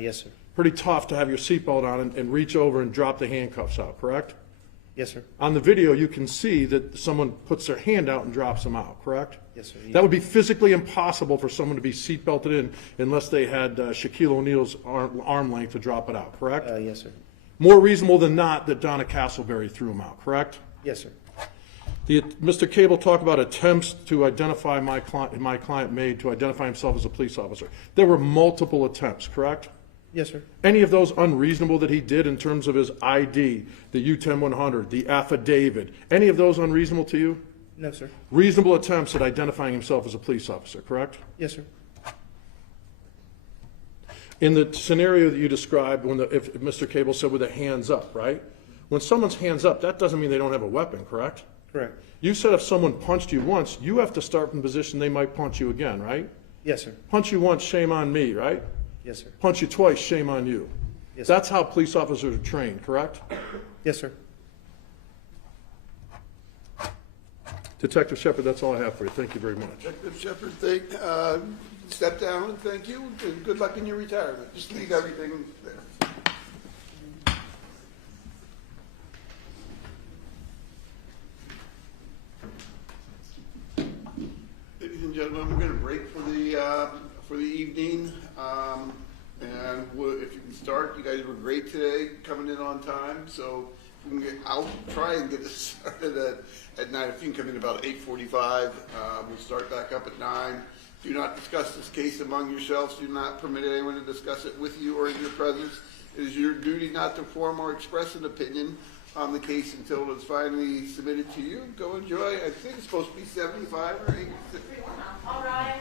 Yes, sir. Pretty tough to have your seatbelt on and reach over and drop the handcuffs out, correct? Yes, sir. On the video, you can see that someone puts their hand out and drops them out, correct? Yes, sir. That would be physically impossible for someone to be seatbelted in unless they had Shaquille O'Neal's arm length to drop it out, correct? Yes, sir. More reasonable than not that Donna Castleberry threw them out, correct? Yes, sir. Mr. Cable talked about attempts to identify my client made to identify himself as a police officer. There were multiple attempts, correct? Yes, sir. Any of those unreasonable that he did in terms of his ID, the U-10-100, the affidavit, any of those unreasonable to you? No, sir. Reasonable attempts at identifying himself as a police officer, correct? Yes, sir. In the scenario that you described, if Mr. Cable said with the hands up, right? When someone's hands up, that doesn't mean they don't have a weapon, correct? Correct. You said if someone punched you once, you have to start from the position they might punch you again, right? Yes, sir. Punch you once, shame on me, right? Yes, sir. Punch you twice, shame on you. Yes, sir. That's how police officers are trained, correct? Yes, sir. Detective Shepard, that's all I have for you. Thank you very much. Detective Shepard, step down and thank you, and good luck in your retirement. Just leave everything there. Ladies and gentlemen, we're going to break for the evening. If you can start, you guys were great today, coming in on time. So if we can I'll try and get this started at 9. If you can come in about 8:45, we'll start back up at 9. Do not discuss this case among yourselves. Do not permit anyone to discuss it with you or in your presence. It is your duty not to form or express an opinion on the case until it's finally submitted to you. Go enjoy. I think it's supposed to be 75 or 80. All right.